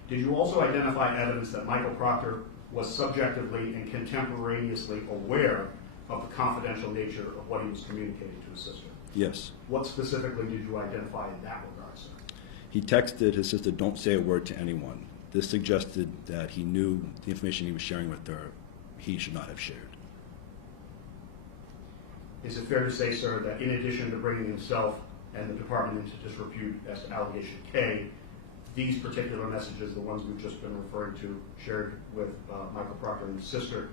Did you also identify evidence that Michael Proctor was subjectively and contemporaneously aware of the confidential nature of what he was communicating to his sister? Yes. What specifically did you identify in that regard, sir? He texted his sister, don't say a word to anyone. This suggested that he knew the information he was sharing with her, he should not have shared. Is it fair to say, sir, that in addition to bringing himself and the department into disrepute as to allegation K, these particular messages, the ones we've just been referring to, shared with Michael Proctor and his sister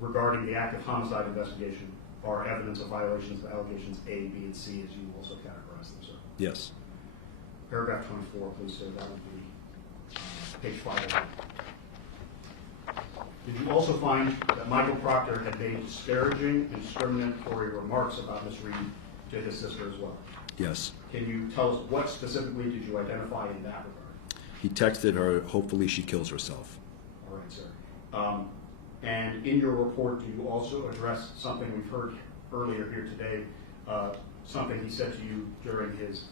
regarding the active homicide investigation, are evidence of violations of allegations A, B, and C, as you also categorize them, sir? Yes. Paragraph 24, please, sir. That would be page 501. Did you also find that Michael Proctor had made disparaging and discriminatory remarks about Ms. Reed to his sister as well? Yes. Can you tell us what specifically did you identify in that regard? He texted her, hopefully she kills herself. All right, sir. And in your report, do you also address something we've heard earlier here today, something he said to you during his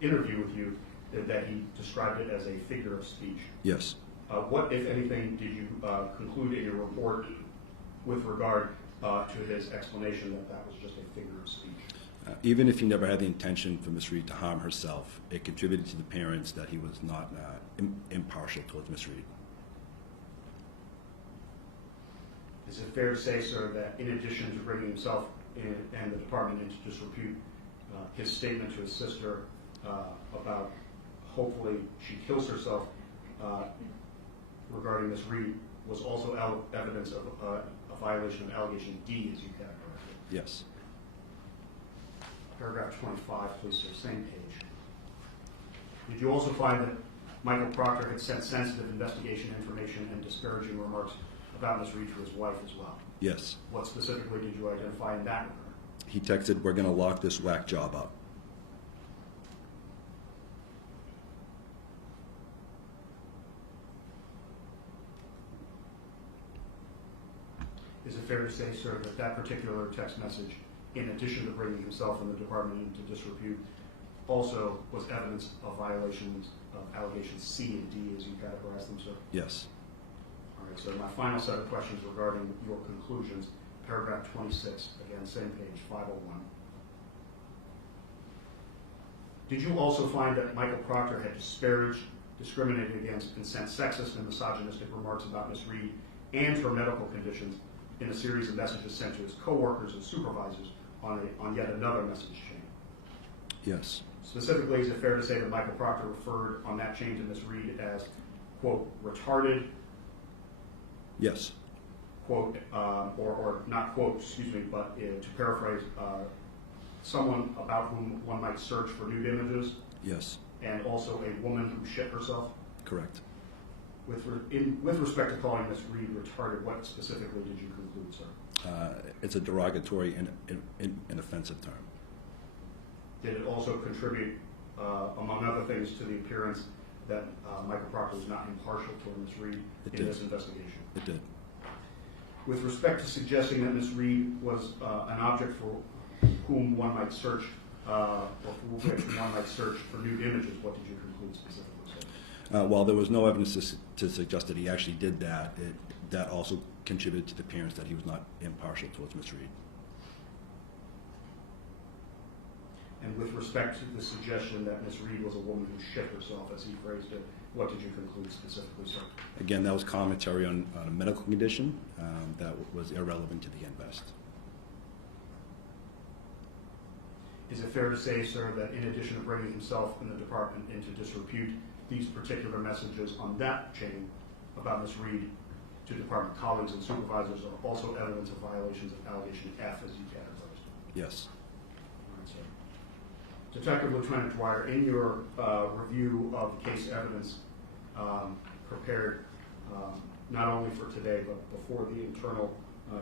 interview with you, that he described it as a figure of speech? Yes. What, if anything, did you conclude in your report with regard to his explanation that that was just a figure of speech? Even if he never had the intention for Ms. Reed to harm herself, it contributed to the parents that he was not impartial towards Ms. Reed. Is it fair to say, sir, that in addition to bringing himself and the department into disrepute, his statement to his sister about hopefully she kills herself regarding Ms. Reed was also evidence of a violation of allegation D, as you categorized it? Yes. Paragraph 25, please, sir, same page. Did you also find that Michael Proctor had sent sensitive investigation information and disparaging remarks about Ms. Reed to his wife as well? Yes. What specifically did you identify in that regard? He texted, we're going to lock this whack job up. Is it fair to say, sir, that that particular text message, in addition to bringing himself and the department into disrepute, also was evidence of violations of allegations C and D, as you categorized them, sir? Yes. All right, so my final set of questions regarding your conclusions, paragraph 26, again, same page, 501. Did you also find that Michael Proctor had disparaged, discriminated against, and sent sexist and misogynistic remarks about Ms. Reed and her medical conditions in a series of messages sent to his coworkers and supervisors on yet another message chain? Yes. Specifically, is it fair to say that Michael Proctor referred on that chain to Ms. Reed as, quote, retarded? Yes. Quote, or not quote, excuse me, but to paraphrase, someone about whom one might search for nude images? Yes. And also a woman who shit herself? Correct. With respect to calling Ms. Reed retarded, what specifically did you conclude, sir? It's a derogatory and offensive term. Did it also contribute, among other things, to the appearance that Michael Proctor was not impartial toward Ms. Reed in this investigation? It did. With respect to suggesting that Ms. Reed was an object for whom one might search, or for which one might search for nude images, what did you conclude specifically, sir? While there was no evidence to suggest that he actually did that, that also contributed to the appearance that he was not impartial towards Ms. Reed. And with respect to the suggestion that Ms. Reed was a woman who shit herself, as he phrased it, what did you conclude specifically, sir? Again, that was commentary on a medical condition that was irrelevant to the invest. Is it fair to say, sir, that in addition to bringing himself and the department into disrepute, these particular messages on that chain about Ms. Reed to department colleagues and supervisors are also evidence of violations of allegation F, as you categorized? Yes. All right, sir. Detective Lieutenant Dwyer, in your review of the case evidence prepared not only for today but before the internal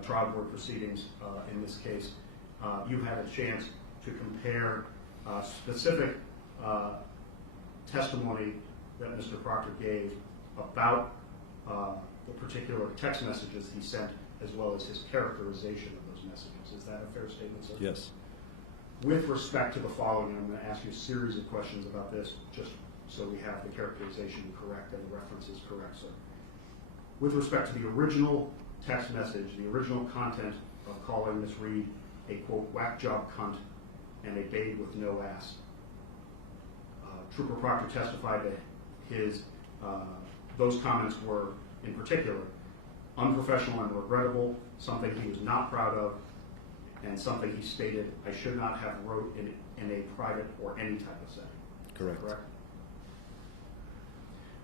trial board proceedings in this case, you had a chance to compare specific testimony that Mr. Proctor gave about the particular text messages he sent, as well as his characterization of those messages. Is that a fair statement, sir? Yes. With respect to the following, I'm going to ask you a series of questions about this, just so we have the characterization correct and the references correct, sir. With respect to the original text message, the original content of calling Ms. Reed a, quote, whack job cunt and a babe with no ass, Trooper Proctor testified that those comments were, in particular, unprofessional and regrettable, something he was not proud of, and something he stated I should not have wrote in a private or any type of setting. Correct. Correct?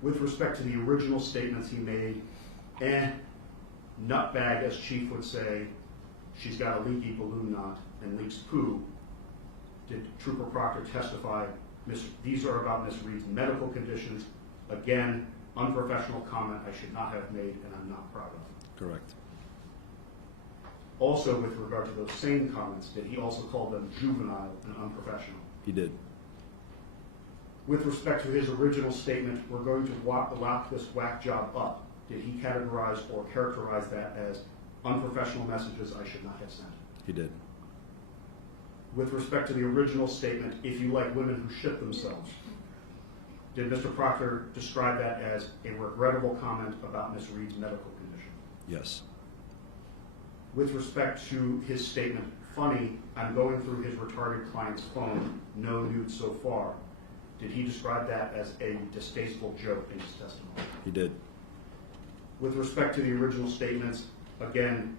With respect to the original statements he made, nutbag, as Chief would say, she's got a leaky balloon knot and leaks poo, did Trooper Proctor testify, these are about Miss Reed's medical conditions? Again, unprofessional comment I should not have made and I'm not proud of. Correct. Also, with regard to those same comments, did he also call them juvenile and unprofessional? He did. With respect to his original statement, we're going to lock this whack job up, did he categorize or characterize that as unprofessional messages I should not have sent? He did. With respect to the original statement, if you like women who shit themselves, did Mr. Proctor describe that as a regrettable comment about Miss Reed's medical condition? Yes. With respect to his statement, funny, I'm going through his retarded client's phone, no nudes so far, did he describe that as a distasteful joke in his testimony? He did. With respect to the original statements, again,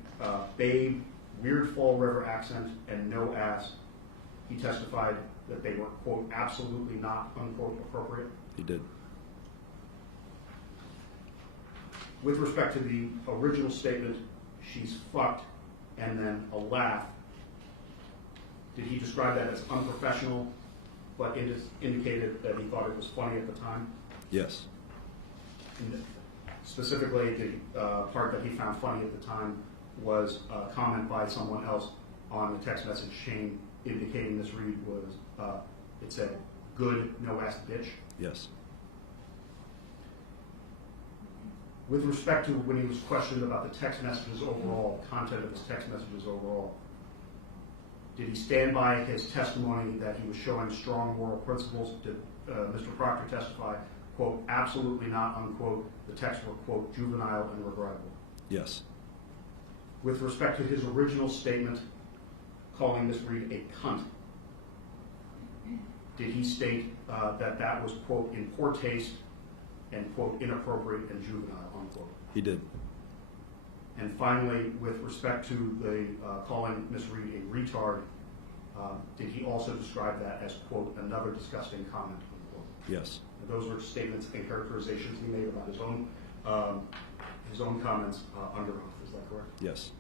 babe, weird Fall River accent, and no ass, he testified that they were, quote, absolutely not, unquote, appropriate. He did. With respect to the original statement, she's fucked, and then a laugh, did he describe that as unprofessional, but it is indicated that he thought it was funny at the time? Yes. And specifically, the part that he found funny at the time was a comment by someone else on the text message chain indicating Miss Reed was, it said, good, no ass bitch. Yes. With respect to when he was questioned about the text messages overall, content of his text messages overall, did he stand by his testimony that he was showing strong moral principles? Did Mr. Proctor testify, quote, absolutely not, unquote, the texts were, quote, juvenile and regrettable? Yes. With respect to his original statement calling Miss Reed a cunt, did he state that that was, quote, in poor taste and, quote, inappropriate and juvenile, unquote? He did. And finally, with respect to the calling Miss Reed a retard, did he also describe that as, quote, another disgusting comment, unquote? Yes. And those were statements and characterizations he made about his own comments under oath. Is that correct? Yes.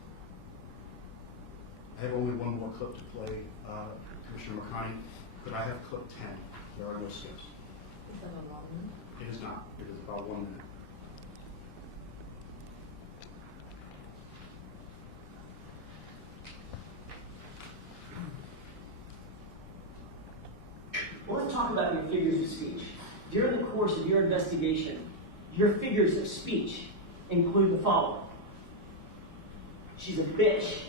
I have only one more clip to play, Commissioner McConaughey. Could I have clip 10? There are no skips. Is that a long one? It is not. It is about 1 minute. Well, let's talk about your figures of speech. During the course of your investigation, your figures of speech include the following. She's a bitch.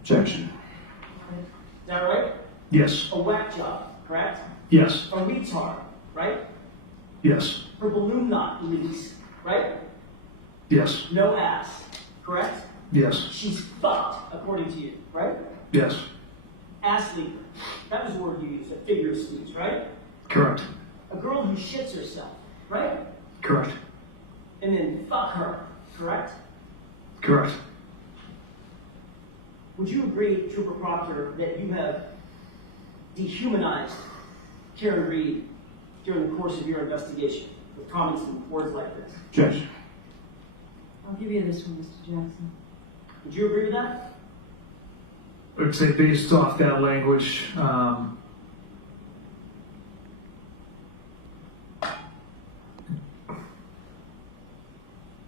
Objection. Is that right? Yes. A whack job, correct? Yes. A retard, right? Yes. Her balloon knot leaks, right? Yes. No ass, correct? Yes. She's fucked, according to you, right? Yes. Ass leaker. That was the word you used, a figure of speech, right? Correct. A girl who shits herself, right? Correct. And then fuck her, correct? Correct. Would you agree, Trooper Proctor, that you have dehumanized Karen Reed during the course of your investigation with comments and words like this? Objection. I'll give you this one, Mr. Jackson. Would you agree with that? I would say based off that language,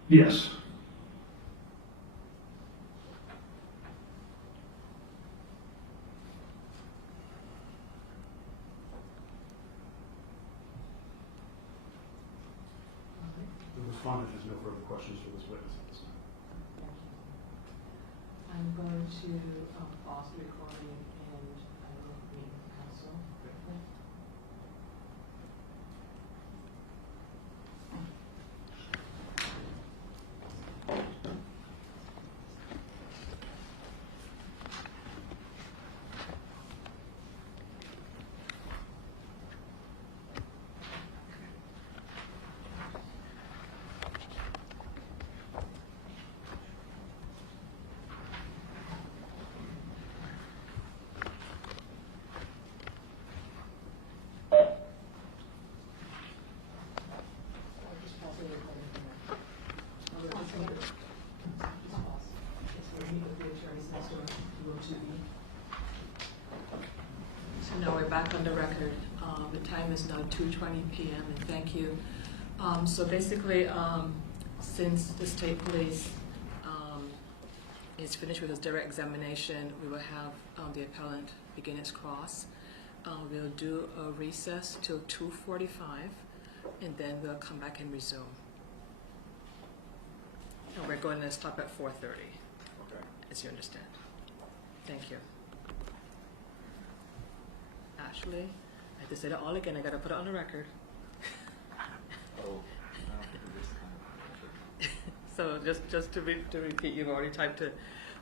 yes. The respondent has no further questions for this witness at this time. I'm going to pause the recording and I will meet with counsel. we're back on the record. The time is now 2:20 p.m. and thank you. So basically, since the state police is finished with his direct examination, we will have the appellant begin its cross. We'll do a recess till 2:45, and then we'll come back and resume. And we're going to stop at 4:30, Okay. as you understand. Thank you. Ashley, I have to say that all again. I got to put it on the record. Oh, So just to repeat, you've already typed it,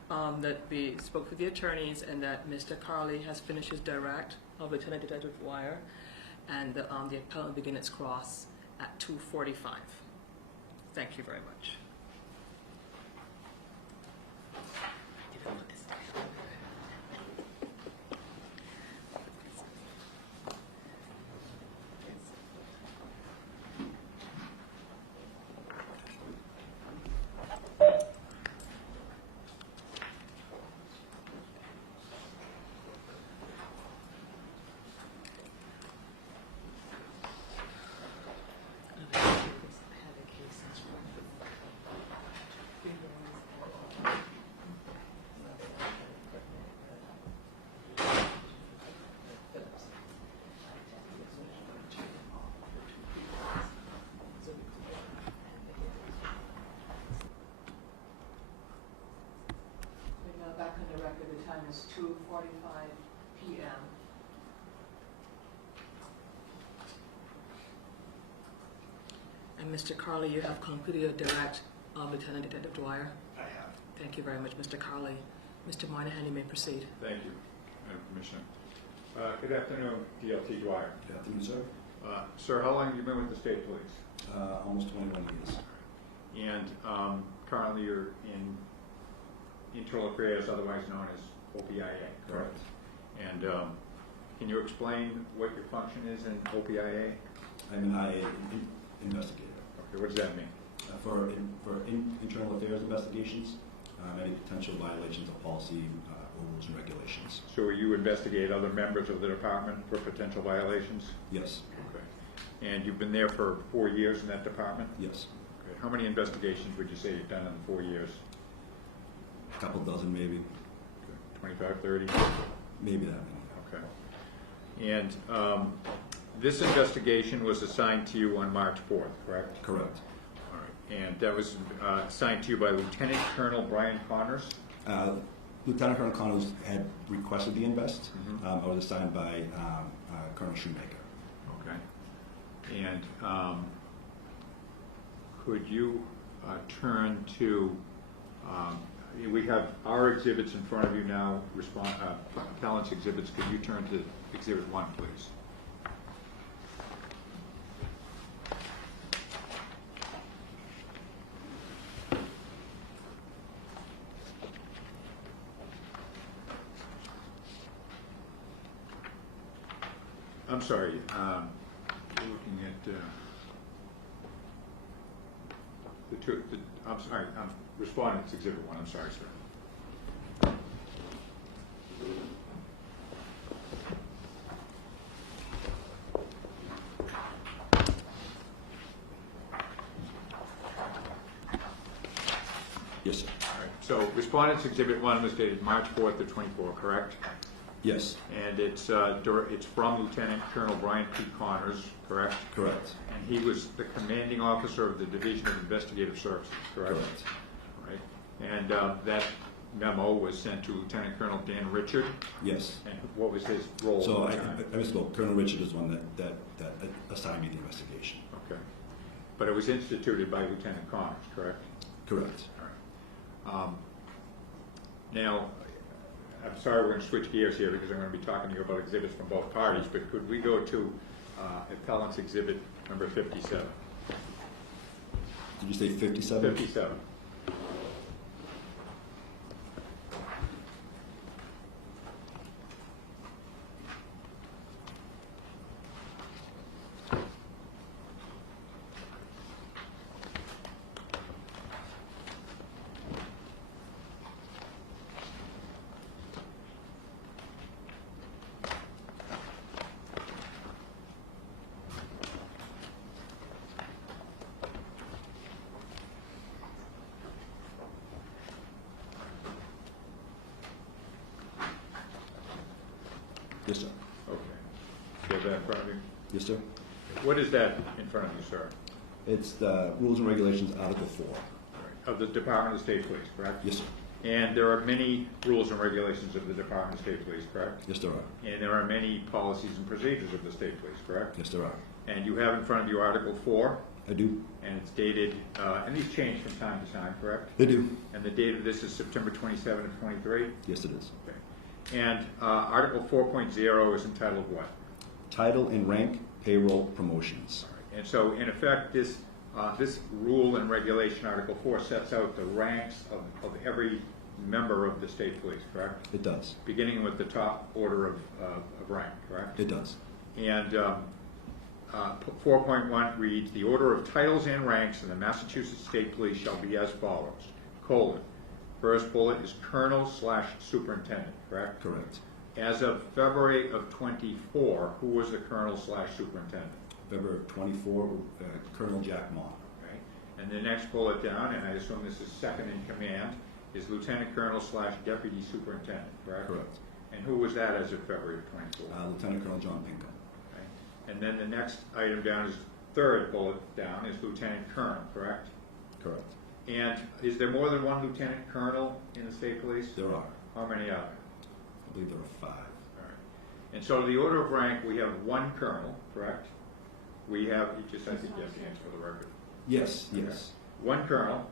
that we spoke with the attorneys and that Mr. Carley has finished his direct of Lieutenant Detective Dwyer, and the appellant will begin its cross at 2:45. Thank you very much. Back on the record, the time is 2:45 p.m. And Mr. Carley, you have concluded your direct Lieutenant Detective Dwyer. I have. Thank you very much, Mr. Carley. Mr. Moynihan, you may proceed. thank you, Madam Commissioner. Good afternoon, DLT Dwyer. Good afternoon, sir. Sir, how long have you been with the state police? Almost 21 years. And currently you're in Internal Affairs, otherwise known as OPIA, correct? And can you explain what your function is in OPIA? I'm an IA investigator. Okay, what does that mean? For internal affairs investigations, any potential violations of policy or rules and regulations. So you investigate other members of the department for potential violations? Yes. Okay. And you've been there for 4 years in that department? Yes. Okay. How many investigations would you say you've done in the 4 years? A couple dozen, maybe. Okay. 25, 30? Maybe that many. Okay. And this investigation was assigned to you on March 4th, correct? Correct. All right. And that was assigned to you by Lieutenant Colonel Brian Connors? Lieutenant Colonel Connors had requested the invest. I was assigned by Colonel Shoemaker. Okay. And could you turn to, we have our exhibits in front of you now, appellant's exhibits. Could you turn to Exhibit 1, please? I'm sorry, we're looking at I'm sorry, I'm responding to Exhibit 1. I'm sorry, sir. Yes, sir. All right. So Respondent's Exhibit 1 was dated March 4th of 24, correct? Yes. And it's from Lieutenant Colonel Brian P. Connors, correct? Correct. And he was the commanding officer of the Division of Investigative Services, correct? Correct. Right. And that memo was sent to Lieutenant Colonel Dan Richard? Yes. And what was his role? So at the time? I misspoke. Colonel Richard is one that assigned me the investigation. Okay. But it was instituted by Lieutenant Connors, correct? Correct. All right. Now, I'm sorry we're going to switch gears here because I'm going to be talking to you about exhibits from both parties, but could we go to Appellant's Exhibit number 57? Did you say 57? 57. Yes, sir. Okay. Do you have that in front of you? Yes, sir. What is that in front of you, sir? It's the Rules and Regulations, Article 4. Of the Department of State Police, correct? Yes, sir. And there are many rules and regulations of the Department of State Police, correct? Yes, there are. And there are many policies and procedures of the State Police, correct? Yes, there are. And you have in front of you Article 4, I do. and it's dated, and these change from time to time, correct? They do. And the date of this is September 27 of 23? Yes, it is. Okay. And Article 4.0 is entitled what? Title and rank, payroll, promotions. And so, in effect, this rule and regulation, Article 4, sets out the ranks of every member of the state police, correct? It does. Beginning with the top order of rank, correct? It does. And 4.1 reads, the order of titles and ranks in the Massachusetts State Police shall be as follows, colon. First bullet is colonel/superintendent, correct? Correct. As of February of 24, who was the colonel/superintendent? February of 24, Colonel Jack Maughan. Okay. And the next bullet down, and I assume this is second in command, is Lieutenant Colonel/Deputy Superintendent, correct? Correct. And who was that as of February of 24? Lieutenant Colonel John Pinkham. Okay. And then the next item down is third bullet down is Lieutenant Colonel, correct? Correct. And is there more than one Lieutenant Colonel in the state police? There are. How many are there? I believe there are 5. All right. And so the order of rank, we have one colonel, correct? We have, you just have to give hands for the record. Yes, Okay. yes. One colonel.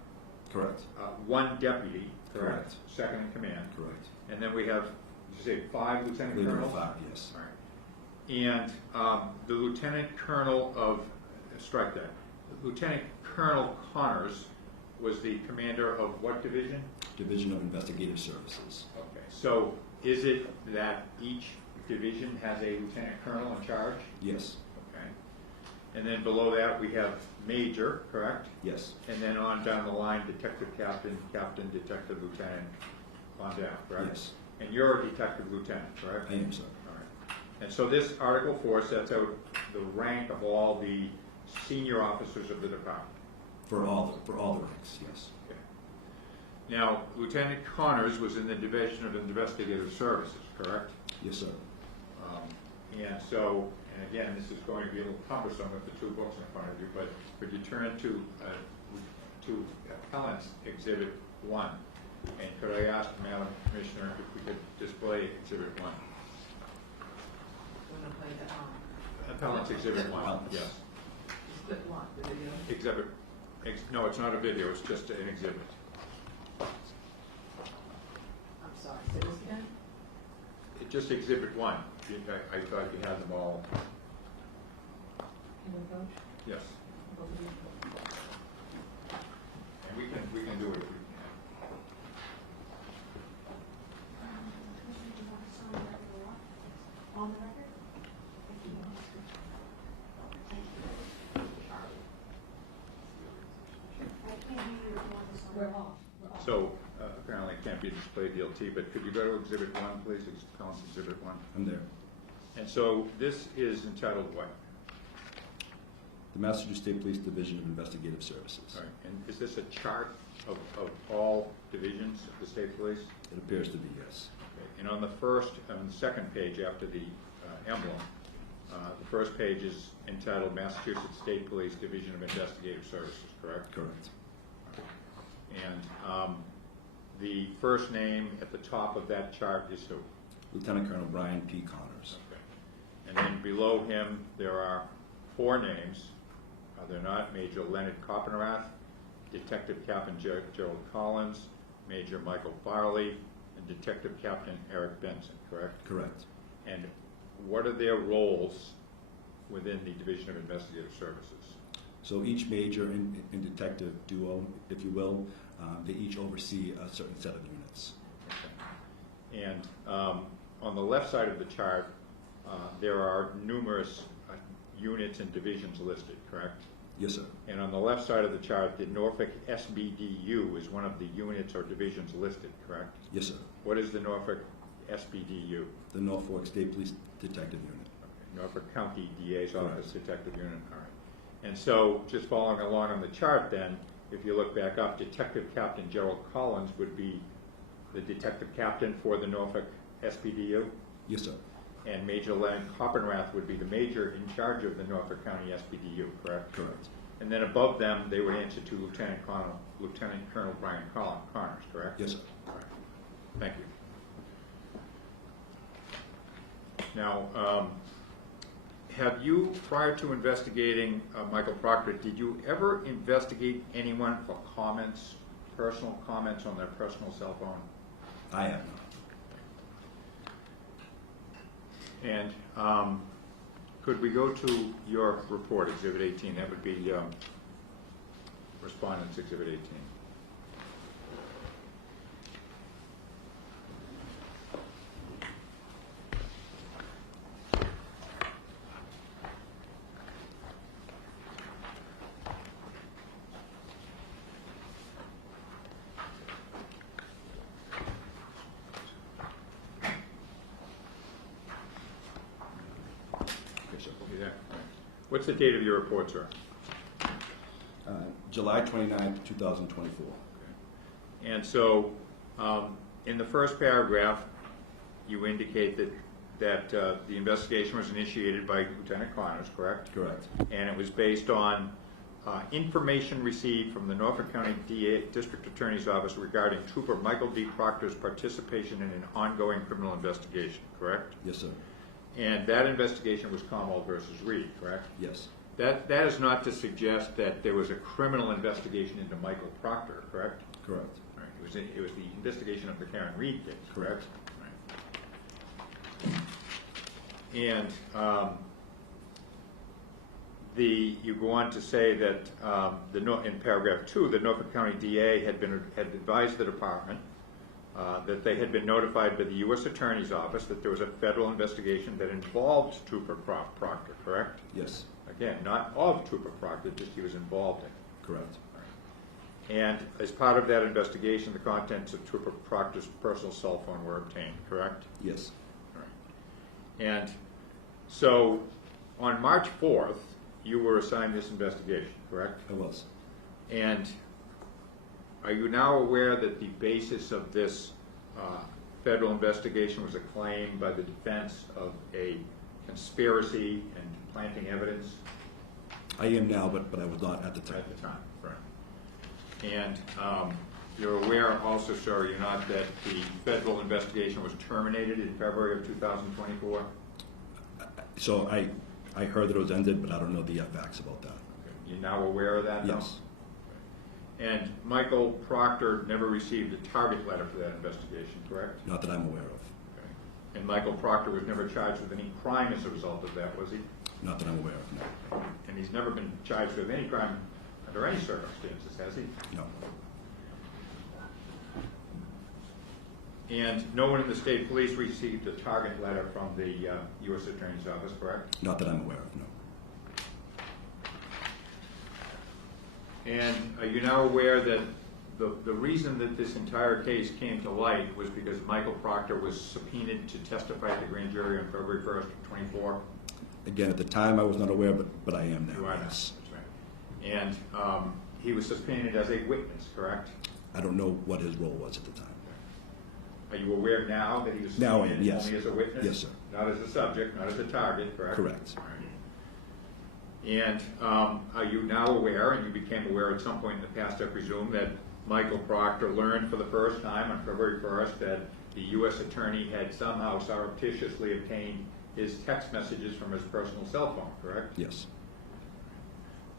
Correct. One deputy, correct? Correct. Second in command. Correct. And then we have, did you say 5 I lieutenant believe there are colonels? 5, yes. All right. And the lieutenant colonel of, strike that, Lieutenant Colonel Connors was the commander of what division? Division of Investigative Services. Okay. So is it that each division has a lieutenant colonel in charge? Yes. Okay. And then below that we have major, correct? Yes. And then on down the line, detective captain, captain, detective lieutenant, on down, correct? Yes. And you're a detective lieutenant, correct? I am, sir. All right. And so this Article 4 sets out the rank of all the senior officers of the department. For all the ranks, yes. Okay. Now, Lieutenant Connors was in the Division of Investigative Services, correct? Yes, sir. And so, and again, this is going to be a little cumbersome with the 2 books in front of you, but could you turn to Appellant's Exhibit 1? And could I ask, Madam Commissioner, if we could display Exhibit 1? We're gonna play the, Appellant's Exhibit 1, Appellant's. yes. split one, the video. Exhibit, no, it's not a video, it's just an exhibit. I'm sorry, say this again? Just Exhibit 1. I thought you had them all. Can we go? Yes. Both of you? And we can do it if we can. Commissioner, do you want to sign that law on the record? If you want to. Thank you. I can't hear you if you want to sign. We're off. We're off. So apparently it can't be displayed DLT, but could you go to Exhibit 1, please? Appellant's Exhibit 1. I'm there. And so this is entitled what? The Massachusetts State Police Division of Investigative Services. All right. And is this a chart of all divisions of the state police? It appears to be, yes. Okay. And on the second page after the emblem, the first page is entitled Massachusetts State Police Division of Investigative Services, correct? Correct. And the first name at the top of that chart is who? Lieutenant Colonel Brian P. Connors. Okay. And then below him, there are 4 names. They're not Major Leonard Copenrath, Detective Captain Gerald Collins, Major Michael Farley, and Detective Captain Eric Benson, correct? Correct. And what are their roles within the Division of Investigative Services? So each major and detective duo, if you will, they each oversee a certain set of units. Okay. And on the left side of the chart, there are numerous units and divisions listed, correct? Yes, sir. And on the left side of the chart, the Norfolk SBDU is one of the units or divisions listed, correct? Yes, sir. What is the Norfolk SBDU? The Norfolk State Police Detective Unit. Okay. Norfolk County DA's Office Detective Unit, all right. And so, just following along on the chart then, if you look back up, Detective Captain Gerald Collins would be the detective captain for the Norfolk SBDU? Yes, sir. and Major Leonard Coppenrath would be the major in charge of the Norfolk County SPDU, correct? Correct. And then above them, they would answer to Lieutenant Colonel Brian Connors, correct? Yes, sir. All right. Thank you. Now, have you, prior to investigating Michael Proctor, did you ever investigate anyone for comments, personal comments on their personal cell phone? I have not. And could we go to your report, Exhibit 18? That would be Respondent's Exhibit 18. What's the date of your report, sir? July 29th, 2024. Okay. And so, in the first paragraph, you indicate that the investigation was initiated by Lieutenant Connors, correct? Correct. And it was based on information received from the Norfolk County District Attorney's Office regarding Trooper Michael D. Proctor's participation in an ongoing criminal investigation, correct? Yes, sir. And that investigation was Comwell versus Reed, correct? Yes. That is not to suggest that there was a criminal investigation into Michael Proctor, correct? Correct. Right. It was the investigation of the Karen Reed case, correct? Right. And you go on to say that in paragraph 2, the Norfolk County DA had advised the department that they had been notified by the U.S. Attorney's Office that there was a federal investigation that involved Trooper Proctor, correct? Yes. Again, not of Trooper Proctor, just he was involved in. Correct. Right. And as part of that investigation, the contents of Trooper Proctor's personal cell phone were obtained, correct? Yes. All right. And so on March 4th, you were assigned this investigation, correct? I was. And are you now aware that the basis of this federal investigation was a claim by the defense of a conspiracy and planting evidence? I am now, but I was not at the time. At the time, right. And you're aware also, sir, are you not, that the federal investigation was terminated in February of 2024? So I heard that it was ended, but I don't know the facts about that. Okay. You're now aware of that? Yes. And Michael Proctor never received a target letter for that investigation, correct? Not that I'm aware of. Okay. And Michael Proctor was never charged with any crime as a result of that, was he? Not that I'm aware of, no. And he's never been charged with any crime under any circumstances, has he? No. And no one in the state police received a target letter from the U.S. Attorney's Office, correct? Not that I'm aware of, no. And are you now aware that the reason that this entire case came to light was because Michael Proctor was subpoenaed to testify at the grand jury on February 1st, 24? Again, at the time I was not aware, but I am now. You are now. Yes. That's right. And he was subpoenaed as a witness, correct? I don't know what his role was at the time. Are you aware now that he was Now I subpoenaed am, yes. only as a witness? Yes, sir. Not as a subject, not as a target, correct? Correct. All right. And are you now aware, and you became aware at some point in the past, I presume, that Michael Proctor learned for the first time on February 1st that the U.S. Attorney had somehow surreptitiously obtained his text messages from his personal cell phone, correct? Yes.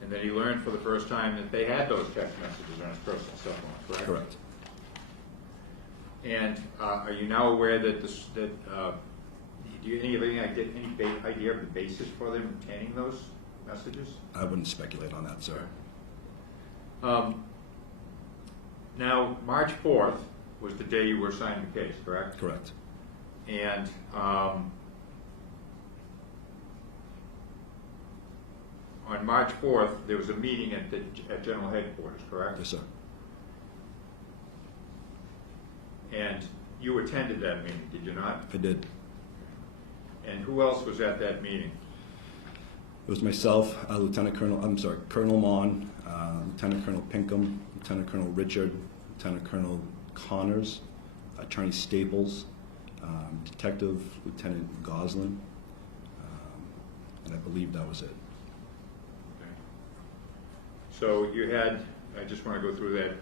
And then he learned for the first time that they had those text messages on his personal cell phone, correct? Correct. And are you now aware that do you have any idea of the basis for them obtaining those messages? I wouldn't speculate on that, sir. Now, March 4th was the day you were assigned the case, correct? Correct. And on March 4th, there was a meeting at General Headquarters, correct? Yes, sir. And you attended that meeting, did you not? I did. And who else was at that meeting? It was myself, Colonel Mon, Lieutenant Colonel Pinkham, Lieutenant Colonel Richard, Lieutenant Colonel Connors, Attorney Staples, Detective Lieutenant Goslin, and I believe that was it. Okay. So you had, I just want to go through that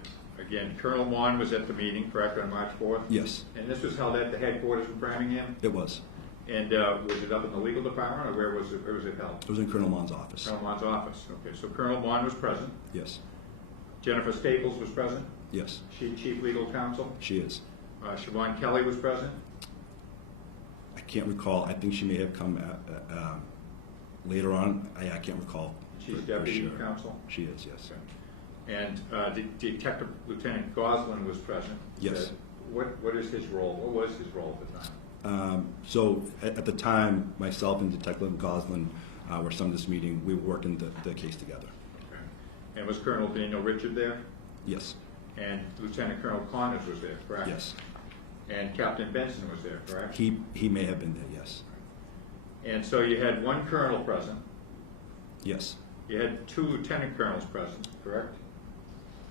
again. Colonel Mon was at the meeting, correct, on March 4th? Yes. And this was held at the headquarters in Framingham? It was. And was it up in the legal department, or where was it held? It was in Colonel Mon's office. Colonel Mon's office. Okay, so Colonel Mon was present. Yes. Jennifer Staples was present. Yes. She chief legal counsel. She is. Siobhan Kelly was present. I can't recall. I think she may have come later on. I can't recall. She's for deputy sure. counsel. She is, yes. Okay. And Detective Lieutenant Goslin was present. Yes. What is his role? What was his role at the time? So at the time, myself and Detective Goslin were some of this meeting. We were working the case together. Okay. And was Colonel Daniel Richard there? Yes. And Lieutenant Colonel Connors was there, correct? Yes. And Captain Benson was there, correct? He may have been there, yes. And so you had one colonel present. Yes. You had two lieutenant colonels present, correct?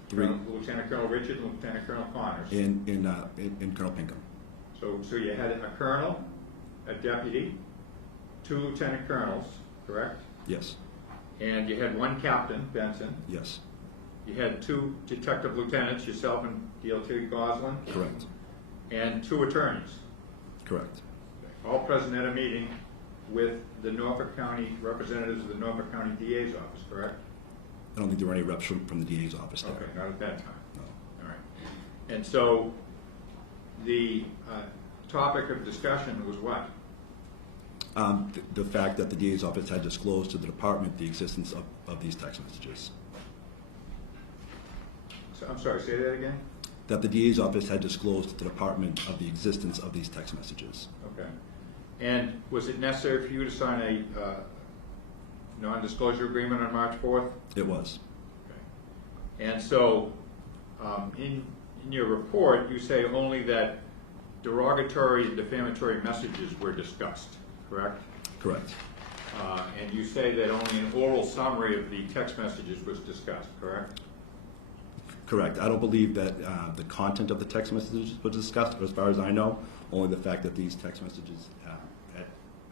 Three. Lieutenant Colonel Richard and Lieutenant Colonel Connors. In Colonel Pinkham. So you had a colonel, a deputy, two lieutenant colonels, correct? Yes. And you had one captain, Benson. Yes. You had two detective lieutenants, yourself and DLT Goslin. Correct. And two attorneys. Correct. All present at a meeting with the Norfolk County representatives of the Norfolk County DA's office, correct? I don't think there were any reps from the DA's office there. Okay, not at that time. No. All right. And so the topic of discussion was what? The fact that the DA's office had disclosed to the department the existence of these text messages. So, I'm sorry, say that again? That the DA's office had disclosed to the department of the existence of these text messages. Okay. And was it necessary for you to sign a non-disclosure agreement on March 4th? It was. Okay. And so in your report, you say only that derogatory and defamatory messages were discussed, correct? Correct. And you say that only an oral summary of the text messages was discussed, correct? Correct. I don't believe that the content of the text messages was discussed, but as far as I know, only the fact that these text messages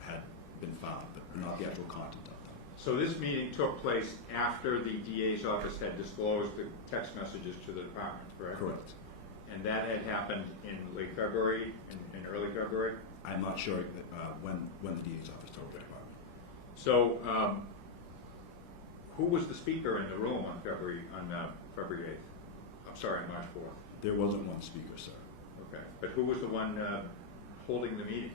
had been found, but not the actual content of them. So this meeting took place after the DA's office had disclosed the text messages to the department, correct? Correct. And that had happened in late February, in early February? I'm not sure when the DA's office told the department. So who was the speaker in the room on February 8th? I'm sorry, on March 4th. There wasn't one speaker, sir. Okay, but who was the one holding the meeting?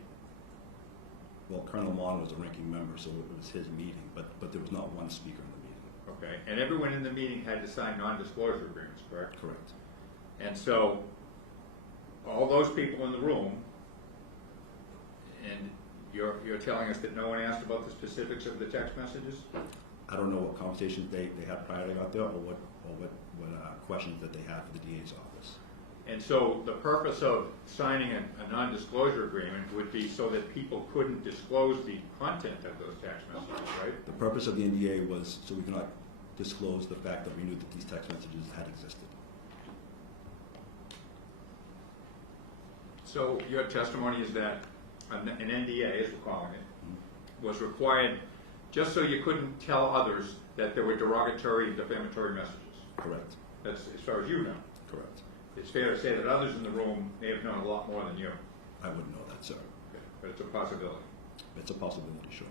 Well, Colonel Mon was a ranking member, so it was his meeting, but there was not one speaker in the meeting. Okay, and everyone in the meeting had to sign non-disclosure agreements, correct? Correct. And so all those people in the room, and you're telling us that no one asked about the specifics of the text messages? I don't know what conversations they had prior to got there, or what questions that they had for the DA's office. And so the purpose of signing a non-disclosure agreement would be so that people couldn't disclose the content of those text messages, right? The purpose of the NDA was so we could not disclose the fact that we knew that these text messages had existed. So your testimony is that an NDA, as we're calling it, was required just so you couldn't tell others that there were derogatory and defamatory messages. Correct. That's as far as you know. Correct. It's fair to say that others in the room may have known a lot more than you. I wouldn't know that, sir. Okay. But it's a possibility. It's a possibility, sure.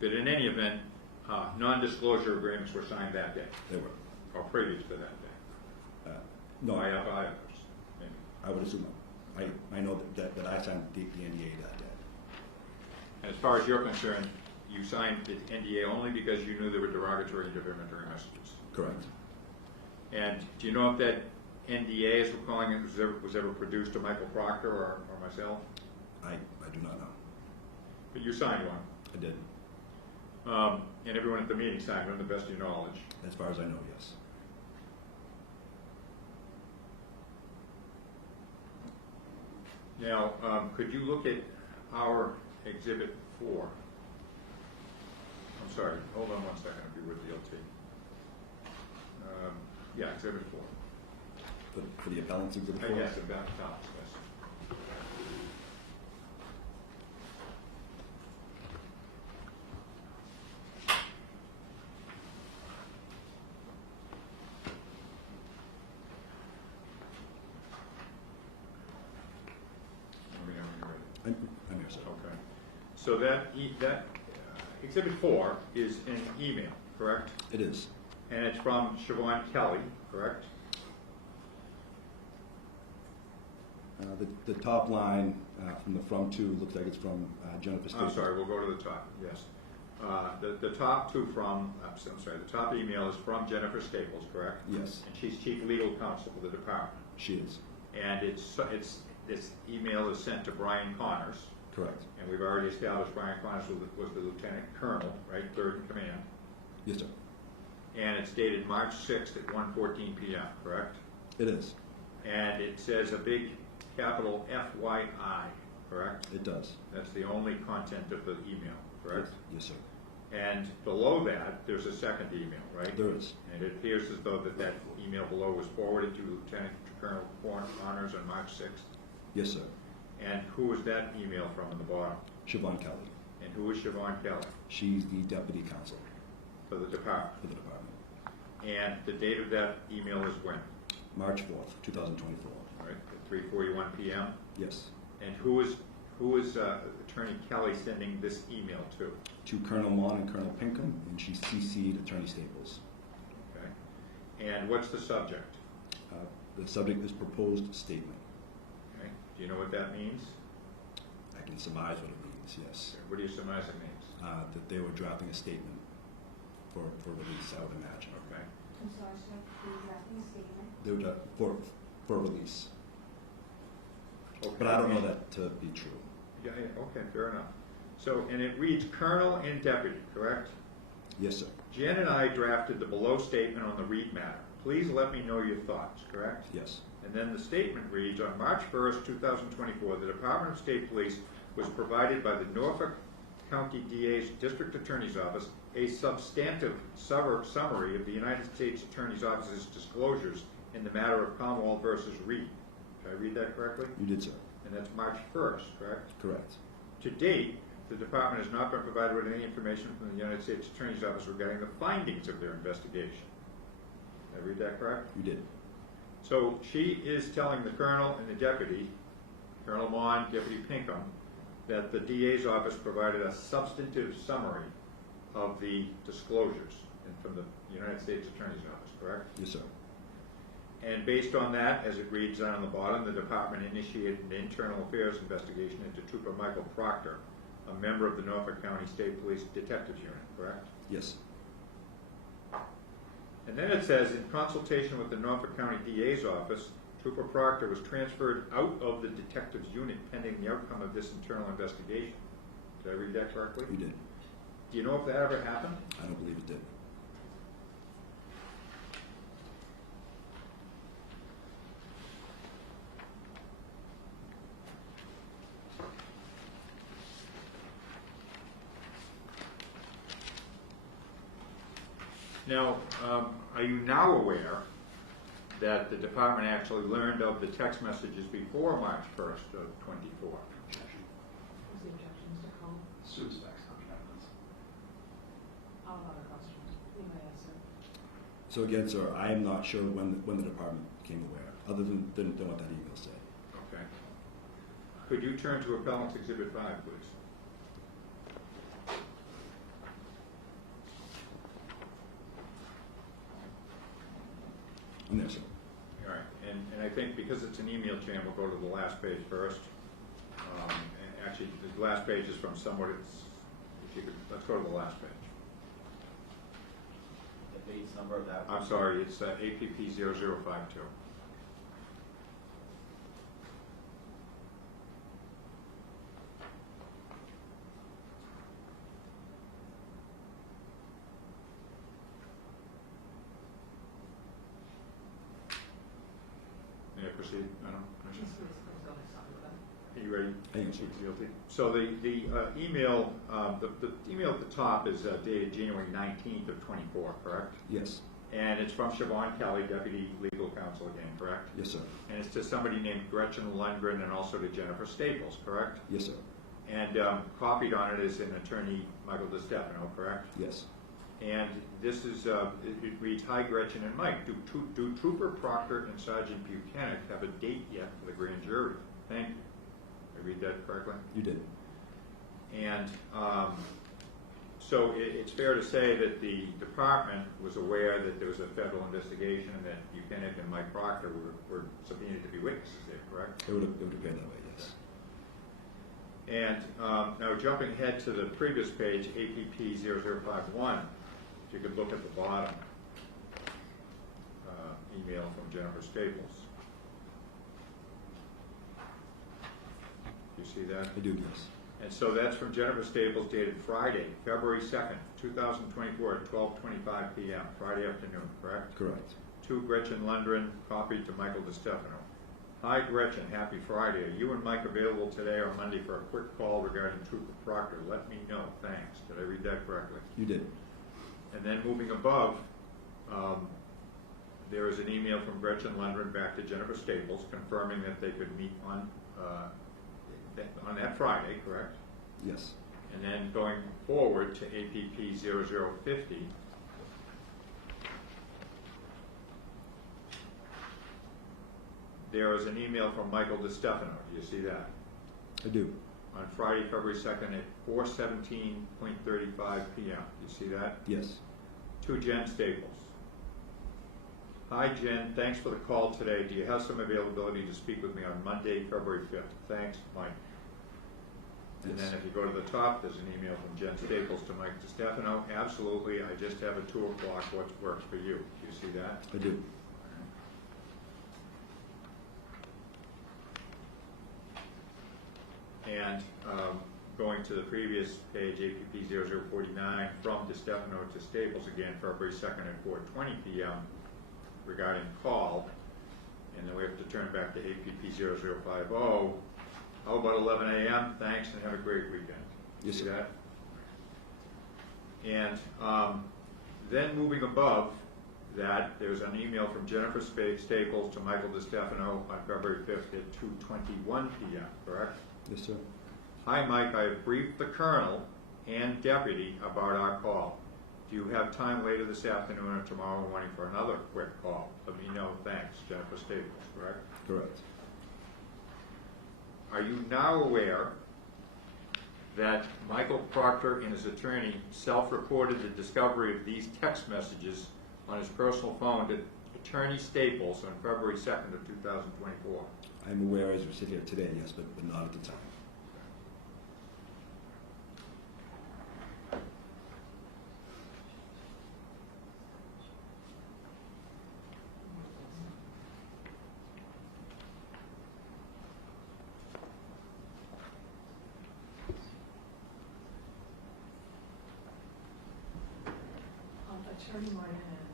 But in any event, non-disclosure agreements were signed that day. They were. Or previous to that day. No. By others, maybe. I would assume no. I know that I signed the NDA that day. And as far as you're concerned, you signed the NDA only because you knew there were derogatory and defamatory messages. Correct. And do you know if that NDA, as we're calling it, was ever produced to Michael Proctor or myself? I do not know. But you signed one. I did. And everyone at the meeting signed one, to the best of your knowledge. As far as I know, yes. Now, could you look at our Exhibit 4? I'm sorry, hold on one second, if you would, DLT. Yeah, Exhibit 4. For the appellant's Exhibit 4? Yes, about top, yes. So that Exhibit 4 is an email, correct? It is. And it's from Siobhan Kelly, correct? The top line from the from to looks like it's from Jennifer I'm Staples. sorry, we'll go to the top, yes. The top two from, I'm sorry, the top email is from Jennifer Staples, correct? Yes. And she's Chief Legal Counsel for the department. She is. And this email is sent to Brian Connors. Correct. And we've already established Brian Connors was the Lieutenant Colonel, right, third in command. Yes, sir. And it's dated March 6th at 1:14 p.m., correct? It is. And it says a big capital FYI, correct? It does. That's the only content of the email, correct? Yes, sir. And below that, there's a second email, right? There is. And it appears as though that email below was forwarded to Lieutenant Colonel Connors on March 6th. Yes, sir. And who is that email from in the bottom? Siobhan Kelly. And who is Siobhan Kelly? She's the deputy counsel For the department. for the department. And the date of that email is when? March 4th, 2024. All right, at 3:41 p.m. Yes. And who is Attorney Kelly sending this email to? To Colonel Mon and Colonel Pinkham, and she CC'd Attorney Staples. Okay. And what's the subject? The subject is proposed statement. Okay. Do you know what that means? I can surmise what it means, yes. What do you surmise it means? That they were drafting a statement for release, I would imagine. Okay. I'm sorry, sir, for drafting a statement. They were for release. Okay. But I don't know that to be true. Yeah, okay, fair enough. So, and it reads Colonel and Deputy, correct? Yes, sir. Jen and I drafted the below statement on the Reed matter. Please let me know your thoughts, correct? Yes. And then the statement reads, on March 1st, 2024, the Department of State Police was provided by the Norfolk County DA's District Attorney's Office a substantive summary of the United States Attorney's Office's disclosures in the matter of Commonwealth versus Reed. Did I read that correctly? You did, sir. And that's March 1st, correct? Correct. To date, the department has not been provided with any information from the United States Attorney's Office regarding the findings of their investigation. Did I read that correct? You did. So she is telling the colonel and the deputy, Colonel Mon, Deputy Pinkham, that the DA's office provided a substantive summary of the disclosures from the United States Attorney's Office, correct? Yes, sir. And based on that, as it reads down on the bottom, the department initiated an internal affairs investigation into Trooper Michael Proctor, a member of the Norfolk County State Police Detectives Unit, correct? Yes. And then it says, in consultation with the Norfolk County DA's office, Trooper Proctor was transferred out of the Detectives Unit pending the outcome of this internal investigation. Did I read that correctly? You did. Do you know if that ever happened? I don't believe it did. Now, are you now aware that the department actually learned of the text messages before March 1st of 24? What's the objection, Mr. Cole? Suits facts, not evidence. I'll have a question. You may answer. So again, sir, I am not sure when the department became aware, other than what that email said. Okay. Could you turn to Appellant's Exhibit 5, please? I'm there, sir. All right, and I think because it's an email chain, we'll go to the last page first. And actually, the last page is from someone, if you could, let's go to the last page. The base number of that. I'm sorry, it's APP 0052. May I proceed, Madam Commissioner? Are you ready? I am. Guilty. So the email, the email at the top is dated January 19th of 24, correct? Yes. And it's from Siobhan Kelly, Deputy Legal Counsel again, correct? Yes, sir. And it's to somebody named Gretchen Lundgren and also to Jennifer Staples, correct? Yes, sir. And copied on it is an attorney, Michael DiStefano, correct? Yes. And this is, it reads, Hi Gretchen and Mike, do Trooper Proctor and Sergeant Buchanan have a date yet for the grand jury? Thank you. Did I read that correctly? You did. And so it's fair to say that the department was aware that there was a federal investigation and that Buchanan and Mike Proctor were subpoenaed to be witnesses there, correct? It would appear that way, yes. And now jumping ahead to the previous page, APP 0051, if you could look at the bottom, email from Jennifer Staples. You see that? I do, yes. And so that's from Jennifer Staples, dated Friday, February 2nd, 2024 at 12:25 p.m., Friday afternoon, correct? Correct. To Gretchen Lundgren, copied to Michael DiStefano. Hi Gretchen, happy Friday. Are you and Mike available today or Monday for a quick call regarding Trooper Proctor? Let me know, thanks. Did I read that correctly? You did. And then moving above, there is an email from Gretchen Lundgren back to Jennifer Staples confirming that they could meet on that Friday, correct? Yes. And then going forward to APP 0050, there is an email from Michael DiStefano. Do you see that? I do. On Friday, February 2nd at 4:17:35 p.m. You see that? Yes. To Jen Staples. Hi Jen, thanks for the call today. Do you have some availability to speak with me on Monday, February 5th? Thanks, Mike. And then if you go to the top, there's an email from Jen Staples to Mike DiStefano. Absolutely, I just have a 2 o'clock. What works for you? Do you see that? I do. And going to the previous page, APP 0049, from DiStefano to Staples again, February 2nd at 4:20 p.m. regarding call. And then we have to turn back to APP 0050. How about 11 a.m.? Thanks and have a great weekend. Yes, See sir. that? And then moving above that, there's an email from Jennifer Staples to Michael DiStefano on February 5th at 2:21 p.m., correct? Yes, sir. Hi, Mike. I have briefed the colonel and deputy about our call. Do you have time later this afternoon or tomorrow morning for another quick call? Let me know. Thanks. Jennifer Staples, correct? Correct. Are you now aware that Michael Proctor and his attorney self-reported the discovery of these text messages on his personal phone to Attorney Staples on February 2nd of 2024? I'm aware as we sit here today, yes, but not at the time. Attorney Moynihan,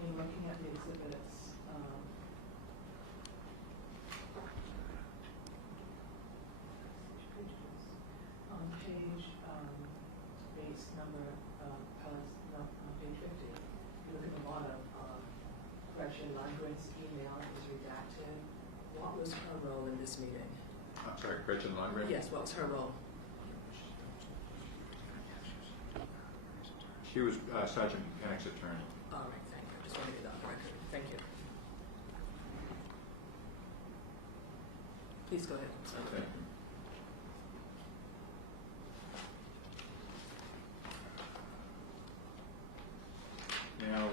in looking at the exhibits, on page base number, page 50, you look at the bottom, Gretchen Lundgren's email is redacted. What was her role in this meeting? I'm sorry, Gretchen Lundgren? Yes, what was her role? She was Sergeant Buchanan's attorney. All right, thank you. I just want to get that on the record. Thank you. Please go ahead. Okay. Now,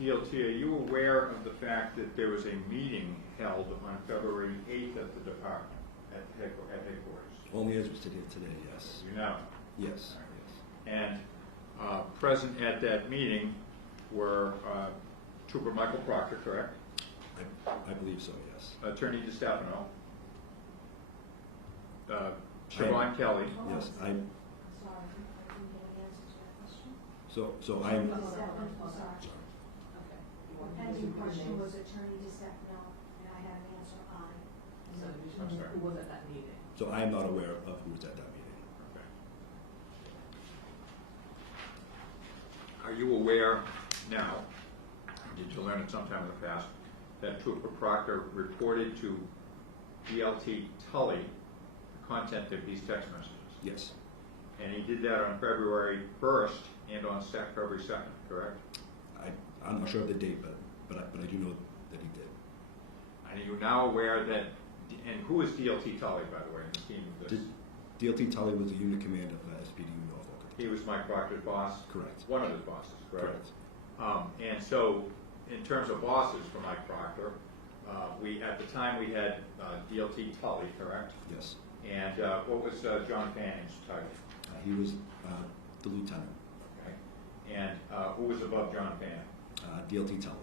DLT, are you aware of the fact that there was a meeting held on February 8th at the department, at headquarters? Only as we sit here today, yes. You know? Yes. And present at that meeting were Trooper Michael Proctor, correct? I believe so, yes. Attorney DiStefano, Siobhan Kelly. Yes, I'm. Sorry, I didn't get an answer to that question. So I'm. Sorry. The pending question was Attorney DiStefano, and I had an answer aye. So I'm sorry. who was at that meeting? So I am not aware of who was at that meeting. Okay. Are you aware now, did you learn it sometime in the past, that Trooper Proctor reported to DLT Tully the content of these text messages? Yes. And he did that on February 1st and on February 2nd, correct? I'm not sure of the date, but I do know that he did. And are you now aware that And who is DLT Tully, by the way, in the scheme of this? DLT Tully was the unit commander of SPDU Norfolk. He was Mike Proctor's boss? Correct. One of his bosses, correct? Correct. And so, in terms of bosses for Mike Proctor, at the time we had DLT Tully, correct? Yes. And what was John Fanning's title? He was the lieutenant. Okay. And who was above John Fanning? DLT Tully.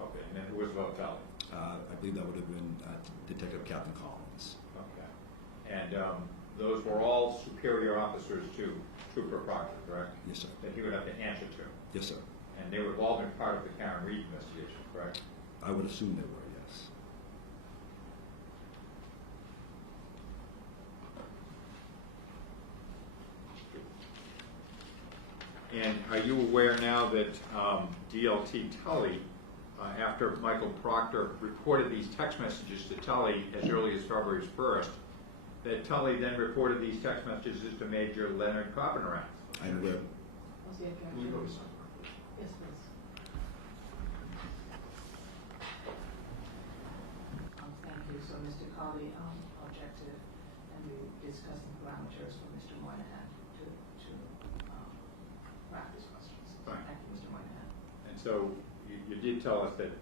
Okay, and then who was above Tully? I believe that would have been Detective Captain Collins. Okay. And those were all superior officers to Trooper Proctor, correct? Yes, sir. That he would have to answer to. Yes, sir. And they would have all been part of the Karen Reed investigation, correct? I would assume they were, yes. And are you aware now that DLT Tully, after Michael Proctor reported these text messages to Tully as early as February 1st, that Tully then reported these text messages to Major Leonard Copenrath? I'm aware. What's the objection? Yes, please. Thank you. So Mr. Colley objected, and we discussed the parameters for Mr. Moynihan to practice questions. Fine. Thank you, Mr. Moynihan. And so you did tell us that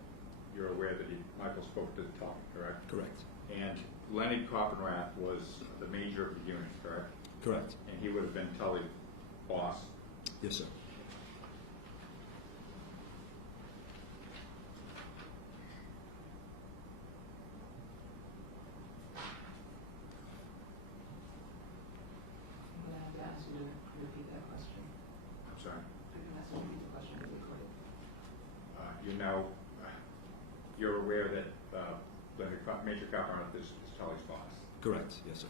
you're aware that Michael spoke to Tully, correct? Correct. And Leonard Copenrath was the major of the unit, correct? Correct. And he would have been Tully's boss? Yes, sir. I'm going to have to ask you to repeat that question. I'm sorry? I'm going to ask you to repeat the question really quick. You're aware that Major Copenrath is Tully's boss? Correct. Yes, sir.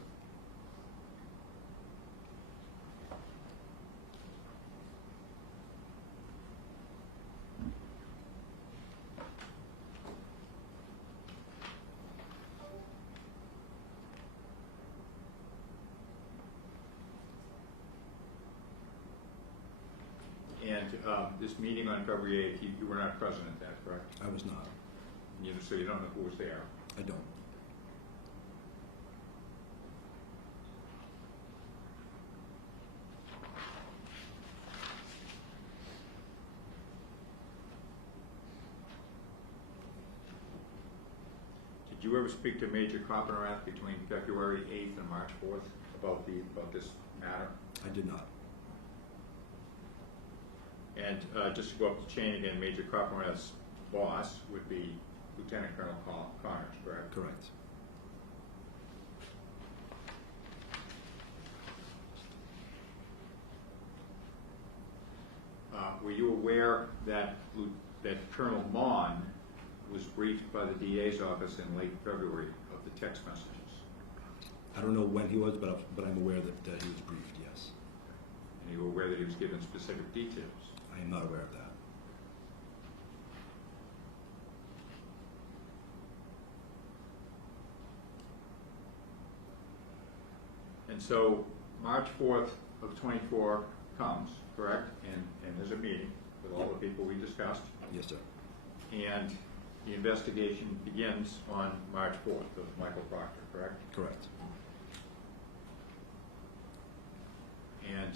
And this meeting on February 8th, you were not present at that, correct? I was not. So you don't know who was there? I don't. Did you ever speak to Major Copenrath between February 8th and March 4th about this matter? I did not. And just to go up the chain again, Major Copenrath's boss would be Lieutenant Colonel Connors, correct? Correct. Were you aware that Colonel Mon was briefed by the DA's office in late February of the text messages? I don't know when he was, but I'm aware that he was briefed, yes. And you were aware that he was given specific details? I am not aware of that. And so March 4th of 24 comes, correct? And there's a meeting with all the people we discussed. Yes, sir. And the investigation begins on March 4th of Michael Proctor, correct? Correct. And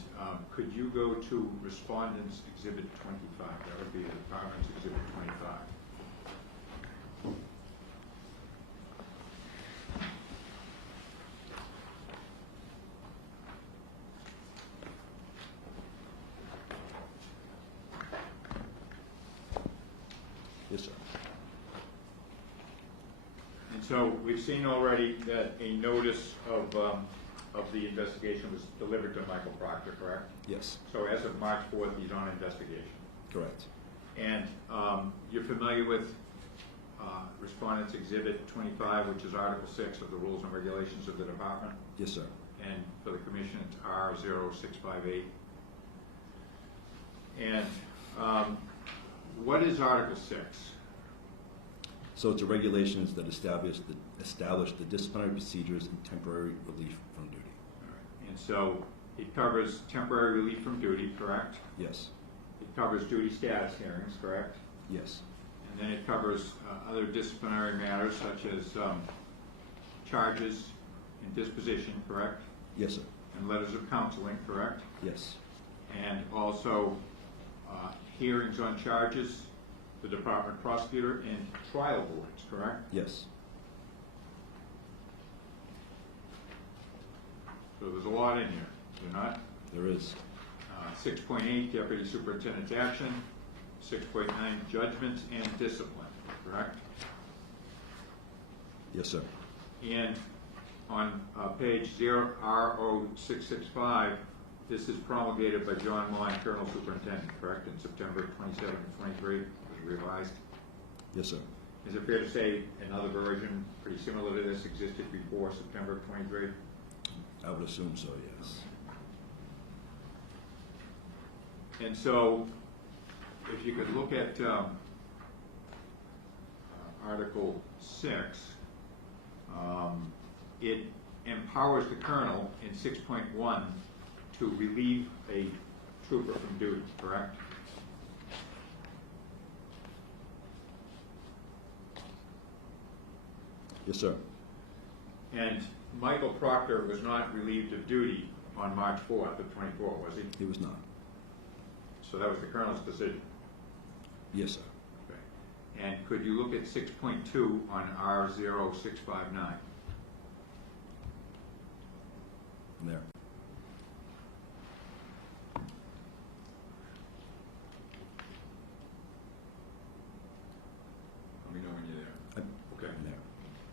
could you go to Respondent's Exhibit 25? That would be the Department's Exhibit 25. Yes, sir. And so we've seen already that a notice of the investigation was delivered to Michael Proctor, correct? Yes. So as of March 4th, he's on investigation. Correct. And you're familiar with Respondent's Exhibit 25, which is Article 6 of the Rules and Regulations of the Department? Yes, sir. And for the Commission, it's R0658. And what is Article 6? So it's the regulations that establish the disciplinary procedures and temporary relief from duty. All right. And so it covers temporary relief from duty, correct? Yes. It covers duty status hearings, correct? Yes. And then it covers other disciplinary matters such as charges and disposition, correct? Yes, sir. And letters of counseling, correct? Yes. And also hearings on charges, the department prosecutor, and trial boards, correct? Yes. So there's a lot in here, is there not? There is. 6.8, deputy superintendent's action. 6.9, judgments and discipline, correct? Yes, sir. And on page 0RO665, this is promulgated by John Mon, Colonel Superintendent, correct, in September 27, 23, was revised. Yes, sir. Is it fair to say another version pretty similar to this existed before September 23? I would assume so, yes. And so, if you could look at Article 6, it empowers the colonel in 6.1 to relieve a trooper from duty, correct? Yes, sir. And Michael Proctor was not relieved of duty on March 4th of 24, was he? He was not. So that was the colonel's decision. Yes, sir. Okay. And could you look at 6.2 on R0659? I'm there. Let me know when you're there. Okay. I'm there.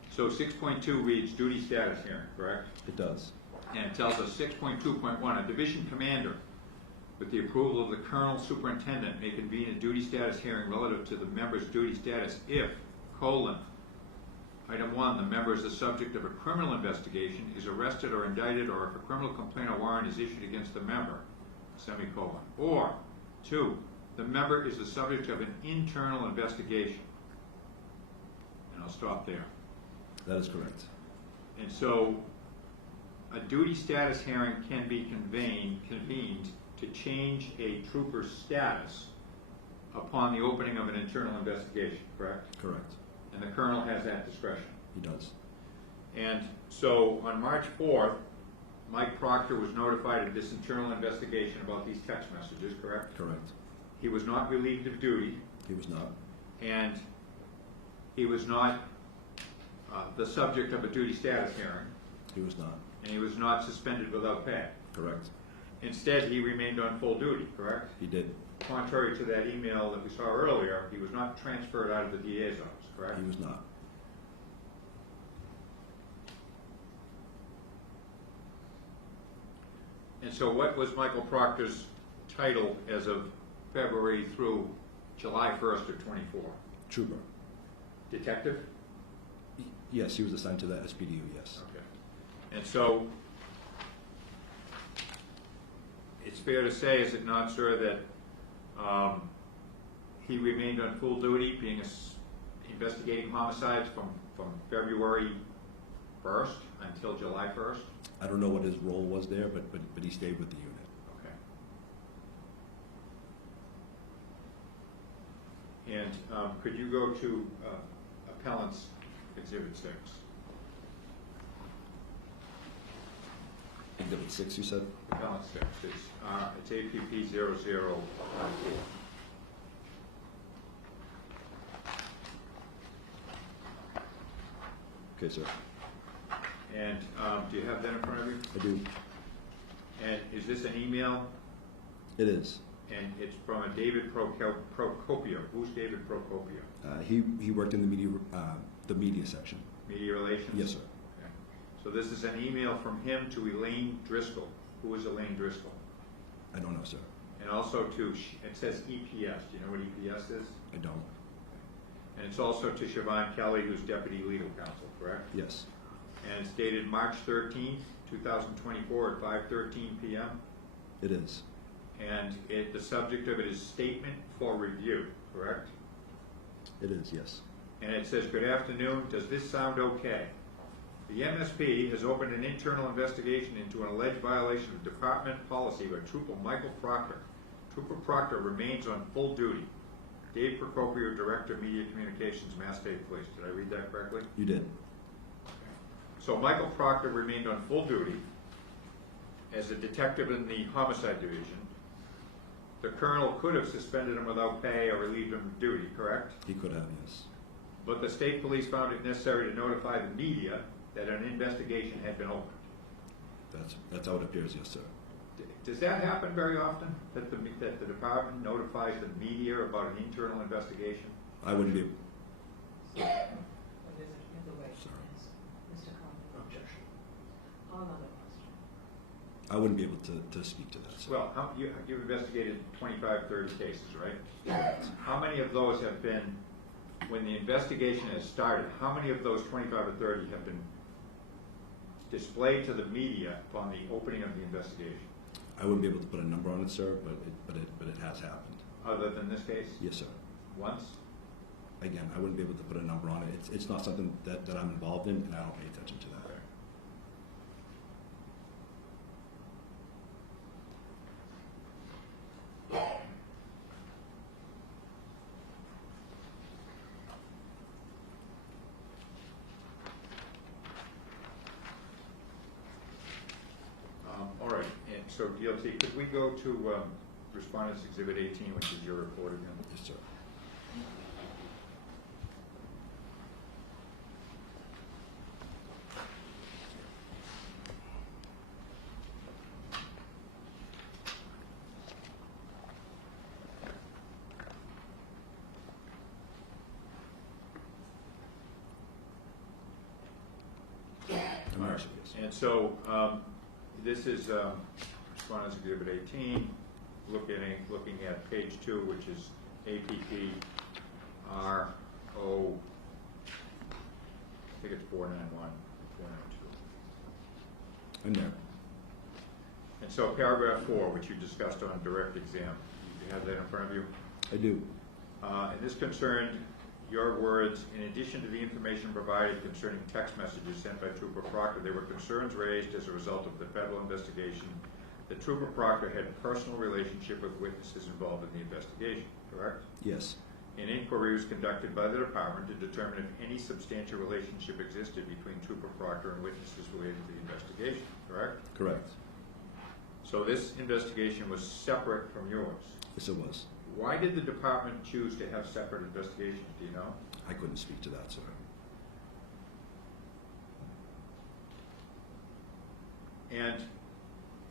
So 6.2 reads duty status hearing, correct? It does. And it tells us 6.2.1, a division commander, with the approval of the colonel superintendent, may convene a duty status hearing relative to the member's duty status if, item 1, the member is the subject of a criminal investigation, is arrested or indicted, or if a criminal complaint or warrant is issued against the member, or 2, the member is the subject of an internal investigation. And I'll stop there. That is correct. And so a duty status hearing can be convened to change a trooper's status upon the opening of an internal investigation, correct? Correct. And the colonel has that discretion. He does. And so on March 4th, Mike Proctor was notified of this internal investigation about these text messages, correct? Correct. He was not relieved of duty. He was not. And he was not the subject of a duty status hearing. He was not. And he was not suspended without pay. Correct. Instead, he remained on full duty, correct? He did. Contrary to that email that we saw earlier, he was not transferred out of the DA's office, correct? He was not. And so what was Michael Proctor's title as of February through July 1st of 24? Trooper. Detective? Yes, he was assigned to the SPDU, yes. Okay. And so it's fair to say, is it not, sir, that he remained on full duty, being investigating homicides from February 1st until July 1st? I don't know what his role was there, but he stayed with the unit. Okay. And could you go to Appellant's Exhibit 6? Exhibit 6, you said? Appellant 6. It's APP 00. Okay, sir. And do you have that in front of you? I do. And is this an email? It is. And it's from a David Procopio. Who's David Procopio? He worked in the media section. Media relations? Yes, sir. Okay. So this is an email from him to Elaine Driscoll. Who is Elaine Driscoll? I don't know, sir. And also to, it says EPS. Do you know what EPS is? I don't. And it's also to Siobhan Kelly, who's Deputy Legal Counsel, correct? Yes. And it's dated March 13th, 2024 at 5:13 p.m.? It is. And the subject of it is statement for review, correct? It is, yes. And it says, good afternoon, does this sound okay? The MSP has opened an internal investigation into an alleged violation of department policy by Trooper Michael Proctor. Trooper Proctor remains on full duty. Dave Procopio, Director of Media Communications, Mass State Police. Did I read that correctly? You did. So Michael Proctor remained on full duty as a detective in the homicide division. The colonel could have suspended him without pay or relieved him of duty, correct? He could have, yes. But the state police found it necessary to notify the media that an investigation had been opened. That's how it appears, yes, sir. Does that happen very often, that the department notifies the media about an internal investigation? I wouldn't be. But there's another way. Mr. Conley. Objection. Another question. I wouldn't be able to speak to that, sir. Well, you've investigated 25, 30 cases, right? How many of those have been, when the investigation has started, how many of those 25 or 30 have been displayed to the media upon the opening of the investigation? I wouldn't be able to put a number on it, sir, but it has happened. Other than this case? Yes, sir. Once? Again, I wouldn't be able to put a number on it. It's not something that I'm involved in, and I don't pay attention to that. All right, and so DLT, could we go to Respondents Exhibit 18, which is your report again? Yes, sir. And so this is Respondents Exhibit 18, looking at page 2, which is APP RO, I think it's 491, 492. I'm there. And so paragraph 4, which you discussed on direct exam, you have that in front of you? I do. And this concerned your words, in addition to the information provided concerning text messages sent by Trooper Proctor, there were concerns raised as a result of the federal investigation that Trooper Proctor had a personal relationship with witnesses involved in the investigation, correct? Yes. An inquiry was conducted by the department to determine if any substantial relationship existed between Trooper Proctor and witnesses related to the investigation, correct? Correct. So this investigation was separate from yours? Yes, it was. Why did the department choose to have separate investigations, do you know? I couldn't speak to that, sir. And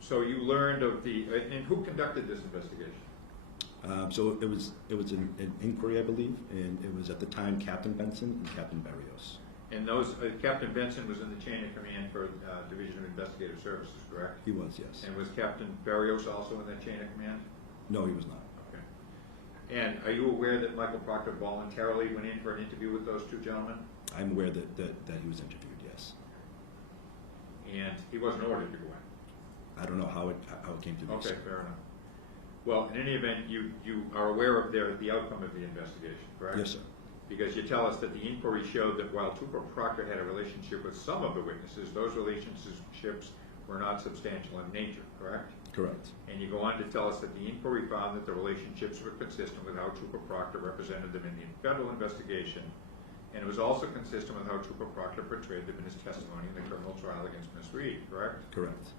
so you learned of the, and who conducted this investigation? So it was an inquiry, I believe, and it was at the time Captain Benson and Captain Barrios. And those, Captain Benson was in the chain of command for Division of Investigative Services, correct? He was, yes. And was Captain Barrios also in that chain of command? No, he was not. Okay. And are you aware that Michael Proctor voluntarily went in for an interview with those two gentlemen? I'm aware that he was interviewed, yes. And he wasn't ordered to go in? I don't know how it came to be. Okay, fair enough. Well, in any event, you are aware of the outcome of the investigation, correct? Yes, sir. Because you tell us that the inquiry showed that while Trooper Proctor had a relationship with some of the witnesses, those relationships were not substantial in nature, correct? Correct. And you go on to tell us that the inquiry found that the relationships were consistent with how Trooper Proctor represented them in the federal investigation, and it was also consistent with how Trooper Proctor portrayed them in his testimony in the criminal trial against Miss Reed, correct? Correct.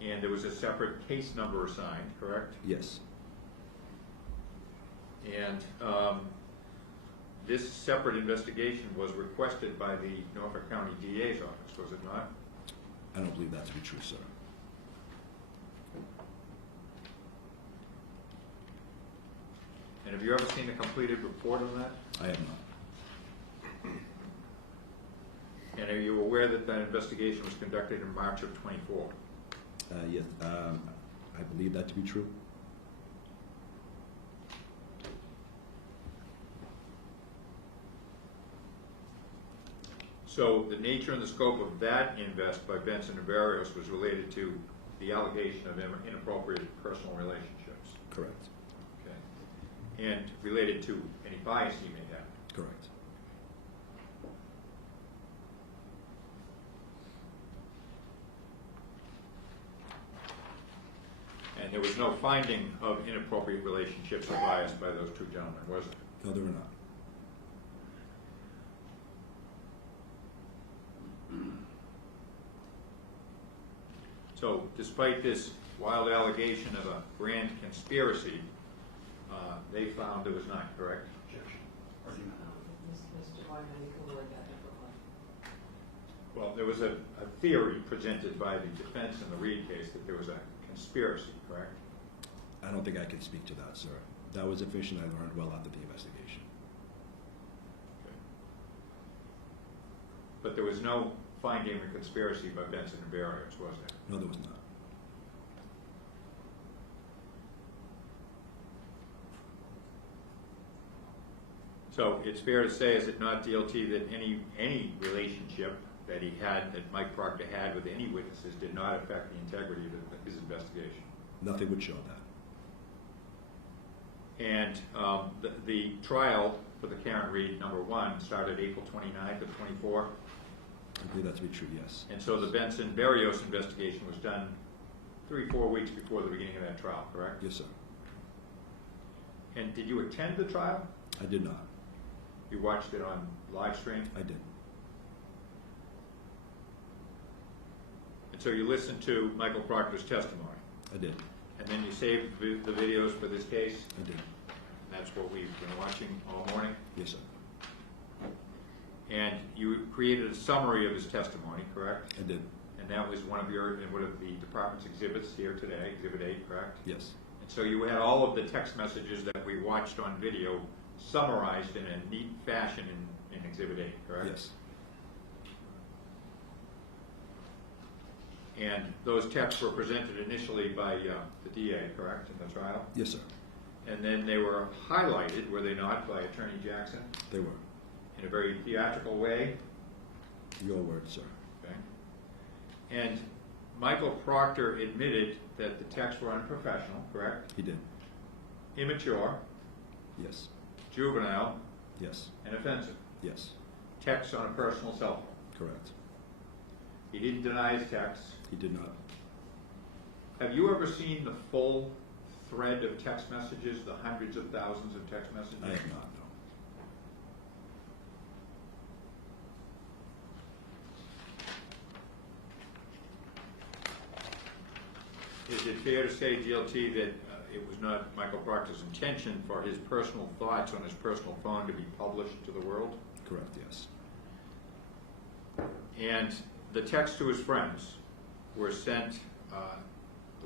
And there was a separate case number assigned, correct? Yes. And this separate investigation was requested by the Norfolk County DA's office, was it not? I don't believe that to be true, sir. And have you ever seen a completed report on that? I have not. And are you aware that that investigation was conducted in March of '24? Yes, I believe that to be true. So the nature and the scope of that invest by Benson and Barrios was related to the allegation of inappropriate personal relationships. Correct. Okay. And related to any bias he may have. Correct. And there was no finding of inappropriate relationships or bias by those two gentlemen, was there? No, there were not. despite this wild allegation of a grand conspiracy, they found there was not, correct? Mr. Wyman, you can word that differently. Well, there was a theory presented by the defense in the Reed case that there was a conspiracy, correct? I don't think I can speak to that, sir. That was information I learned well after the investigation. Okay. But there was no finding of a conspiracy by Benson and Barrios, was there? No, there was not. So it's fair to say, is it not, DLT, that any relationship that he had, that Mike Proctor had with any witnesses, did not affect the integrity of his investigation? Nothing would show that. And the trial for the Karen Reed #1 started April 29th of 24. I believe that to be true, yes. And so the Benson Barrios investigation was done 3-4 weeks before the beginning of that trial, correct? Yes, sir. And did you attend the trial? I did not. You watched it on live stream? I did. And so you listened to Michael Proctor's testimony? I did. And then you saved the videos for this case? I did. That's what we've been watching all morning? Yes, sir. And you created a summary of his testimony, correct? I did. And that was one of the department's exhibits here today, Exhibit 8, correct? Yes. And so you had all of the text messages that we watched on video summarized in a neat fashion in Exhibit 8, correct? Yes. And those texts were presented initially by the DA, correct, in the trial? Yes, sir. And then they were highlighted, were they not, by Attorney Jackson? They were. In a very theatrical way? Your word, sir. Okay. And Michael Proctor admitted that the texts were unprofessional, correct? He did. Immature, Yes. juvenile, Yes. and offensive. Yes. Texts on a personal cell phone. Correct. He didn't deny his texts. He did not. Have you ever seen the full thread of text messages, the hundreds of thousands of text messages? I have not, no. Is it fair to say, GLT, that it was not Michael Proctor's intention for his personal thoughts on his personal phone to be published to the world? Correct, yes. And the text to his friends were sent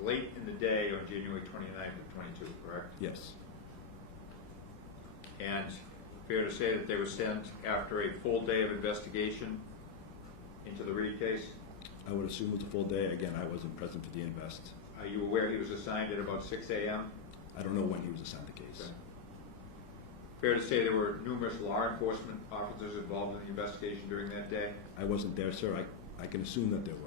late in the day on January 29th of 22, correct? Yes. And fair to say that they were sent after a full day of investigation into the Reed case? I would assume it was a full day. Again, I wasn't present for the invest. Are you aware he was assigned at about 6 a.m.? I don't know when he was assigned the case. Okay. Fair to say there were numerous law enforcement officers involved in the investigation during that day? I wasn't there, sir. I can assume that there were, though.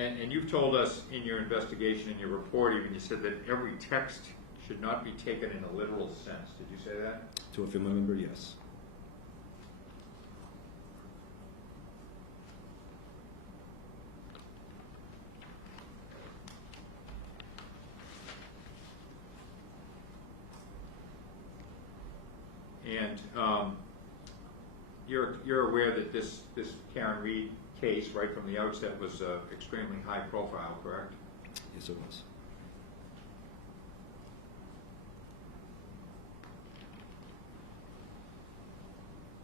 And you've told us in your investigation, in your report even, you said that every text should not be taken in a literal sense. Did you say that? To a family member, yes. And you're aware that this Karen Reed case, right from the outset, was extremely high profile, correct? Yes, it was.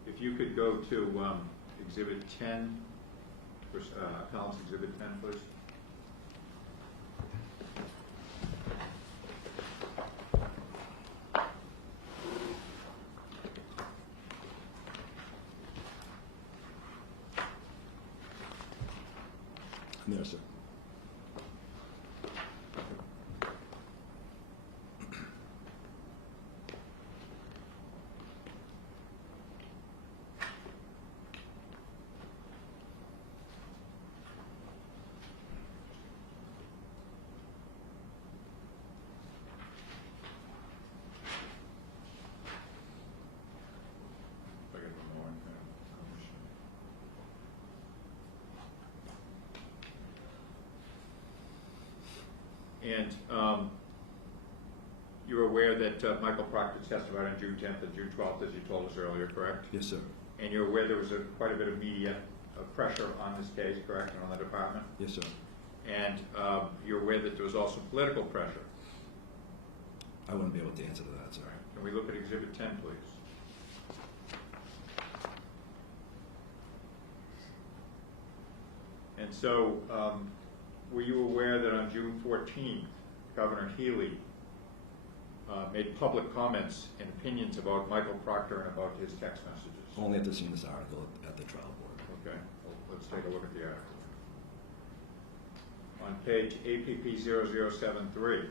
If you could go to Exhibit 10, Appellant's Exhibit 10, please. I'm there, sir. If I get one more. And you're aware that Michael Proctor testified on June 10th and June 12th, as you told us earlier, correct? Yes, sir. And you're aware there was quite a bit of media pressure on this case, correct, and on the department? Yes, sir. And you're aware that there was also political pressure. I wouldn't be able to answer to that, sir. Can we look at Exhibit 10, please? And so, were you aware that on June 14th, Governor Healy made public comments and opinions about Michael Proctor and about his text messages? Only after seeing this article at the trial board. Okay, well, let's take a look at the article. On page APP 0073,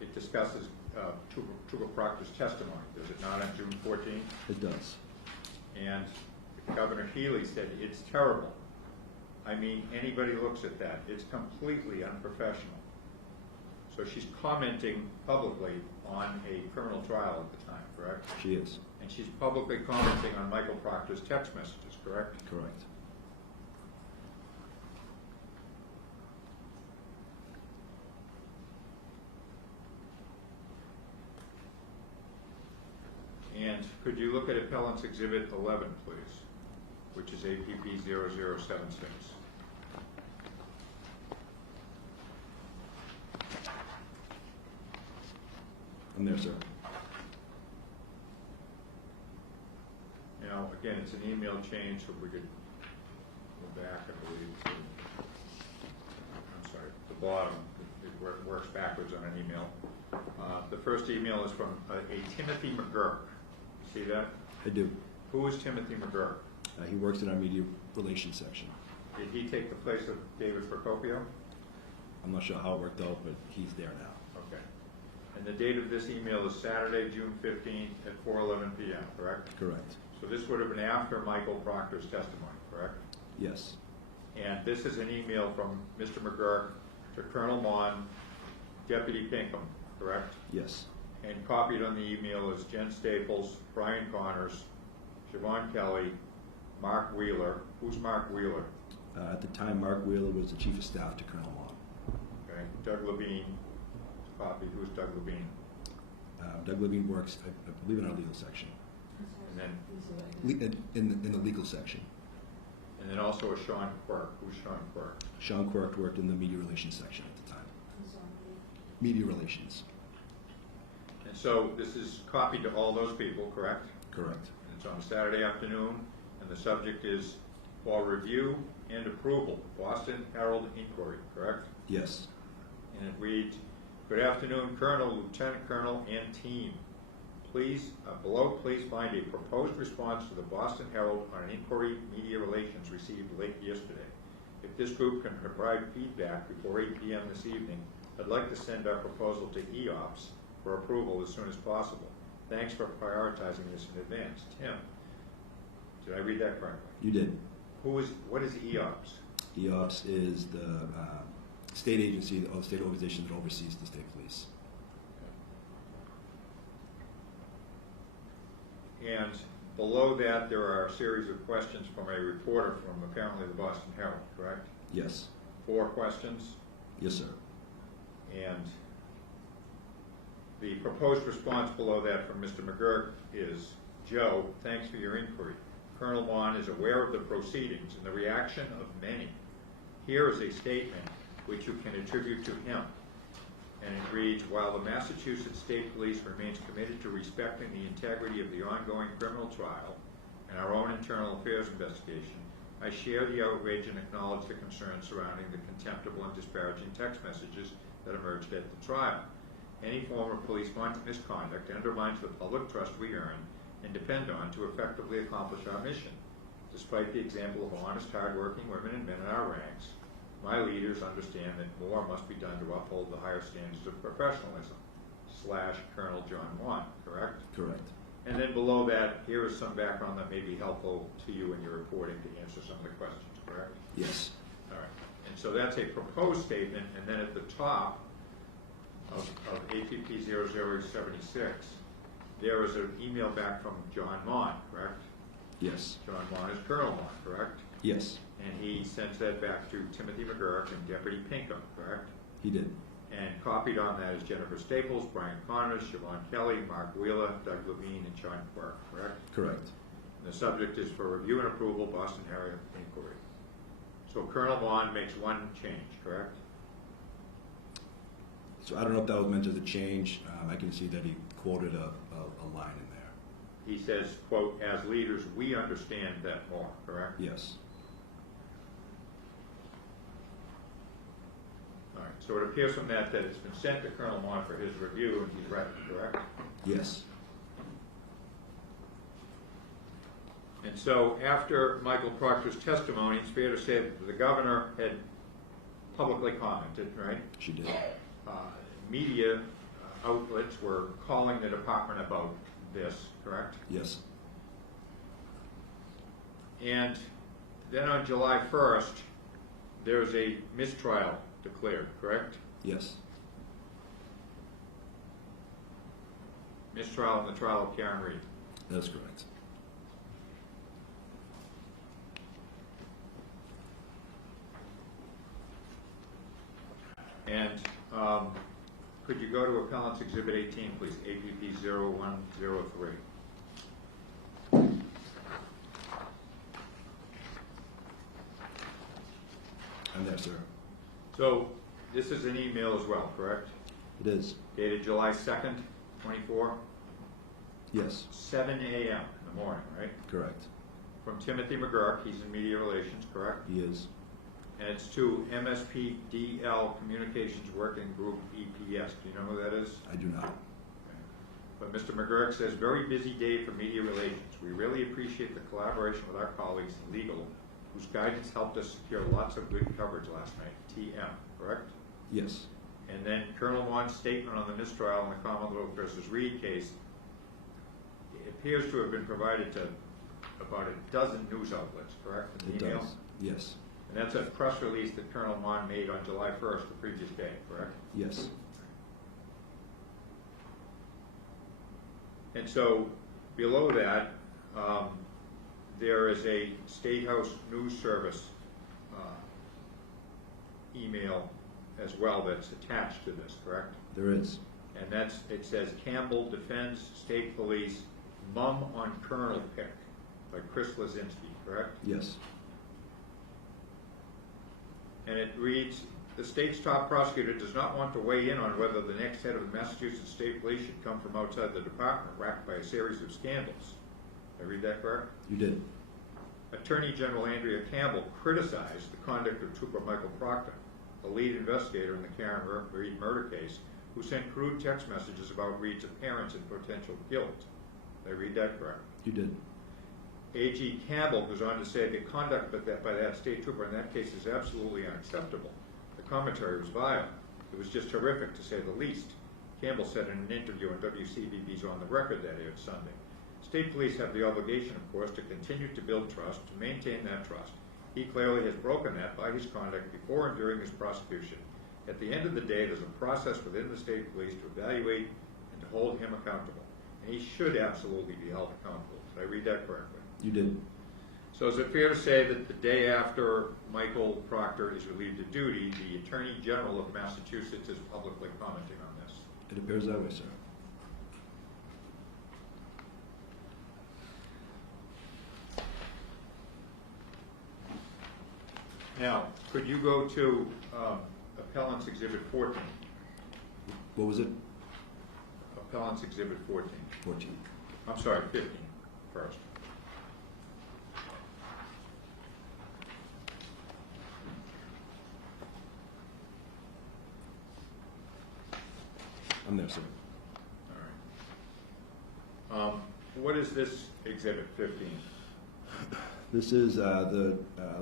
it discusses Trooper Proctor's testimony, does it not, on June 14th? It does. And Governor Healy said, it's terrible. I mean, anybody looks at that, it's completely unprofessional. So she's commenting publicly on a criminal trial at the time, correct? She is. And she's publicly commenting on Michael Proctor's text messages, correct? Correct. And could you look at Appellant's Exhibit 11, please, which is APP 0076. I'm there, sir. Now, again, it's an email chain, so if we could go back, I believe. I'm sorry, the bottom, it works backwards on an email. The first email is from a Timothy McGurk. See that? I do. Who is Timothy McGurk? He works in our media relations section. Did he take the place of David Procopio? I'm not sure how it worked out, but he's there now. Okay. And the date of this email is Saturday, June 15th at 4:11 p.m., correct? Correct. So this would have been after Michael Proctor's testimony, correct? Yes. And this is an email from Mr. McGurk to Colonel Mon, Deputy Pinkham, correct? Yes. And copied on the email is Jen Staples, Brian Connors, Siobhan Kelly, Mark Wheeler. Who's Mark Wheeler? At the time, Mark Wheeler was the chief of staff to Colonel Mon. Okay. Doug Levine, copied. Who's Doug Levine? Doug Levine works, I believe, in our legal section. And then, In the legal section. and then also a Sean Quirk. Who's Sean Quirk? Sean Quirk worked in the media relations section at the time. Media relations. And so this is copied to all those people, correct? Correct. And it's on a Saturday afternoon, and the subject is for review and approval, Boston Herald Inquiry, correct? Yes. And it reads, good afternoon, Colonel, Lieutenant Colonel, and team. Please, below, please find a proposed response to the Boston Herald on an inquiry media relations received late yesterday. If this group can provide feedback before 8 p.m. this evening, I'd like to send our proposal to EOPS for approval as soon as possible. Thanks for prioritizing this in advance. Tim, did I read that correctly? You did. What is EOPS? EOPS is the state agency or state organization that oversees the state police. And below that, there are a series of questions from a reporter from apparently the Boston Herald, correct? Yes. 4 questions? Yes, sir. And the proposed response below that from Mr. McGurk is, Joe, thanks for your inquiry. Colonel Mon is aware of the proceedings and the reaction of many. Here is a statement which you can attribute to him. And it reads, while the Massachusetts State Police remains committed to respecting the integrity of the ongoing criminal trial and our own internal affairs investigation, I share the outrage and acknowledge the concerns surrounding the contemptible and disparaging text messages that emerged at the trial. Any form of police misconduct undermines the public trust we earn and depend on to effectively accomplish our mission. Despite the example of honest, hard-working women and men in our ranks, my leaders understand that more must be done to uphold the higher standards of professionalism. / Colonel John Mon, correct? Correct. And then below that, here is some background that may be helpful to you in your reporting to answer some of the questions, correct? Yes. All right. And so that's a proposed statement, and then at the top of APP 0076, there is an email back from John Mon, correct? Yes. John Mon is Colonel Mon, correct? Yes. And he sends that back to Timothy McGurk and Deputy Pinkham, correct? He did. And copied on that is Jennifer Staples, Brian Connors, Siobhan Kelly, Mark Wheeler, Doug Levine, and Sean Quirk, correct? Correct. The subject is for review and approval, Boston area inquiry. So Colonel Vaughn makes one change, correct? So I don't know if that was meant as a change. I can see that he quoted a line in there. He says, quote, "As leaders, we understand that more," correct? Yes. All right, so it appears from that it's been sent to Colonel Vaughn for his review, and he's read it, correct? Yes. And so after Michael Proctor's testimony, it's fair to say that the governor had publicly commented, right? She did. Media outlets were calling the department about this, correct? Yes. And then on July 1st, there was a mistrial declared, correct? Yes. Mistrial in the trial of Karen Reed. That's correct. And could you go to Appellant's Exhibit 18, please, APP 0103. I'm there, sir. So this is an email as well, correct? It is. Dated July 2nd, 24? Yes. 7 a.m. in the morning, right? Correct. From Timothy McGurk, he's in media relations, correct? He is. And it's to MSP DL Communications Working Group EPS. Do you know who that is? I do not. But Mr. McGurk says, "Very busy day for media relations. We really appreciate the collaboration with our colleagues in legal, whose guidance helped us secure lots of good coverage last night." TM, correct? Yes. And then Colonel Vaughn's statement on the mistrial in the Commonwealth versus Reed case, it appears to have been provided to about a dozen news outlets, correct? It email? does. Yes. And that's a press release that Colonel Vaughn made on July 1st, the previous day, correct? Yes. And so below that, there is a State House News Service email as well that's attached to this, correct? There is. And it says, "Campbell defends state police, mum on colonel pick," by Chris Lazinski, correct? Yes. And it reads, "The state's top prosecutor does not want to weigh in on whether the next head of the Massachusetts State Police should come from outside the department, racked by a series of scandals." Did I read that correct? You did. Attorney General Andrea Campbell criticized the conduct of Trooper Michael Proctor, the lead investigator in the Karen Reed murder case, who sent crude text messages about Reed's appearance and potential guilt. Did I read that correct? You did. A.G. Campbell goes on to say the conduct by that state trooper in that case is absolutely unacceptable. The commentary was vile. It was just horrific, to say the least. Campbell said in an interview on WCBB's On the Record that aired Sunday. State police have the obligation, of course, to continue to build trust, to maintain that trust. He clearly has broken that by his conduct before and during his prosecution. At the end of the day, there's a process within the state police to evaluate and to hold him accountable. And he should absolutely be held accountable. Did I read that correctly? You did. So is it fair to say that the day after Michael Proctor is relieved of duty, the Attorney General of Massachusetts is publicly commenting on this? It appears that way, sir. Now, could you go to Appellant's Exhibit 14? What was it? Appellant's Exhibit 14. 14. I'm sorry, 15 first. I'm there, sir. All right. What is this Exhibit 15? This is the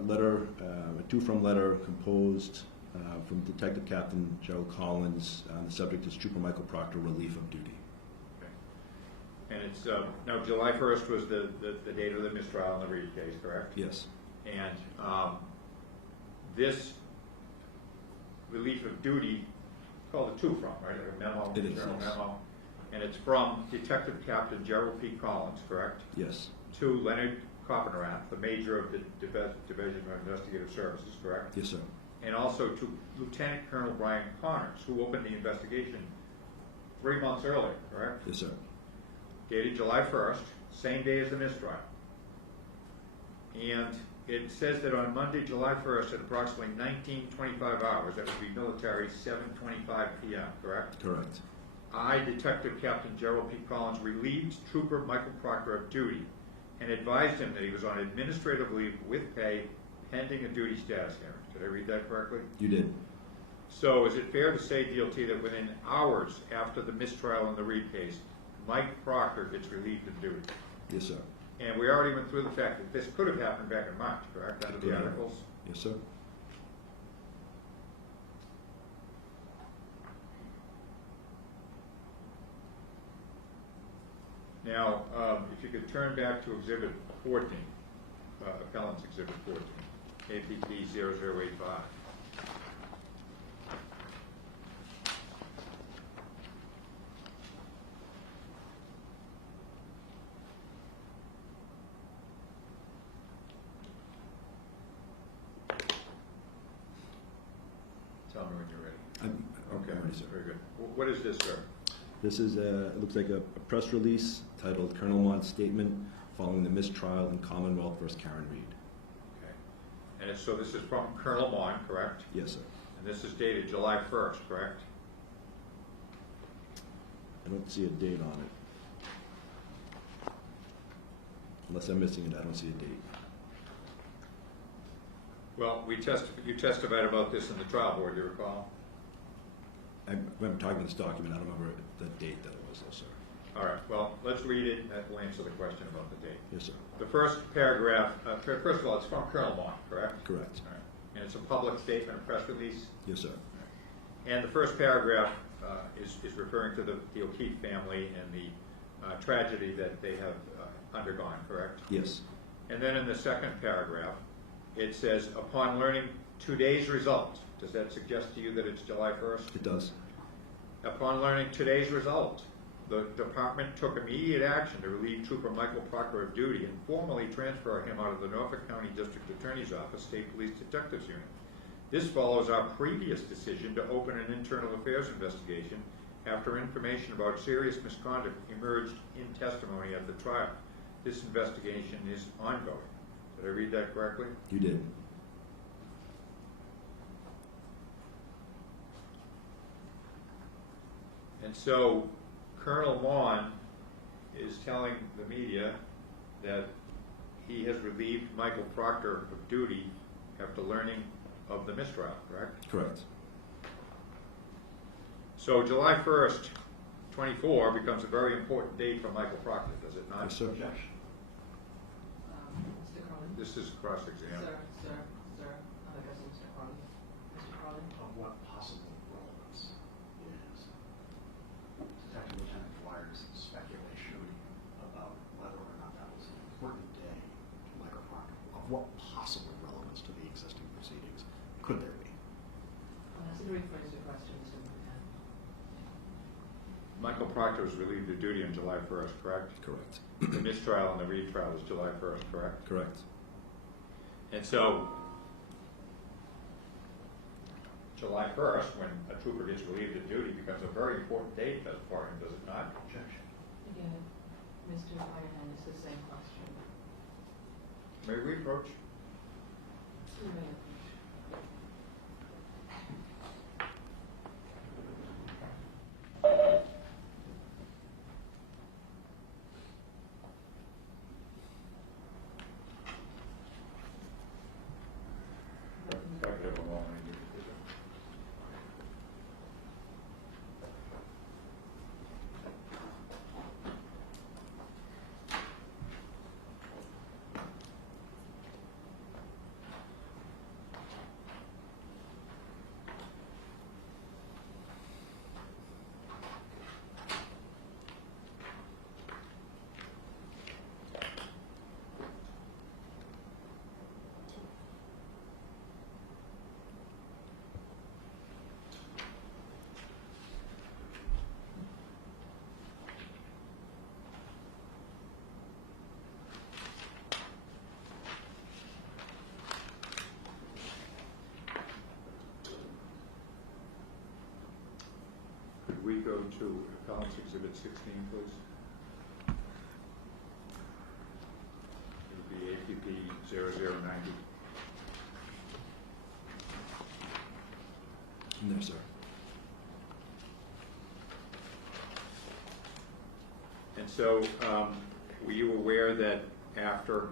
letter, a to-from letter composed from Detective Captain Gerald Collins. The subject is Trooper Michael Proctor, relief of duty. Okay. And it's, now July 1st was the date of the mistrial in the Reed case, correct? Yes. And this relief of duty, called a to-from, right? Like a memo, It is, general yes. memo. And it's from Detective Captain Gerald P. Collins, correct? Yes. To Leonard Copenrath, the major of the Division of Investigative Services, correct? Yes, sir. And also to Lieutenant Colonel Brian Connors, who opened the investigation 3 months earlier, correct? Yes, sir. Dated July 1st, same day as the mistrial. And it says that on Monday, July 1st, at approximately 19:25 hours, that would be military, 7:25 p.m., correct? Correct. I, Detective Captain Gerald P. Collins, relieved Trooper Michael Proctor of duty and advised him that he was on administrative leave with pay pending a duty status hearing. Did I read that correctly? You did. So is it fair to say, DLT, that within hours after the mistrial in the Reed case, Mike Proctor gets relieved of duty? Yes, sir. And we already went through the fact that this could have happened back in March, correct, under the Correct. articles? Yes, sir. Now, if you could turn back to Exhibit 14, Appellant's Exhibit 14, APP 0085. Tell me when you're ready. I'm ready, sir. Very good. What is this, sir? This is it looks like a press release titled Colonel Mont's Statement Following the Mistrial in Commonwealth vs. Karen Reed. Okay. And so this is from Colonel Mont, correct? Yes, sir. And this is dated July 1st, correct? I don't see a date on it. Unless I'm missing it, I don't see a date. Well, you testified about this in the trial board, you recall? I remember talking about this document. I don't remember the date that it was, though, sir. All right, well, let's read it, and that will answer the question about the date. Yes, sir. The first paragraph, first of all, it's from Colonel Mont, correct? Correct. All right. And it's a public statement, a press release? Yes, sir. And the first paragraph is referring to the O'Keefe family and the tragedy that they have undergone, correct? Yes. And then in the second paragraph, it says, upon learning today's result, does that suggest to you that it's July 1st? It does. Upon learning today's result, the department took immediate action to relieve Trooper Michael Proctor of duty and formally transfer him out of the Norfolk County District Attorney's Office State Police Detectives Unit. This follows our previous decision to open an internal affairs investigation after information about serious misconduct emerged in testimony at the trial. This investigation is ongoing. Did I read that correctly? You did. And so Colonel Vaughn is telling the media that he has relieved Michael Proctor of duty after learning of the mistrial, correct? Correct. So July 1st, 24 becomes a very important date for Michael Proctor, does it not? Yes, sir. Mr. Carlin? This is cross-exam. Sir, I guess Mr. Carlin. Mr. Carlin? Of what possible relevance is Detective Lieutenant Dwyer's speculation about whether or not that was an important day to Michael Proctor? Of what possible relevance to the existing proceedings could there be? I'll ask you to rephrase your question, Mr. Lieutenant. Michael Proctor was relieved of duty on July 1st, correct? Correct. The mistrial and the Reed trial was July 1st, correct? Correct. And so, July 1st, when a trooper gets relieved of duty, becomes a very important date for him, does it not? Objection. Again, Mr. Ironhand, it's the same question. May we approach? You may. If I could have a moment. Could we go to Appellant's Exhibit 16, please? It would be APP 0090. No, sir. And so, were you aware that after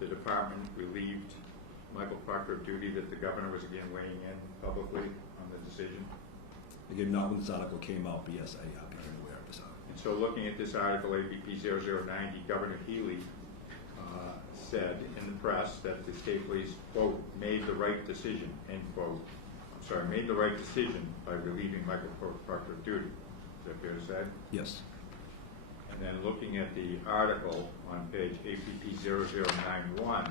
the department relieved Michael Proctor of duty that the governor was again weighing in publicly on the decision? Again, not when this article came out, but yes, I became aware of this article. And so looking at this article, APP 0090, Governor Healy said in the press that the state police, quote, made the right decision, end quote. I'm sorry, made the right decision by relieving Michael Proctor of duty. Is that fair to say? Yes. And then looking at the article on page APP 0091,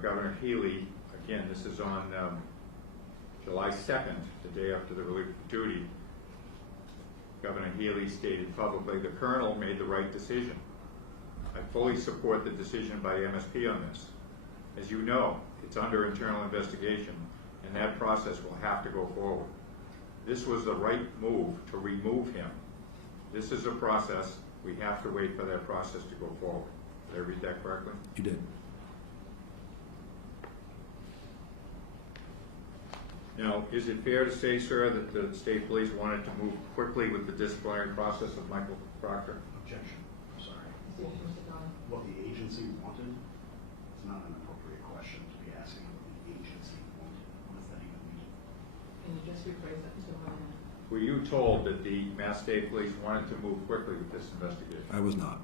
Governor Healy, again, this is on July 2nd, the day after the relief of duty, Governor Healy stated publicly, the colonel made the right decision. I fully support the decision by MSP on this. As you know, it's under internal investigation, and that process will have to go forward. This was the right move to remove him. This is a process. We have to wait for that process to go forward. Did I read that correctly? You did. Now, is it fair to say, sir, that the state police wanted to move quickly with the disciplinary process of Michael Proctor? Objection. I'm sorry. Mr. Don. What the agency wanted is not an appropriate question to be asking what the agency wanted. What does that even mean? Can you just rephrase that, Mr. Monahan? Were you told that the Mass State Police wanted to move quickly with this investigation? I was not.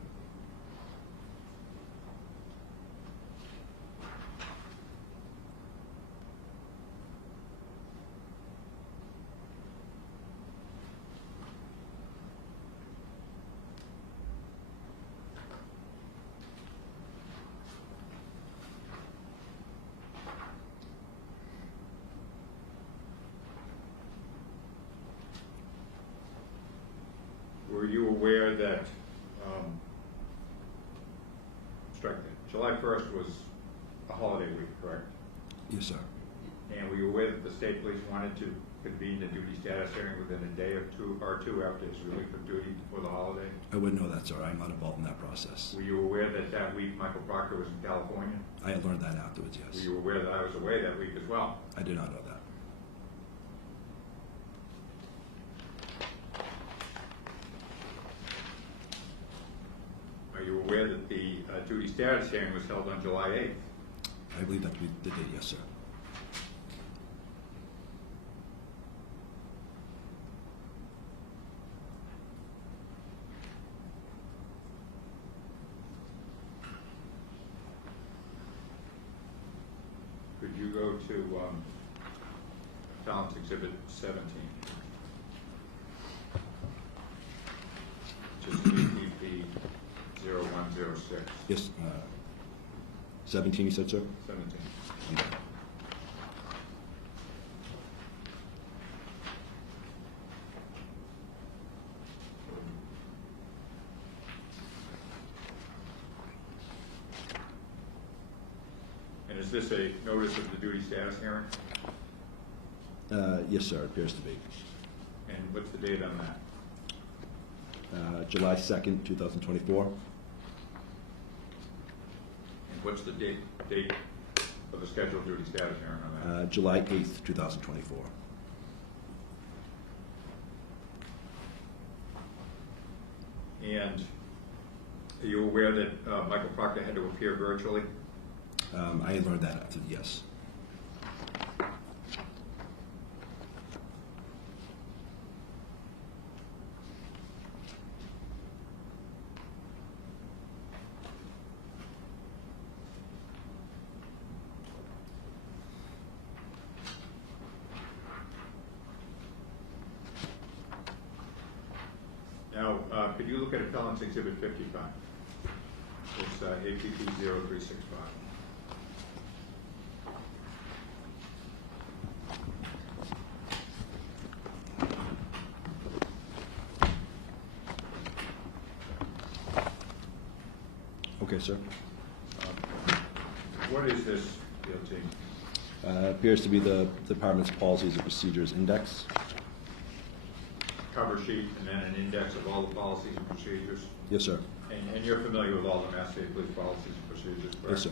Were you aware that, July 1st was a holiday week, correct? Yes, sir. And were you aware that the state police wanted to convene the duty status hearing within a day or two after his relief from duty before the holiday? I wouldn't know that, sir. I'm not involved in that process. Were you aware that that week Michael Proctor was in California? I had learned that afterwards, yes. Were you aware that I was away that week as well? I did not know that. Are you aware that the duty status hearing was held on July 8th? I believe that to be the date, yes, sir. Could you go to Talents Exhibit 17? Which is EPP 0106. Yes, 17 you said, sir? 17. Okay. And is this a notice of the duty status hearing? Yes, sir, it appears to be. And what's the date on that? July 2nd, 2024. And what's the date of the scheduled duty status hearing on that? July 8th, 2024. And are you aware that Michael Proctor had to appear virtually? I had learned that after, yes. Now, could you look at Appellant's Exhibit 55? It's APP 0365. Okay, sir. What is this, DOT? Appears to be the department's policies and procedures index. Cover sheet and then an index of all the policies and procedures? Yes, sir. And you're familiar with all the Mass State Police policies and procedures, correct? Yes, sir.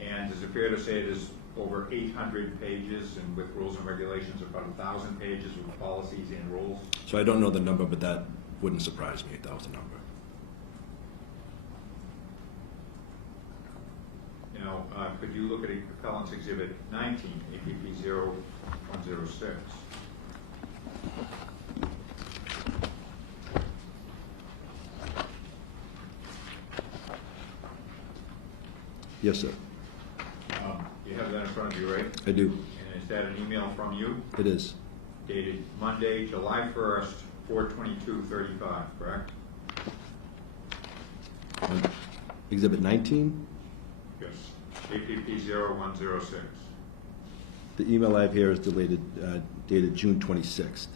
And is it fair to say it is over 800 pages, and with rules and regulations, about 1,000 pages with policies and rules? So I don't know the number, but that wouldn't surprise me if that was the number. Now, could you look at Appellant's Exhibit 19, APP 0106? Yes, sir. You have that in front of you, right? I do. And is that an email from you? It is. Dated Monday, July 1st, 4/22/35, correct? Exhibit 19? Yes. APP 0106. The email I have here is dated June 26th.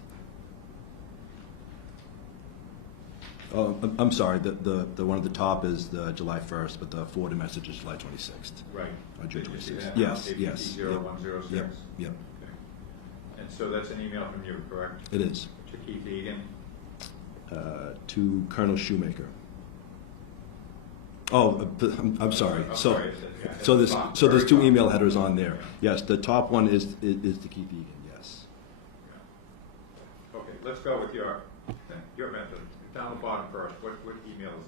Oh, I'm sorry, the one at the top is the July 1st, but the forwarded message is July 26th. Right. On June Did you see 26th. that? Yes, APP yes. 0106? Yep. Okay. And so that's an email from you, correct? It is. To Keith Egan? To Colonel Shoemaker. Oh, I'm sorry. I'm So, sorry, yeah, so at the there's top, so there's very two top. email headers on there. Yes, the top one is to Keith Egan. Yes. Okay, let's go with your method. Down the bottom first, what email is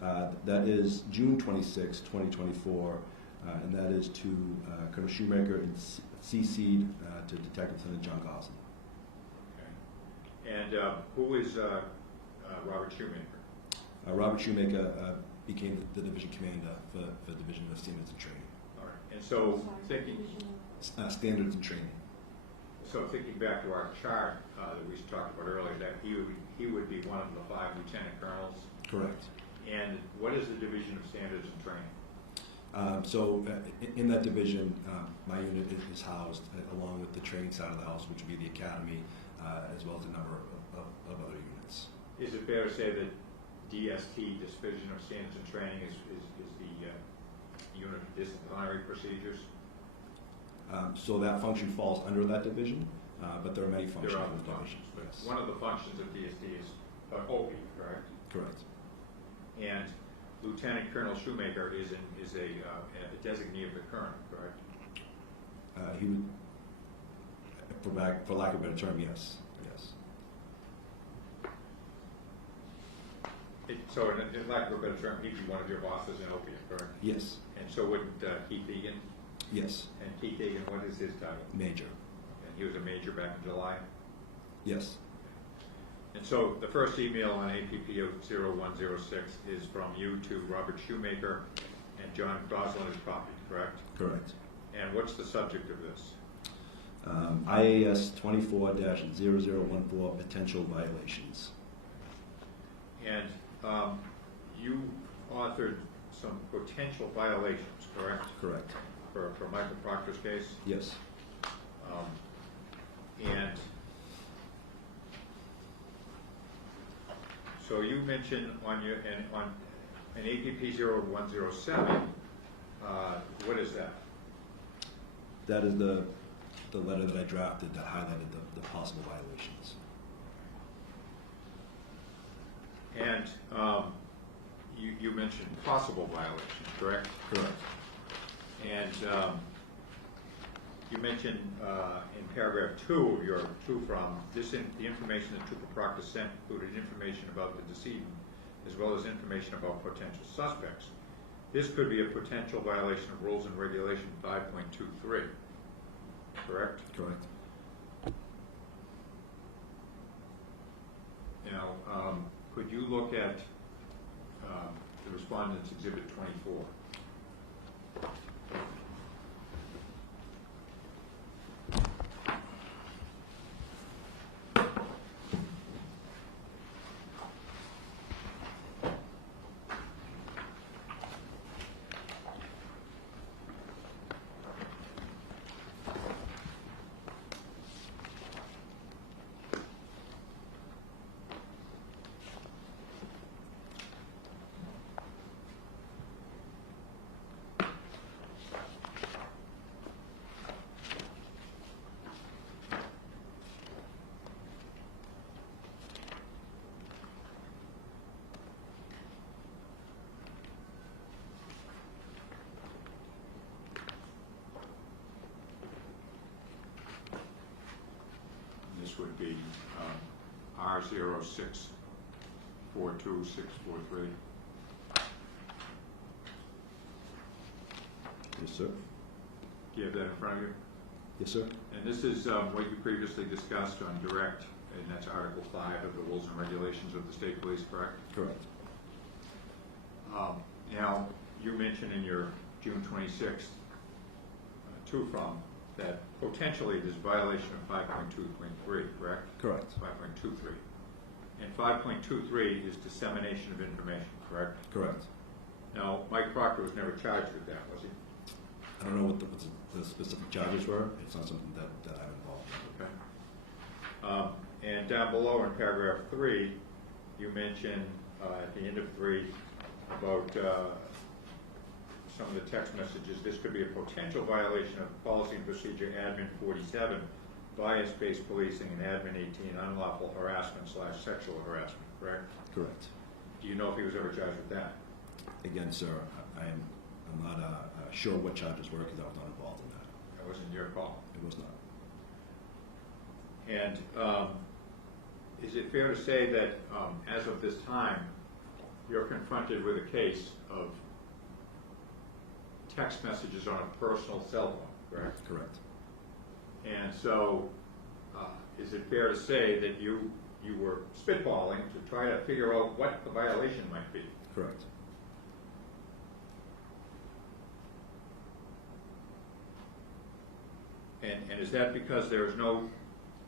that? That is June 26, 2024, and that is to Colonel Shoemaker and CC'd to Detective Lieutenant John Gosling. Okay. And who is Robert Shoemaker? Robert Shoemaker became the division commander for the Division of Standards and Training. All right. And so thinking, Standards and Training. so thinking back to our chart that we talked about earlier, that he would be one of the 5 lieutenant colonels. Correct. And what is the Division of Standards and Training? In that division, my unit is housed along with the training side of the house, which would be the academy, as well as a number of other units. Is it fair to say that DST, Division of Standards and Training, is the unit of disciplinary procedures? So that function falls under that division, but there are many functions There are in the other division. functions, but Yes. one of the functions of DST is OP, correct? Correct. And Lieutenant Colonel Shoemaker is a designee of the colonel, correct? He would, for lack of a better term, yes. Yes. So in lack of a better term, he'd be one of your bosses in OP, correct? Yes. And so would Keith Egan? Yes. And Keith Egan, what is his title? Major. And he was a major back in July? Yes. And so the first email on APP of 0106 is from you to Robert Shoemaker, and John Gosling is copied, correct? Correct. And what's the subject of this? IAS 24-0014 potential violations. And you authored some potential violations, correct? Correct. For Michael Proctor's case? Yes. And so you mentioned on APP 0107, what is that? That is the letter that I drafted that highlighted the possible violations. And you mentioned possible violations, correct? Correct. And you mentioned in paragraph 2 of your the information that Trooper Proctor sent included information about the decedent as well as information about potential suspects. This could be a potential violation of Rules and Regulation 5.23, correct? Correct. Now, could you look at the Respondent's Exhibit 24? this would be R0642643. Yes, sir. Do you have that in front of you? Yes, sir. And this is what you previously discussed on direct, and that's Article 5 of the Rules and Regulations of the State Police, correct? Correct. Now, you mentioned in your June 26th from that potentially there's violation of 5.2.3, correct? Correct. 5.23. And 5.23 is dissemination of information, correct? Correct. Now, Mike Proctor was never charged with that, was he? I don't know what the specific charges were. It's not something that I'm involved in. Okay. And down below in paragraph 3, you mention at the end of 3 about some of the text messages. This could be a potential violation of Policy and Procedure Admin 47, bias-based policing, and Admin 18, unlawful harassment / sexual harassment, correct? Correct. Do you know if he was ever charged with that? Again, sir, I'm not sure what charges were because I was not involved in that. That wasn't your call. It was not. And is it fair to say that as of this time, you're confronted with a case of text messages on a personal cell phone, correct? Correct. And so is it fair to say that you were spitballing to try to figure out what the violation might be? Correct. And is that because there is no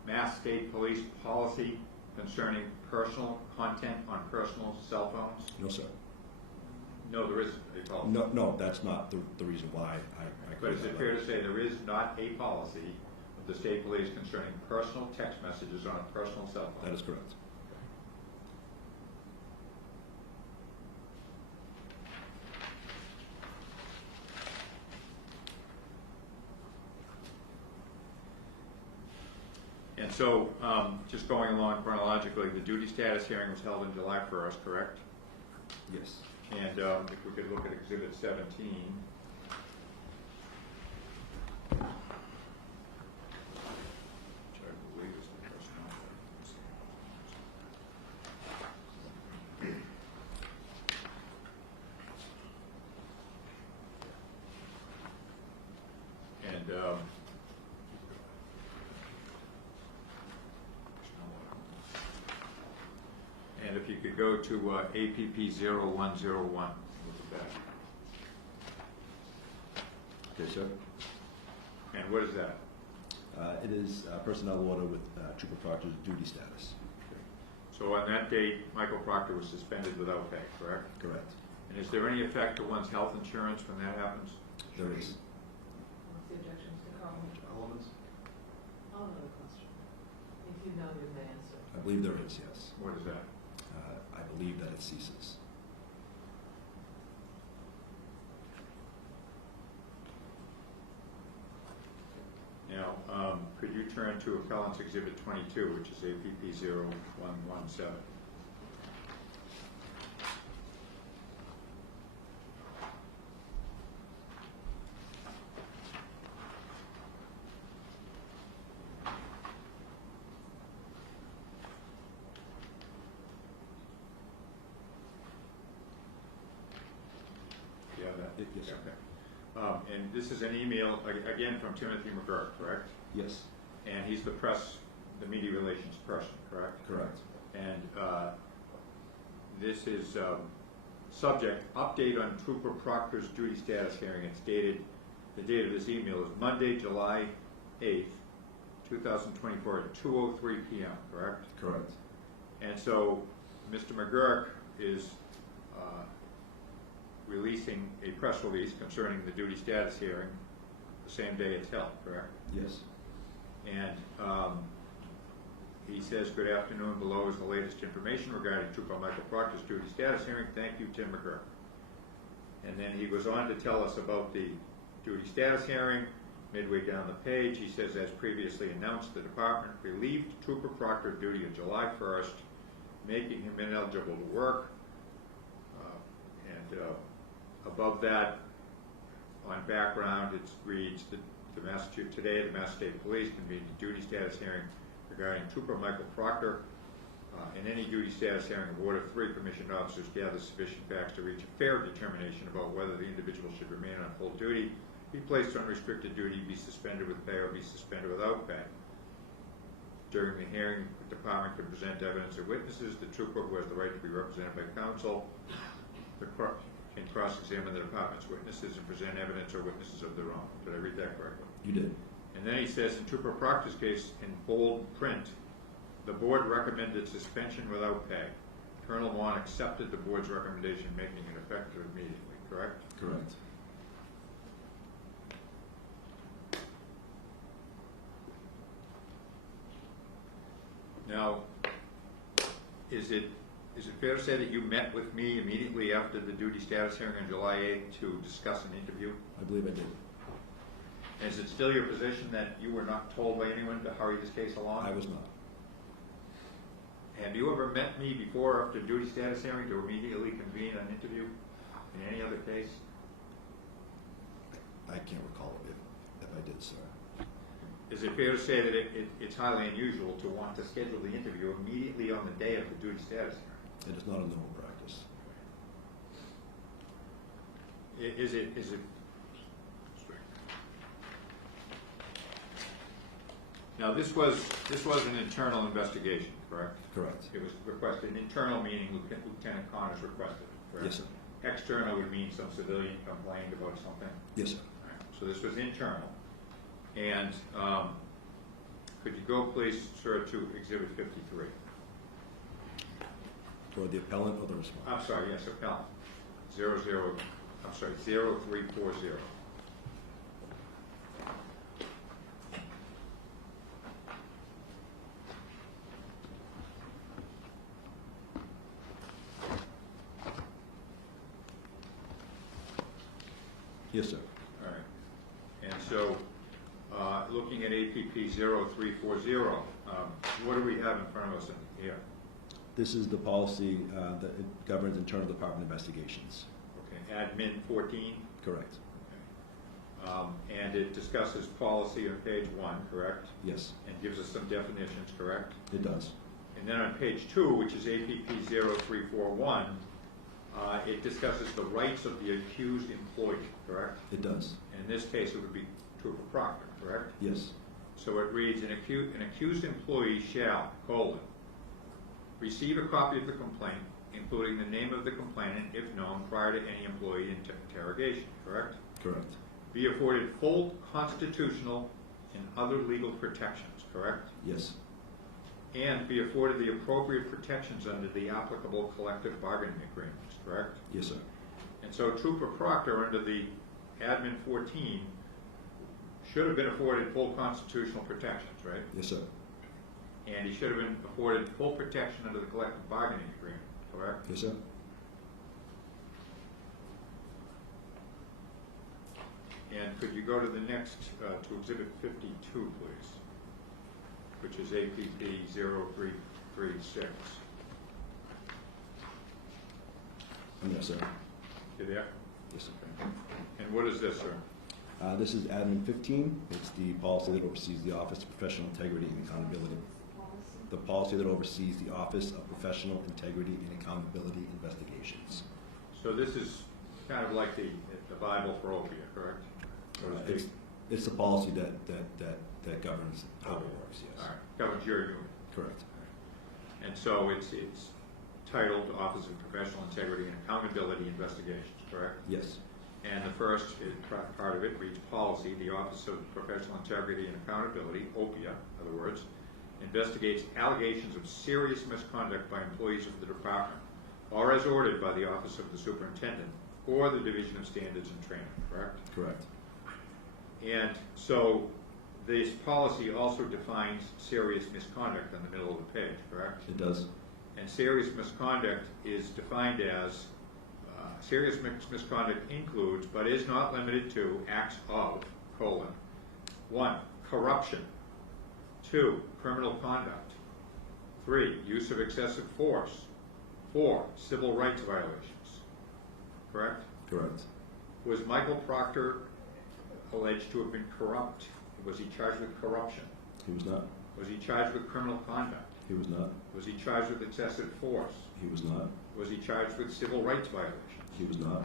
Mass State Police policy concerning personal content on personal cell phones? No, sir. No, there isn't a policy. No, that's not the reason why I But is it fair to say there is not a policy of the state police concerning personal text messages on a personal cell phone? That is correct. And so, just going along chronologically, the duty status hearing was held on July 1st, correct? Yes. And if we could look at Exhibit 17. Which I believe is the personnel. And and if you could go to APP 0101. Okay, sir. And what is that? It is personnel order with Trooper Proctor's duty status. So on that date, Michael Proctor was suspended without pay, correct? Correct. And is there any effect to one's health insurance when that happens? There is. What's the objection, Mr. Carlin? I'll another question. If you know, you may answer. I believe there is, yes. What is that? I believe that it ceases. Now, could you turn to Appellant's Exhibit 22, which is APP 0117? You have that? Yes, sir. Okay. And this is an email, again, from Timothy McGurk, correct? Yes. And he's the media relations person, correct? Correct. And this is subject, update on Trooper Proctor's duty status hearing. It's dated, the date of this email is Monday, July 8th, 2024 at 2:03 p.m., correct? Correct. And so Mr. McGurk is releasing a press release concerning the duty status hearing the same day it's held, correct? Yes. And he says, good afternoon, below is the latest information regarding Trooper Michael Proctor's duty status hearing. Thank you, Tim McGurk. And then he goes on to tell us about the duty status hearing. Midway down the page, he says, as previously announced, the department relieved Trooper Proctor of duty on July 1st, making him ineligible to work. Above that, on background, it reads that today the Mass State Police convened a duty status hearing regarding Trooper Michael Proctor. In any duty status hearing, a board of 3 commissioned officers gather sufficient facts to reach a fair determination about whether the individual should remain on full duty, be placed on restricted duty, be suspended with pay, or be suspended without pay. During the hearing, the department could present evidence or witnesses. The trooper, who has the right to be represented by counsel, can cross-examine the department's witnesses and present evidence or witnesses of their own. Did I read that correctly? You did. And then he says, in Trooper Proctor's case, in bold print, the board recommended suspension without pay. Colonel Vaughn accepted the board's recommendation, making it effective immediately, correct? Correct. Now, is it fair to say that you met with me immediately after the duty status hearing on July 8th to discuss an interview? I believe I did. And is it still your position that you were not told by anyone to hurry this case along? I was not. Have you ever met me before after duty status hearing to immediately convene an interview in any other case? I can't recall if I did, sir. Is it fair to say that it's highly unusual to want to schedule the interview immediately on the day of the duty status hearing? It is not a normal practice. Is it? Now, this was an internal investigation, correct? Correct. It was requested. Internal meaning Lieutenant Connors requested it, correct? Yes, sir. External would mean some civilian complained about something? Yes, sir. All right. So this was internal. And could you go, please, sir, to Exhibit 53? For the appellant or the respondent? I'm sorry, yes, appellant. 0340. Yes, sir. All right. And so, looking at APP 0340, what do we have in front of us here? This is the policy that it governs internal department investigations. Okay. Admin 14? Correct. Okay. And it discusses policy on page 1, correct? Yes. And gives us some definitions, correct? It does. And then on page 2, which is APP 0341, it discusses the rights of the accused employee, correct? It does. And in this case, it would be Trooper Proctor, correct? Yes. So it reads, an accused employee shall, receive a copy of the complaint, including the name of the complainant, if known, prior to any employee interrogation, correct? Correct. Be afforded full constitutional and other legal protections, correct? Yes. And be afforded the appropriate protections under the applicable collective bargaining agreements, correct? Yes, sir. And so Trooper Proctor, under the Admin 14, should have been afforded full constitutional protections, right? Yes, sir. And he should have been afforded full protection under the collective bargaining agreement, correct? Yes, sir. And could you go to the next, to Exhibit 52, please, which is APP 0336. Yes, sir. You there? Yes, sir. And what is this, sir? This is Admin 15. It's the policy that oversees the Office of Professional Integrity and Accountability. The policy that oversees the Office of Professional Integrity and Accountability Investigations. So this is kind of like the Bible for opiate, correct? It's the policy that governs how it works, yes. All right, governs your unit. Correct. And so it's titled Office of Professional Integrity and Accountability Investigations, correct? Yes. And the first part of it reads policy. The Office of Professional Integrity and Accountability, OPIA, in other words, investigates allegations of serious misconduct by employees of the department, or as ordered by the Office of the Superintendent, or the Division of Standards and Training, correct? Correct. And so this policy also defines serious misconduct in the middle of the page, correct? It does. And serious misconduct is defined as serious misconduct includes, but is not limited to, acts of, 1, corruption, 2, criminal conduct, 3, use of excessive force, 4, civil rights violations, correct? Correct. Was Michael Proctor alleged to have been corrupt? Was he charged with corruption? He was not. Was he charged with criminal conduct? He was not. Was he charged with excessive force? He was not. Was he charged with civil rights violations? He was not.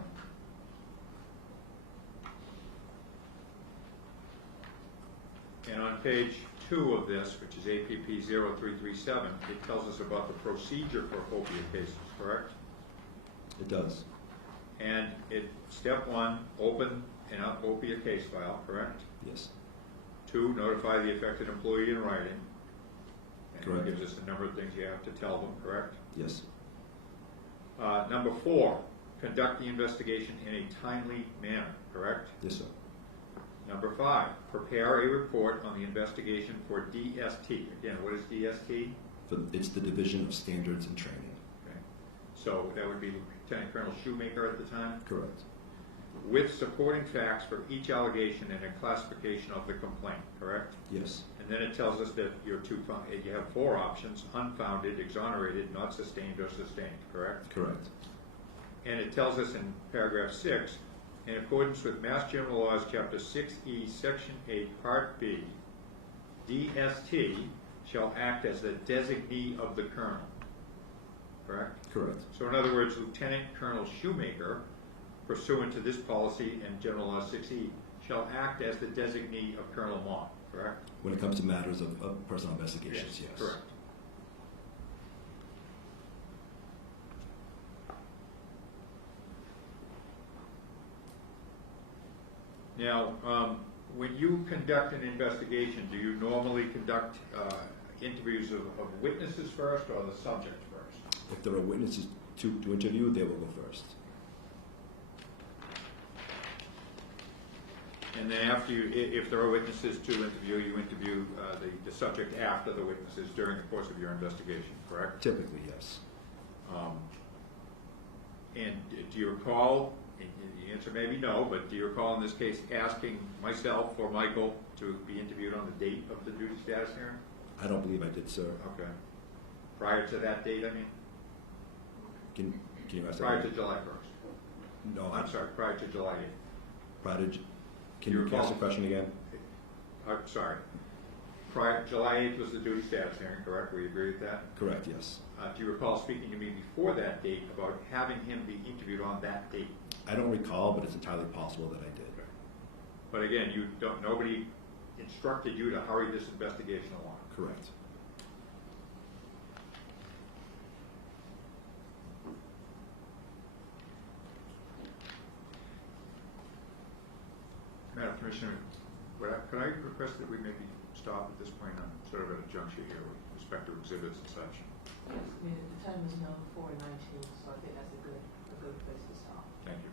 And on page 2 of this, which is APP 0337, it tells us about the procedure for opiate cases, correct? It does. And step 1, open an opiate case file, correct? Yes. 2, notify the affected employee in writing. And Correct. it gives us a number of things you have to tell them, correct? Yes. Number 4, conduct the investigation in a timely manner, correct? Yes, sir. Number 5, prepare a report on the investigation for DST. Again, what is DST? It's the Division of Standards and Training. Okay. So that would be Lieutenant Colonel Shoemaker at the time? Correct. With supporting facts for each allegation and a classification of the complaint, correct? Yes. And then it tells us that you have 4 options: unfounded, exonerated, not sustained, or sustained, correct? Correct. And it tells us in paragraph 6, in accordance with Mass General Laws, Chapter 6E, Section 8, Part B, DST shall act as the designee of the colonel, correct? Correct. So in other words, Lieutenant Colonel Shoemaker, pursuant to this policy and General Law 6E, shall act as the designee of Colonel Mott, correct? When it comes to matters of personal investigations, yes. Correct. Now, when you conduct an investigation, do you normally conduct interviews of witnesses first or the subject first? If there are witnesses to interview, they will go first. And then after if there are witnesses to interview, you interview the subject after the witnesses during the course of your investigation, correct? Typically, yes. And do you recall, and the answer may be no, but do you recall in this case asking myself or Michael to be interviewed on the date of the duty status hearing? I don't believe I did, sir. Okay. Prior to that date, I mean? Can you ask that? Prior to July 1st? No, I'm sorry, prior to July 8th. Prior to, can you ask the question again? I'm sorry. July 8th was the duty status hearing, correct? We agree with that? Correct, yes. Do you recall speaking to me before that date about having him be interviewed on that date? I don't recall, but it's entirely possible that I did. Okay. But again, nobody instructed you to hurry this investigation along. Correct. Madam Commissioner, could I request that we maybe stop at this point? I'm sort of at a juncture here with respect to exhibits and such. Yes, I mean, the time is now 4:19, so I think that's a good place to stop. Thank you.